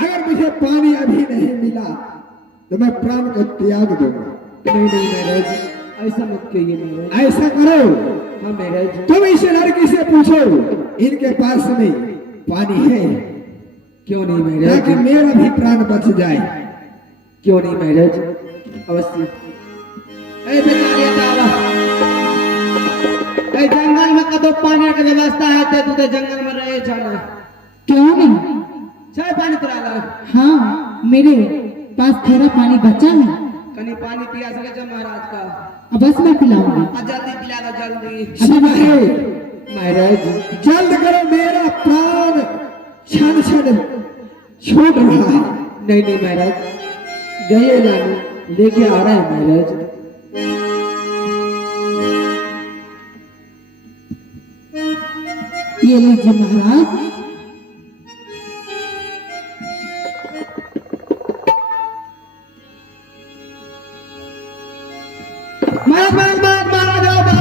अगर मुझे पानी अभी नहीं मिला तो मैं प्राण को त्याग दूंगा। नहीं नहीं महाराज ऐसा मत कहिए महाराज। ऐसा करो, हाँ महाराज तुम इस लड़की से पूछो इनके पास में पानी है, क्यों नहीं महाराज, ताकि मेरा भी प्राण बच जाए। क्यों नहीं महाराज, अवश्य। ए बेचारे तारा, ए जंगल में कदो पानी की व्यवस्था है ते तू तो जंगल में रहे जाना। क्यों नहीं? चाय पानी तुरा ला, हाँ मेरे पास थोड़ा पानी बचा है, कनी पानी पिया सके जब महाराज का। अब बस मैं पिलाऊंगी। आ जल्दी पिला दो जल्दी। सिपाही महाराज जल्द करो, मेरा प्राण क्षण क्षण छूट रहा है। नहीं नहीं महाराज, गए लाने लेके आ रहा है महाराज। ये लीजिए महाराज। महाराज महाराज महाराज महाराज आओ बा।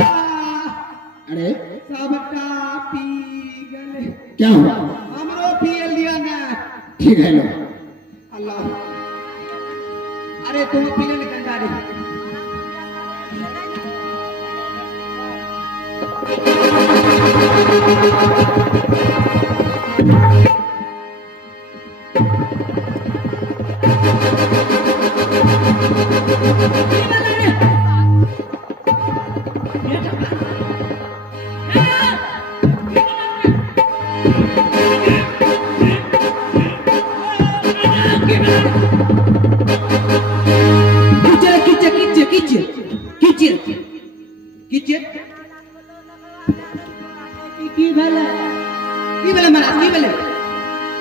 अरे सबका पी गए, क्या हुआ? हमरो पी लिया ना। ठीक है लो। अल्लाह, अरे तुम पी ले कंडारी।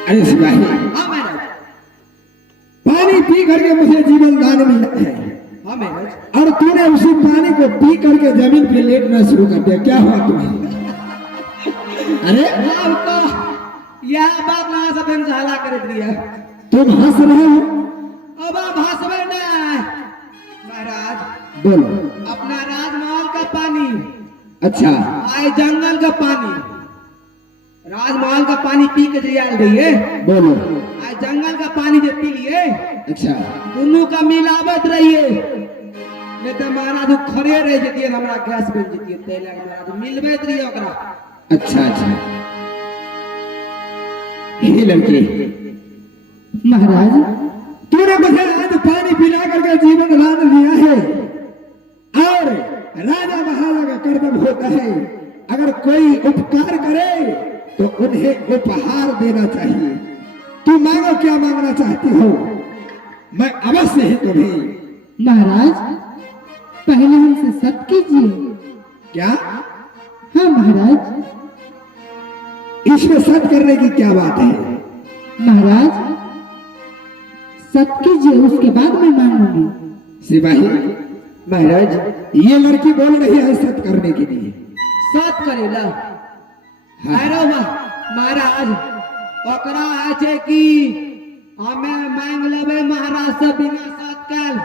अरे सिपाही, हाँ महाराज, पानी पी करके मुझे जीवन दान मिला है, हाँ महाराज। और तूने उसी पानी को पी करके जमीन पे लेटना शुरू कर दिया। क्या हुआ तुम्हें? अरे आपको यह बात ना सब हम झाला कर दिया। तुम हंस रहे हो? अब आप हंसबे ना महाराज। बोलो। अपना राजमहल का पानी, अच्छा, आए जंगल का पानी, राजमहल का पानी पी के जियाल रहिए, बोलो। आए जंगल का पानी जो पी लिए, अच्छा, दोनों का मिलावट रहिए, नहीं तो महाराज खड़े रह जतिए, हमरा गैस बन जतिए, तेल महाराज मिलबे रहिए ओकरा। अच्छा अच्छा। ये लड़की, महाराज तूने मुझे आज पानी पिला करके जीवन दान दिया है, और राजा महाराजा का कर्तव्य होता है अगर कोई उपकार करे तो उन्हें उपहार देना चाहिए। तू मांगो, क्या मांगना चाहती हो? मैं अवश्य ही तुम्हें। महाराज पहले हमसे सत्य कीजिए। क्या? हाँ महाराज। इसमें सत्य करने की क्या बात है? महाराज सत्य कीजिए, उसके बाद मैं मांगूंगी। सिपाही, महाराज ये लड़की बोल रही है सत्य करने के लिए। साथ करेला अरे वाह महाराज ओकरा है छे कि हमें मांग लेबे महाराज से बिना साथ कल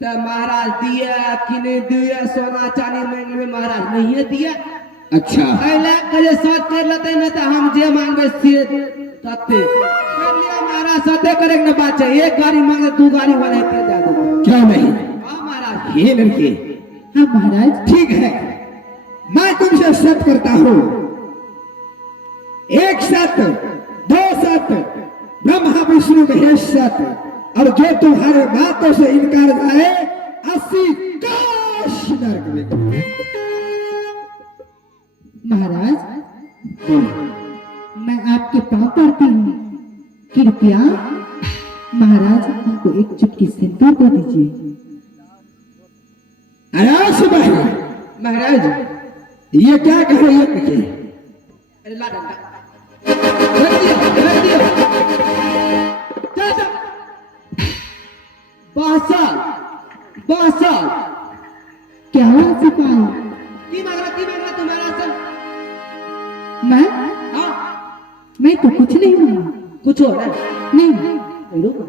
तो महाराज दिया कि नहीं दिया सोना चांदी मांग लेबे महाराज नहीं दिया अच्छा कैला करे साथ कर लेते न तो हम जे मांगबे से तते कर लिया महाराज साथे करे न बात है एक गाड़ी मांगे दो गाड़ी वाले दे दे क्यों नहीं? हां महाराज ये लड़के हाँ महाराज ठीक है, मैं तुमसे सत्य करता हूँ, एक सत्य, दो सत्य, ब्रह्मा विष्णु महेश सत्य, और जो तुम्हारे बातों से इनकार जाए 80 कोस नरक में। महाराज मैं आपके पांव पड़ती हूँ, कृपया महाराज हमको एक चुटकी सिंदूर को दीजिए। आराम से भाई, महाराज ये क्या कह रही है मुझे? अरे ला डंडा रख दियो जा बासा क्या हुआ सिपाही? की मांगला तुम्हारा से मैं हां मैं तो कुछ नहीं मांगा। कुछ हो ना नहीं रुको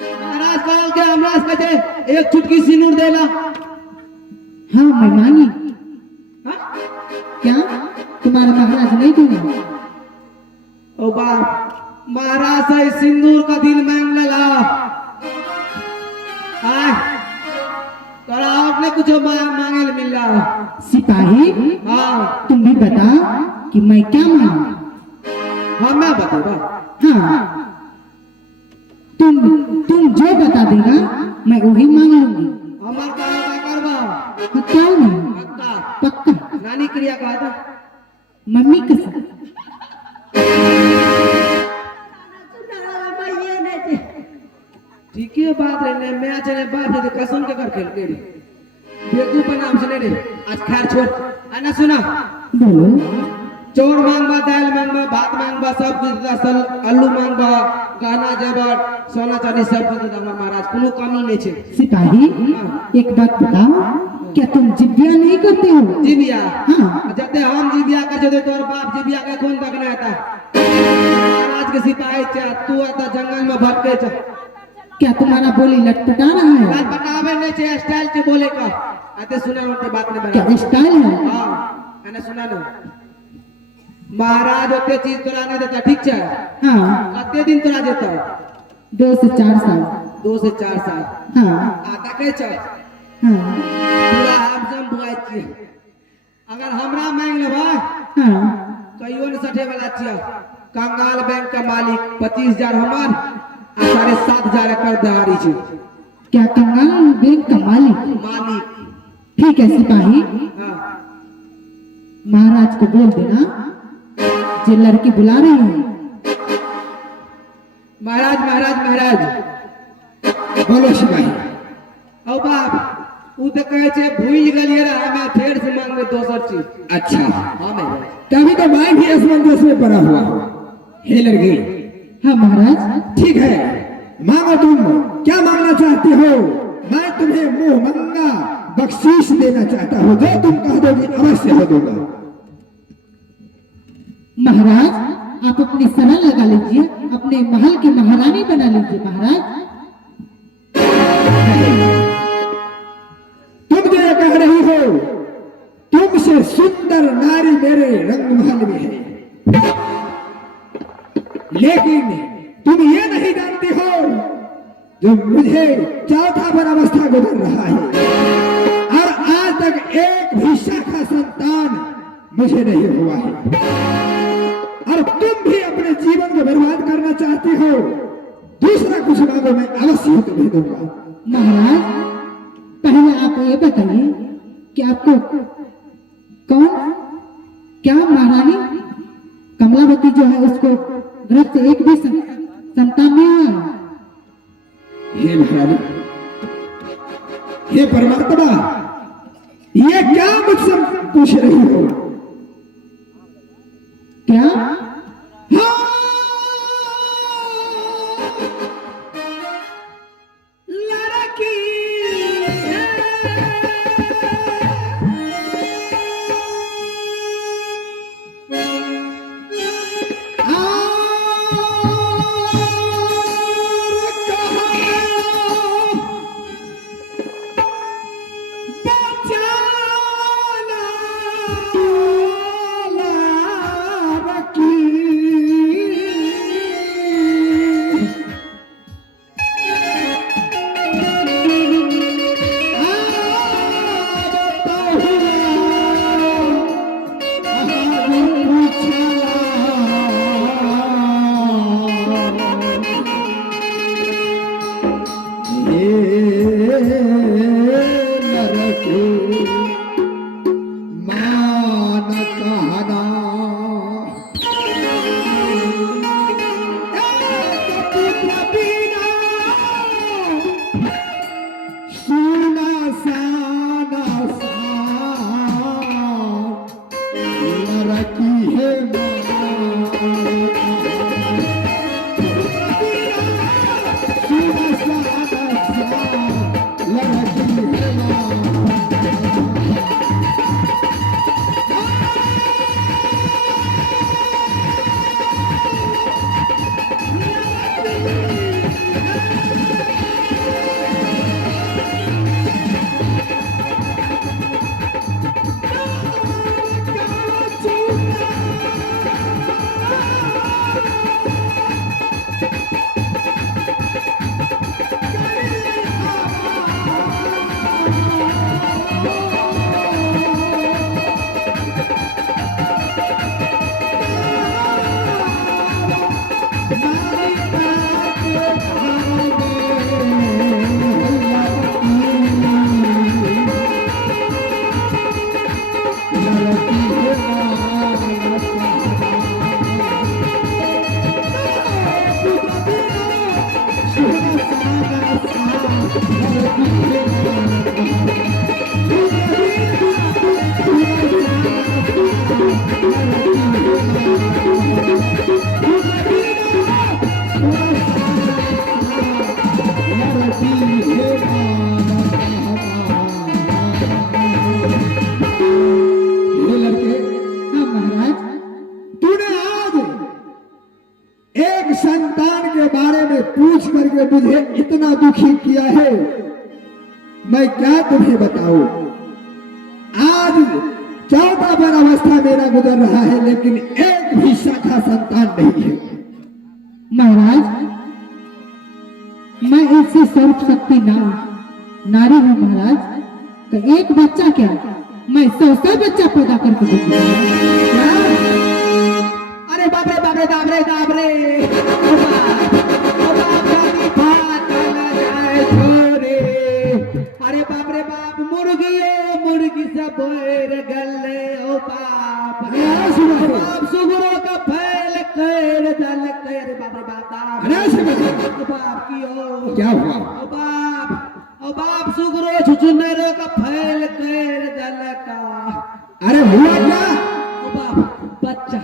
महाराज काल के हमरा कहते एक चुटकी सिंदूर देला हाँ मैं मांगी। हां क्या तुम्हारा महाराज नहीं देगा? ओ बाप महाराज से सिंदूर का दिल मांग लेला हां तोरा आपने कुछ मांगे ले मिल रहा सिपाही हां तुम भी बता कि मैं क्या मांगू? हाँ मैं बता हाँ तुम जो बता देगा मैं वही मांग लूंगी। हमार का करबा हाँ, क्या नहीं पक्का पक्का नानी क्रिया कहा था मम्मी कसम। ठीक है बात रे मैं चले बाप रे कसम के कर खेल के बेवकूफ नाम से नहीं रे आज खैर छोड़ आना सुना बोलो। चोर मांगबा दाल मांगबा भात मांगबा सब कुछ असल आलू मांगबा गहना जेवर सोना चांदी सब कुछ देता महाराज कोनो कमी नहीं छे। सिपाही एक बात बताओ, क्या तुम जिद्दिया नहीं करते हो? जीबिया हाँ। जते हम जीबिया कर जते तोर बाप जीबिया के कौन तकना आता महाराज के सिपाही चा तू आता जंगल में भटके चा क्या तुम्हारा बोली लटपटा रहा है? बात बतावे नहीं छे स्टाइल से बोले का आते सुना उनकी बात नहीं क्या बना स्टाइल है? हां मैंने सुना ना महाराज ओते चीज तोरा नहीं देता ठीक छे हाँ कते दिन तोरा देता 2 से 4 साल। 2 से 4 साल हाँ आता के छ हाँ पूरा हम सब बुआई छी अगर हमरा मांग लेबा हाँ कहियो न सठे वाला छिया कंगाल बैंक का मालिक 25,000 हमार आ 7,500 कर दहाड़ी छी क्या कंगाल बैंक का मालिक? मालिक ठीक है सिपाही, हां महाराज को बोल देना जे लड़की बुला रही है। महाराज महाराज महाराज बोलो सिपाही। ओ बाप उ तो कहे छे भूल गलिए रे हमें फेर से मांगबे दोसर चीज। अच्छा हां महाराज तभी तो मैं भी असमंजस में पड़ा हुआ हूँ। हे लड़की हाँ महाराज ठीक है, मांगो तुम क्या मांगना चाहती हो? मैं तुम्हें मुंह मंगा बख्शीश देना चाहता हूँ, जो तुम कह दोगी अवश्य हो दूंगा। महाराज आप अपनी सलाह लगा लीजिए, अपने महल की महारानी बना लीजिए। महाराज तुम जो ये कह रही हो, तुमसे सुंदर नारी मेरे रंग महल में है, लेकिन तुम ये नहीं जानती हो जो मुझे चौथा पर अवस्था गुजर रहा है और आज तक एक भी शाखा संतान मुझे नहीं हुआ है, और तुम भी अपने जीवन को बर्बाद करना चाहती हो। दूसरा कुछ मांगो, मैं अवश्य तुम्हें दूंगा। महाराज पहले आप ये बताइए कि आपको कौन क्या महारानी कमलावती जो है उसको गर्भ से एक भी संतान नहीं हुआ है? हे महारानी, हे परमात्मा, ये क्या मुझसे पूछ रही हो? क्या हाँ! लड़की लड़के मान कहना सुना साना सा लड़की है संतान के बारे में पूछ करके मुझे इतना दुखी किया है, मैं क्या तुम्हें बताऊं। आज 14 वर्ष अवस्था मेरा गुजर रहा है, लेकिन एक भी शाखा संतान नहीं है। महाराज, मैं ऐसी सर्व शक्ति नारी हूँ महाराज, तो एक बच्चा क्या, मैं 100 बच्चा पैदा करके दूंगा। अरे बाप रे बाप रे बाप रे बाप रे, ओ बाप जाती बात ना जाए छोरे। अरे बाप रे बाप, मुर्गी सब भर गले, ओ बाप सुगरों का फैल कर दल कर। बाप रे बाप, बाप की क्या हुआ? ओ बाप सुगरो छुचुनेरों का फैल कर दल का। अरे हुआ क्या? ओ बाप बच्चा,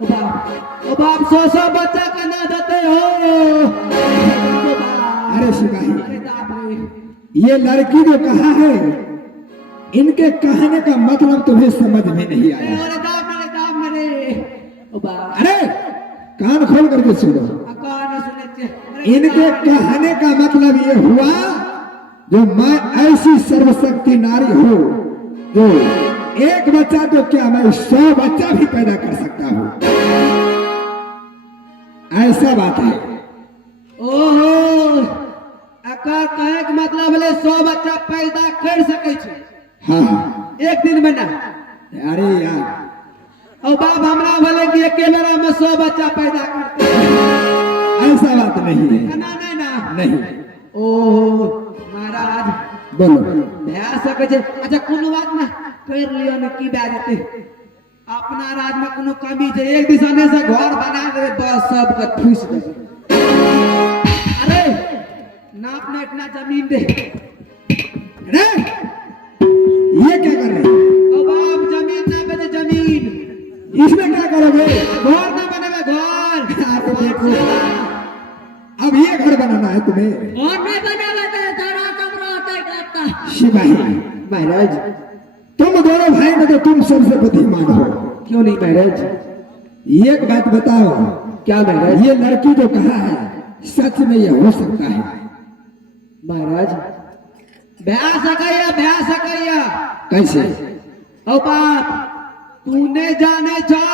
ओ बाप 100 बच्चा का ना देते हो। अरे सिपाही, अरे बाप रे, ये लड़की जो कहा है, इनके कहने का मतलब तुम्हें समझ में नहीं आया। अरे दाब मरे, ओ बाप। अरे कान खोल करके सुनो, अकान सुने। इनके कहने का मतलब ये हुआ, जो मैं ऐसी सर्वशक्ति नारी हूँ जो एक बच्चा तो क्या, मैं 100 बच्चा भी पैदा कर सकता हूँ, ऐसा बात है। ओहो, अकार कहे के मतलब है 100 बच्चा पैदा कर सके छे। हाँ, एक दिन में ना। अरे यार, और बाप हमरा बोले कि एक बेरा में 100 बच्चा पैदा करते, ऐसा बात नहीं है। ना नहीं। ओहो महाराज, बोलो। भै सके छे। अच्छा कोनो बात ना, कर लियो न, की भै जेते। अपना राज में कोनो कमी छे, एक दिशाने से घर बना दे, बस सब के ठूस दे। अरे नाप ने इतना जमीन दे। अरे ये क्या कर रहे हैं? ओ बाप, जमीन ना बेचे, जमीन। इसमें क्या करोगे? घर ना बनेगा, घर। अरे देखो, अब ये घर बनाना है तुम्हें? और नहीं बनावे तो जरा कमरा होता करता। सिपाही महाराज, तुम दोनों भाई में तो तुम सबसे बुद्धिमान हो। क्यों नहीं महाराज? एक बात बताओ, क्या महाराज? ये लड़की जो कहा है, सच में ये हो सकता है? महाराज ब्याह सकैया। कैसे? ओ बाप, तूने जाने जा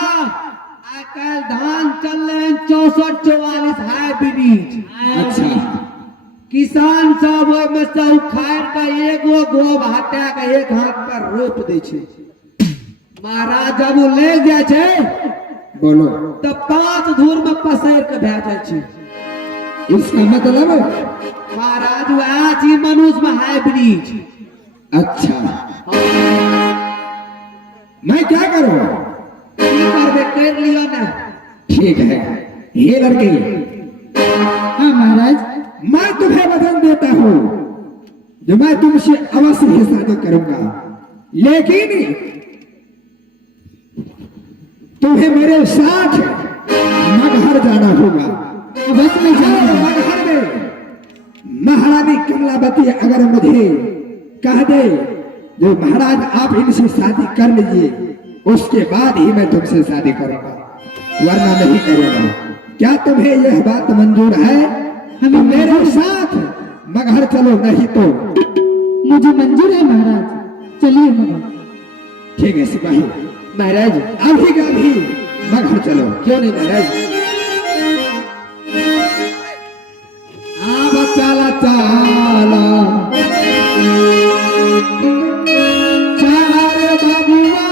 आजकल धान चल रहे 64-44 हाइब्रिड। अच्छा, किसान सब में से उखाड़ का एगो गोब हटा के एक हाथ पर रोप दे छे। महाराज जब वो ले जाए छे, बोलो। तो 5 धूर में पसैर के भै जाए छे। इसका मतलब महाराज वह जी मनुष्य में है ब्रिज। अच्छा, मैं क्या करूं? कर लियो ना। ठीक है, ये लड़के, हाँ महाराज। मैं तुम्हें वचन देता हूं जो मैं तुमसे अवश्य ही शादी करूंगा, लेकिन तुम्हें मेरे साथ मगहर जाना होगा। अवश्य में जाना होगा। मगहर में महारानी कमलावती अगर मुझे कह दे जो महाराज आप इनसे शादी कर लीजिए, उसके बाद ही मैं तुमसे शादी करूंगा, वरना नहीं करूंगा। क्या तुम्हें यह बात मंजूर है? हमें मेरे साथ मगहर चलो, नहीं तो। मुझे मंजूर है महाराज, चलिए मगर। ठीक है सिपाही, महाराज अभी का भी मगहर चलो। क्यों नहीं महाराज? आप चाला चाला चाला रे बाबुआ,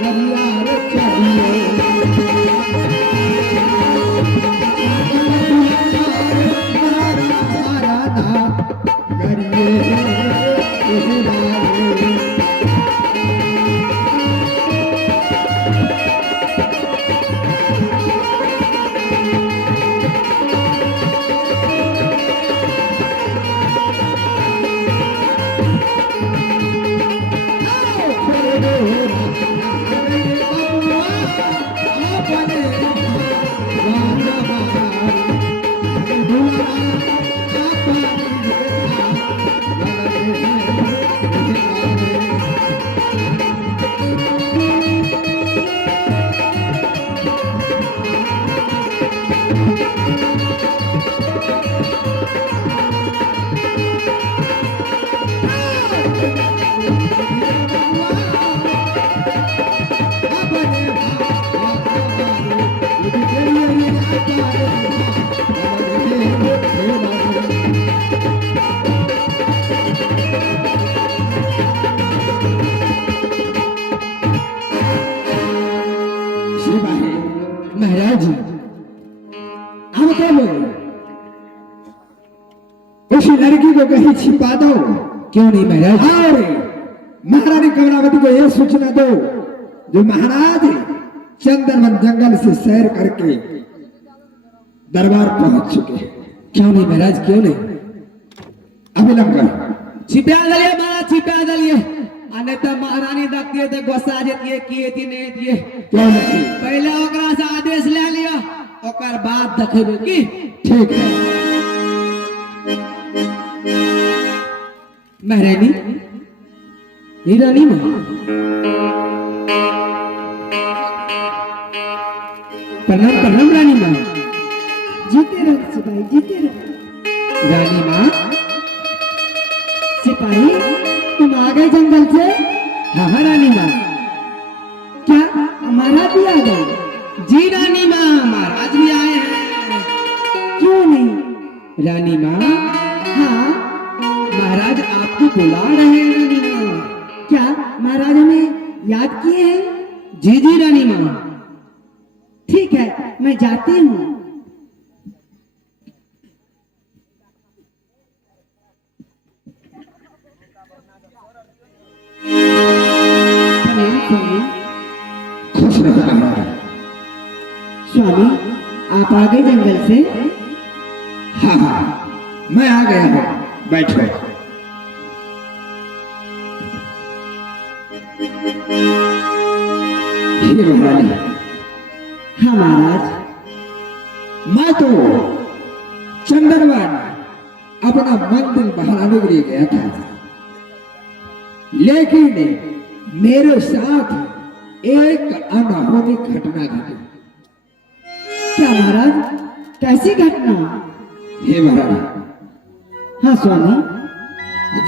गरिया रे चलिए, राधा गरिए महाराज हम क्या बोले? उस लड़की को कहीं छिपा दो। क्यों नहीं महाराज? और महारानी कमलावती को यह सूचना दो जो महाराज चंदनवन जंगल से सैर करके दरबार पहुंच चुके हैं। क्यों नहीं महाराज? क्यों नहीं? अविलंब कर। छिपा दलिए महाराज, छिपा दलिए। अने तो महारानी देखती है तो गुस्सा जेती है, किए थी नहीं दिए। क्यों नहीं? पहले ओकरा से आदेश ले लिया, ओकर बाद देखेबे की। ठीक है। महारानी ही रानी मां, प्रणाम प्रणाम रानी मां। जीते रहो सिपाही, जीते रहो। रानी मां, सिपाही तुम आ गए जंगल से? हाँ हाँ रानी मां। क्या हमारा भी आ गए? जी रानी मां, महाराज भी आए हैं। क्यों नहीं? रानी मां, हाँ महाराज आपको बुला रहे हैं रानी मां। क्या महाराज हमें याद किए हैं? जी जी रानी मां। ठीक है, मैं जाती हूँ। खुश रहो महाराज। स्वामी आप आ गए जंगल से? हाँ हाँ, मैं आ गया हूँ, बैठो। हे महारानी, हाँ महाराज। मैं तो चंदनवन अपना मंदिर बहाने के लिए गया था, लेकिन मेरे साथ एक अनहोनी घटना घटी। क्या महाराज, कैसी घटना? हे महारानी, हाँ स्वामी।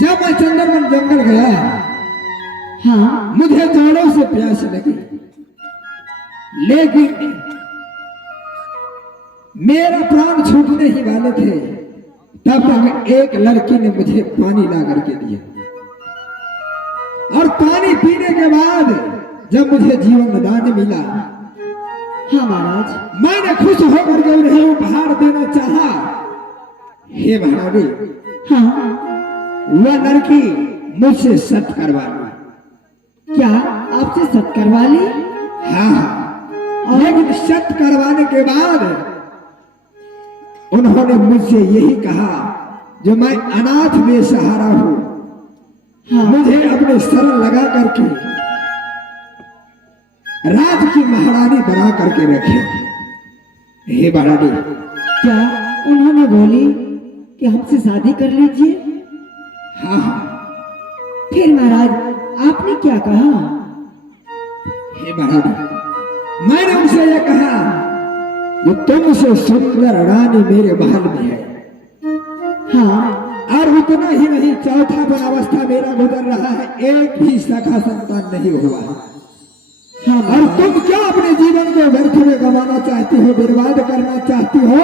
जब मैं चंदनवन जंगल गया, हाँ मुझे जोरों से प्यास लगी, लेकिन मेरा प्राण छूटने ही वाले थे, तब तक एक लड़की ने मुझे पानी ला करके दिया, और पानी पीने के बाद जब मुझे जीवन दान मिला, हाँ महाराज। मैंने खुश होकर के उन्हें उपहार देना चाहा। हे महारानी, हाँ, वह लड़की मुझसे सत करवा ली। क्या आपसे सत करवा ली? हाँ, लेकिन सत करवाने के बाद उन्होंने मुझसे यही कहा, जो मैं अनाथ बेसहारा हूं, हाँ, मुझे अपने शरण लगा करके राज की महारानी बना करके रखे। हे महारानी, क्या उन्होंने बोली कि हमसे शादी कर लीजिए? हाँ हाँ। फिर महाराज आपने क्या कहा? हे महारानी, मैंने उनसे यह कहा, जो तुमसे सुंदर रानी मेरे महल में है। हाँ, और उतना ही नहीं, चौथा पर अवस्था मेरा गुजर रहा है, एक भी सखा संतान नहीं हुआ है। हाँ, और तुम क्या अपने जीवन को व्यर्थ में गंवाना चाहती हो, बर्बाद करना चाहती हो?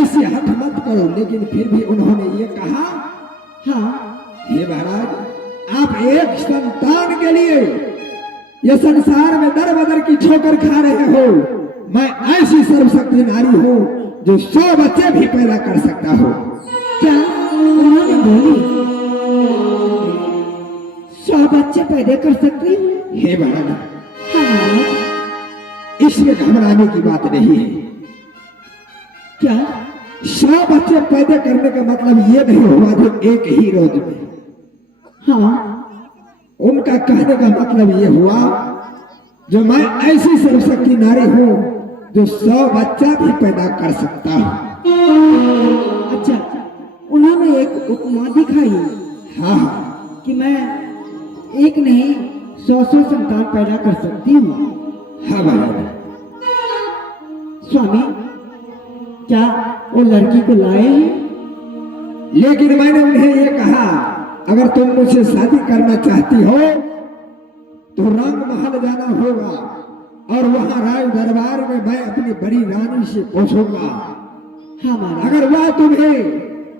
ऐसे हठ मत करो। लेकिन फिर भी उन्होंने ये कहा, हाँ, हे महाराज, आप एक संतान के लिए ये संसार में दर बदर की ठोकर खा रहे हो। मैं ऐसी सर्वशक्ति नारी हूं जो 100 बच्चे भी पैदा कर सकता हो। क्या उन्होंने बोली 100 बच्चे पैदा कर सकती हूँ? हे महाराज, हाँ महाराज। इसमें घबराने की बात नहीं है। क्या 100 बच्चे पैदा करने का मतलब ये नहीं हुआ जो एक ही रोज में। हाँ, उनका कहने का मतलब ये हुआ, जो मैं ऐसी सर्वशक्ति नारी हूं जो 100 बच्चा भी पैदा कर सकता हूं। अच्छा, उन्होंने एक उपमा दिखाई हाँ हाँ, कि मैं एक नहीं 100 संतान पैदा कर सकती हूँ। हाँ महाराज। स्वामी, क्या वो लड़की को लाए हैं? लेकिन मैंने उन्हें ये कहा, अगर तुम मुझसे शादी करना चाहती हो तो रंग महल जाना होगा, और वहां राज दरबार में मैं अपनी बड़ी रानी से पूछूंगा। हाँ महाराज। अगर वह तुम्हें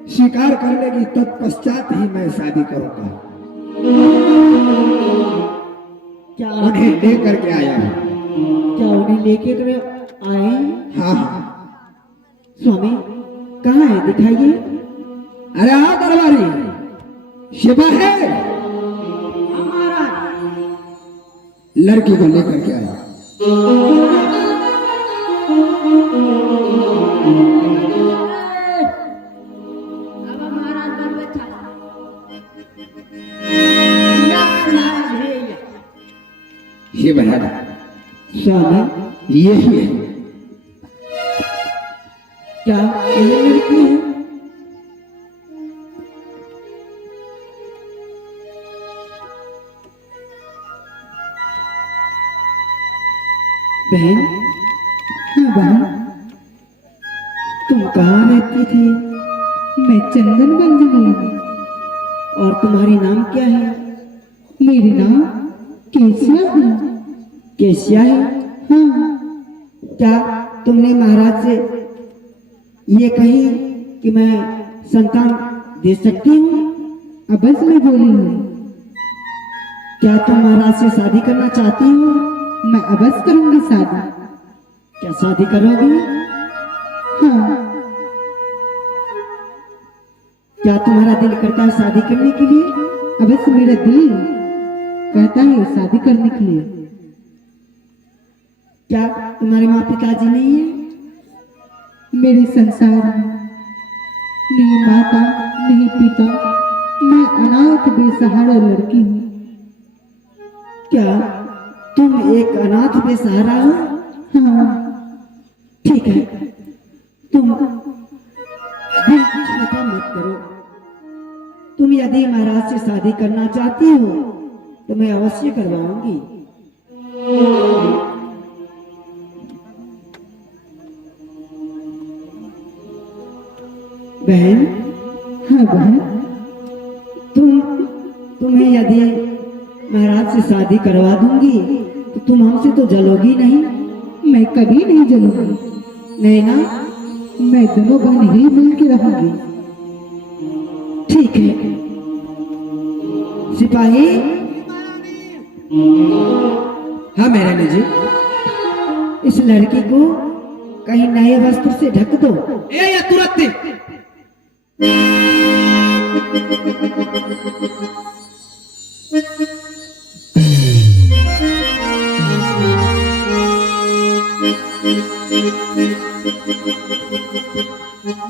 स्वीकार कर लेगी, तत्पश्चात ही मैं शादी करूंगा। क्या उन्हें लेकर के आया। क्या उन्हें लेके आए हैं? हाँ हाँ। स्वामी, कहाँ है? दिखाइए। अरे हाँ दरबारी, शिवा है। हमारा लड़की को लेकर के आया। अब महाराज बन बैठा ये बना स्वामी, यही है। क्या ये लड़की है? बहन, हाँ बहन, तुम कहाँ रहती थी? मैं चंदनगंज में। और तुम्हारी नाम क्या है? मेरी नाम केसिया है। केसिया है? हाँ। क्या तुमने महाराज से ये कही कि मैं संतान दे सकती हूँ? अबस मैं बोली हूँ। क्या तुम महाराज से शादी करना चाहती हो? मैं अवश्य करूंगी शादी। क्या शादी करोगी? हाँ। क्या तुम्हारा दिल करता है शादी करने के लिए? अवश्य मेरा दिल कहता है शादी करने के लिए। क्या तुम्हारे माँ पिताजी नहीं है? मेरे संसार में नहीं माता नहीं पिता, मैं अनाथ बेसहारा लड़की हूँ। क्या तुम एक अनाथ बेसहारा हो? हाँ। ठीक है, तुम दिल छोटा मत करो। तुम यदि महाराज से शादी करना चाहती हो तो मैं अवश्य करवाऊंगी। बहन, हाँ बहन, तुम्हें यदि महाराज से शादी करवा दूंगी तो तुम हमसे तो जलोगी नहीं? मैं कभी नहीं जलूंगी। नहीं ना? मैं दोनों बहन ही मिल के रहूंगी। ठीक है। सिपाही, हाँ मेरे जी। इस लड़की को कहीं नए वस्त्र से ढक दो। ए या तुरंत दे।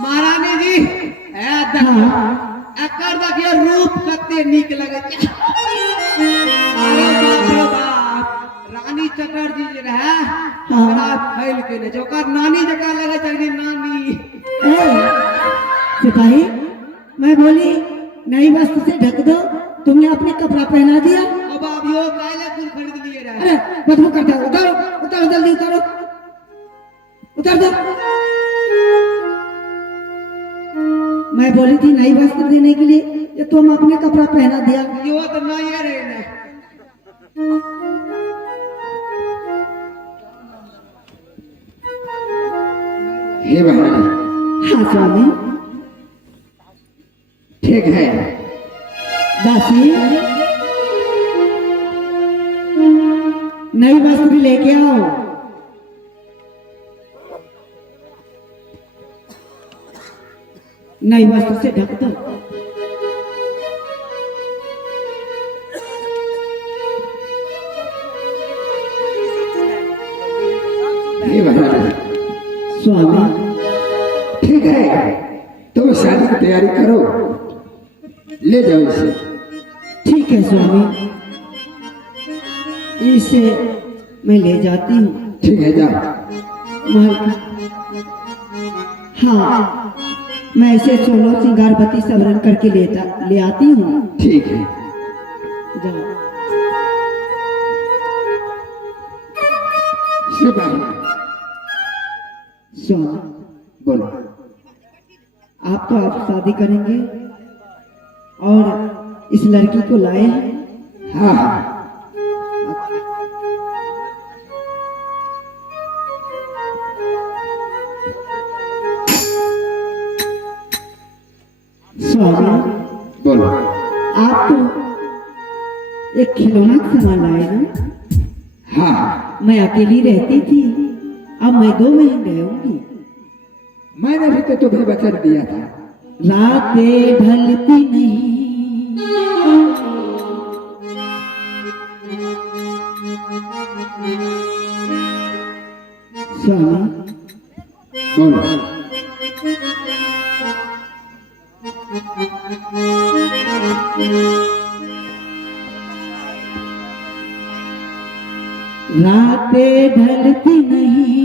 महारानी जी ए देखो एकर देखिए रूप कते नीक लगे छै। अरे बाप रे बाप रानी चटर्जी जे रहे हमरा फैल के ने जोकर नानी जका लगे छै नानी। सिपाही मैं बोली नई वस्त्र से ढक दो, तुमने अपने कपड़ा पहना दिया। अब आप यो काले कुल खरीद लिए रहे। अरे बदबू करता है, उतारो उतारो जल्दी उतारो, उतार दो। मैं बोली थी नई वस्त्र देने के लिए, ये तुम अपने कपड़ा पहना दिया। यो तो नहीं है रे ने। हे महारानी। हाँ स्वामी। ठीक है दासी नई वस्त्र लेके आओ। नई वस्त्र से ढक दो। हे महारानी। स्वामी ठीक है तुम शादी की तैयारी करो, ले जाओ इसे। ठीक है स्वामी, इसे मैं ले जाती हूँ। ठीक है जाओ। हाँ मैं इसे सोलो सिंगारवती समरण करके ले आती हूँ। ठीक है जाओ। सिपाही स्वामी बोलो। आप तो आप शादी करेंगे और इस लड़की को लाए हैं। हाँ हाँ स्वामी बोलो। आप तो एक खिलौना सामान लाए ना। हाँ मैं अकेली रहती थी, अब मैं 2 महीने रहूंगी। मैंने भी तो तुम्हें वचन दिया था। रातें ढलती नहीं, स्वामी बोलो। रातें ढलती नहीं,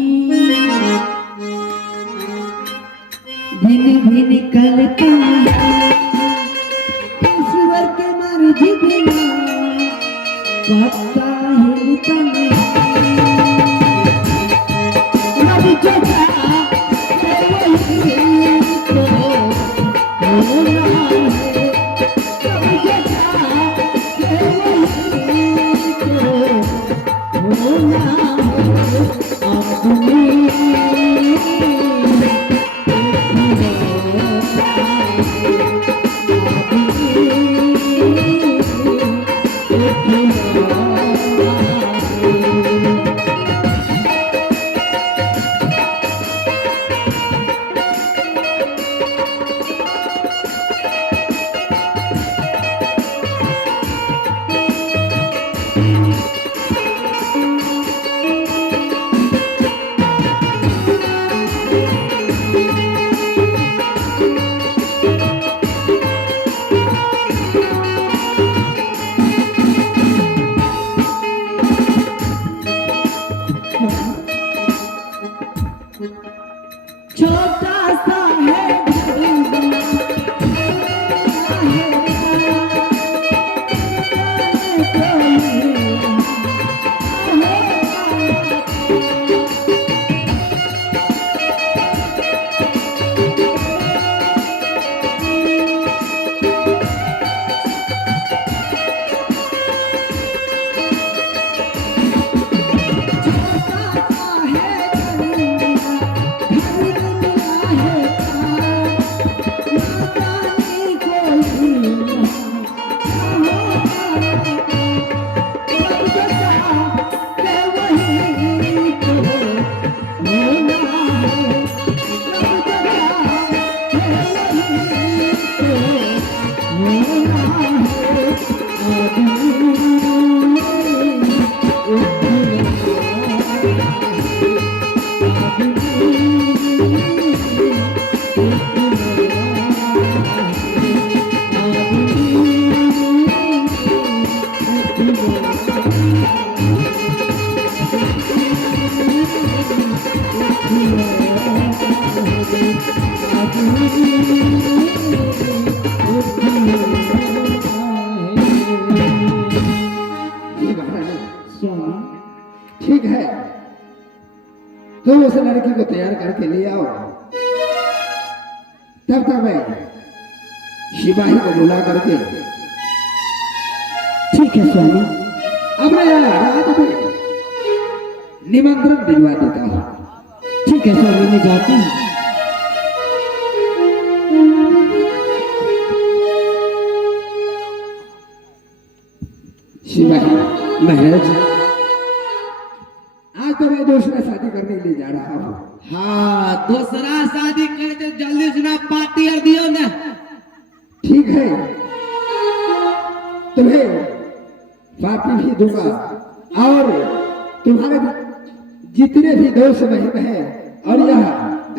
दिन भी निकलता नहीं, ईश्वर के मर्जी बिना पत्ता हिलता नहीं। रब जो चाहा वही तो होना है, रब जो चाहा वही तो होना है। अपनी छोटा सा है है ये महारानी, स्वामी ठीक है, तुम उस लड़की को तैयार करके ले आओ। तब तक मैं सिपाही को बुला करके ठीक है स्वामी। अब मैं रात में निमंत्रण दिलवा देता हूँ। ठीक है स्वामी, मैं जाती हूँ। सिपाही, महाराज आज तो मैं दूसरा शादी करने ले जा रहा हूँ। हाँ, दूसरा शादी करके जल्दी से ना पार्टी कर दियो ना। ठीक है, तुम्हें पार्टी भी दूंगा और तुम्हारे जितने भी दोस्त महिम हैं और यह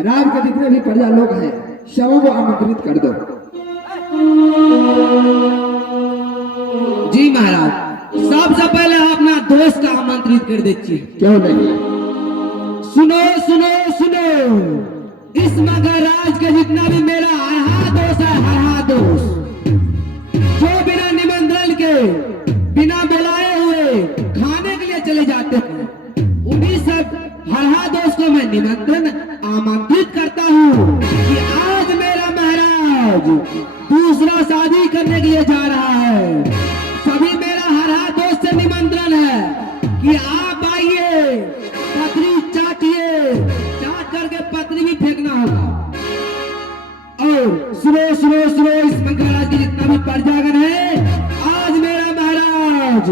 राज के जितने भी प्रजा लोग हैं सबों को आमंत्रित कर दो। जी महाराज, सबसे पहले अपना दोस्त का आमंत्रित कर दीजिए। क्यों नहीं? सुनो सुनो सुनो, इस मगर राज का जितना भी मेरा हरहा दोस्त है, हरहा दोस्त जो बिना निमंत्रण के बिना बुलाए हुए खाने के लिए चले जाते हैं, उन्हीं सब हरहा दोस्त को मैं निमंत्रण आमंत्रित करता हूँ कि आज मेरा महाराज दूसरा शादी करने के लिए जा रहा है। सभी मेरा हरहा दोस्त से निमंत्रण है कि आप आइए, पत्री चाटिए, चाट करके पत्री भी फेंकना होगा। और सुनो सुनो सुनो, इस मंगलराज की जितना भी प्रजागण है, आज मेरा महाराज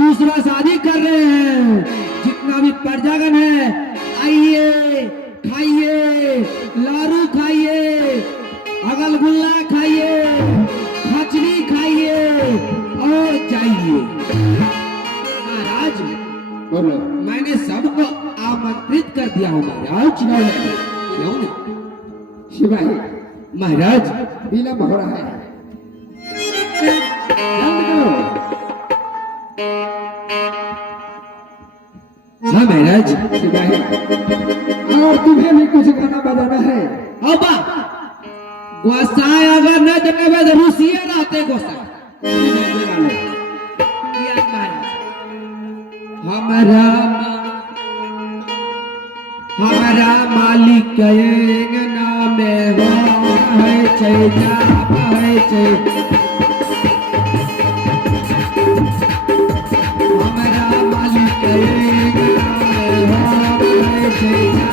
दूसरा शादी कर रहे हैं। जितना भी प्रजागण है, आइए, खाइए, लारू खाइए, अगलगुल्ला खाइए, खचड़ी खाइए और जाइए। महाराज, बोलो। मैंने सबको आमंत्रित कर दिया हूँ महाराज। क्यों नहीं? सिपाही, महाराज, विलंब हो रहा है, जल्द करो। हाँ महाराज। सिपाही, और तुम्हें भी कुछ गाना बजाना है। अबा गोसाई अगर न जगह तो रूसिया रहते गोसाई। किया महाराज, हमारा मालिक एक नाम है चैता है हमारा मालिक एक नाम है चैता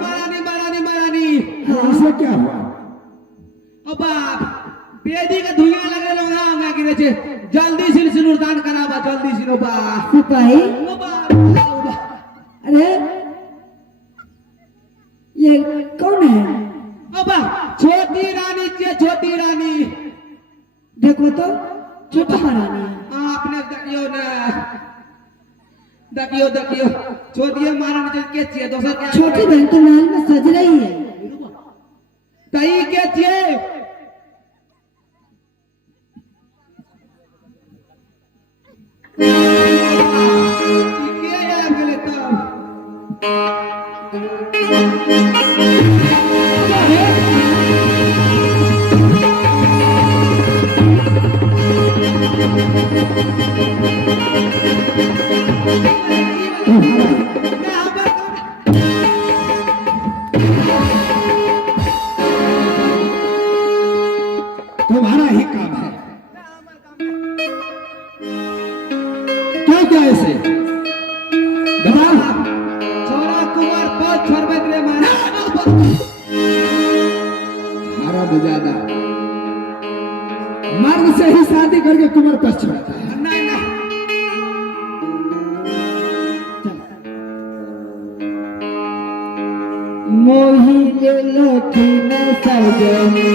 महारानी महारानी महारानी इसे क्या हुआ? ओ बाप बेदी का धुइयां लगे लोग ना गिरे छे जल्दी से सिनुरदान करावा जल्दी से नो बाप सिपाही ओ बाप अरे ये कौन है? ओ बाप छोटी रानी छे छोटी रानी देखो तो छोटा महारानी है। आपने देखियो देखियो छोटी महारानी के छे दोसर क्या छोटी बहन तो महल में सज रही है। तई के छे तुम्हारा ही काम है। क्या क्या ऐसे बताओ। छोरा कुमार पद छोड़बे रे मारा हरामजादा मर्द से ही शादी करके कुमार पद छोड़ता है। नहीं नहीं मोही ले लखीन सजनी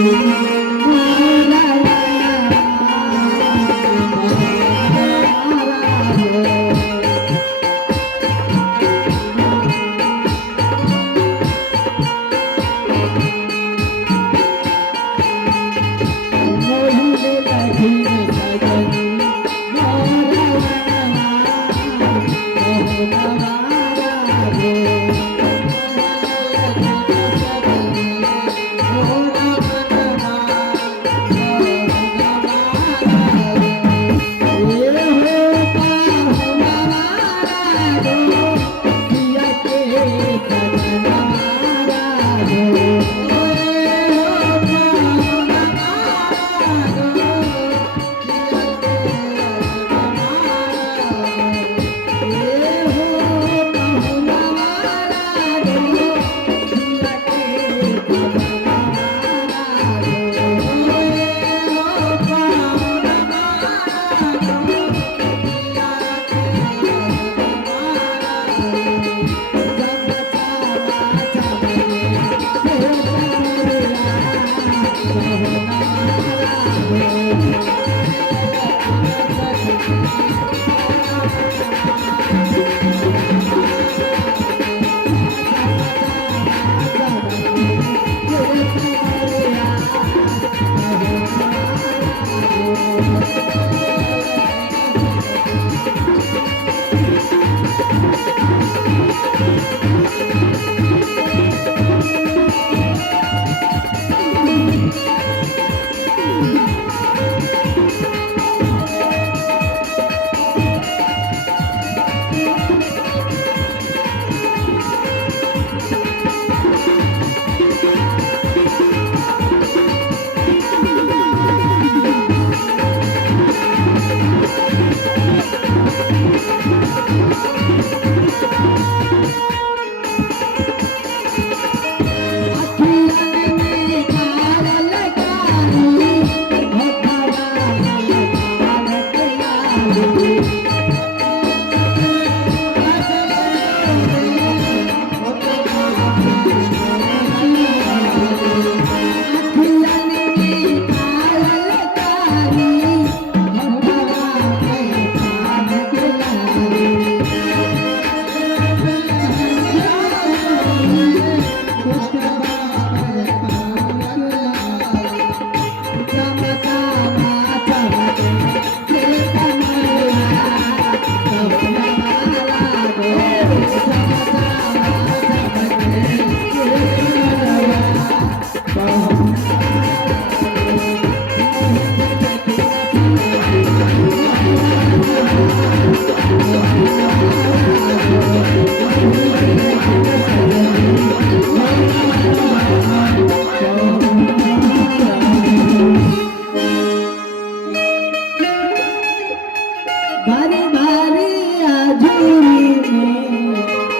बारी बारी आजूरी में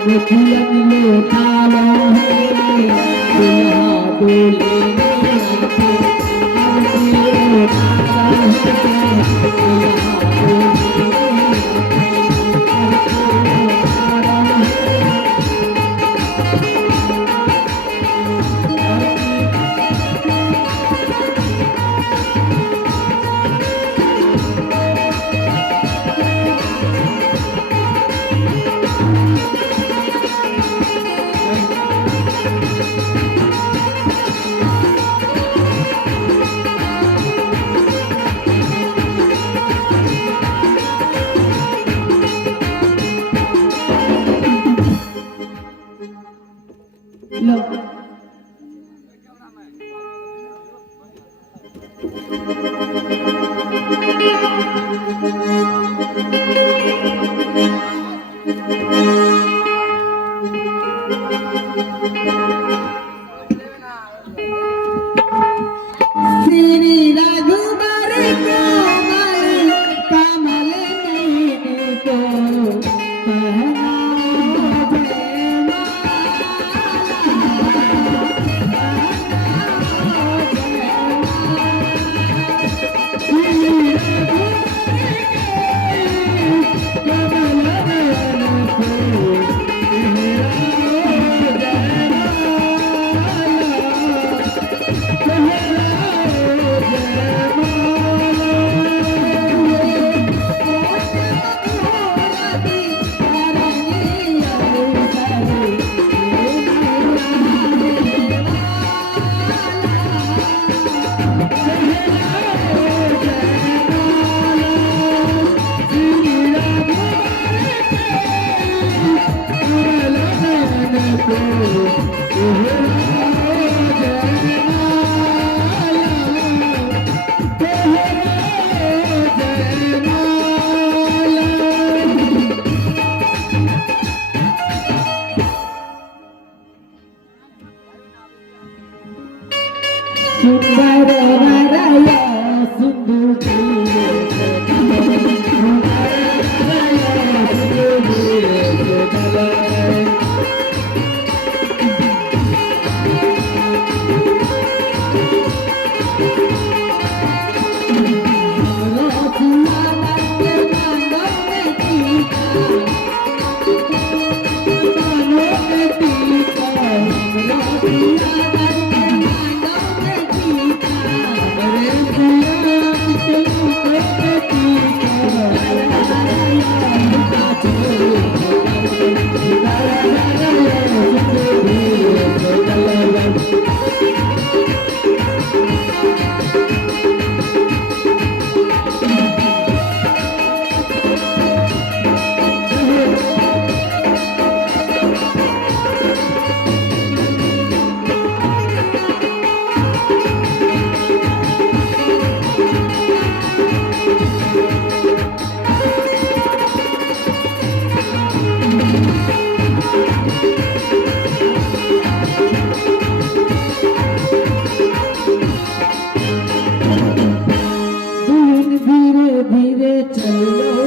मुखियन लौटा लो है दुल्हा दूल्हे ने आके आरती लौटा लो है दुल्हा दूल्हे ने आके आरती लौटा लो है। लो श्री रघुबर कोमल कमल नयन को कहना सुंदर वरय धीरे धीरे चलो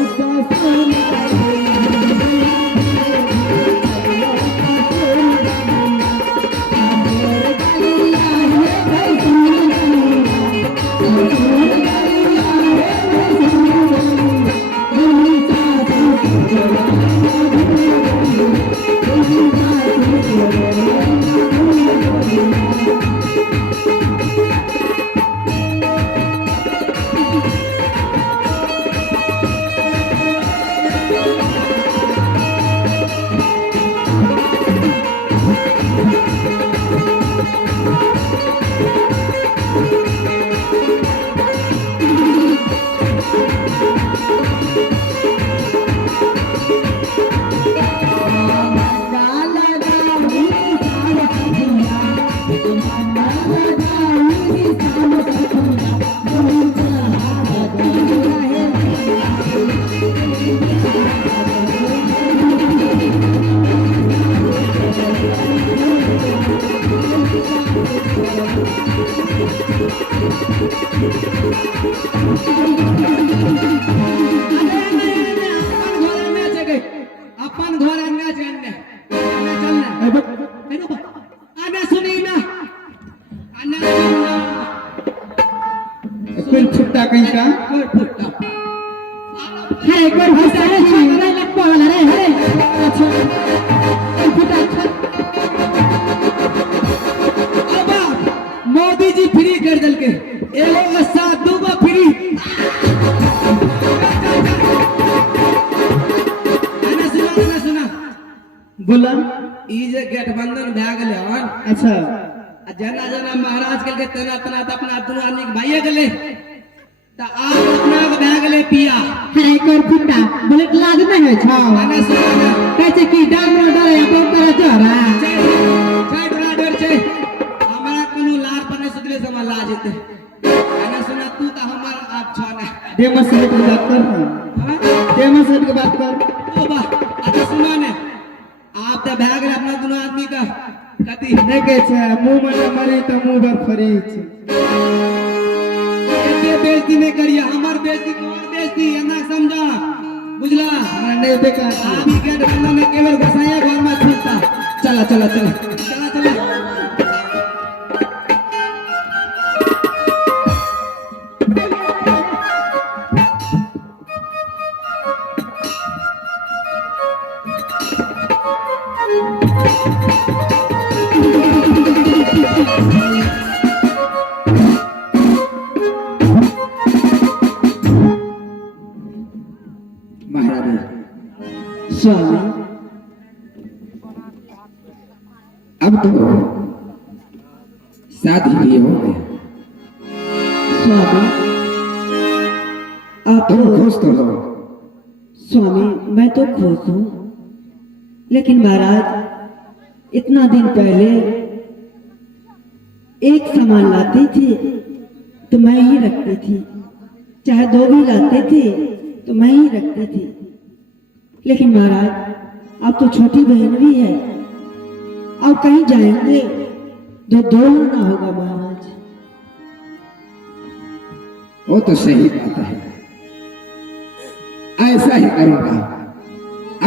एक बार फुटा रे छोरा लप्पा वाला रे अरे अच्छा फुटा अब मोदी जी फ्री कर दल के एगो के साथ दूगो फ्री ना सुना बोला ई जे गठबंधन भए गेलै हन अच्छा जना जना महाराज के तना तना त अपना दुनू आदमी के भाइये गेलै त आब अपना के भए गेलै पिया है एक बार फुटा बोले लाज नहीं है छा ना सुना ना कैसे की डाम डरे अब कर जरा छै डरा डर छै हमरा कोनो लार पर नहीं सुतले से हमरा लाज हेतै ना सुना तू त हमर आप छ ना डेमो सेट की बात कर डेमो सेट की बात कर ओ बा अच्छा सुना ने आप त भए गेलै अपना दुनू आदमी का कथी देखे छे मुंह में मरी तो मुंह पर फरी छे एते बेइज्जती नहीं करिए हमार बेइज्जती को और बेइज्जती एना समझा बुझला हमरा नहीं बेकार छे। आदमी के बंदा ने केवल गोसाइया घर में छूटता चला चला चला चला चला महाराज स्वामी अब तो शादी भी हो गई स्वामी आप तुम खुश तो हो स्वामी मैं तो खुश हूँ लेकिन महाराज इतना दिन पहले एक सामान लाती थी तो मैं ही रखती थी चाहे दो भी लाते थे तो मैं ही रखती थी लेकिन महाराज अब तो छोटी बहन भी है अब कहीं जाएंगे तो दो ना होगा महाराज वो तो सही बात है ऐसा ही करूंगा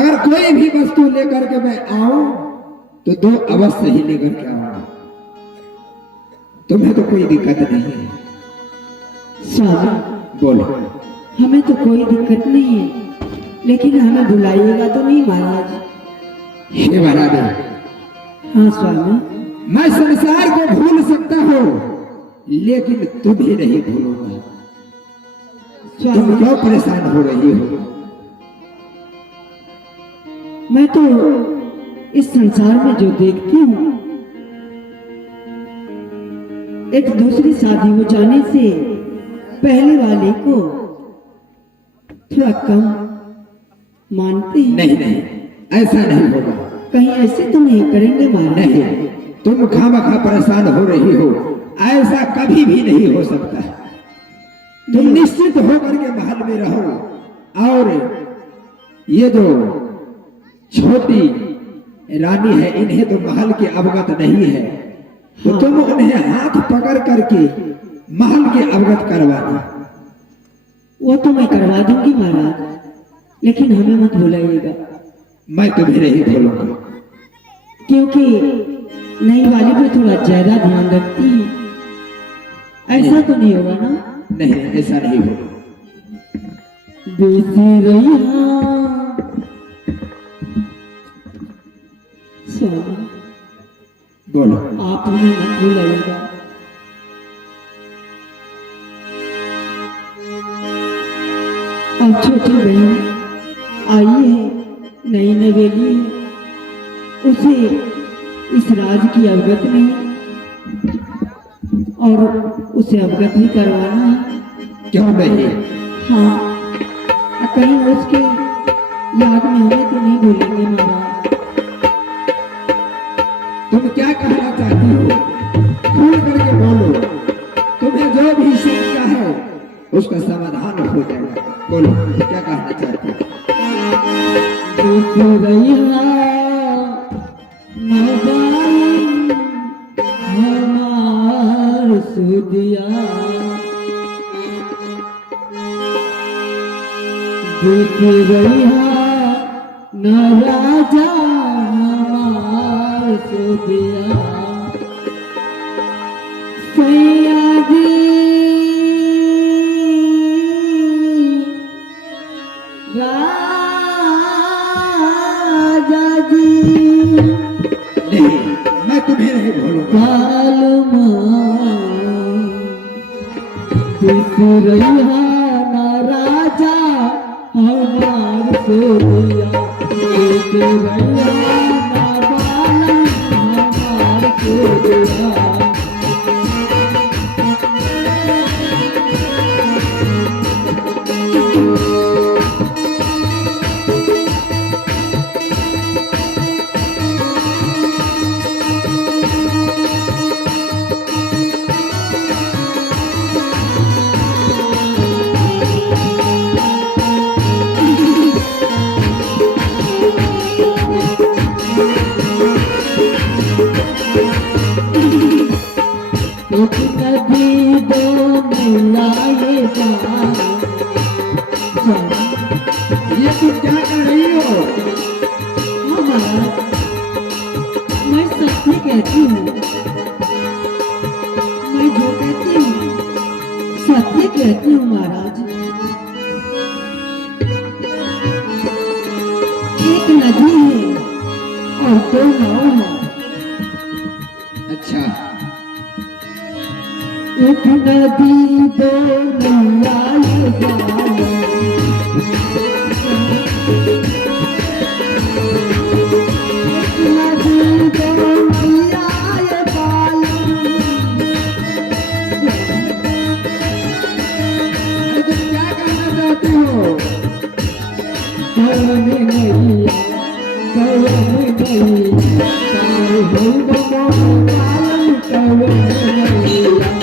अगर कोई भी वस्तु लेकर के मैं आऊं तो दो अवश्य ही लेकर के आऊंगा तुम्हें तो कोई दिक्कत नहीं है स्वामी बोलो हमें तो कोई दिक्कत नहीं है लेकिन हमें बुलाइएगा तो नहीं महाराज हे महाराज हाँ स्वामी मैं संसार को भूल सकता हूँ लेकिन तुम्हें नहीं भूलूंगा तुम स्वामी क्यों परेशान हो रही हो मैं तो इस संसार में जो देखती हूँ एक दूसरी शादी हो जाने से पहले वाले को थोड़ा कम मानते हैं नहीं नहीं ऐसा नहीं होगा कहीं ऐसे तो नहीं करेंगे महाराज नहीं तुम खामखा परेशान हो रही हो ऐसा कभी भी नहीं हो सकता तुम निश्चित होकर के महल में रहो और ये जो छोटी रानी है इन्हें तो महल के अवगत नहीं है तो तुम उन्हें हाथ पकड़ करके महल के अवगत करवाना वो तो मैं करवा दूंगी महाराज लेकिन हमें मत बुलाइएगा मैं तुम्हें नहीं भूलूंगा क्योंकि नई वाली पे थोड़ा ज्यादा ध्यान रखती है ऐसा तो नहीं होगा ना नहीं ऐसा नहीं होगा बेसी रही स्वामी बोलो आप हमें मत भूलाइएगा अब छोटी बहन आई है नई नवेली है उसे इस राज की अवगत नहीं और उसे अवगत ही करवाना है क्यों नहीं हाँ कहीं उसके याद में हमें तो नहीं भूलेंगे महाराज तुम क्या कहना चाहती हो खुल करके बोलो तुम्हें जो भी शिक्षा है उसका समाधान हो जाएगा बोलो क्या कहना चाहती हो देख रैया नवाई हमार सुदिया देख रैया न राजा हमार सुदिया सैयादी राजा जी नहीं, मैं तुम्हें नहीं भूलूंगा। कालमा बिसरैया ना राजा हमार सोया बिसरैया ना बालम हमार सोया एक नदी दो मिलाए ये तुम क्या कर रही हो? हमारा मैं सत्य कहती हूँ, मैं जो कहती हूँ सत्य कहती हूँ महाराज। एक नदी है और दो नाव है। अच्छा, एक नदी दो मिलाए जाए एक नदी दो मिलाए बालम तुम क्या कहना चाहती हो? कवन नैया कवन नैया तार हो गो बालम कवन नैया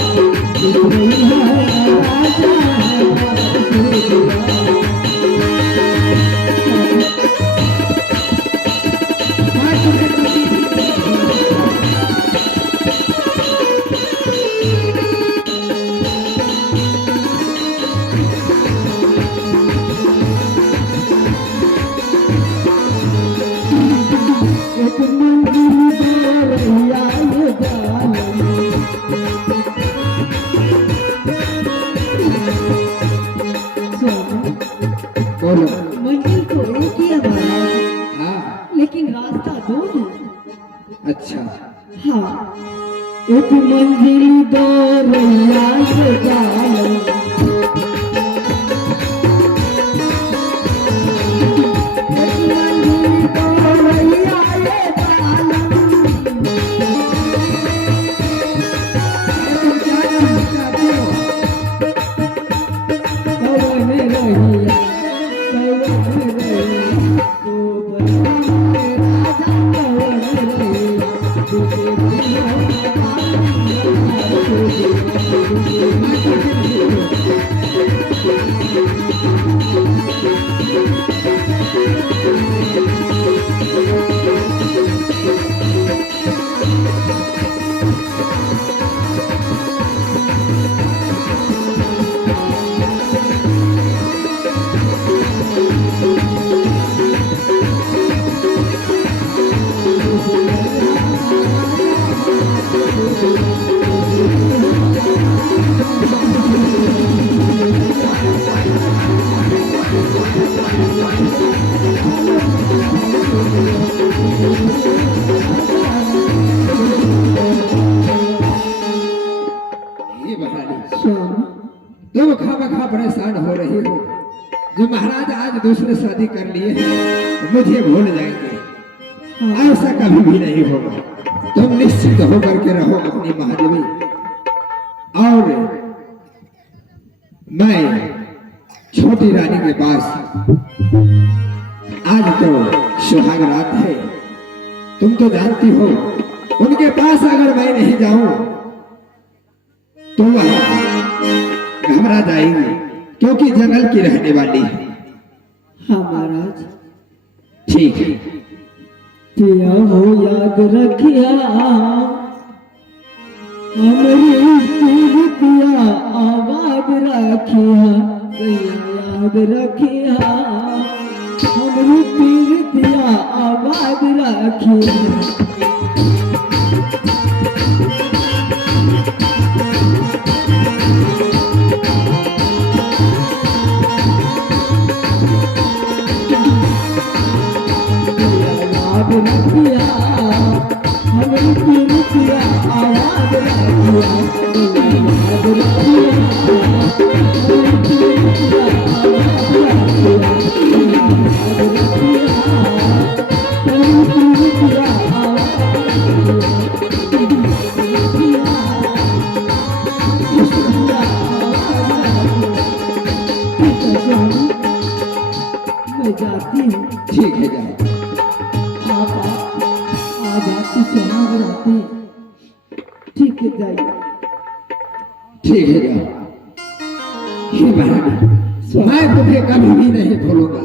एक मंदिर रैया बोलो। मंदिर तो एक ही है महाराज, हाँ, लेकिन रास्ता दो है। अच्छा, हाँ, एक मंजिल दो रैया से जालम एक मंजिल दो रैया से जालम तुम क्या कहना चाहती हो? कवन रैया कवन रैया तो बने राजा कवन रैया तुझे ये महारानी, स्वामी तुम खामखा परेशान हो रही हो। जो महाराज आज दूसरे शादी कर लिए हैं मुझे भूल जाएंगे, ऐसा कभी भी नहीं होगा। तुम निश्चित होकर के रहो अपनी महादेवी। और मैं छोटी रानी के पास, आज तो सुहाग रात है, तुम तो जानती हो, उनके पास अगर मैं नहीं जाऊं तो वह घबरा जाएंगे, क्योंकि जंगल की रहने वाली है। हाँ महाराज ठीक है, पिया हो याद रखिया हमारी पिया आवाज रखिया याद रखिया हमारी पिया आवाज रखिया मैं जाती हूँ। ठीक है जाओ। आप आज आपकी सुहाग रहते। ठीक है जाइए। ठीक है जाओ। हे महारानी, मैं तुम्हें कभी भी नहीं भूलूंगा।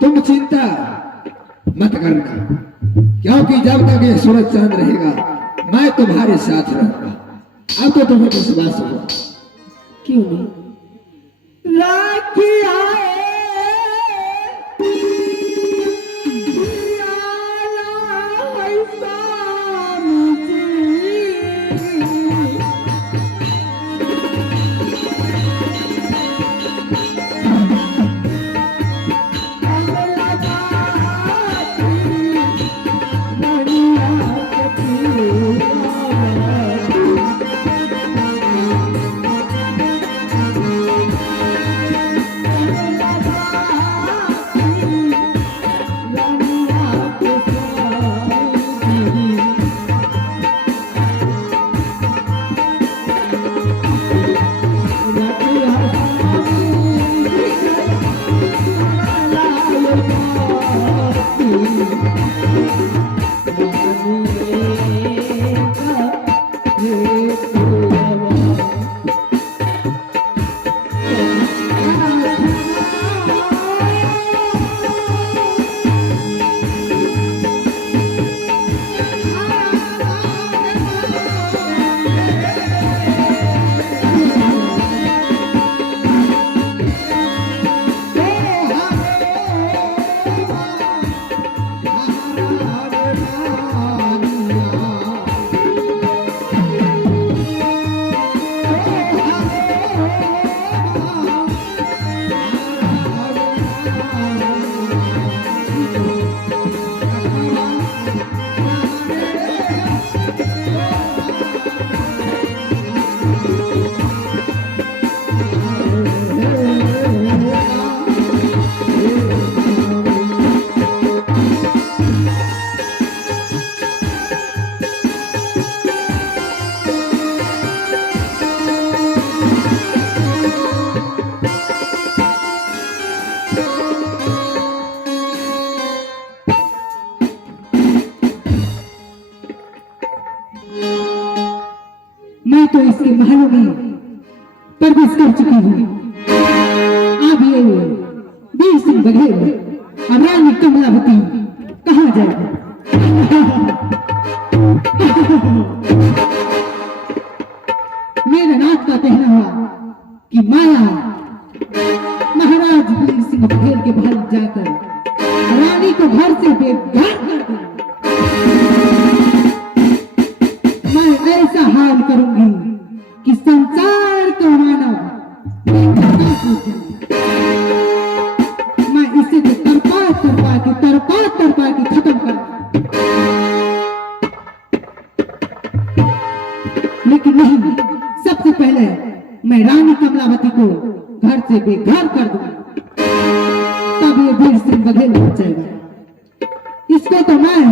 तुम चिंता मत करना, क्योंकि जब तक ये सूरज चांद रहेगा मैं तुम्हारे साथ रहूंगा। अब तो तुम्हें विश्वास हो। क्यों नहीं? राखी आए मैं तो इसके महलों में प्रवेश कर चुकी हूँ। अब ये वीर सिंह बघेल और रानी कमलावती कहाँ जाएगी? मेरे नाथ का कहना हुआ कि माया महाराज वीर सिंह बघेल के महल जाकर रानी को घर से बेघर कर दी। मैं ऐसा हाल करूंगी कि संसार का मानव मैं इसे तो तरपा के खत्म कर। लेकिन नहीं, सबसे पहले मैं रानी कमलावती को घर से बेघर कर दूंगा, तब ये वीर सिंह बघेल बच जाएगा। इसको तो मैं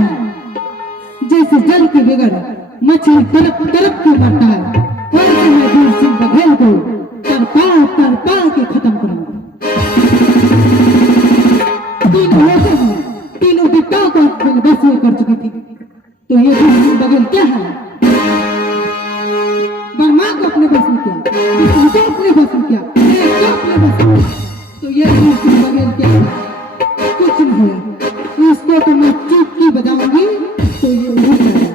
जैसे जल के बगैर मछली तरप तरप के मरता है, वैसे मैं वीर सिंह बघेल को तरपा के खत्म करूंगा। तीनों दिक्कतों को मैंने बस में कर चुकी थी, तो ये वीर सिंह बघेल क्या है? बर्मा को अपने बस में किया, उनको अपने बस में किया, एक को अपने बस में, तो ये वीर सिंह बघेल क्या है? कुछ नहीं है। इसको तो मैं चुटकी बजाऊंगी तो ये उड़ जाएगा।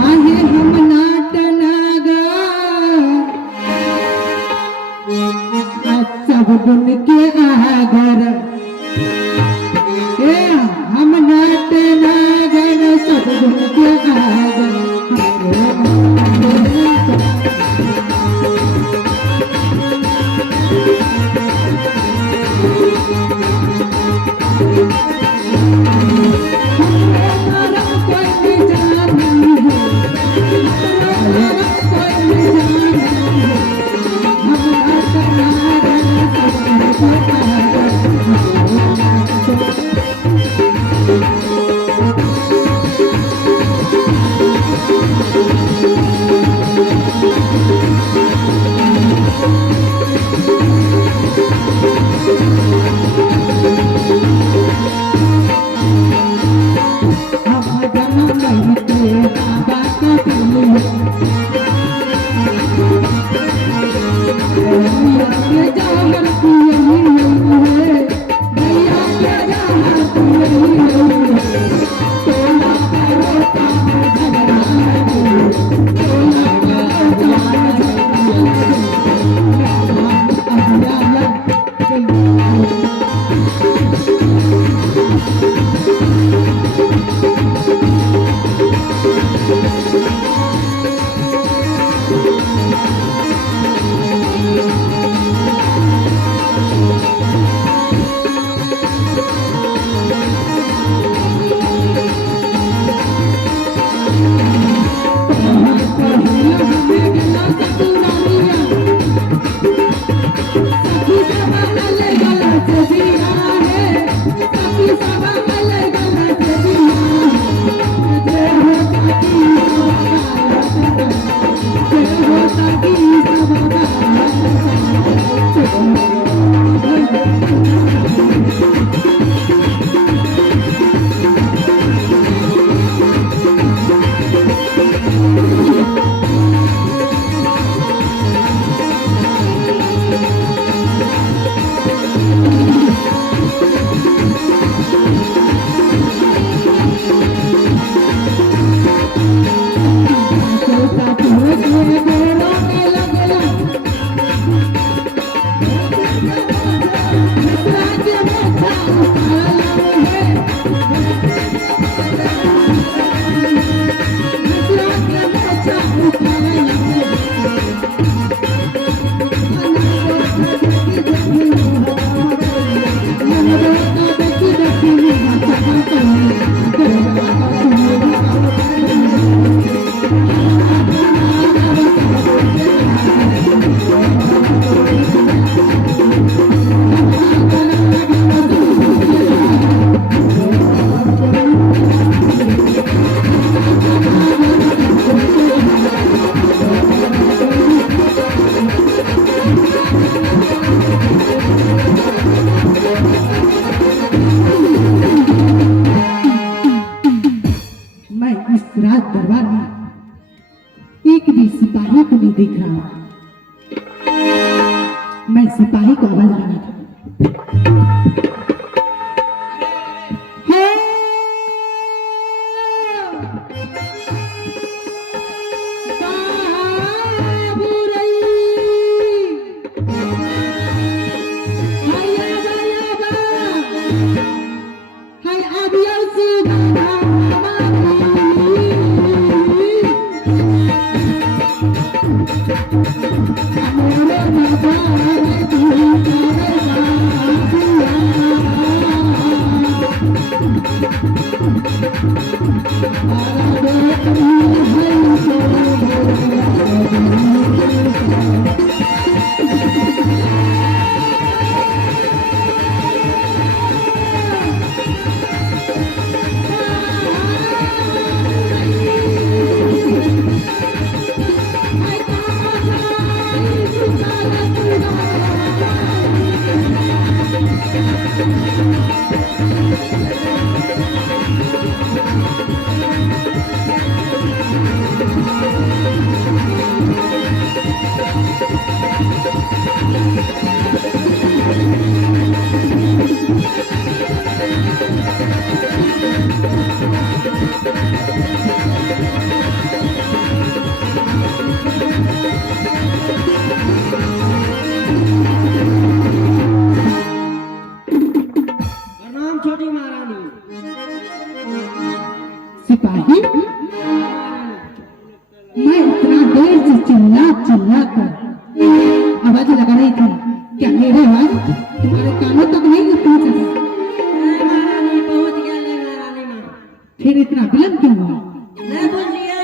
आहे हम नाट नागा सब गुण के आगर, हम नाट नागर सब गुण के आगर। हम मैं इस राज दरबार में एक भी सिपाही को नहीं देख रहा हूं। मैं सिपाही को आवाज लगाता हूं। सिपाही, मैं इतना देर से चिल्ला चिल्ला कर आवाज लगा रही थी, क्या मेरे आवाज तुम्हारे कानों तक नहीं पहुंच सका? महारानी पहुंच गया ले महारानी मां। फिर इतना विलंब क्यों हुआ? मैं बोलिए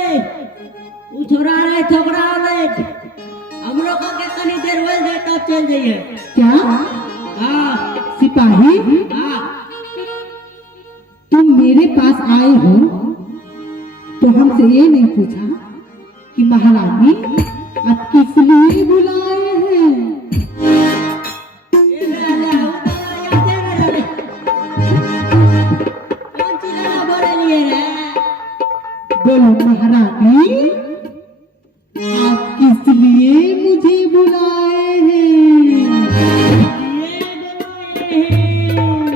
वो छोरा रे छोकरा रे हम लोग के कनी देर हो गए तब चल जाइए। क्या हाँ सिपाही, हाँ तुम मेरे पास आए हो तो हमसे ये नहीं पूछा कि महारानी आप किस लिए बुलाए हैं? ये राजा हो तो जाते रे कौन सी गाना बोले लिए रे? बोलो महारानी, आप किस लिए मुझे बुलाए हैं?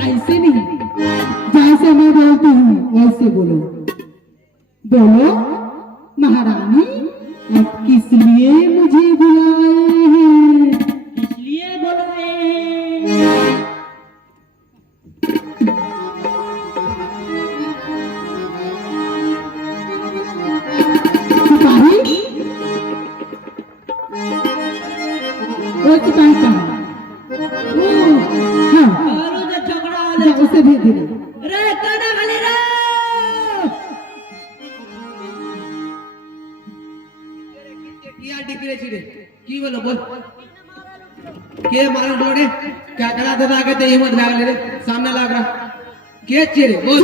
ऐसे नहीं, जैसे मैं बोलती हूँ वैसे बोलो। बोलो महारानी, आप किस लिए मुझे बुलाए हैं? इसलिए बुलाए हैं। सिपाही, वो सिपाही का है। हाँ और वो जो झगड़ा वाले जा उसे भेज देना। रे काना खाली रे किया डिग्री छिड़े की बोलो बोल के मारन लोड़े क्या करा था आगे ते हिम्मत लाग ले रे सामने लाग रहा के छिड़े बोल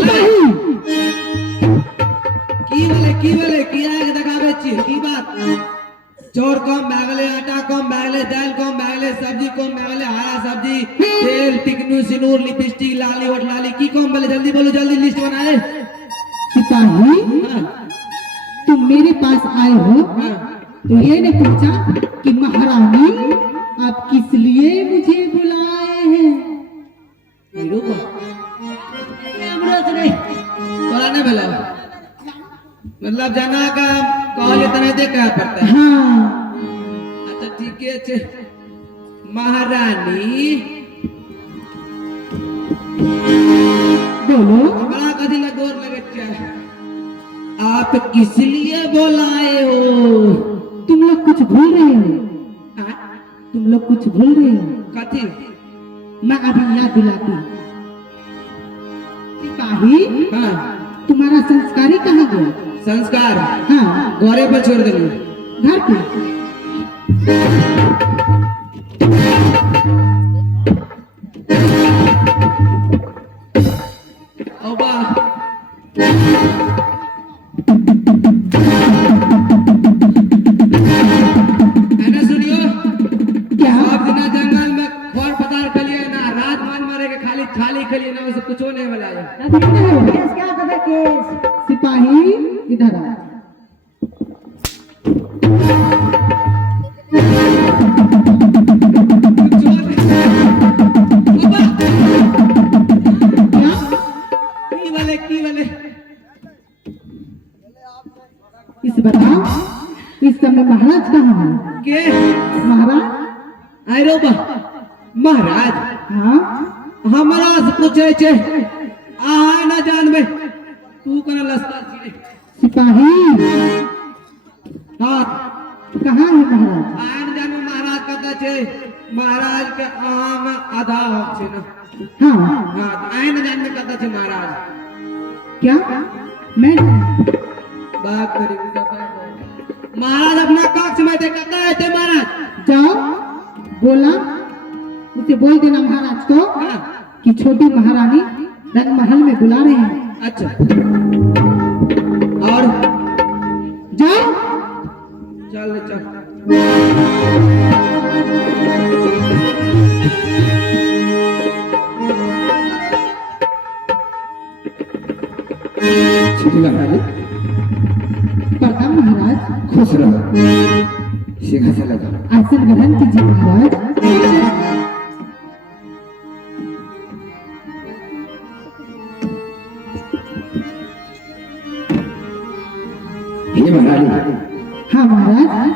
की बोले किया के दगावे छी की बात चोर कम बैगले आटा कम बैगले दाल कम बैगले सब्जी कम बैगले हरा सब्जी तेल टिकनू सिनूर लिपस्टिक लाली वट लाली की कम बोले जल्दी बोलो जल्दी लिस्ट बनाए सिपाही हाँ तुम मेरे पास आए हो हाँ तो ये ने पूछा कि महारानी आप किस लिए मुझे बुलाए हैं? रूपा अमृत रे तोरा ने बोला मतलब जाना का कॉल इतना दे क्या पड़ता है हाँ अच्छा ठीक है छे महारानी बोलो। बड़ा कदी लगोर लगे क्या आप किस लिए बुलाए हो तुम लोग कुछ भूल रहे हो, हाँ? तुम लोग कुछ भूल रहे हो। कथी मैं अभी याद दिलाती हूँ। सिपाही हाँ तुम्हारा संस्कारी कहाँ गया? संस्कार हाँ घोड़े पर छोड़ दे घर पे। औबा ऐना सुनियो क्या? आप दिन जंगल में खौर पतार कर लिया ना रात मान मारे के खाली थाली के लिए ना उसे कुछ नहीं मिला है अभी नहीं हो। केस क्या करे केस सिपाही इधर आ। क्या? की वाले इस बताओ इस समय महाराज कहाँ है? के महाराज आय रो बा महाराज हाँ हमारा से पूछे छे आय ना जान में तू कना लस्ता छी सिपाही हां कहाँ है महाराज? आय ना जान में महाराज कहता छे महाराज के आम आधा हक छे ना हाँ हां आय ना जान में कहता छे महाराज क्या? मैं बात करी महाराज अपना कक्ष में ते कहता है ते महाराज जाओ बोला उसे बोल देना महाराज को हाँ, कि छोटी महारानी रंग महल में बुला रहे हैं। अच्छा और जाओ। चल चल छोटी महारानी प्रणाम महाराज। खुश रहो सिंहासन लगा आसन ग्रहण कीजिए महाराज। हे महारानी हाँ महाराज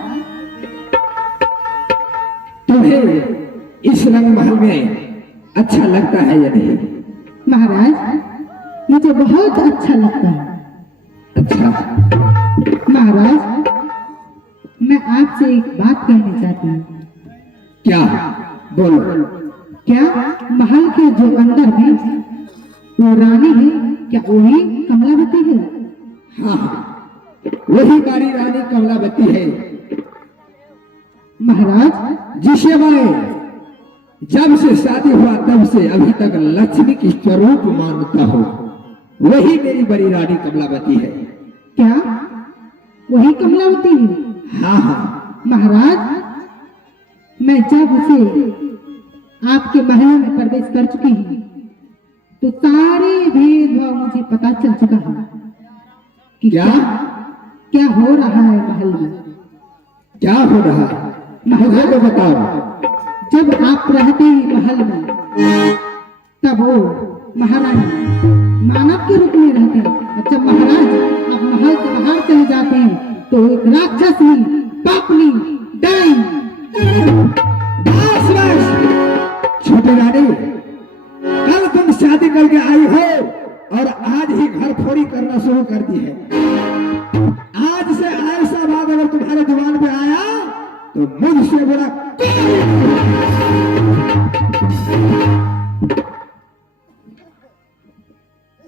तुम्हें इस रंग महल में अच्छा लगता है या नहीं? महाराज मुझे बहुत अच्छा लगता है। अच्छा महाराज मैं आपसे एक बात कहना चाहती हूँ। क्या बोलो? क्या महल के जो अंदर में वो रानी है क्या वही कमलावती है? हाँ हाँ वही हमारी रानी कमलावती है महाराज जिसे मैं जब से शादी हुआ तब से अभी तक लक्ष्मी की स्वरूप मानता हूँ। वही मेरी बड़ी रानी कमलावती है। क्या वही कमलावती है? हाँ हाँ महाराज मैं जब उसे आपके महल में प्रवेश कर चुकी हूँ तो सारे भेदभाव मुझे पता चल चुका है कि क्या? क्या हो रहा है महल में। क्या हो रहा है मुझे तो बताओ। जब आप रहते हैं महल में तब वो महारानी मानव के रूप में रहते हैं और जब महाराज आप महल से बाहर चले जाते हैं तो एक राक्षसनी पापनी डाइन। बस बस छोटे रानी कल तुम शादी करके आई हो और आज ही घर फोड़ी करना शुरू कर दी है। आज से ऐसा बात अगर तुम्हारे जुबान पे आया तो मुझसे बड़ा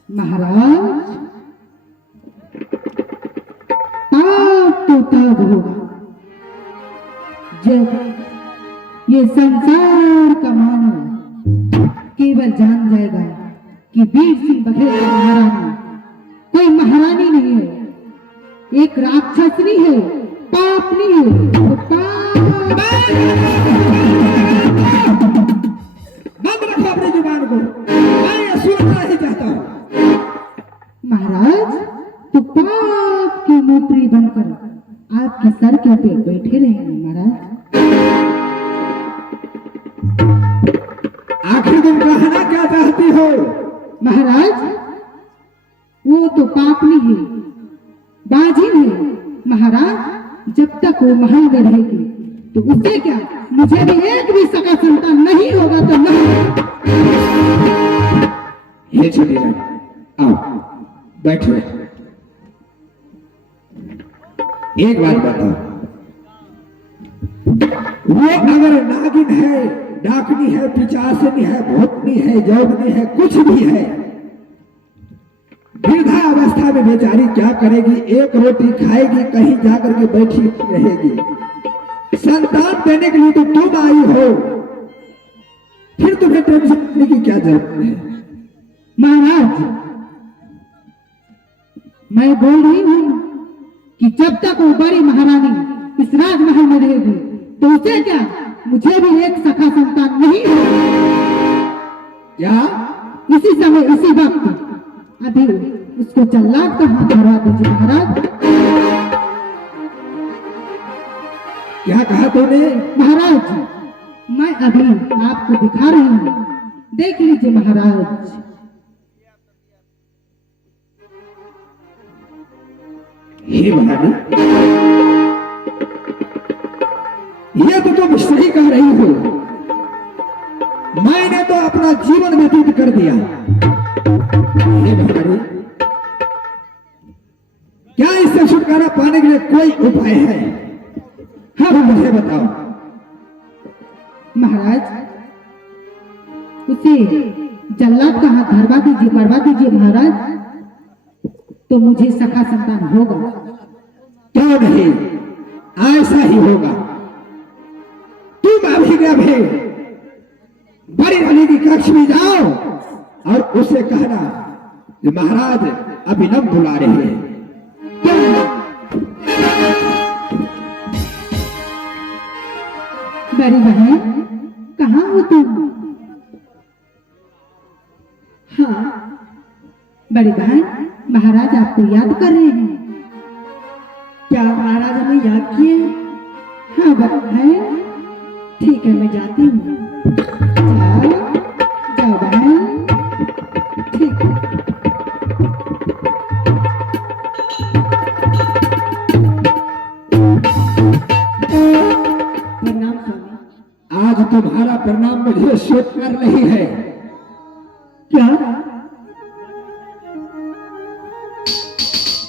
महाराज पाप तो तब होगा जब ये संसार का मानव केवल जान जाएगा कि वीर सिंह बघेल की महारानी कोई महारानी नहीं है, एक राक्षसनी है, पापनी है। तो पाप बंद रखो अपनी जुबान को, मैं ये सुनना नहीं चाहता हूं। महाराज तो पाप की नौकरी बनकर आपके सर के ऊपर बैठे रहेंगे महाराज। आखिर तुम कहना क्या चाहती हो? महाराज वो तो पापनी है, बाजिन है महाराज। जब तक वो महल में रहेगी तो उससे क्या, मुझे भी एक भी सगा संतान नहीं होगा तो नहीं। ये छोटी रानी, आओ बैठो। एक बात बताओ, वो अगर नागिन है, डाकनी है, पिचासनी है, भूतनी है, जोगनी है, कुछ भी है, वृद्धा अवस्था में बेचारी क्या करेगी? एक रोटी खाएगी, कहीं जाकर के बैठी रहेगी। संतान देने के लिए तो तुम आई हो, फिर तुम्हें टेंशन लेने की क्या जरूरत है? महाराज मैं बोल रही हूँ कि जब तक वो बड़ी महारानी इस राजमहल में रहेगी तो उसे क्या, मुझे भी एक सखा संतान नहीं होगा। क्या? इसी समय इसी वक्त अभी उसको जल्लाद का हाथ धरा दीजिए महाराज। क्या कहा तूने? महाराज मैं अभी आपको दिखा रही हूँ, देख लीजिए महाराज। हे महारानी, ये तो तुम सही कह रही हो। मैंने तो अपना जीवन व्यतीत कर दिया। हे महारानी, क्या इससे छुटकारा पाने के लिए कोई उपाय है? हाँ मुझे बताओ। महाराज उसे जल्लाद का हाथ धरवा दीजिए, मरवा दीजिए महाराज, तो मुझे सखा संतान होगा। क्यों नहीं, ऐसा ही होगा। तुम अभी अभी बड़ी रानी की कक्ष में जाओ और उसे कहना कि महाराज अभिनव बुला रहे हैं। बड़ी बहन कहाँ हो तुम? हाँ बड़ी बहन, महाराज आपको याद कर रहे हैं। क्या महाराज हमें याद किए? हाँ बहन, ठीक है मैं जाती हूँ। जाओ जाओ बहन, ठीक है। प्रणाम स्वामी। आज तुम्हारा प्रणाम मुझे स्वीकार नहीं है। क्या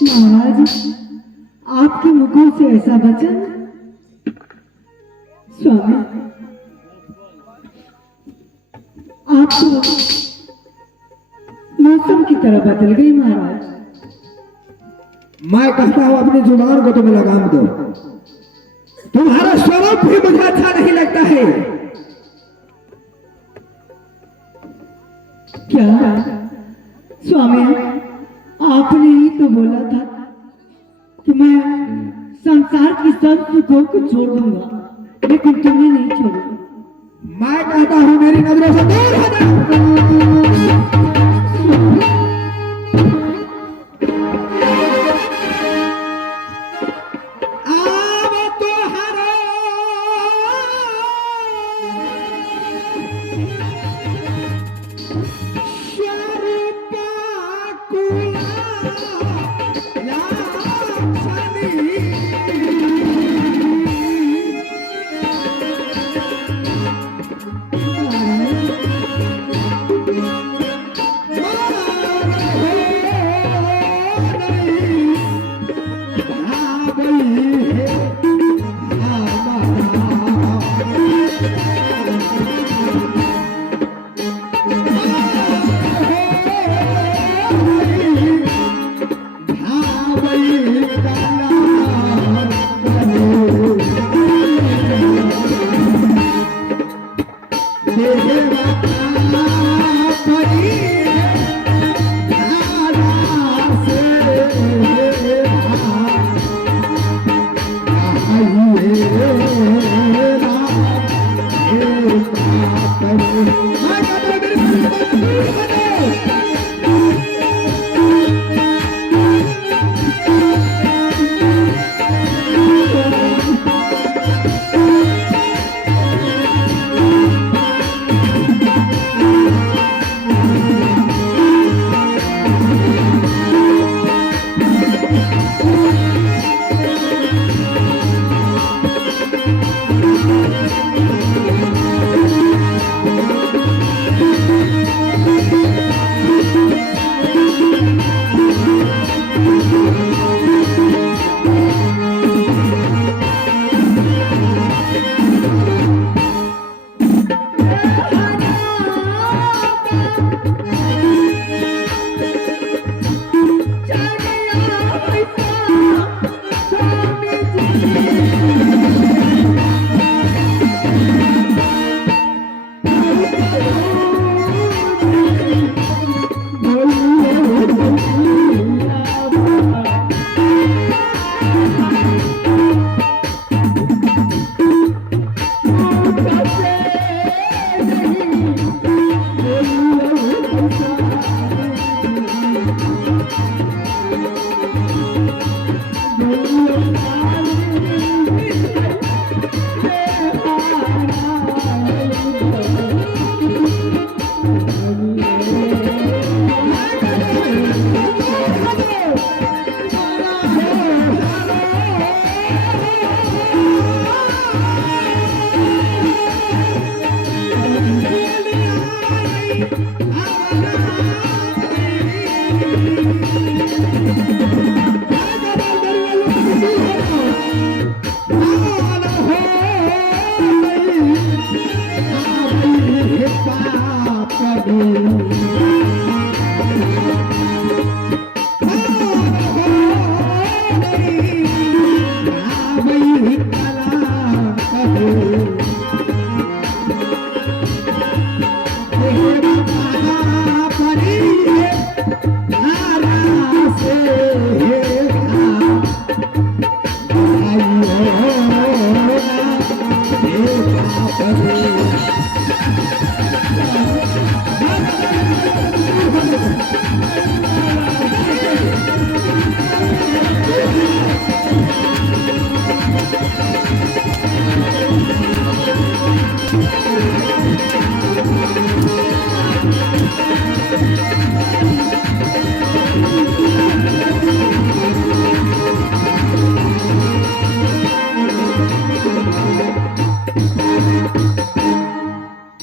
महाराज, आपके मुखों से ऐसा वचन? स्वामी आप तो मौसम की तरह बदल गई महाराज। मैं कहता हूं अपनी जुबान को तुम्हें लगाम दो। तुम्हारा स्वरूप भी मुझे अच्छा नहीं लगता है। क्या स्वामी, आपने ही तो बोला था कि मैं संसार की सब सुखों को छोड़ दूंगा, लेकिन तुम्हें नहीं छोड़ूंगा। मैं कहता हूं मेरी नजरों से दूर हो जाओ।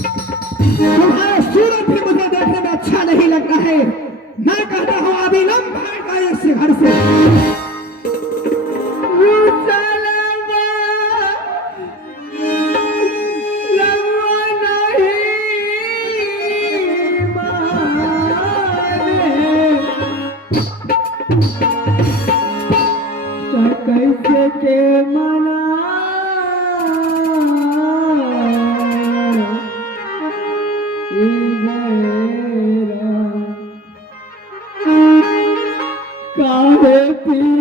तुम्हारा सूरत भी मुझे देखने में अच्छा नहीं लगता है। मैं कहता हूँ अविलंब भाग जाए इस घर से। कैसे के मना काहे पी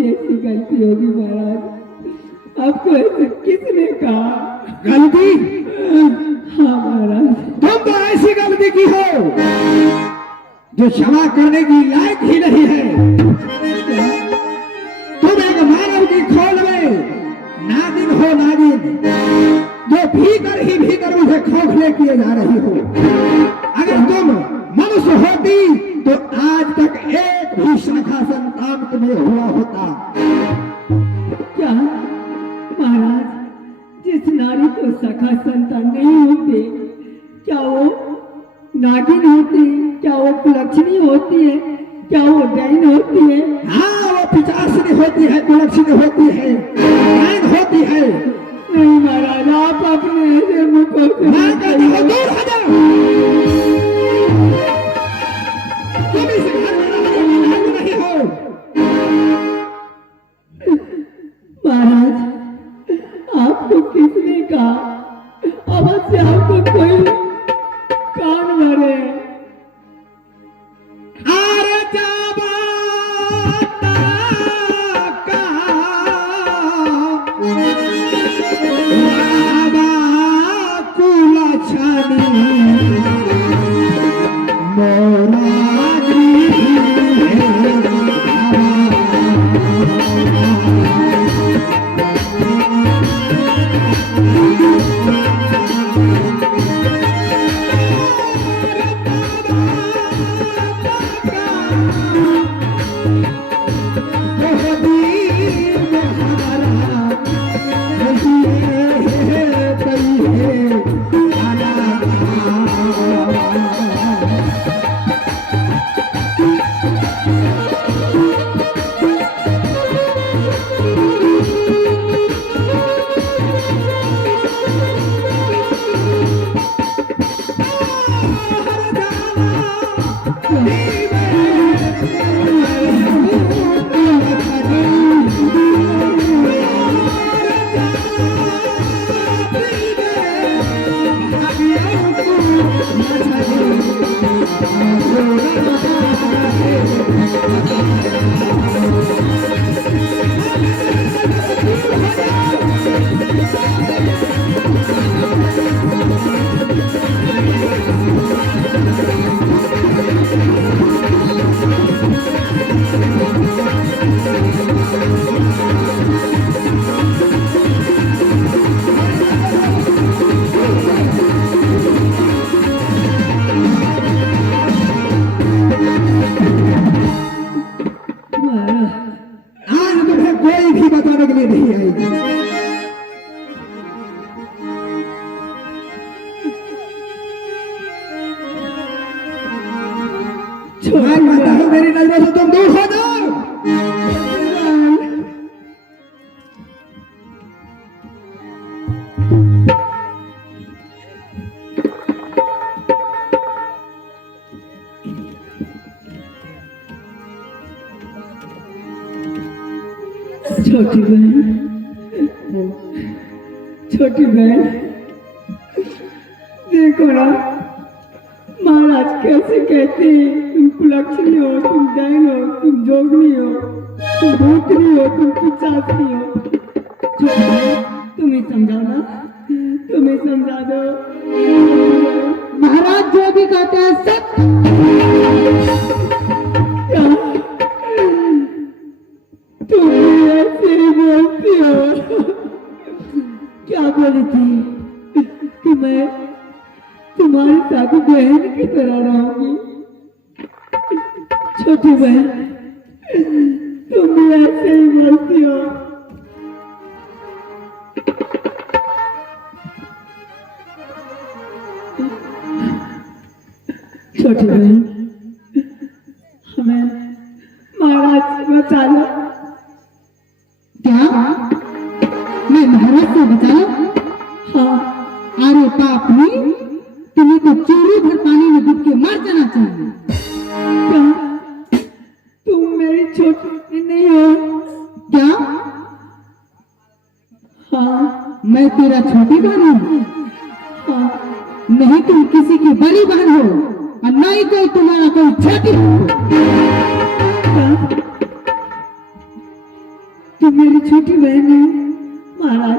मुझसे ऐसी गलती होगी महाराज? आपको ऐसे किसने कहा? गलती? हाँ महाराज। तुम तो ऐसी गलती की हो जो क्षमा करने की लायक ही नहीं है। तुम एक मानव की खोल में नागिन हो, नागिन, जो भीतर ही भीतर मुझे खोखले किए जा रही हो। अगर तुम मनुष्य होती तो आज तक एक भी शाखा संतान तुम्हें हुआ होता। क्या महाराज, जिस नारी को सखा संतान नहीं होते, क्या वो नागिन होती? क्या वो कुलक्षणी होती है? क्या वो डैन होती है? हाँ, वो पिचासिनी होती है, कुलक्षणी होती है, डैन होती है। नहीं महाराज, आप अपने ऐसे मुखों से मैं कहता हूं दूर हो जाओ। तुम इस घर में रहने के लायक नहीं हो। महाराज, आपको किसने कहा? अवश्य आपको कोई कान भरे। अरे जाबाता का बाबा कुलक्षणी मोरा आज तुम्हें कोई भी बताने के लिए नहीं आएगी। मैं कहता हूं मेरी नजरों से तुम दूर हो जाओ। छोटी बहन, छोटी बहन, देखो ना महाराज कैसे कहते हैं, तुम कुलक्षणी हो, तुम डैन हो, तुम जोगनी हो, तुम भूतनी हो, तुम पिशाचनी हो। छोटी बहन, तुम्हें समझा ना, तुम्हें समझा दो। महाराज जो भी कहते हैं सत्य। क्या तुम ऐसे बोलती हो? क्या बोली थी कि मैं तुम्हारी साथ बहन की तरह रहूंगी? छोटी बहन, तुम भी ऐसे ही बोलती हो। छोटी बहन, हमें महाराज से बचा लो। क्या मैं महाराज से बचा लो? हाँ। अरे पाप नहीं, तुम्हें तो चूड़ी भर पानी में डूब के मर जाना चाहिए। क्या तुम मेरी छोटी नहीं हो क्या? हाँ, मैं तेरा छोटी बहन हूँ। हाँ, नहीं तुम किसी की बड़ी बहन हो और न ही कोई तुम्हारा कोई छोटी बहन हो। तुम मेरी छोटी बहन हो। महाराज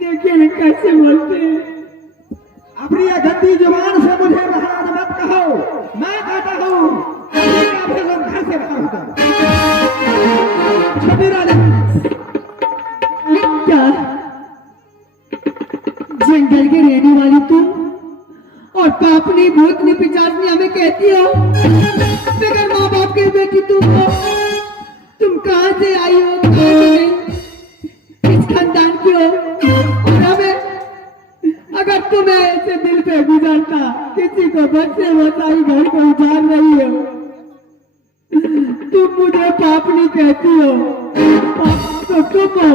देखिए ना कैसे बोलते हैं। अपनी ये गंदी जुबान से मुझे महाराज मत कहो। मैं कहता हूँ घर से बाहर होकर छोटी रानी। क्या जंगल के रहने वाली तुम और पापनी भूतनी पिचासनी हमें कहती हो बगैर माँ बाप के बेटी तुम हो। तुम कहाँ से आई हो, कहाँ से नहीं, किस खानदान की हो? और हमें अगर तुम्हें ऐसे दिल पे गुजरता किसी को बच्चे बताई घर को उजाड़ रही हो, तुम मुझे पापनी कहती हो। पाप तो तुम हो।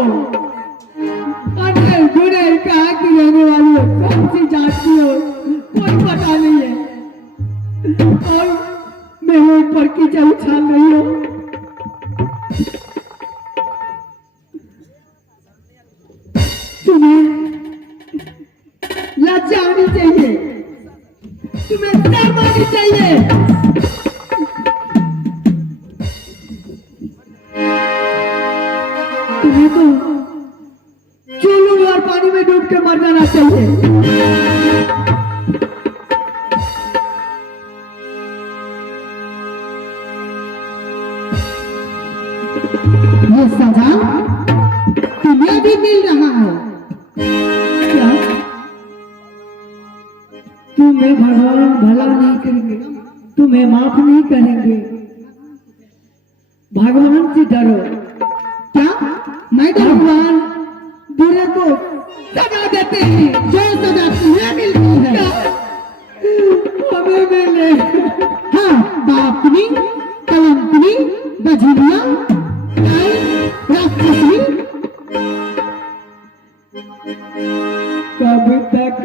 अरे गुने कहाँ की रहने वाली हो, कौन सी जात की हो, कोई पता नहीं है। और मेरे ऊपर की जल उछाल रही हो। तुम्हें लज्जा आनी चाहिए, तुम्हें शर्म आनी चाहिए। तुम्हें तो चूल्लू और पानी में डूब के मर जाना चाहिए। ये सजा तुम्हें भी मिल रहा है। क्या तुम्हें भगवान भला नहीं करेंगे, तुम्हें माफ नहीं करेंगे? भगवान से डरो। क्या मैं तो भगवान बुरे को सजा देते हैं, जो सजा तुम्हें मिलती है हमें मिले। हाँ, बापनी, कलंकनी, बजरिया, राक्षसी, कब तक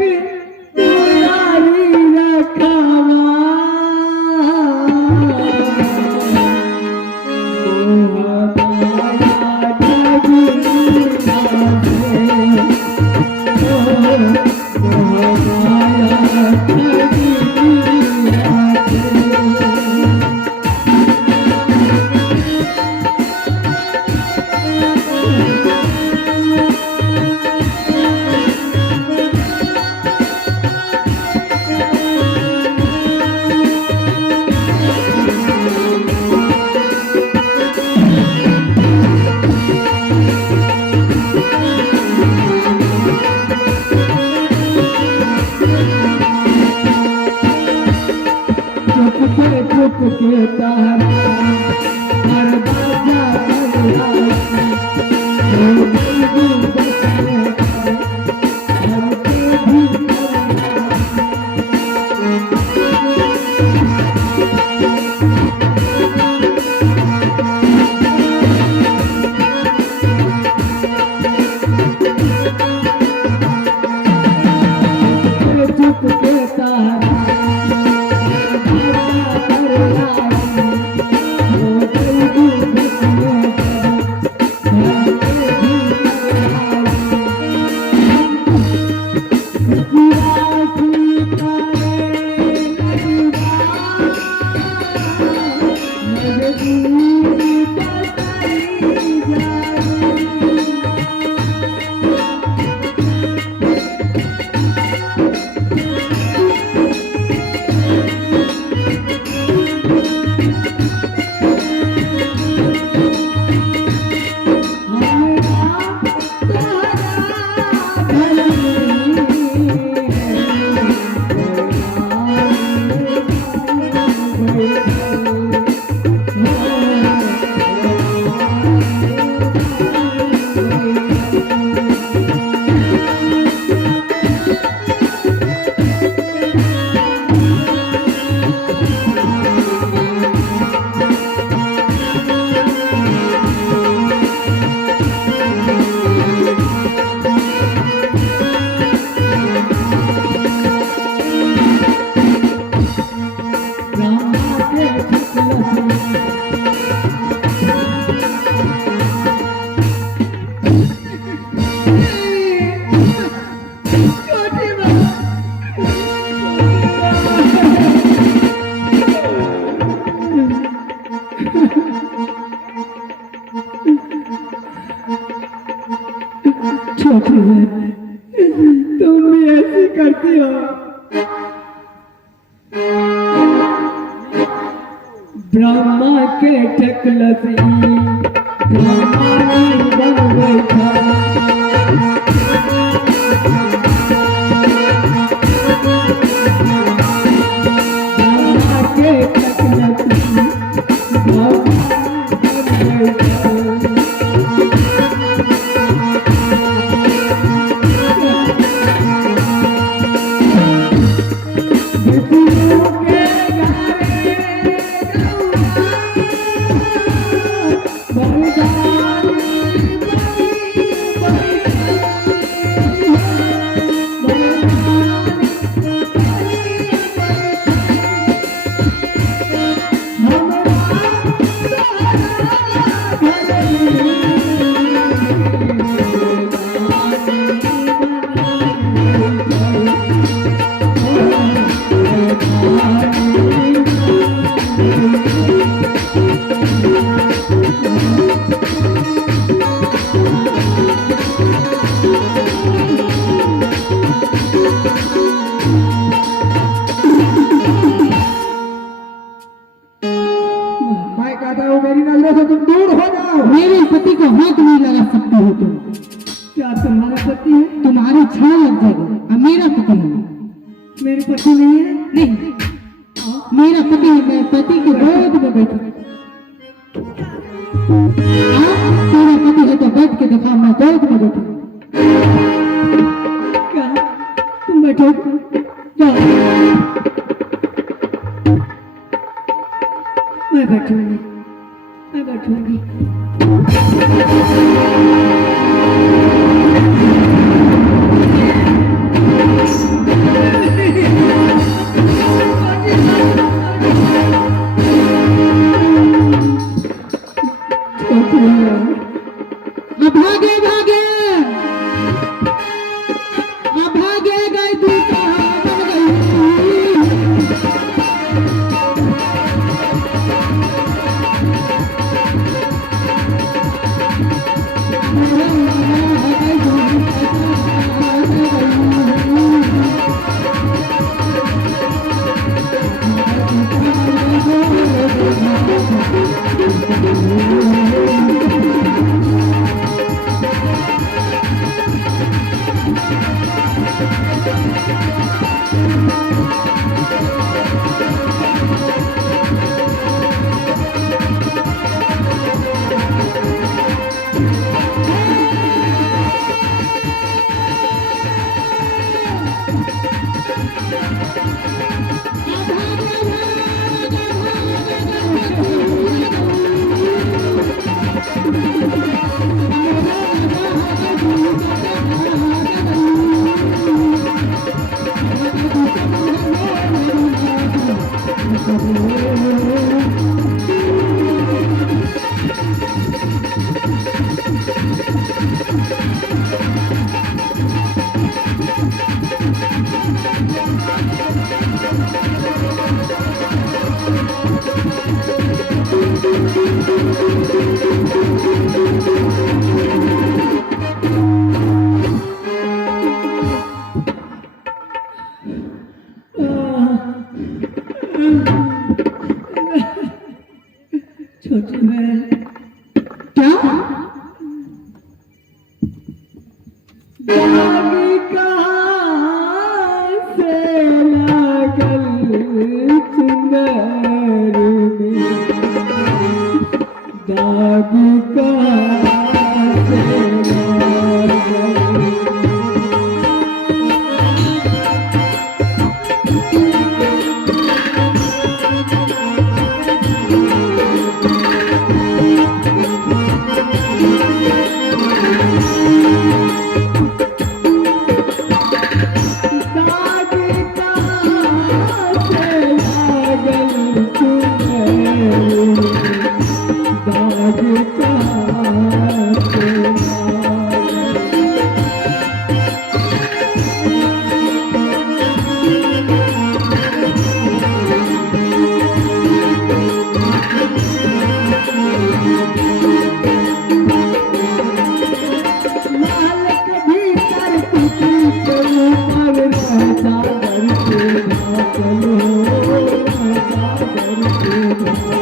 तुम्हारी रखावा के तारा हर बाजा चुप के तारा छोटी है, तुम भी ऐसी करती हो। ब्रह्मा के टकलसी ब्रह्मा नहीं बन बैठा। ब्रह्मा के टकलसी ब्रह्मा नहीं बन बैठा। मैं कहता हूँ मेरी नजरों से तुम दूर हो जाओ। मेरे पति को हाथ नहीं लगा सकती हो तुम। क्या तुम्हारा पति है? तुम्हारी छाया लग जाएगी। अब मेरा पति है। मेरे पति नहीं है? नहीं, मेरा पति है। मैं पति के गोद में बैठी। तेरा पति है तो बैठ के दिखा, मैं गोद में बैठी। क्या तुम बैठो? जाओ। मैं बैठूंगी, मैं बैठूंगी। अब भागे भागे, अब भागे गए तू कहाँ बन गई। छोटी बहन क्या? दागी कहाँ से लागल चुनर में, दागी कहाँ से लागल। दाग कहाँ सागर के धाकल हो, मैं सागर के धाकल।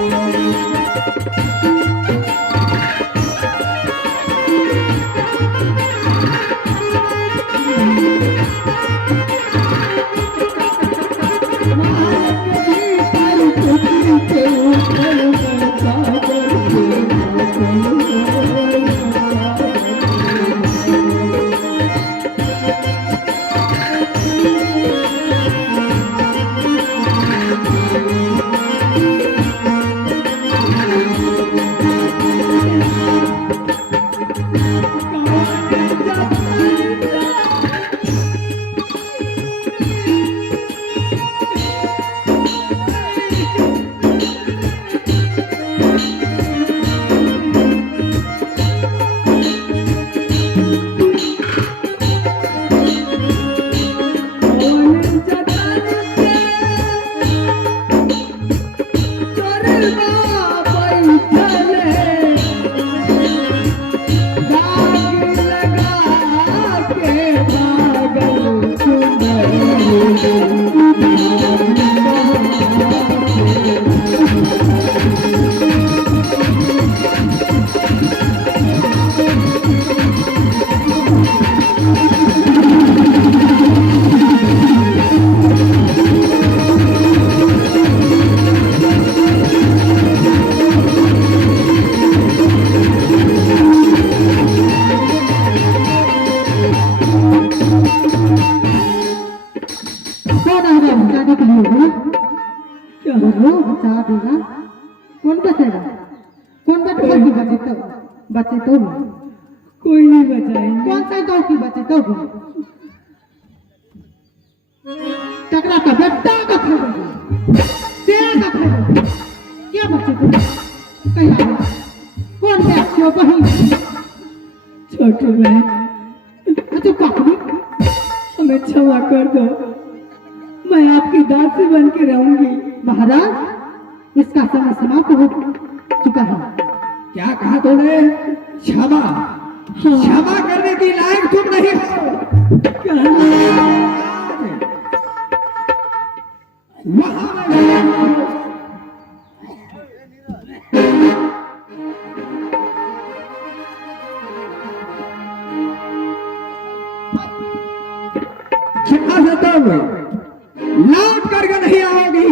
बचा देगा। कौन बचेगा? कौन बचे? बचे तो कोई नहीं बचाएंगे। कौन सा गाँव की बचे तो टकरा का बेटा का खरीदोगे, शेर का खरीदोगे, क्या बचे तुम? कहीं आओ। कौन है अच्छे बहन? छोटी बहन, अच्छा काकड़ी, हमें क्षमा कर दो, मैं आपकी दासी बन के रहूंगी। महाराज इसका समय समाप्त हो चुका है। क्या कहा तूने? क्षमा? क्षमा करने की लायक तुम नहीं हो। वहां क्षमा से तुम लौट करके नहीं आओगी।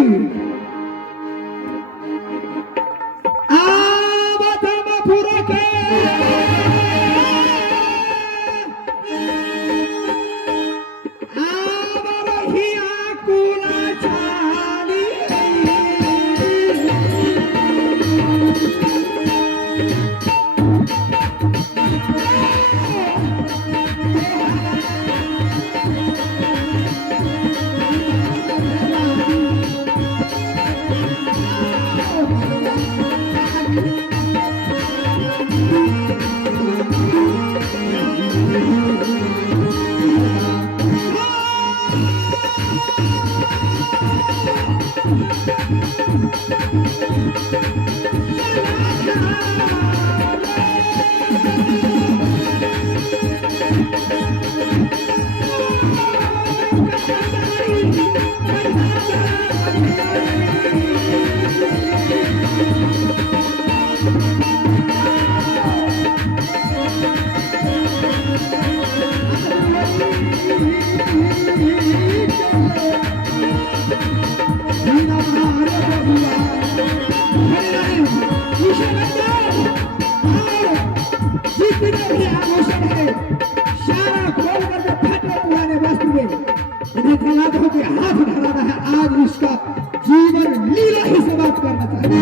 हाथ उठाना है, आज इसका जीवन लीला ही समाप्त करना चाहिए।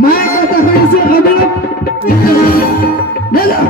मैं कहता हूं इसे अगला ले लो।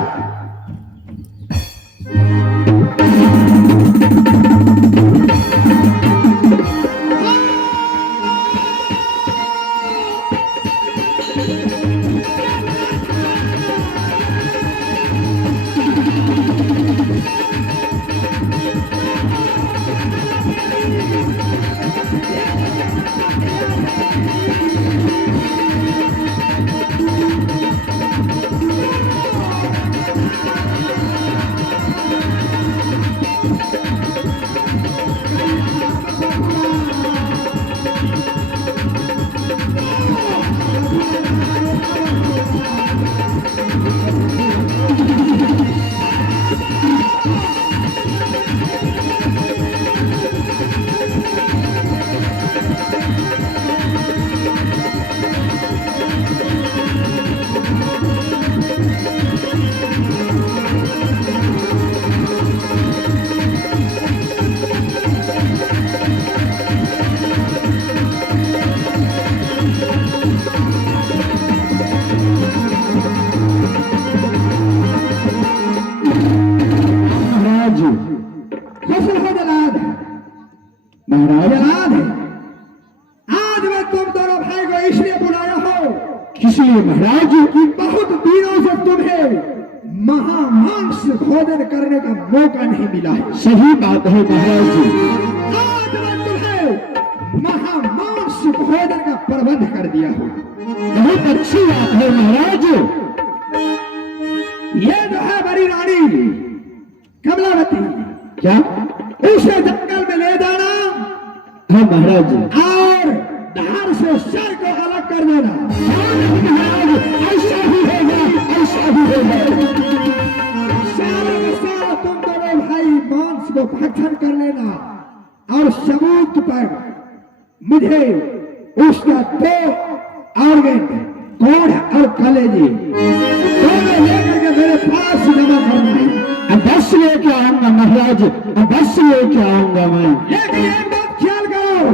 खुश रहो जलाद। महाराज जलाद आज मैं तुम दोनों भाई को इसलिए बुलाया हो किस लिए महाराज? कि बहुत दिनों से तुम्हें महामांस भोजन करने का मौका नहीं मिला है। सही बात है महाराज जी। आज मैं तुम्हें महामांस भोजन का प्रबंध कर दिया हूँ। बहुत अच्छी बात है महाराज। ये जो है बड़ी रानी कमलावती, क्या? उसे जंगल में ले जाना हाँ महाराज जी। और धार से सर को अलग कर देना। महाराज ऐसा ही होगा, ऐसा ही होगा। सालों के साल तुम दोनों भाई मांस को भक्षण कर लेना और सबूत पर मुझे उसका 2 ऑर्गन कोढ़ और कलेजी दोनों लेकर के मेरे पास जमा करना है। अवश्य लेके आऊंगा महाराज, अवश्य लेके आऊंगा मैं। लेकिन एक बात ख्याल करो,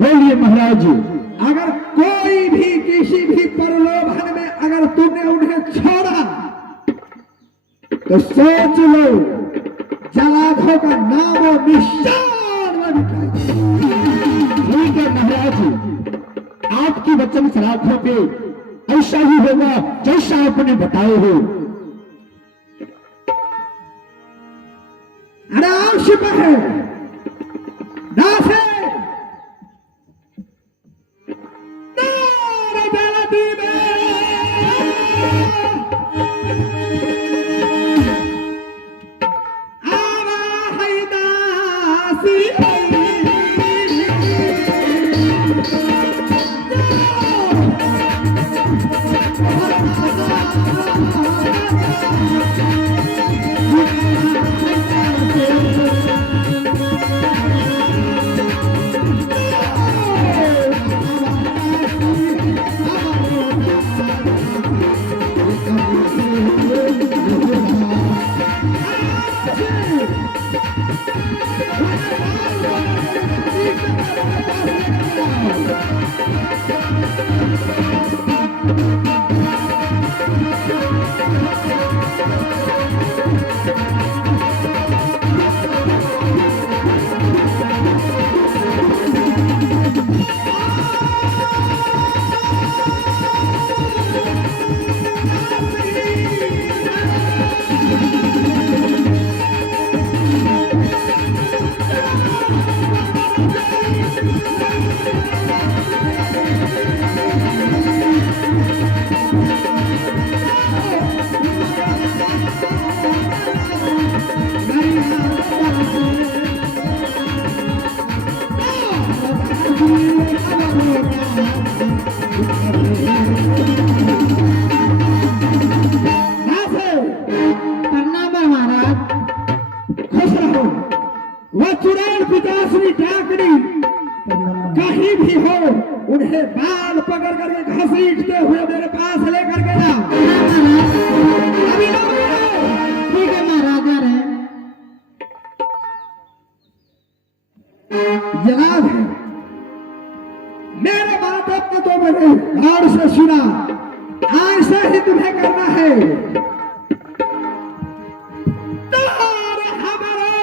बोलिए महाराज जी। अगर कोई भी किसी भी प्रलोभन में अगर तुमने उन्हें छोड़ा तो सोच लो जलाधों का नाम और निशान न मिटाएगा। ठीक है महाराज जी, आपकी वचन सलाखों पे ऐसा ही होगा जैसा आपने बताए हो। आराम सिपाही दासे नारे जलती में आवा है दासी प्रणाम महाराज। खुश रहो। वह चुड़ैल पिताश्री डाकनी कहीं भी हो उन्हें बाल पकड़ करके घसीटते हुए मेरे पास लेकर के आओ। अभी आओ। ठीक है महाराज आ रहे हैं। याद है मेरे बात ने तो मैंने गौर से सुना, ऐसा ही तुम्हें करना है। तार हमारा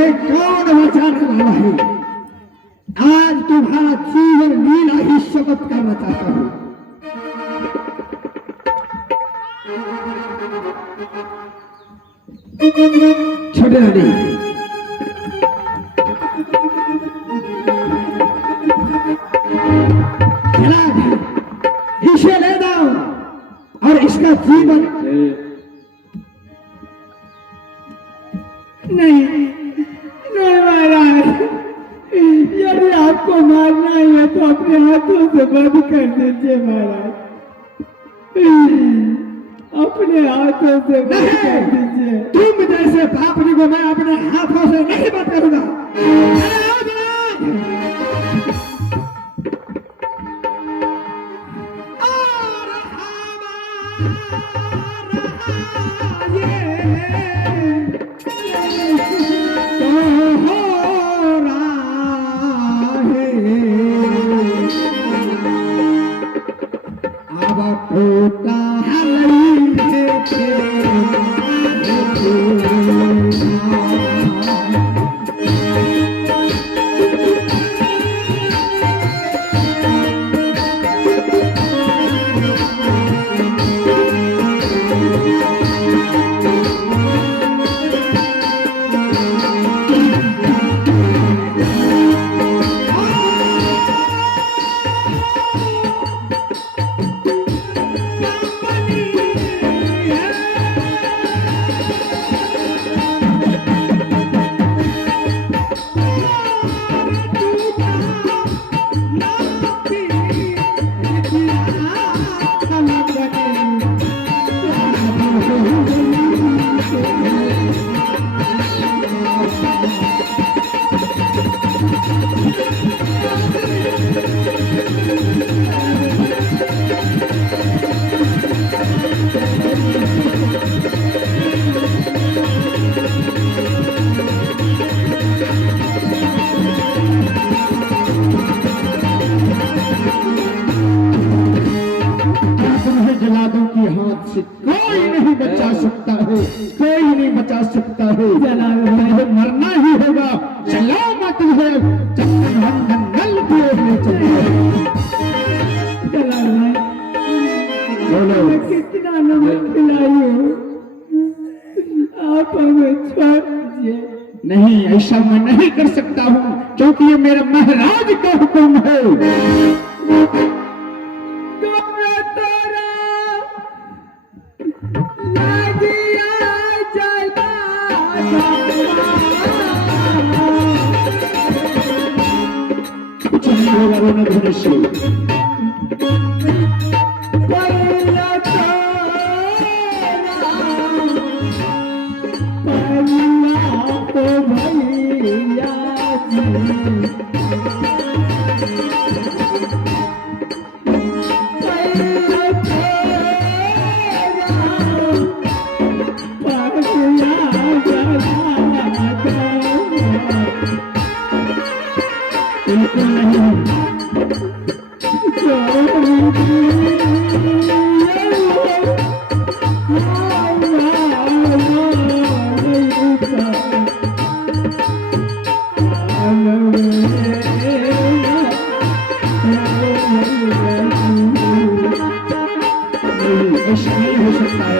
तुम्हें कौन बचाने वाला है? आज तुम्हारा जीवन लीला ही शपथ करना चाहता हूँ। छोटे रानी, इसे ले जाओ और इसका जीवन नहीं नहीं महाराज, यदि आपको मारना ही है तो अपने हाथों से बंद कर दीजिए महाराज, अपने हाथों से बंद कर दीजिए। तुम जैसे पापड़ी को मैं अपने हाथों से नहीं बंद करूंगा। अरे आओ जनाब। कोई नहीं बचा सकता है, कोई नहीं बचा सकता है। तुम्हें मरना ही होगा। चलो मत है जब तक हम जंगल की ओर ले चलो। मैं कितना नमक खिलाई हूँ, आप हमें छोड़ दीजिए। नहीं, ऐसा मैं नहीं कर सकता हूँ, क्योंकि ये मेरे महाराज का हुक्म है। कुछ नहीं होगा रोना धोने से। बिल्कुल नहीं। ऐसा नहीं हो सकता है।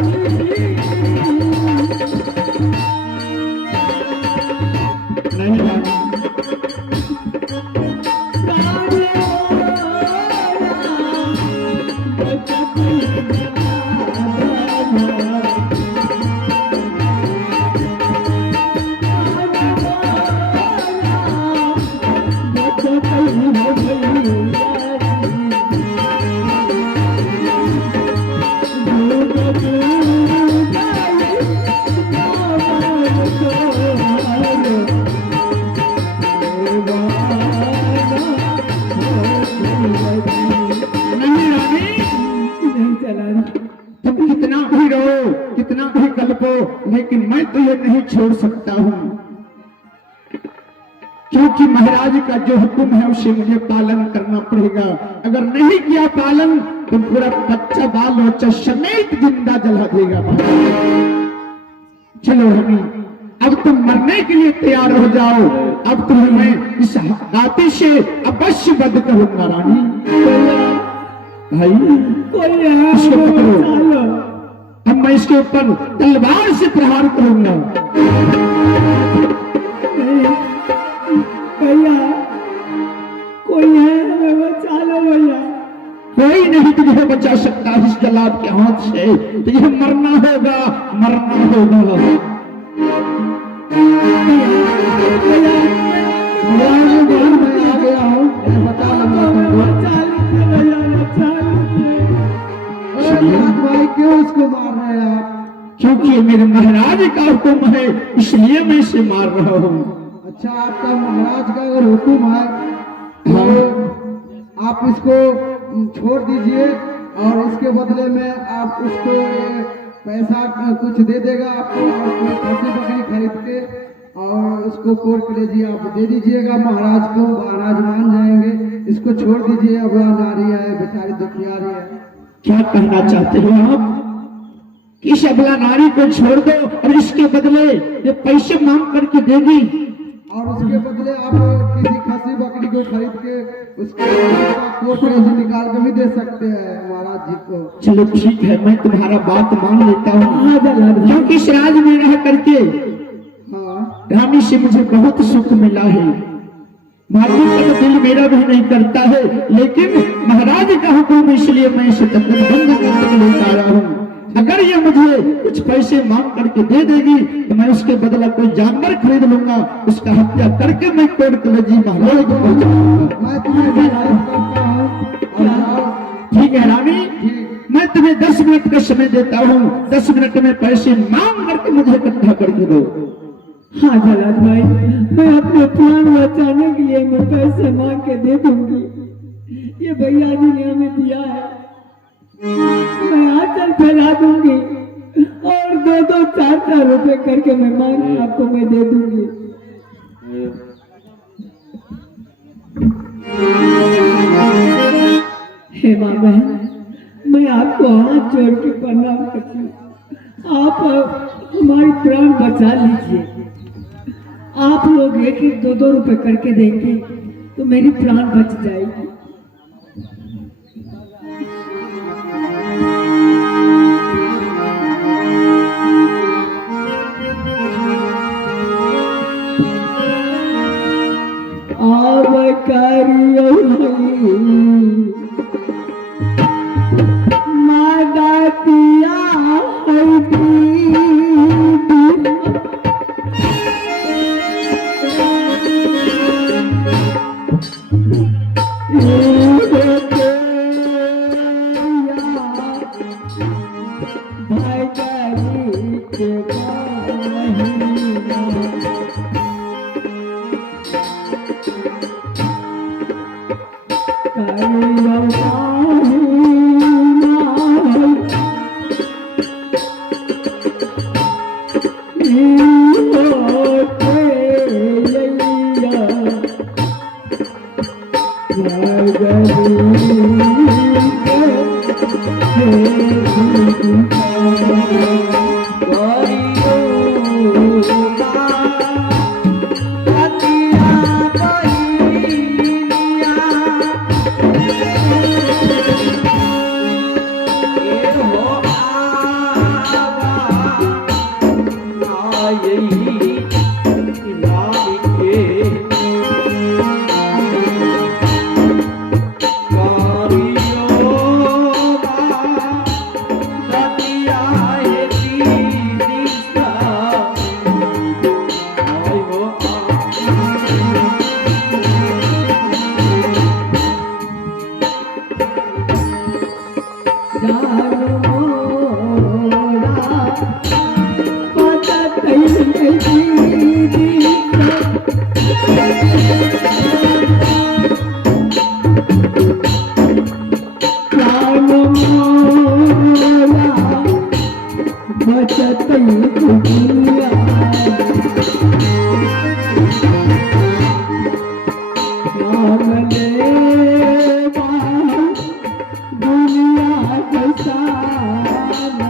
Yeah. जाओ, कितना भी कल्पो, लेकिन मैं तुझे नहीं छोड़ सकता हूँ, क्योंकि महाराज का जो हुक्म है उसे मुझे पालन करना पड़ेगा। अगर नहीं किया पालन तो पूरा बच्चा बाल बच्चा समेत जिंदा जला देगा। चलो रानी, अब तुम मरने के लिए तैयार हो जाओ। अब तुम्हें मैं इस हाथी से अवश्य वध करूंगा रानी। भाई इसको पकड़ो, अब मैं इसके ऊपर तलवार से प्रहार करूंगा। भैया कोई है, हमें बचा लो भैया। कोई नहीं तुझे बचा सकता इस जलाद के हाथ से, तुझे मरना होगा, मरना होगा। मैं आ गया हूँ, बचा लो, बचा लीजिए भैया, बचा लीजिए। भाई क्यों इसको मार रहे हैं आप? क्योंकि ये मेरे महाराज का हुक्म है, इसलिए मैं इसे मार रहा हूँ। अच्छा, आपका महाराज का अगर हुक्म है तो आप इसको छोड़ दीजिए और इसके बदले में आप उसको पैसा कुछ दे देगा आपको, और कोई खसी बकरी खरीद के और उसको कोर्ट कलेजी आप दे दीजिएगा महाराज को, महाराज मान जाएंगे। इसको छोड़ दीजिए, अब नारी है बेचारी दुखियारी है। क्या कहना चाहते हो आप कि इस अबला नारी को छोड़ दो और इसके बदले ये पैसे मांग करके देगी, और उसके बदले आप किसी खसी बकरी को खरीद के उसको कोर्ट कलेजी निकाल के भी दे सकते हैं महाराज जी को। चलो ठीक है, मैं तुम्हारा बात मान लेता हूँ, क्योंकि इस राज में रह करके रानी से मुझे बहुत सुख मिला है। मारने का तो दिल मेरा भी नहीं करता है, लेकिन महाराज का हुक्म इसलिए मैं इसे तकलीफ बंद करके लेकर आया हूँ। अगर ये मुझे कुछ पैसे मांग करके दे देगी तो मैं उसके बदला कोई जानवर खरीद लूंगा, उसका हत्या करके मैं कोर्ट कलेजी महाराज को पहुंचाऊंगा। मैं तुम्हें विदाई करता हूँ। ठीक है रानी, मैं तुम्हें 10 मिनट का समय देता हूँ, 10 मिनट में पैसे मांग करके मुझे इकट्ठा करके दो। हाँ जलाद भाई, मैं अपने प्राण बचाने के लिए मैं पैसे मांग के दे दूंगी। ये भैया जी ने हमें दिया है, मैं आंचल फैला दूंगी और 2-2, 4-4 रुपए करके मैं मांग आपको मैं दे दूंगी। हे माँ बहन, मैं आपको हाथ जोड़ के प्रणाम करती हूँ। आप हमारी प्राण बचा लीजिए। आप लोग 1-1, 2-2 रुपए करके देंगे तो मेरी प्राण बच जाएगी। अब करियो मादातिया जानो कई दुनिया नाम लेवा दुनिया बसाना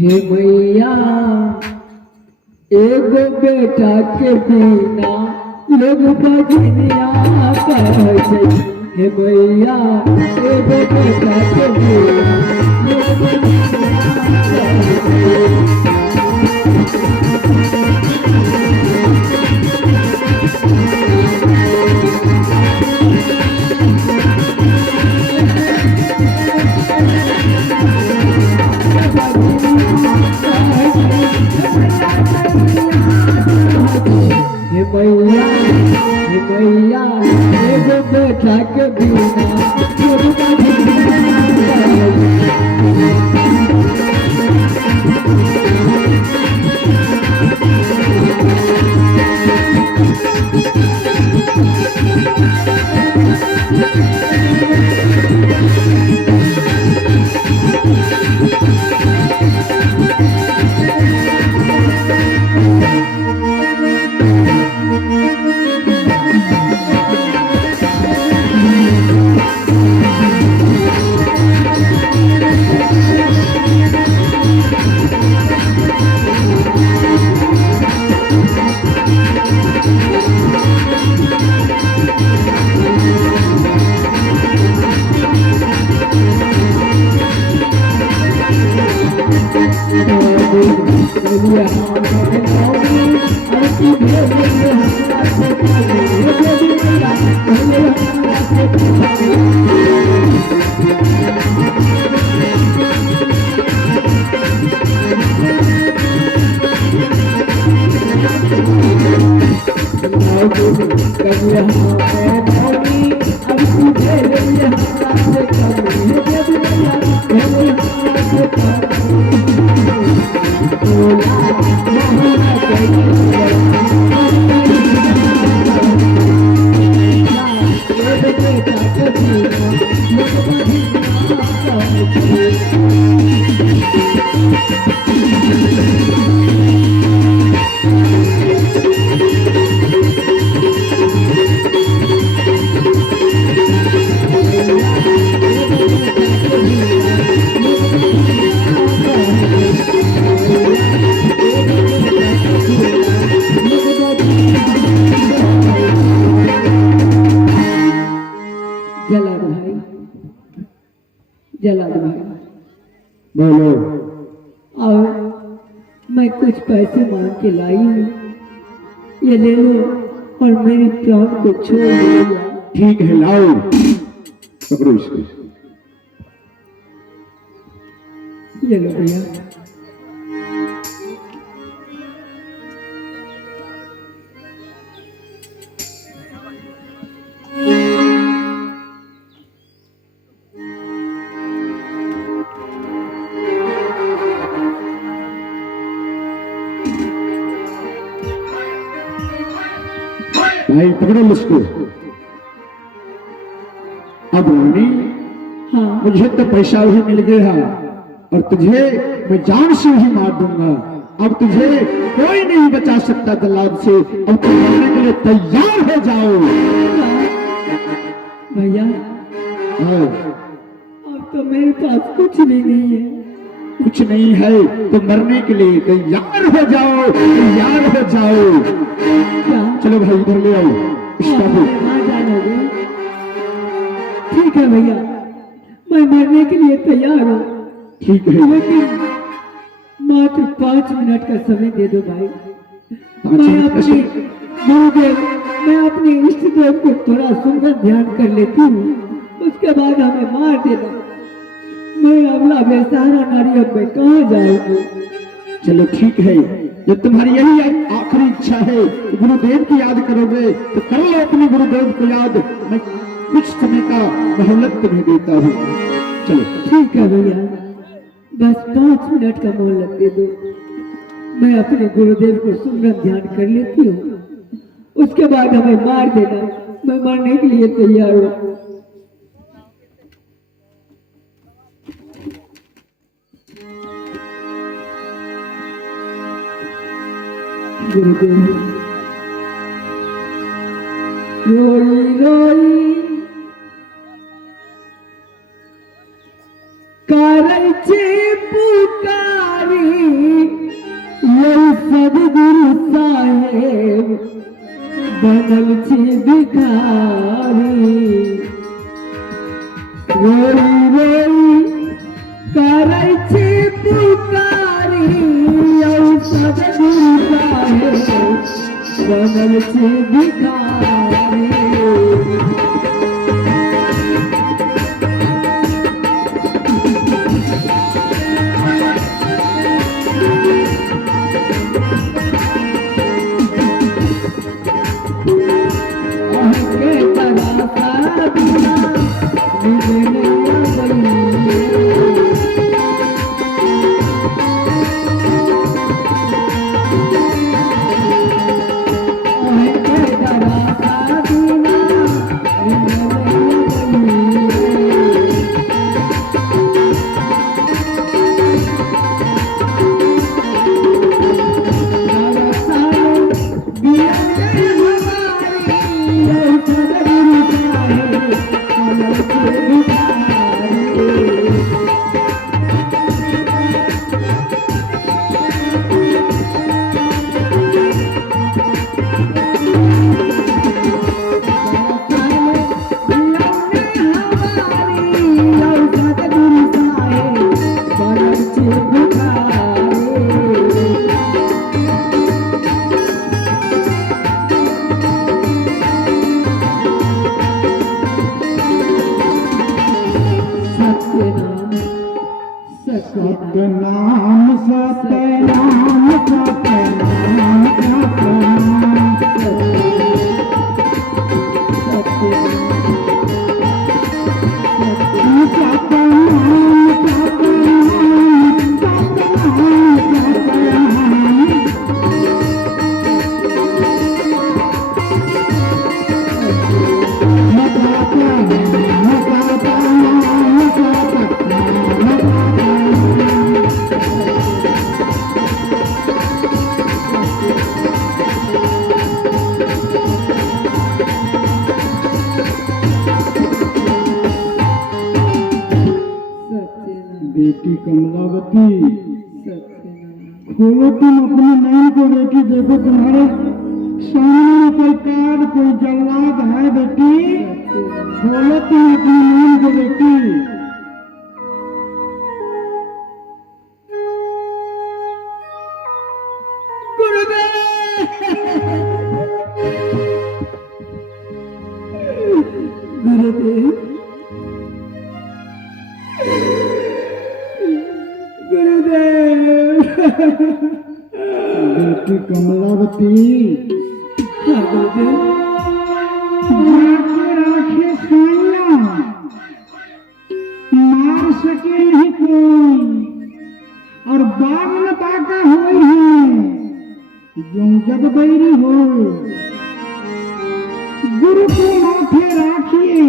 हे भैया एगो बेटा के बिना लोग बजनिया कहे छै। हे भैया एगो बेटा के बिना लोग बजनिया कहे छै। हे भैया एगो बेटा के बिना लोग बजनिया जलाद भाई, जलाद भाई, बोलो। और मैं कुछ पैसे मांग के लाई हूँ, ये ले लो और मेरी प्राण को छोड़ दो। ठीक है, लाओ, पकड़ो इसको। ये लो भैया। भाई पकड़ो इसको। अब रानी, हाँ मुझे तो पैसा भी मिल गया और तुझे मैं जान से ही मार दूंगा। अब तुझे कोई नहीं बचा सकता जल्लाद से। अब तुम मरने के लिए तैयार हो जाओ। भैया, हाँ, अब तो मेरे पास कुछ भी नहीं है। कुछ नहीं है तो मरने के लिए तैयार हो जाओ, तैयार हो जाओ। क्या चलो भाई इधर ले आओ इसका भी। वहाँ जानोगे? ठीक है भैया, मैं मरने के लिए तैयार हूँ, ठीक है, लेकिन मात्र 5 मिनट का समय दे दो भाई। 5 मैं मिनट का अपनी गुरुदेव, मैं अपने इष्ट देव को थोड़ा सुंदर ध्यान कर लेती हूँ, उसके बाद हमें मार देना। मैं अगला बेसहारा नारी अब मैं कहाँ जाऊंगी? चलो ठीक है, जब तुम्हारी यही आखिरी इच्छा है गुरुदेव की याद करोगे तो कर लो अपने गुरुदेव को याद। मैं कुछ समय का मोहलत तुम्हें देता हूँ। चलो ठीक है भैया, बस 5 मिनट का मोहलत दे दो। मैं अपने गुरुदेव को सुंदर ध्यान कर लेती हूँ, उसके बाद हमें मार देना। मैं मरने के लिए तैयार हूँ। गुरुदेव, रोई रोई करै छे पुकारी, यही सदगुरु साहेब बनल छे भिखारी। रोई रोई करै छे पुकारी, यही सदगुरु साहेब बनल छे भिखारी। हमारी खोलो तुम अपने नैन को बेटी, देखो तुम्हारे सामने कोई काल कोई जल्लाद है बेटी, खोलो तुम अपने नैन को बेटी। गुरुदेव, गुरुदेव। बेटी कमलावती, हाँ गुरुदेव। जाके राखे खाना, मार सके नहीं कोई, और बाग न बाका हुई है जो जग बैरी हो। गुरु को माथे राखिए,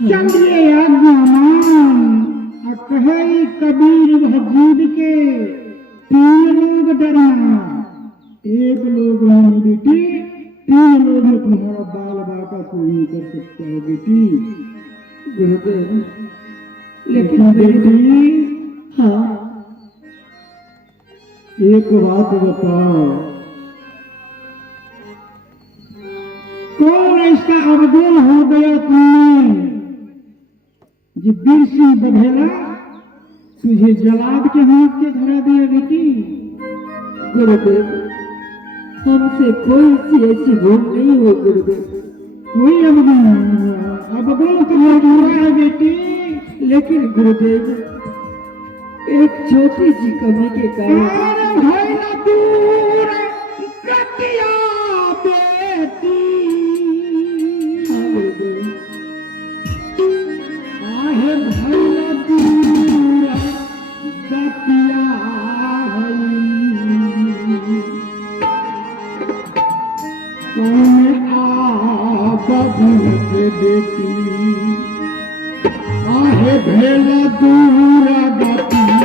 चलिए आज्ञा मान, कहे कबीर वह जीव के तीन लोग डरना, एक लोग नहीं बेटी, तीन लोग में तुम्हारा बाल बाका कोई नहीं कर सकता है बेटी। गुरुदेव, लेकिन बेटी, हाँ एक बात बताओ, कौन ऐसा अवगुण हो गया तुमने जो वीर सिंह बघेला तुझे जलाद के हाथ के धरा दिया बेटी? गुरुदेव, हमसे कोई सी ऐसी भूल नहीं हो गुरुदेव। कोई अवगुण तुम्हें हो रहा है बेटी, लेकिन गुरुदेव एक छोटी सी कमी के कारण दूर कटिया बेटी, आहे भैया दूर कटिया कौन से बेटी, आहे भेला दूर गतिया।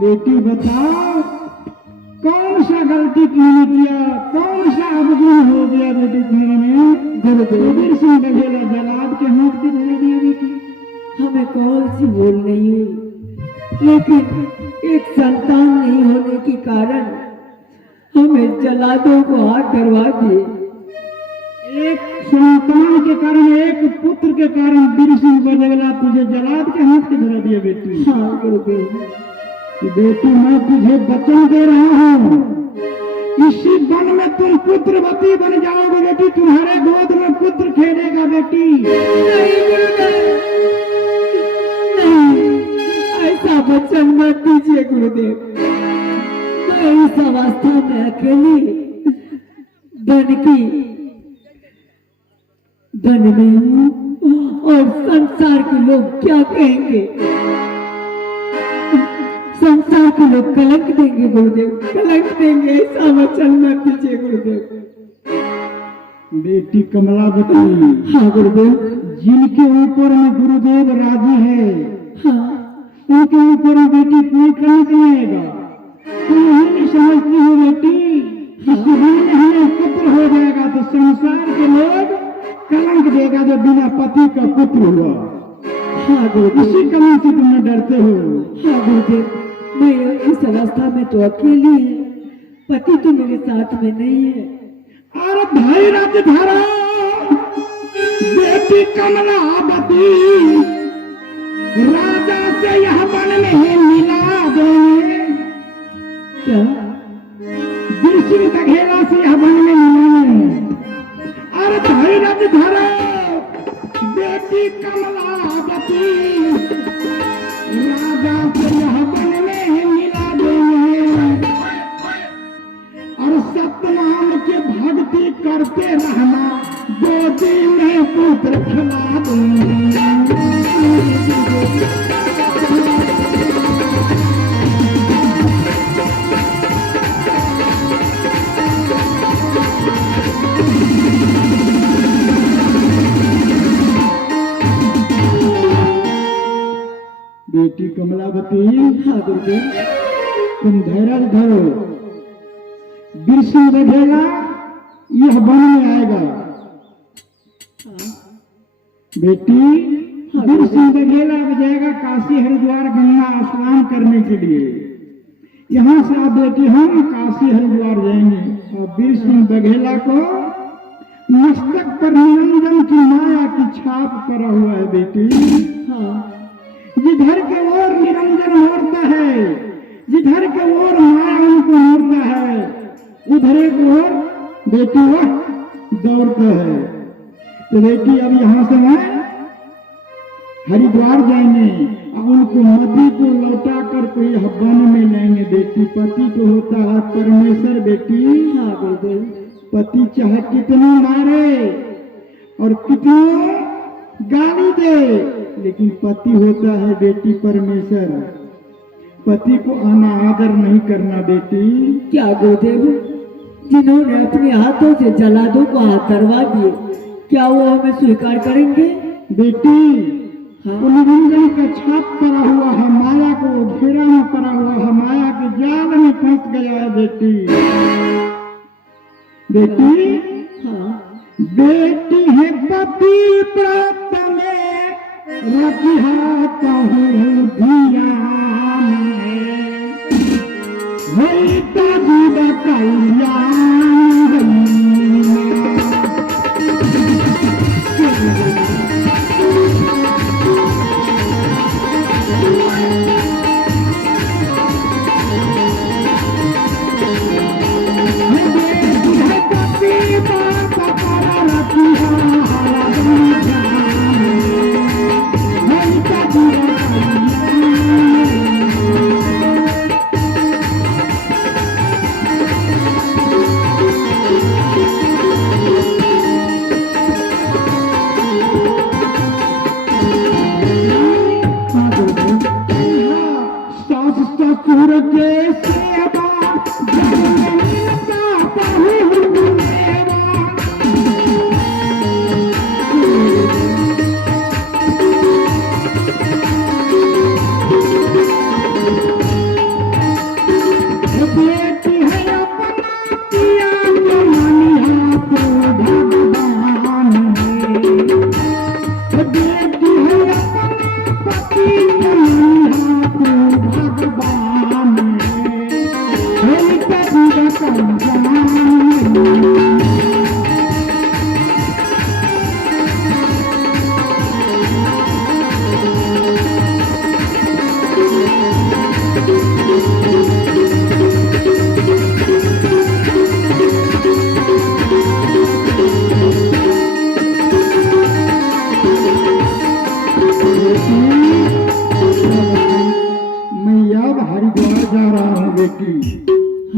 बेटी बताओ, कौन सा गलती तुमने किया, कौन सा अवगुण हो गया बेटी तुम्हारे? गुरुदेव सिंह बघेला जलाद के हाथ के धरा दिया बेटी। हमें कौन सी भूल नहीं हुई, लेकिन एक संतान नहीं होने के कारण हमें जलादों को हाथ धरवा दिए। एक संतान के कारण, एक पुत्र के कारण वीर सिंह बघेला तुझे जलाद के हाथ के धरा दिया बेटी। हाँ गुरुदेव, कि बेटी मैं तुझे वचन दे रहा हूं, इसी वन में तुम पुत्रवती बन जाओगे बेटी, तुम्हारे गोद में पुत्र खेलेगा बेटी। नहीं गुरुदेव, नहीं, ऐसा वचन मत दीजिए गुरुदेव। मैं इस अवस्था में अकेली बन में हूँ और संसार के लोग क्या कहेंगे? संसार के लोग कलंक देंगे गुरुदेव, कलंक देंगे। ऐसा वचन मत दीजिए गुरुदेव। बेटी कमलावती, हाँ गुरुदेव, जिनके ऊपर में गुरुदेव राजी है, हाँ उनके ऊपर में बेटी कोई कलंक नहीं आएगा। तुम नहीं समझती हो बेटी, इसी में हमें पुत्र हो जाएगा तो संसार के लोग कलंक देगा जो बिना पति का पुत्र हुआ। हाँ गुरुदेव, इसी कलंक से तुम डरते हो। हाँ गुरुदेव, मैं इस अवस्था में तो अकेली है, पति तो मेरे साथ में नहीं है। और धैर्य धरो बेटी कमलावती, राजा से यह वन में मिला देंगे। क्या? बिरसिंह बघेला से यह वन में मिलाएंगे। और धैर्य धरो बेटी कमलावती, राजा से यह वन में मिला देंगे। और सतनाम के भक्ति करते रहना, गोदी में पुत्र खिला दूंगी। बेटी कमलावती, हाँ गुरुदेव, तुम धैर्य धरो, बिरसिंह बघेला यह वन में आएगा। बेटी, बिरसिंह बघेला अब जाएगा काशी हरिद्वार गंगा स्नान करने के लिए। यहाँ से आप बेटी हम काशी हरिद्वार जाएंगे और बिरसिंह बघेला को मस्तक पर निरंजन की माया की छाप पड़ा हुआ है बेटी। हाँ जिधर के ओर निरंजन मोड़ता है, जिधर के ओर माया उनको मोड़ता है, उधर एक ओर बेटी वह दौड़ता है। तो बेटी अब यहाँ से मैं हरिद्वार जाएंगे और उनको मति को लौटा कर कोई वन में लाएंगे। बेटी, पति तो होता है परमेश्वर बेटी। हाँ गुरुदेव, पति चाहे कितनी मारे और कितनी गाली दे, लेकिन पति होता है बेटी परमेश्वर। पति को अनादर नहीं करना बेटी। क्या गुरुदेव, जिन्होंने अपने हाथों से जलादों को हाथ करवा दिए, क्या वो हमें स्वीकार करेंगे? बेटी, हाँ। वो निरंजन का छाप पड़ा हुआ है, माया को घेरा में पड़ा हुआ है, माया के जाल में फंस गया है बेटी। बेटी, हाँ बेटी है पति प्राप्त में रखिया कहूँ ध्यान में, वही तो जीव कल्याण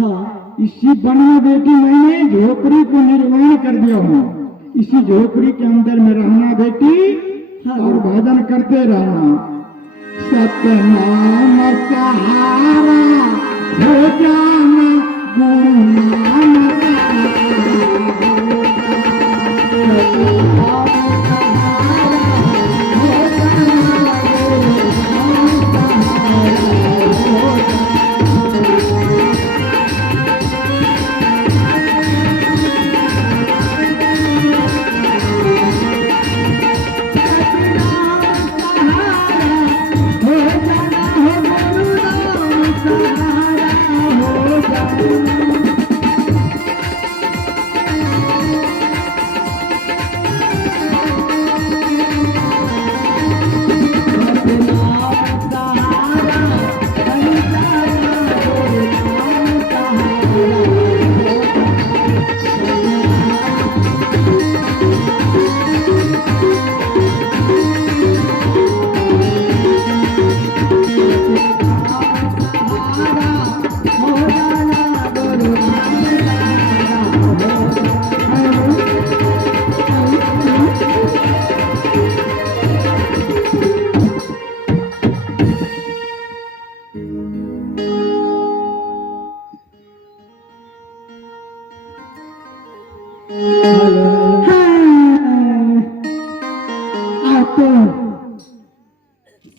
हाँ इसी वन में बेटी मैंने झोपड़ी को निर्माण कर दिया हूँ। इसी झोपड़ी के अंदर में रहना बेटी और भजन करते रहना। सतनाम सहारा हो जाना गुरु नानक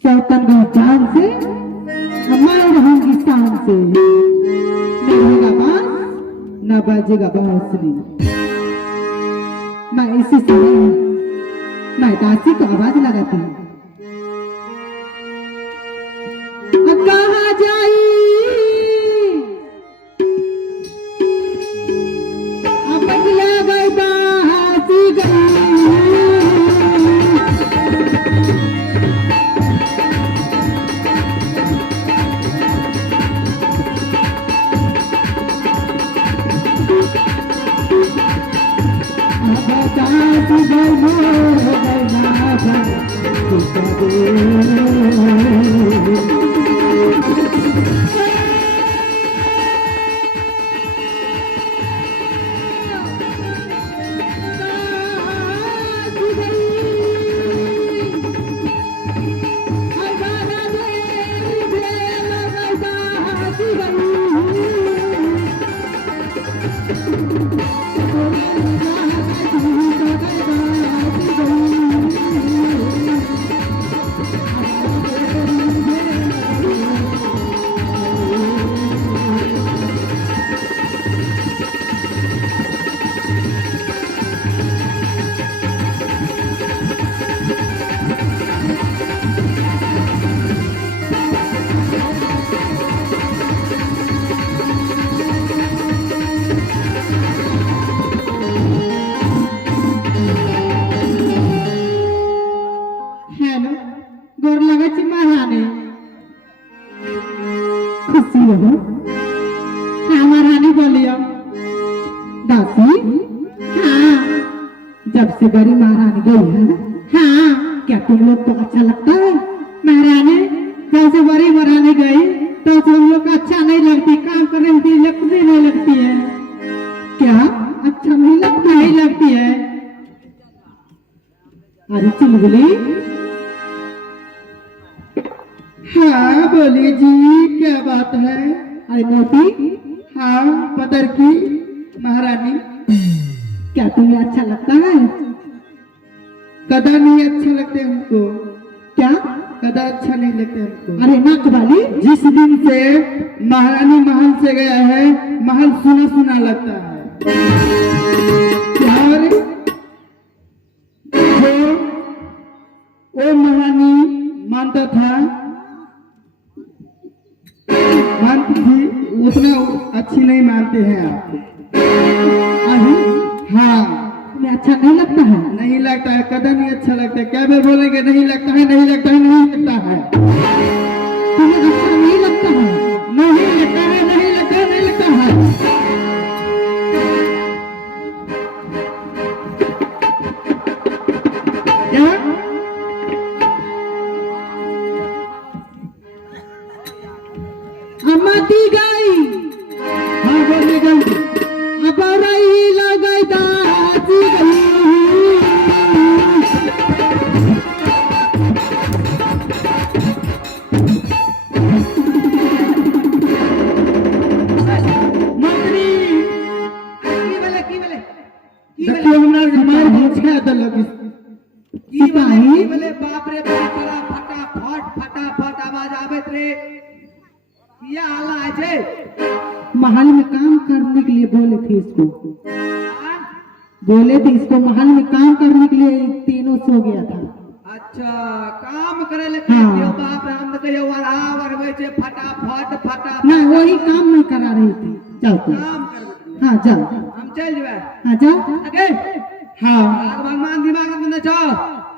सौतन जान से मैं रहूंगी शान से। न रहेगा बांस न बाजेगा बांसुरी। मैं इसी समय मैं दासी को आवाज लगाती हूँ। कहाँ जाई अब बदला गई दासी गई। खुशी रहो। हाँ महारानी बोलियो। दासी हाँ जब से बड़ी महारानी गई है हाँ क्या तुम लोग को अच्छा लगता है? महारानी जब से बड़ी महारानी गई तो तुम लोग को अच्छा नहीं लगती, काम करने में लगती नहीं लगती है। क्या अच्छा नहीं लगता? नहीं लगती है। अरे चुलबुली हाँ बोलिए जी क्या बात है? अरे मोटी हाँ पदर की महारानी क्या तुम्हें अच्छा लगता है? कदा नहीं अच्छा लगते हमको। क्या कदा अच्छा नहीं लगते हमको? अरे नाक वाली जिस दिन से महारानी महल से गया है महल सुना सुना लगता है। और जो वो महारानी मानता था मानती थी उतना अच्छी नहीं मानते हैं आपको। हाँ तुम्हें अच्छा नहीं लगता है? नहीं लगता है, कदर नहीं अच्छा लगता है। क्या बार बोलेंगे नहीं लगता है नहीं लगता है नहीं लगता है। तुम्हें अच्छा नहीं लगता है? नहीं लगता है नहीं लगता है नहीं लगता है। क्या अम्मा दी गई? हाँ बोले जल्दी। अब रही लगे दादी गई मंत्री की बोले की बोले की बोले देखियो हमरा हमार भोंछा देलक। की बोले की बोले बाप रे बाप रा फटाफट आवाज आवत रे किया हाला है जे महल में काम करने के लिए बोले थे इसको, हाँ? बोले थे इसको महल में काम करने के लिए, तीनों सो गया था। अच्छा काम करे ले हाँ। कहियो बाप रे हम तो कहियो वरा वरवे छे फटाफट ना वही काम नहीं करा रही थी। जाओ तुम, काम कर हाँ जाओ, हम चल जबे हाँ जाओ, अगे हाँ आज भगवान दिमाग में न छ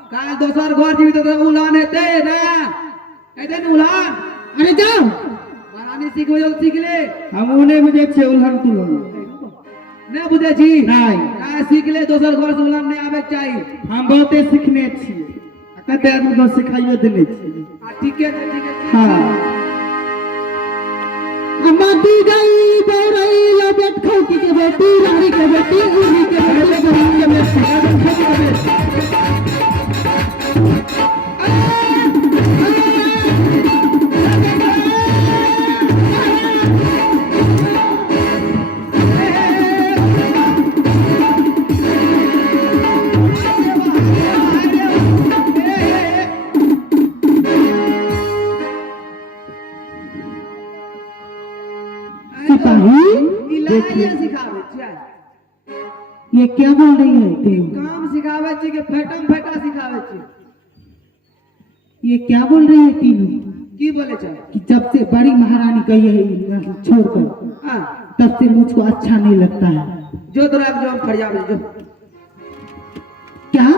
काल दोसर घर जीवित तो उलान हेते ना कहते न उलान अरे जाओ। महारानी सीखबे जो सीख ले हम उन्हें बुझे छे उल्हन तुलन ने बुझे छी नहीं का सीख ले दोसर घर से उलान नहीं आवे के चाहिए हम बहुते सीखने छियै कते आदमी को सिखाइयो देने छियै। आ ठीक है हाँ अम्मादी गई बोरई लबेट खौकी के बेटी, रानी के बेटी, उरी के बेटी, बहन के बेटी। सिपाही इलाज सिखावे छै ये क्या बोल रही है तेरी? काम सिखावे छी के फेटम फेटा सिखावे छी ये क्या बोल रही है तीनों? की बोले छै कि जब से बड़ी महारानी गई है छोड़कर, हां तब से मुझको अच्छा नहीं लगता है। जो तोरा जो हम फरियाद जो क्या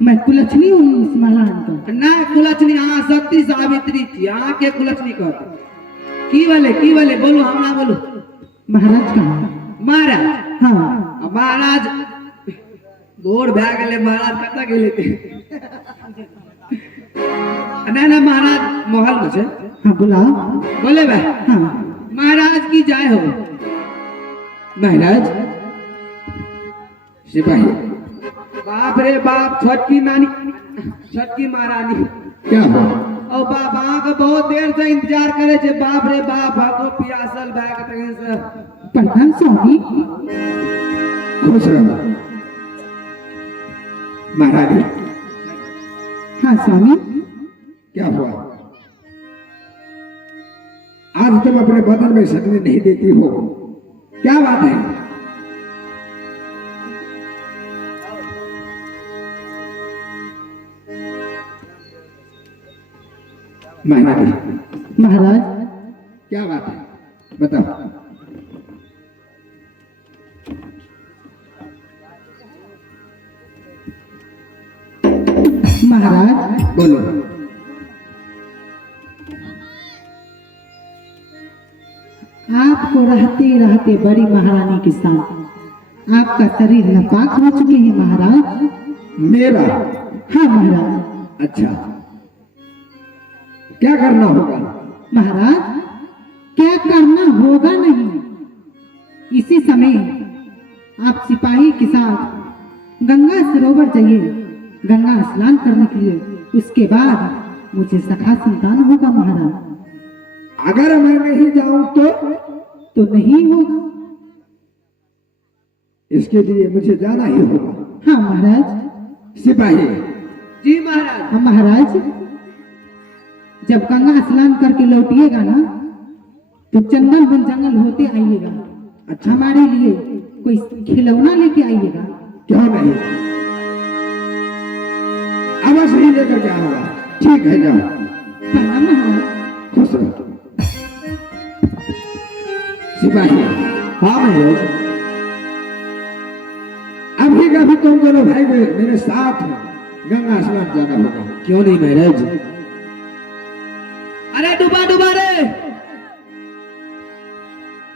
मैं कुलछनी हूँ इस महारानी का? ना कुलछनी हां सती सावित्री छी हां के कुलछनी कहत की बोले बोलो हम ना बोलो महाराज का? महाराज हाँ महाराज बोर भए गेले महाराज कतऽ गेले थे ना महाराज महल में छै हाँ बुलाओ। बोले बे हाँ महाराज की जाय हो महाराज सिपाही बाप रे बाप छोटकी महारानी क्या हुआ? और बाबा के बहुत देर से इंतजार करे छे बाप रे बाप हमको पियासल बैग तक से प्रधान स्वामी। खुश रहो महारानी। हाँ स्वामी। क्या हुआ? आज तुम अपने बदन में सकने नहीं देती हो, क्या बात है? महारानी महाराज क्या बात है बताओ। महाराज बोलो। आपको रहते रहते बड़ी महारानी के साथ आपका शरीर नापाक हो चुके हैं महाराज। मेरा? हाँ महाराज। अच्छा क्या करना होगा? महाराज क्या करना होगा नहीं, इसी समय आप सिपाही के साथ गंगा सरोवर जाइए गंगा स्नान करने के लिए, उसके बाद मुझे सखा संतान होगा महाराज। अगर मैं नहीं जाऊं तो नहीं होगा। इसके लिए मुझे जाना ही होगा। हाँ महाराज। सिपाही जी महाराज। हाँ महाराज, जब गंगा स्नान करके लौटिएगा ना तो चंदन वन जंगल होते आइएगा। अच्छा। हमारे लिए कोई खिलौना लेके आइएगा। क्यों नहीं, अवश्य ही लेकर के आऊंगा। ठीक है जाओ। प्रणाम महाराज। खुश रहो। सिपाही हाँ महाराज। अभी का भी तुम दोनों भाई मेरे साथ गंगा स्नान जाना होगा। क्यों नहीं महाराज? अरे डूबा रे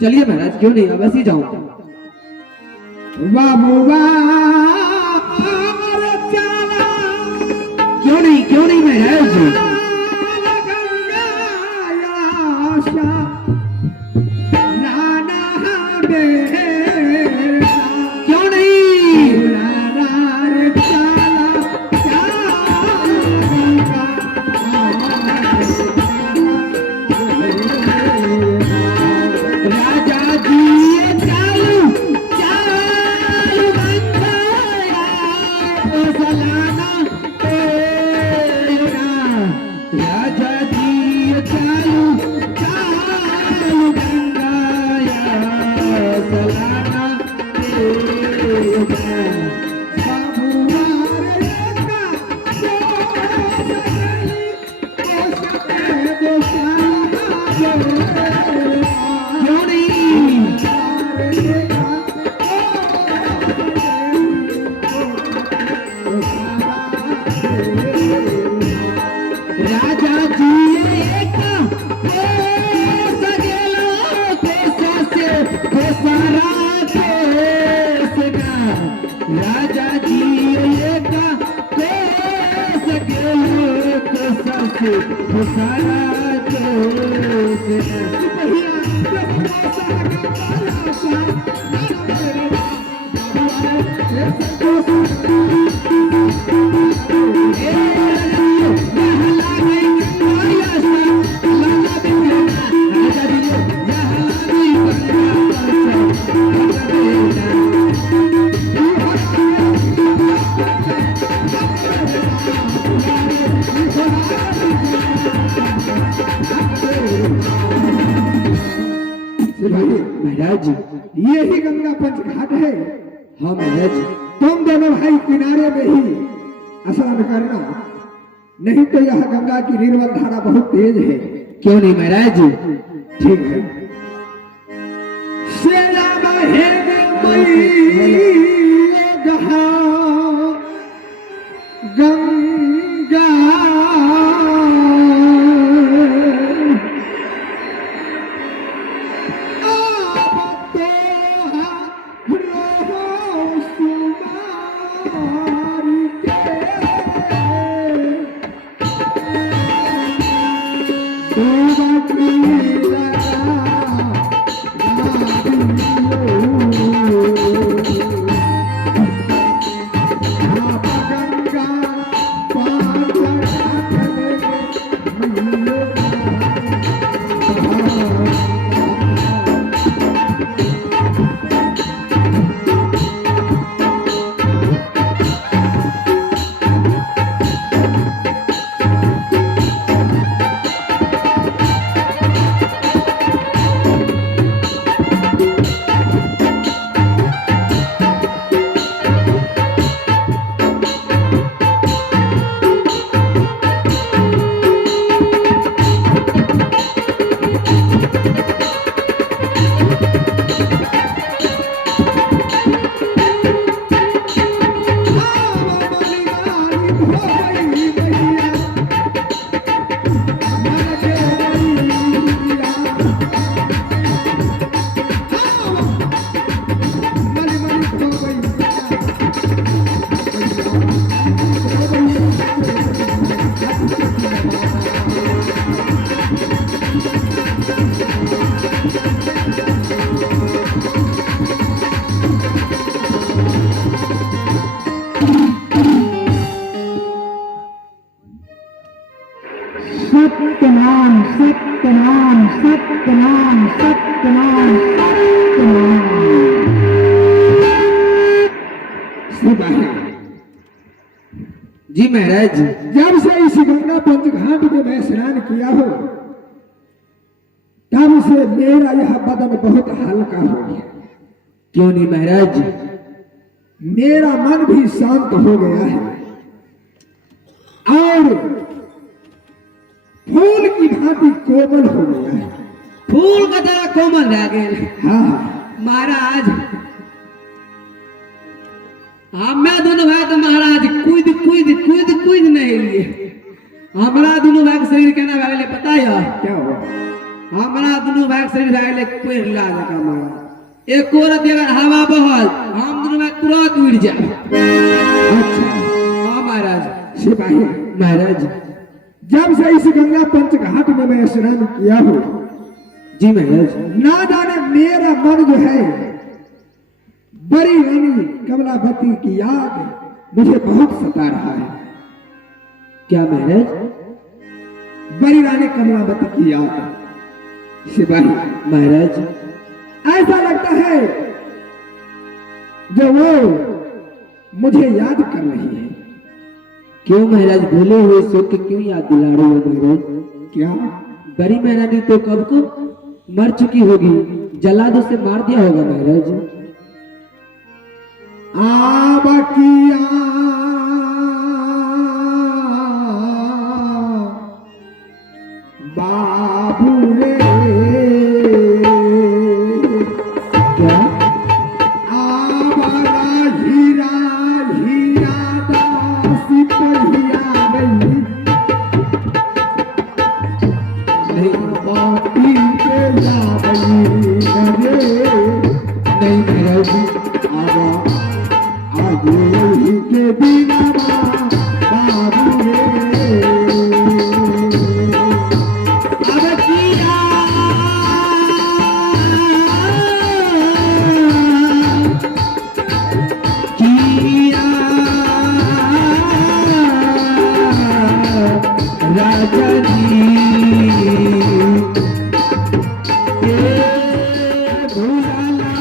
चलिए महाराज, क्यों नहीं, अब ऐसे ही जाऊंगा। बाबू क्यों नहीं महाराज? क्यों नहीं? राजा जी चालू चालू गंगाया सलाना तेरा। राजा जी चालू चालू गंगाया सलाना तेरा। क्यों नहीं? राजा जी एक सगेलो कोसा से कोसारा केसगा। राजा जी एक सगेलो कोसा से कोसारा महाराज यही गंगा पंच घाट है। हाँ महाराज तुम दोनों भाई किनारे में ही स्नान करना, नहीं तो यह गंगा की निर्मल धारा बहुत तेज है। क्यों नहीं महाराज? ठीक है। शेरा बहेगे गंगा सत्यनाम सत्यनाम सत्यनाम सत्यनाम सत्यनाम। जी महाराज जब से इस गंगा पंच घाट में मैं स्नान किया हो तब से मेरा यह बदन बहुत हल्का हो गया। क्यों नहीं महाराज? मेरा मन भी शांत हो गया है और फूल की भांति कोमल हो गया है। फूल का तरह कोमल रह गए। हाँ महाराज हमें दोनों भाई तो महाराज कूद कूद कूद कूद नहीं लिए। हमारा दोनों भाई का शरीर कहना भाई पता है क्या हुआ? हमारा दोनों भाई का शरीर भाई कोई हिला जाएगा महाराज। एक औरत अगर हवा बहल हम दोनों भाई तुरंत उड़ जाए। अच्छा हाँ महाराज। सिपाही महाराज जब से इस गंगा पंच घाट में मैं स्नान किया हूँ जी महाराज। ना जाने मेरा मन जो है बड़ी रानी कमलावती की याद मुझे बहुत सता रहा है। क्या महाराज? बड़ी रानी कमलावती की याद। सिपाही महाराज ऐसा लगता है जो वो मुझे याद कर रही है। क्यों महाराज, भूले हुए सो के क्यों याद दिला रहे हो महाराज? क्या? बड़ी महारानी तो कब को मर चुकी होगी, जल्लादों से मार दिया होगा महाराज। आबकिया बाबू रे क्या? आबरा हीरा हीरा दास पहिया गई नहीं बाती पे जा गई रे नहीं महाराज। आबा आगे के बिना बाबू रे राजा जी भूला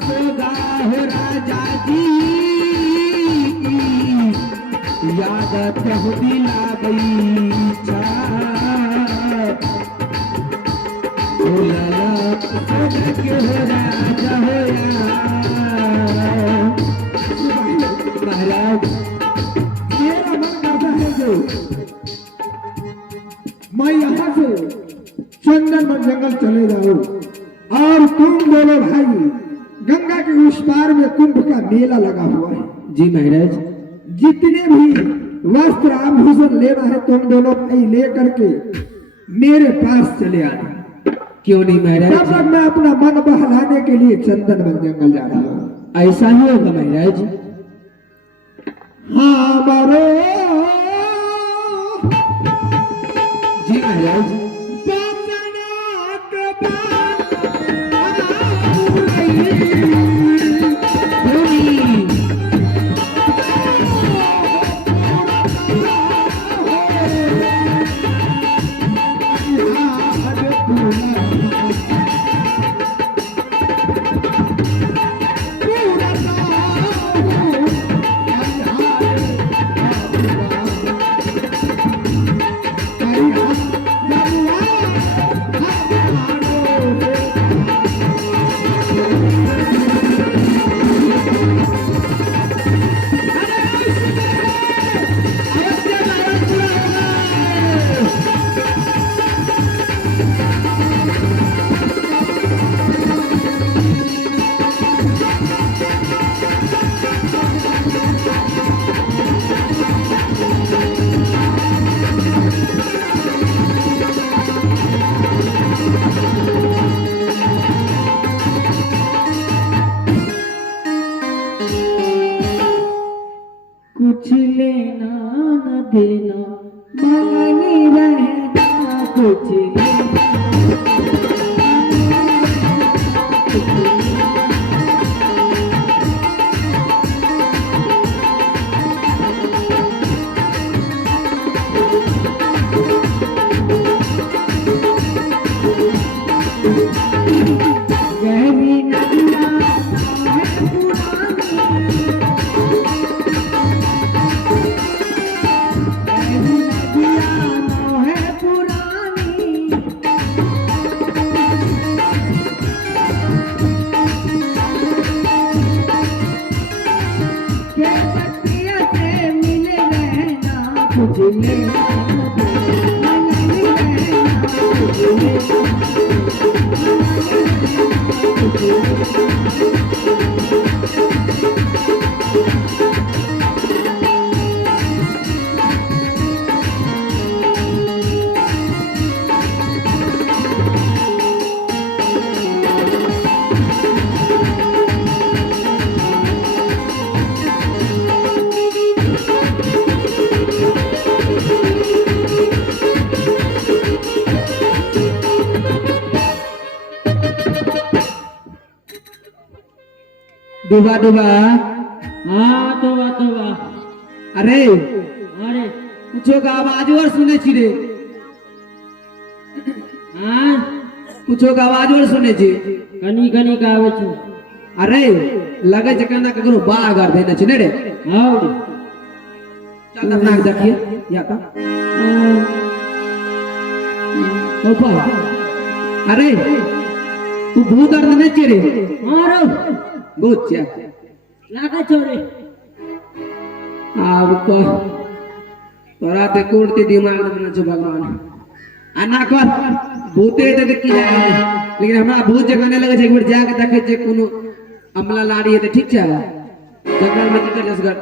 सोगा हो राजा जी, याद प्रभु दिला गई भूला सोगा के हो राजा हो महाराज। मेरा मन करता है जो मैं यहाँ से चंदन जंगल चले जाऊं और तुम दोनों भाई गंगा के उस पार में कुंभ का मेला लगा हुआ है। जी महाराज। जितने भी वस्त्र आभूषण लेना है तुम दोनों भाई ले करके मेरे पास चले आना। क्यों नहीं तब महाराज? तक मैं अपना मन बहलाने के लिए चंदन जंगल जा रहा हूँ। ऐसा ही होगा महाराज। हाँ मारो जी महाराज। कुछ लेना न देना मांगने रहना, कुछ लेना गहरी नदियाँ है डूबा डूबा हाँ तोबा अरे अरे कुछो का आवाज और सुने छी रे हाँ कुछो का आवाज और सुने छी कनी कनी का आवे छै अरे लगे छै केना ककरो बाघ आर देने छै ने रे हाँ चल अपना के देखिए या का ओपा अरे तू भूत आर देने छै रे हाँ रो भूत छै लागे छोरे आब को तोरा ते कुर्ती दिमाग में देने छै भगवान आना कर भूते ते की जाय लेकिन हमरा भूत जगह नहीं लगे छै एक बार जाके देखे छै कोनो अमला लाड़ी है तो ठीक छै जंगल में निकल जसगर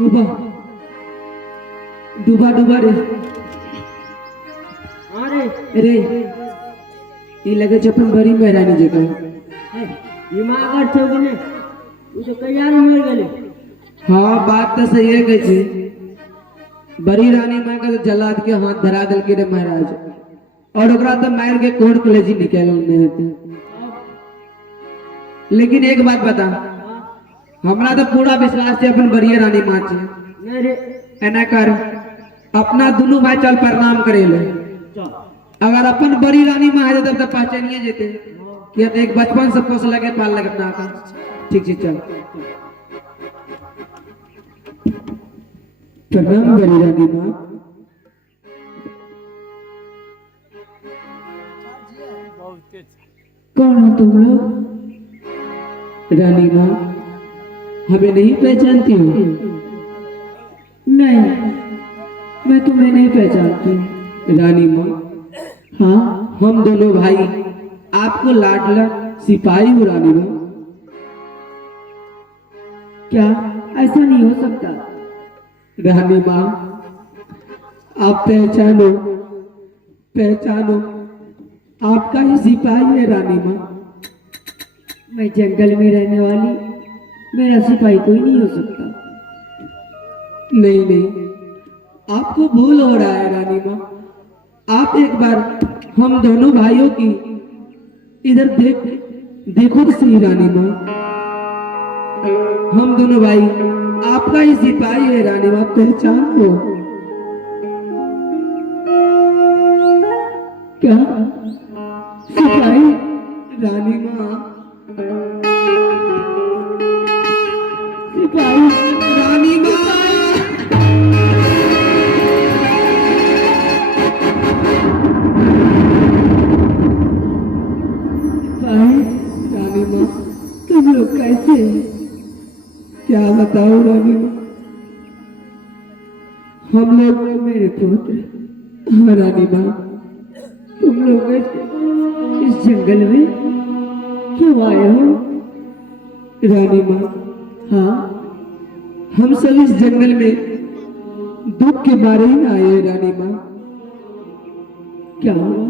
डूबा डूबा डूबा रे अरे अरे ई लगे छै अपन बड़ी मेहरानी जगह दिमाग और छौ कि नहीं तू तो कहिया रे मर गेले हाँ बात तो सही है कहे छै बड़ी रानी मां के जलाद के हाथ धरा दल के रे महाराज और ओकरा तो मार के कोर्ट कलेजी निकाल में हेते लेकिन एक बात बता हमरा तो पूरा विश्वास है अपन बड़ी रानी मां छै नहीं रे एना कर अपना दोनों भाई चल प्रणाम करे ले चल अगर अपन बड़ी रानी मां है तब तो पहचानिए जेते कि एक बचपन से पोस लगे पाल लगे अपना का ठीक छै चल प्रणाम बड़ी रानी मां कौन हो तुम लोग रानी मां हमें नहीं पहचानती हो नहीं मैं तुम्हें नहीं पहचानती रानी मां हाँ हम दोनों भाई आपको लाडला सिपाही हो रानी मां क्या ऐसा नहीं हो सकता रानी मां आप पहचानो पहचानो आपका ही सिपाही है रानी मां मैं जंगल में रहने वाली मेरा सिपाही कोई नहीं हो सकता नहीं नहीं आपको भूल हो रहा है रानी मां आप एक बार हम दोनों भाइयों की इधर देखो तो सही रानी मां हम दोनों भाई आपका ही सिपाही है रानी मां पहचानो क्या सिपाही रानी मां सिपाही रानी मां रानी मां तुम लोग कैसे क्या बताओ रानी मां हम लोग मेरे पुत्र हाँ रानी मां तुम लोग इस जंगल में क्यों आए हो रानी मां हाँ हम सब इस जंगल में दुख के मारे ही आए हैं रानी मां क्या हुआ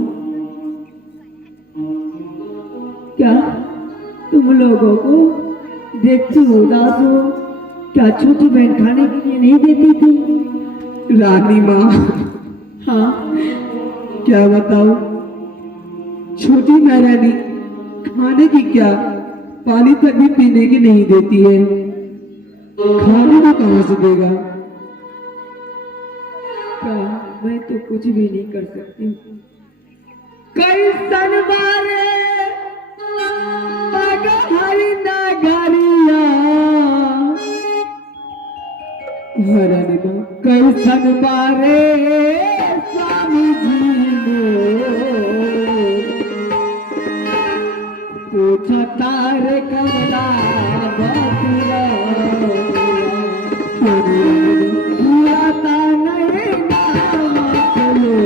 क्या तुम लोगों को देखते हो उदास हो क्या छोटी बहन खाने के लिए नहीं देती थी रानी मां हाँ क्या बताओ छोटी महारानी खाने की क्या पानी तक भी पीने की नहीं देती है खाने को कहां से देगा क्या मैं तो कुछ भी नहीं कर सकती कई सन बारे हरी नगरिया रानी मां कई सन बारे स्वामी जी पूछा तारे कमला बतुरा पूरा नहीं नाम चलो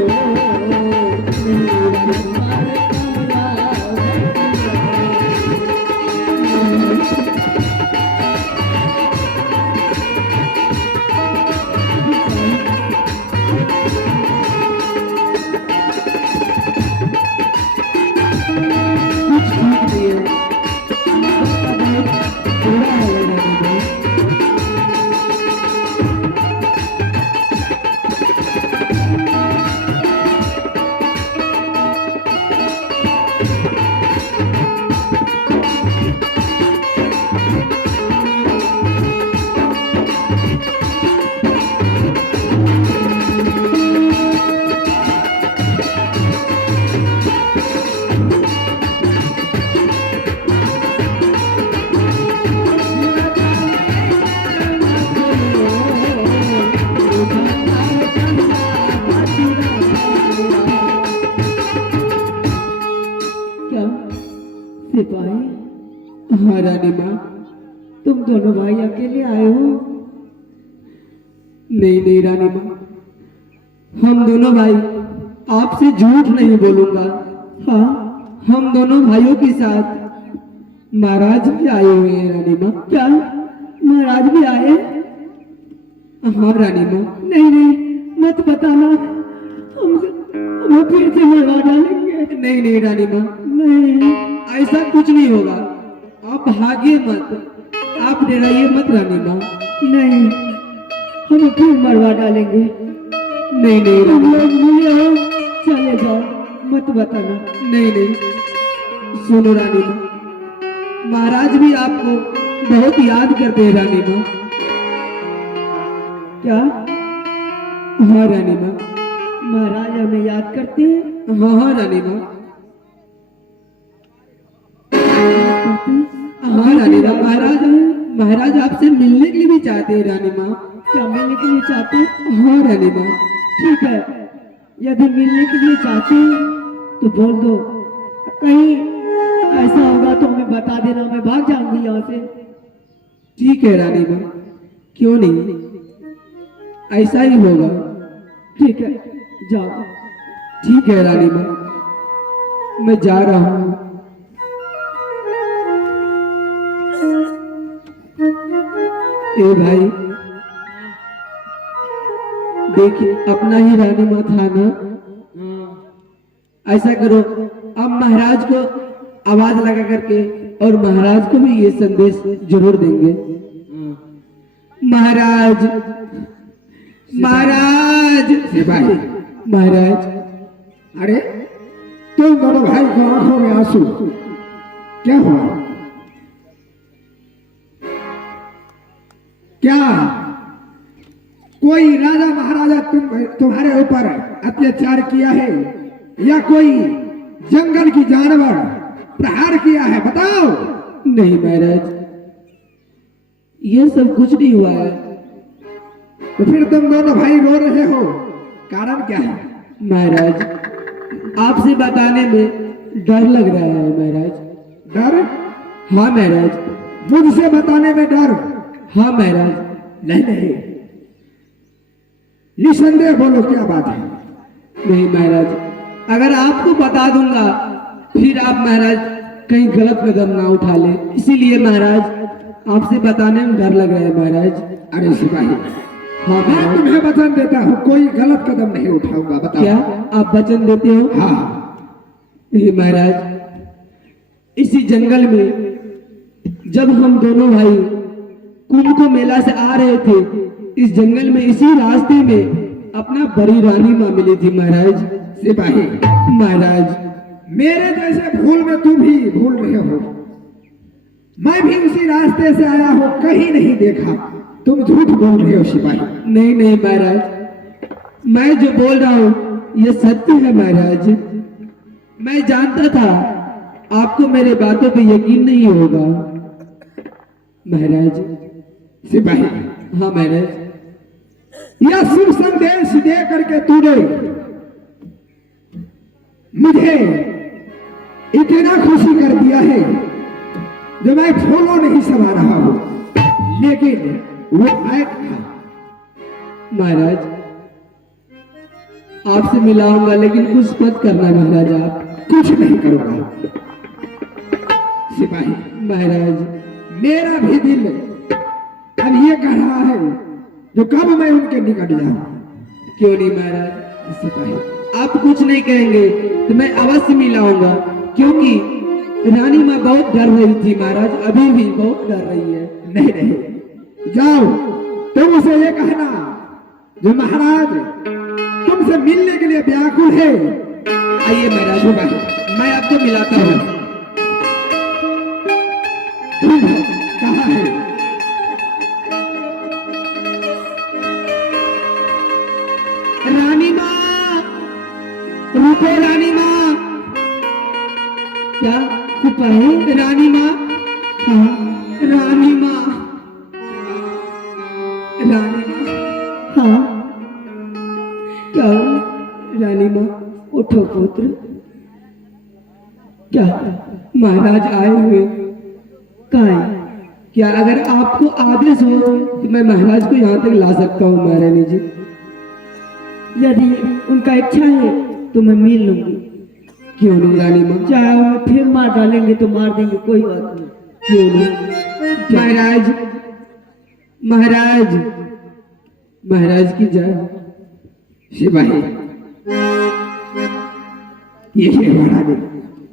सिपाही, हाँ रानी माँ। तुम दोनों भाई अकेले आए हो? नहीं नहीं रानी माँ, हम दोनों भाई आपसे झूठ नहीं बोलूंगा। हाँ, हम दोनों भाइयों के साथ महाराज भी आए हुए हैं रानी माँ। क्या महाराज भी आए? हाँ रानी माँ। नहीं नहीं, मत बताना, हमें फिर से मरवा डालेंगे। नहीं नहीं रानी माँ, नहीं ऐसा कुछ नहीं होगा। आप भागिए मत, आप डराइए मत रानी माँ। नहीं, हमें फिर मरवा डालेंगे। नहीं नहीं तुम रानी माँ। लोग मिले हो, चले जाओ, मत बताना। नहीं नहीं, सुनो रानी माँ, महाराज भी आपको बहुत याद करते हैं रानी माँ। क्या हाँ रानी माँ। महाराज हमें याद करते हैं? हाँ हाँ रानी माँ। हाँ रानी माँ, महाराज आपसे मिलने के लिए भी चाहते हैं रानी माँ। क्या मिलने के लिए चाहते हैं? हाँ रानी माँ। ठीक है, यदि मिलने के लिए चाहते हैं तो बोल दो। कहीं ऐसा होगा तो हमें बता देना, मैं भाग जाऊंगी यहाँ से। ठीक है रानी माँ, क्यों नहीं, ऐसा ही होगा। ठीक है, जाओ। ठीक है रानी माँ, मैं जा रहा हूँ। ए भाई, देखिए अपना ही रानी माँ था ना। ऐसा करो, अब महाराज को आवाज लगा करके और महाराज को भी ये संदेश जरूर देंगे। महाराज, महाराज, सिपाही, महाराज। अरे तुम दोनों भाई को आंखों में आंसू, क्या हुआ? क्या कोई राजा महाराजा तुम्हारे ऊपर अत्याचार किया है या कोई जंगल की जानवर प्रहार किया है? बताओ। नहीं महाराज, ये सब कुछ नहीं हुआ है। तो फिर तुम दोनों भाई रो रहे हो, कारण क्या है? महाराज, आपसे बताने में डर लग रहा है महाराज। डर? हाँ महाराज। मुझसे बताने में डर? हाँ महाराज। नहीं नहीं, निसंदेह बोलो, क्या बात है? नहीं महाराज, अगर आपको बता दूंगा फिर आप महाराज कहीं गलत कदम ना उठा ले, इसीलिए महाराज आपसे बताने में डर लग रहा है महाराज। अरे सिपाही, हाँ मैं महाराज। तुम्हें वचन देता हूँ, कोई गलत कदम नहीं उठाऊंगा। बताओ। क्या आप वचन देते हो? हाँ। नहीं महाराज, इसी जंगल में जब हम दोनों भाई कुंभ को मेला से आ रहे थे, इस जंगल में इसी रास्ते में अपना बड़ी रानी माँ मिली थी महाराज। सिपाही, महाराज, मेरे जैसे भूल में तुम भी भूल रहे हो। मैं भी उसी रास्ते से आया हूँ, कहीं नहीं देखा। तुम झूठ बोल रहे हो सिपाही। नहीं नहीं महाराज, मैं जो बोल रहा हूँ ये सत्य है महाराज। मैं जानता था आपको मेरे बातों पे यकीन नहीं होगा महाराज। सिपाही, हाँ महाराज। यह शुभ संदेश दे करके तूने मुझे इतना खुशी कर दिया है जो मैं फूलों नहीं समा रहा हूं, लेकिन वो मैं था। महाराज, आपसे मिलाऊंगा लेकिन कुछ मत करना महाराज। आप कुछ नहीं करूंगा। सिपाही, महाराज, मेरा भी दिल अब ये कह रहा है जो कब मैं उनके निकट जाऊं। क्यों नहीं महाराज? सिपाही, आप कुछ नहीं कहेंगे तो मैं अवश्य मिलाऊंगा, क्योंकि रानी माँ बहुत डर रही थी महाराज, अभी भी बहुत डर रही है। नहीं नहीं, जाओ तुम उसे ये कहना जो महाराज तुमसे मिलने के लिए व्याकुल है। आइए महाराज, मैं आपको मिलाता हूँ। कहाँ है? रानी माँ, रुको रानी माँ। क्या सिपाही? रानी माँ, हाँ रानी माँ, रानी माँ, हाँ, क्या रानी माँ? उठो पुत्र, क्या महाराज आए हुए? काय क्या अगर आपको आदेश हो तो मैं महाराज को यहाँ तक ला सकता हूँ महारानी जी? यदि उनका इच्छा है तो मैं मिल लूंगी। क्यों नहीं रानी माँ? चाहे उन्हें फिर मार डालेंगे तो मार देंगे, कोई बात नहीं। क्यों नहीं? महाराज महाराज महाराज की जय। सिपाही, ये है महारानी।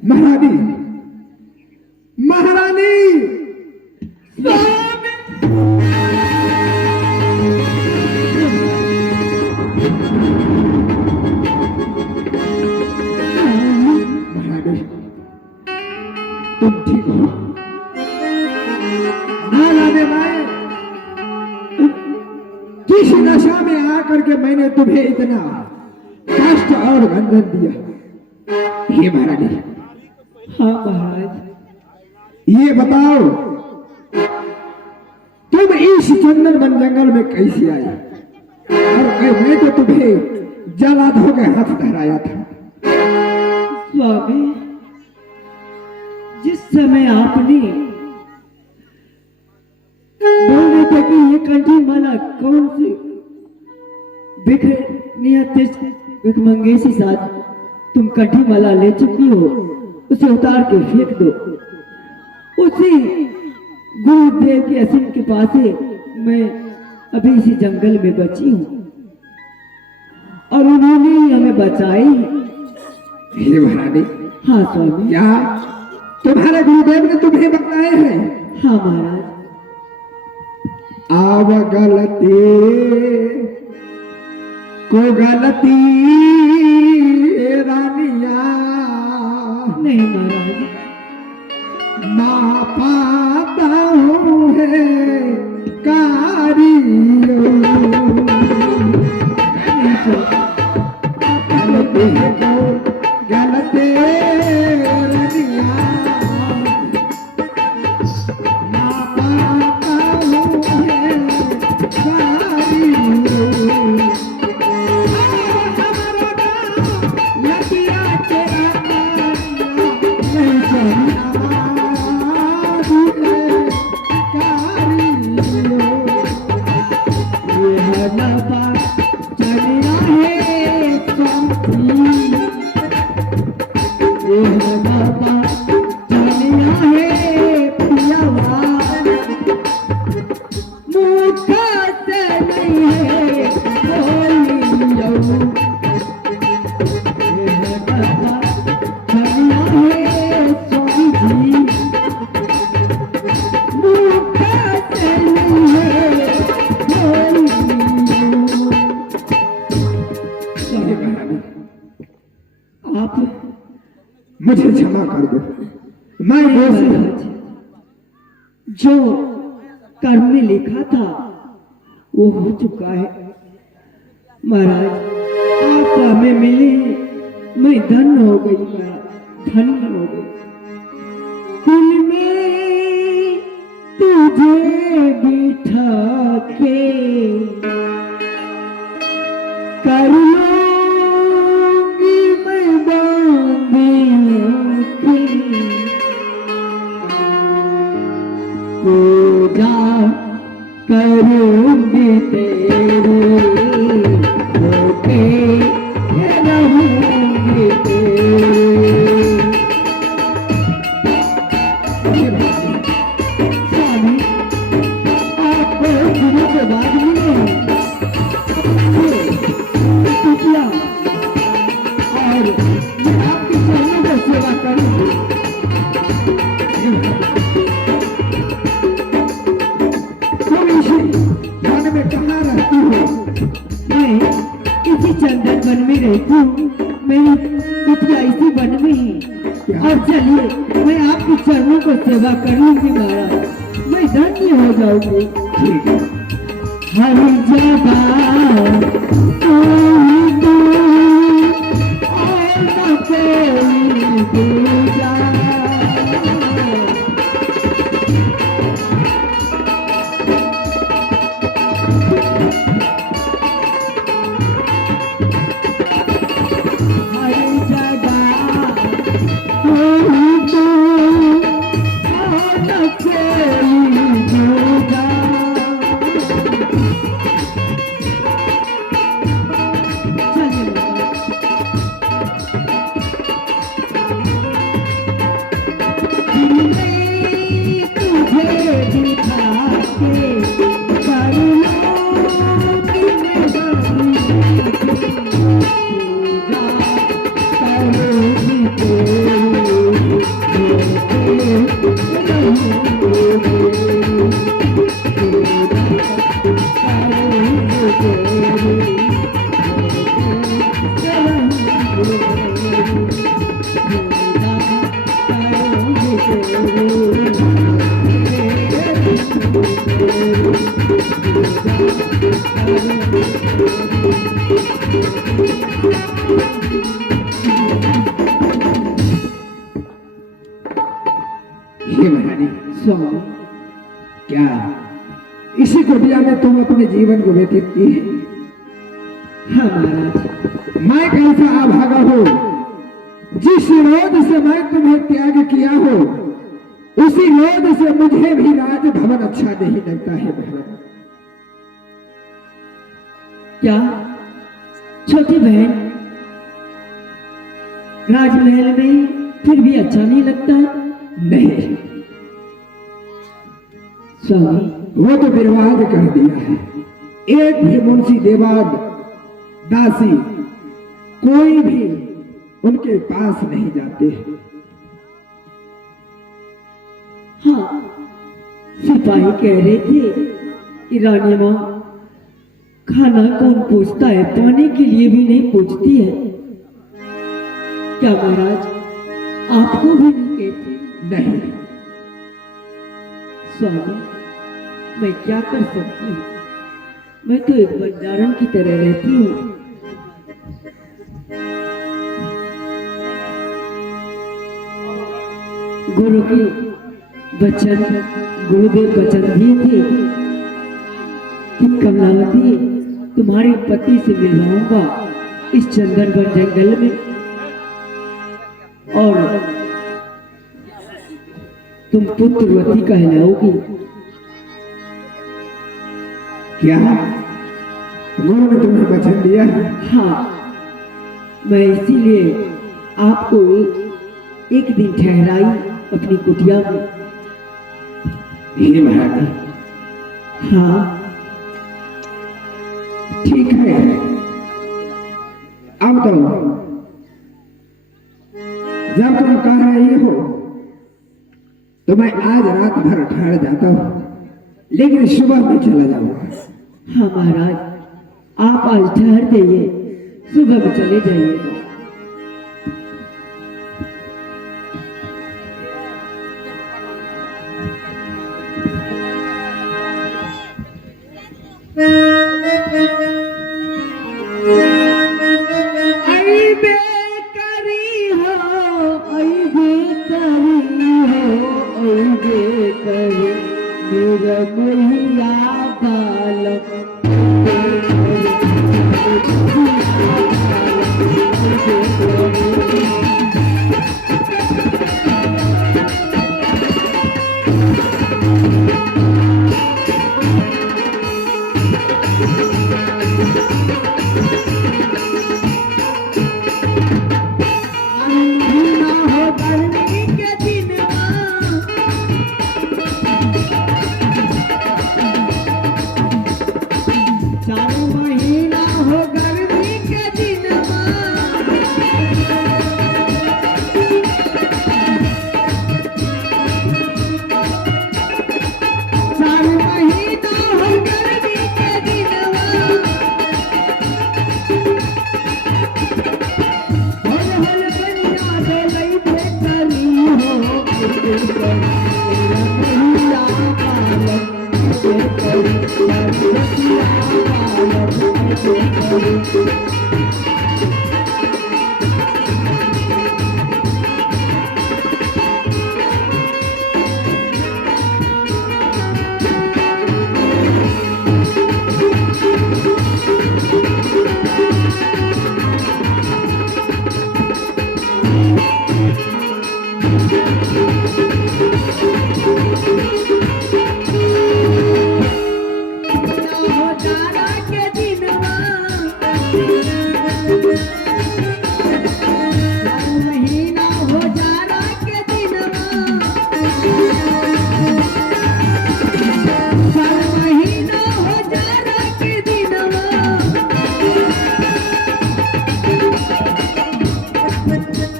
महारानी, महारानी। महारानी, तुम ठीक हो? ना लाने माए, किस नशा में आकर के मैंने तुम्हें इतना कष्ट और बंधन दिया? हे महारानी, हाँ महाराज, ये बताओ तुम इस चंदन जंगल में कैसे आई? और मैं तो तुम्हें जला धो के हाथ धराया था। स्वामी, जिस समय आपने बोल रहे थे कि ये कंठी माला कौन सी भिख मंगेशी साथ तुम कंठी माला ले चुकी हो, उसे उतार के फेंक दो। उसी गुरुदेव के असीम के पास से मैं अभी इसी जंगल में बची हूँ और उन्होंने ही हमें बचाई। हे महारानी, हाँ स्वामी। क्या तुम्हारे गुरुदेव ने तुम्हें बताया है? हाँ महाराज। आव गलती को गलती रानिया नहीं महाराज, माँ पाता हूँ है कारियो। गलती को गलती रानिया, माँ पाता हूँ है कारियो। आप मुझे क्षमा कर दो, मैं दोषी हूँ। जो कर्म में लिखा था वो हो चुका है महाराज। आप हमें मिले, मैं धन्य हो गई महाराज, धन्य हो गई। दिल में तुझे बिठा के कर लूंगी मैं बांधी की पूजा करूंगी तेरी, होके रहूंगी तेरी। स्वामी, आप गुरु के बाद मिले किया और मैं आपकी चरणों में सेवा करूंगी। मन में कहाँ रहती हो? मैं इसी चंदन वन में रहती हूँ, मेरी कुटिया इसी वन में ही। और चलिए मैं आपके चरणों को सेवा करूंगी महाराज, मैं धन्य हो जाऊंगी। ठीक है। हर जगह कोई तू और न कोई दूजा। हर जगह कोई हे महारानी, स्वामी क्या इसी कुटिया में तुम अपने जीवन को व्यतीत की है? हाँ महाराज, मैं कैसा अभागा हूँ, जिस रोध से मैं तुम्हें त्याग किया हो, उसी रोध से मुझे भी राजभवन अच्छा नहीं लगता है महाराज। क्या छोटी बहन राजमहल में फिर भी अच्छा नहीं लगता है? नहीं, स्वामी वो तो बर्बाद कर दिया है। एक भी मुंशी देवान दासी कोई भी उनके पास नहीं जाते। हाँ, सिपाही कह रहे थे कि रानी माँ खाना कौन पूछता है, पानी के लिए भी नहीं पूछती है। क्या महाराज आपको भी नहीं कहती? नहीं, स्वामी मैं क्या कर सकती हूँ, मैं तो एक बंजारन की तरह रहती हूँ। गुरु की वचन, गुरुदेव वचन दिए थे कि कमलावती तुम्हारे पति से मिलवाऊंगा इस चंदनवन जंगल में, और तुम पुत्रवती कहलाओगी। क्या गुरु ने तुम्हें वचन दिया? हाँ, मैं इसीलिए आपको एक दिन ठहराई अपनी कुटिया में। हे महारानी, हाँ ठीक है, अब तो जब तुम कह रही हो तो मैं आज रात भर ठहर जाता हूँ, लेकिन सुबह में चला जाऊंगा। हाँ महाराज, आप आज ठहर जाइए, सुबह में चले जाइए।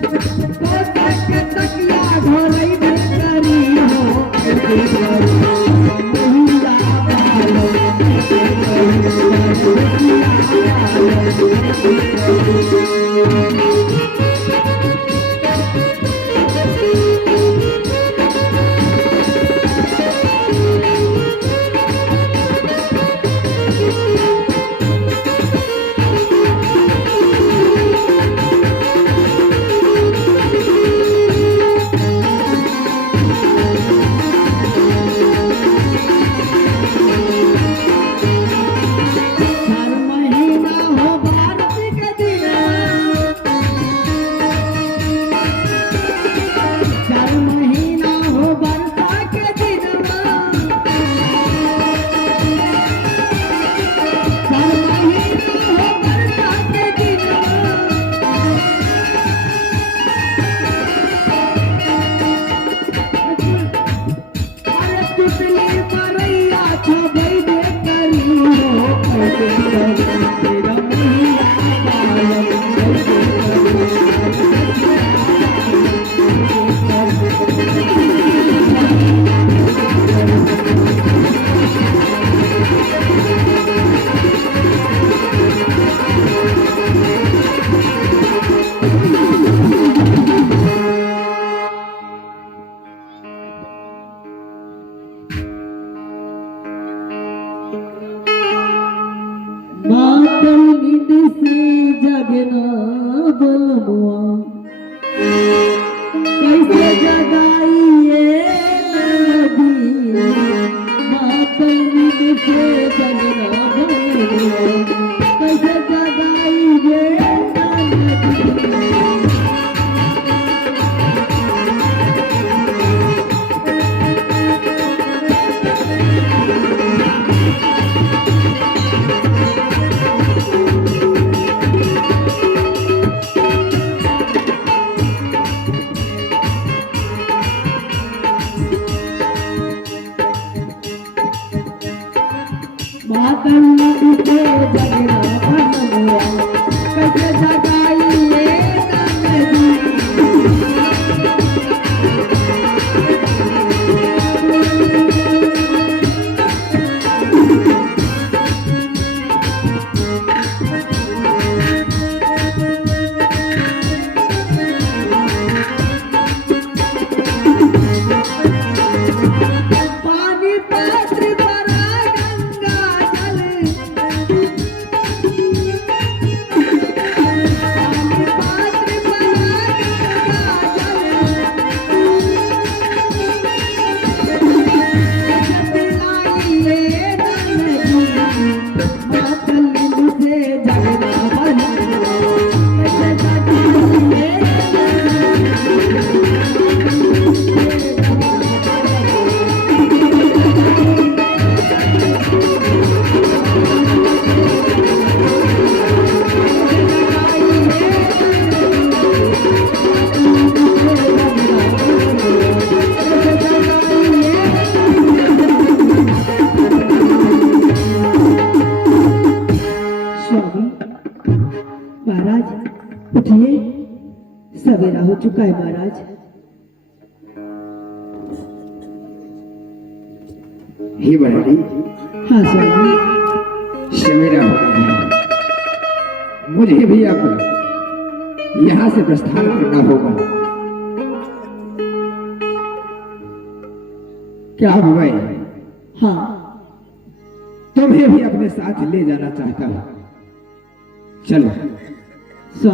के तकिया घोरई करी हो कैसे करी मैया बालो कैसे हर महीना हो भारत के दिन हर महीना हो बरसा के दिन हर महीना हो बरसा के दिन अरे तुतली परैया छबई दे करी हो कैसे करी तेरा मैया बालो कैसे मातल नींद से जगना बलमुआ कैसे जगाइए नदी मातल नींद से जगना बलमुआ कैसे जगाइए नदी मातल नींद से जगना बलमुआ कैसे जगाइए नदी पानी पात्र भरा गंगा जल पानी पात्र भरा गंगा जल पिलाइए नदी मातल नींद से जगना बलमुआ कैसे जगाइए स्वामी महाराज उठिए सवेरा हो चुका है महाराज ही बड़ी हाँ स्वामी सवेरा हो गया है। मुझे भी अब यहाँ से प्रस्थान करना होगा। क्या भाई हाँ तुम्हें भी अपने साथ ले जाना चाहता हूँ। चलो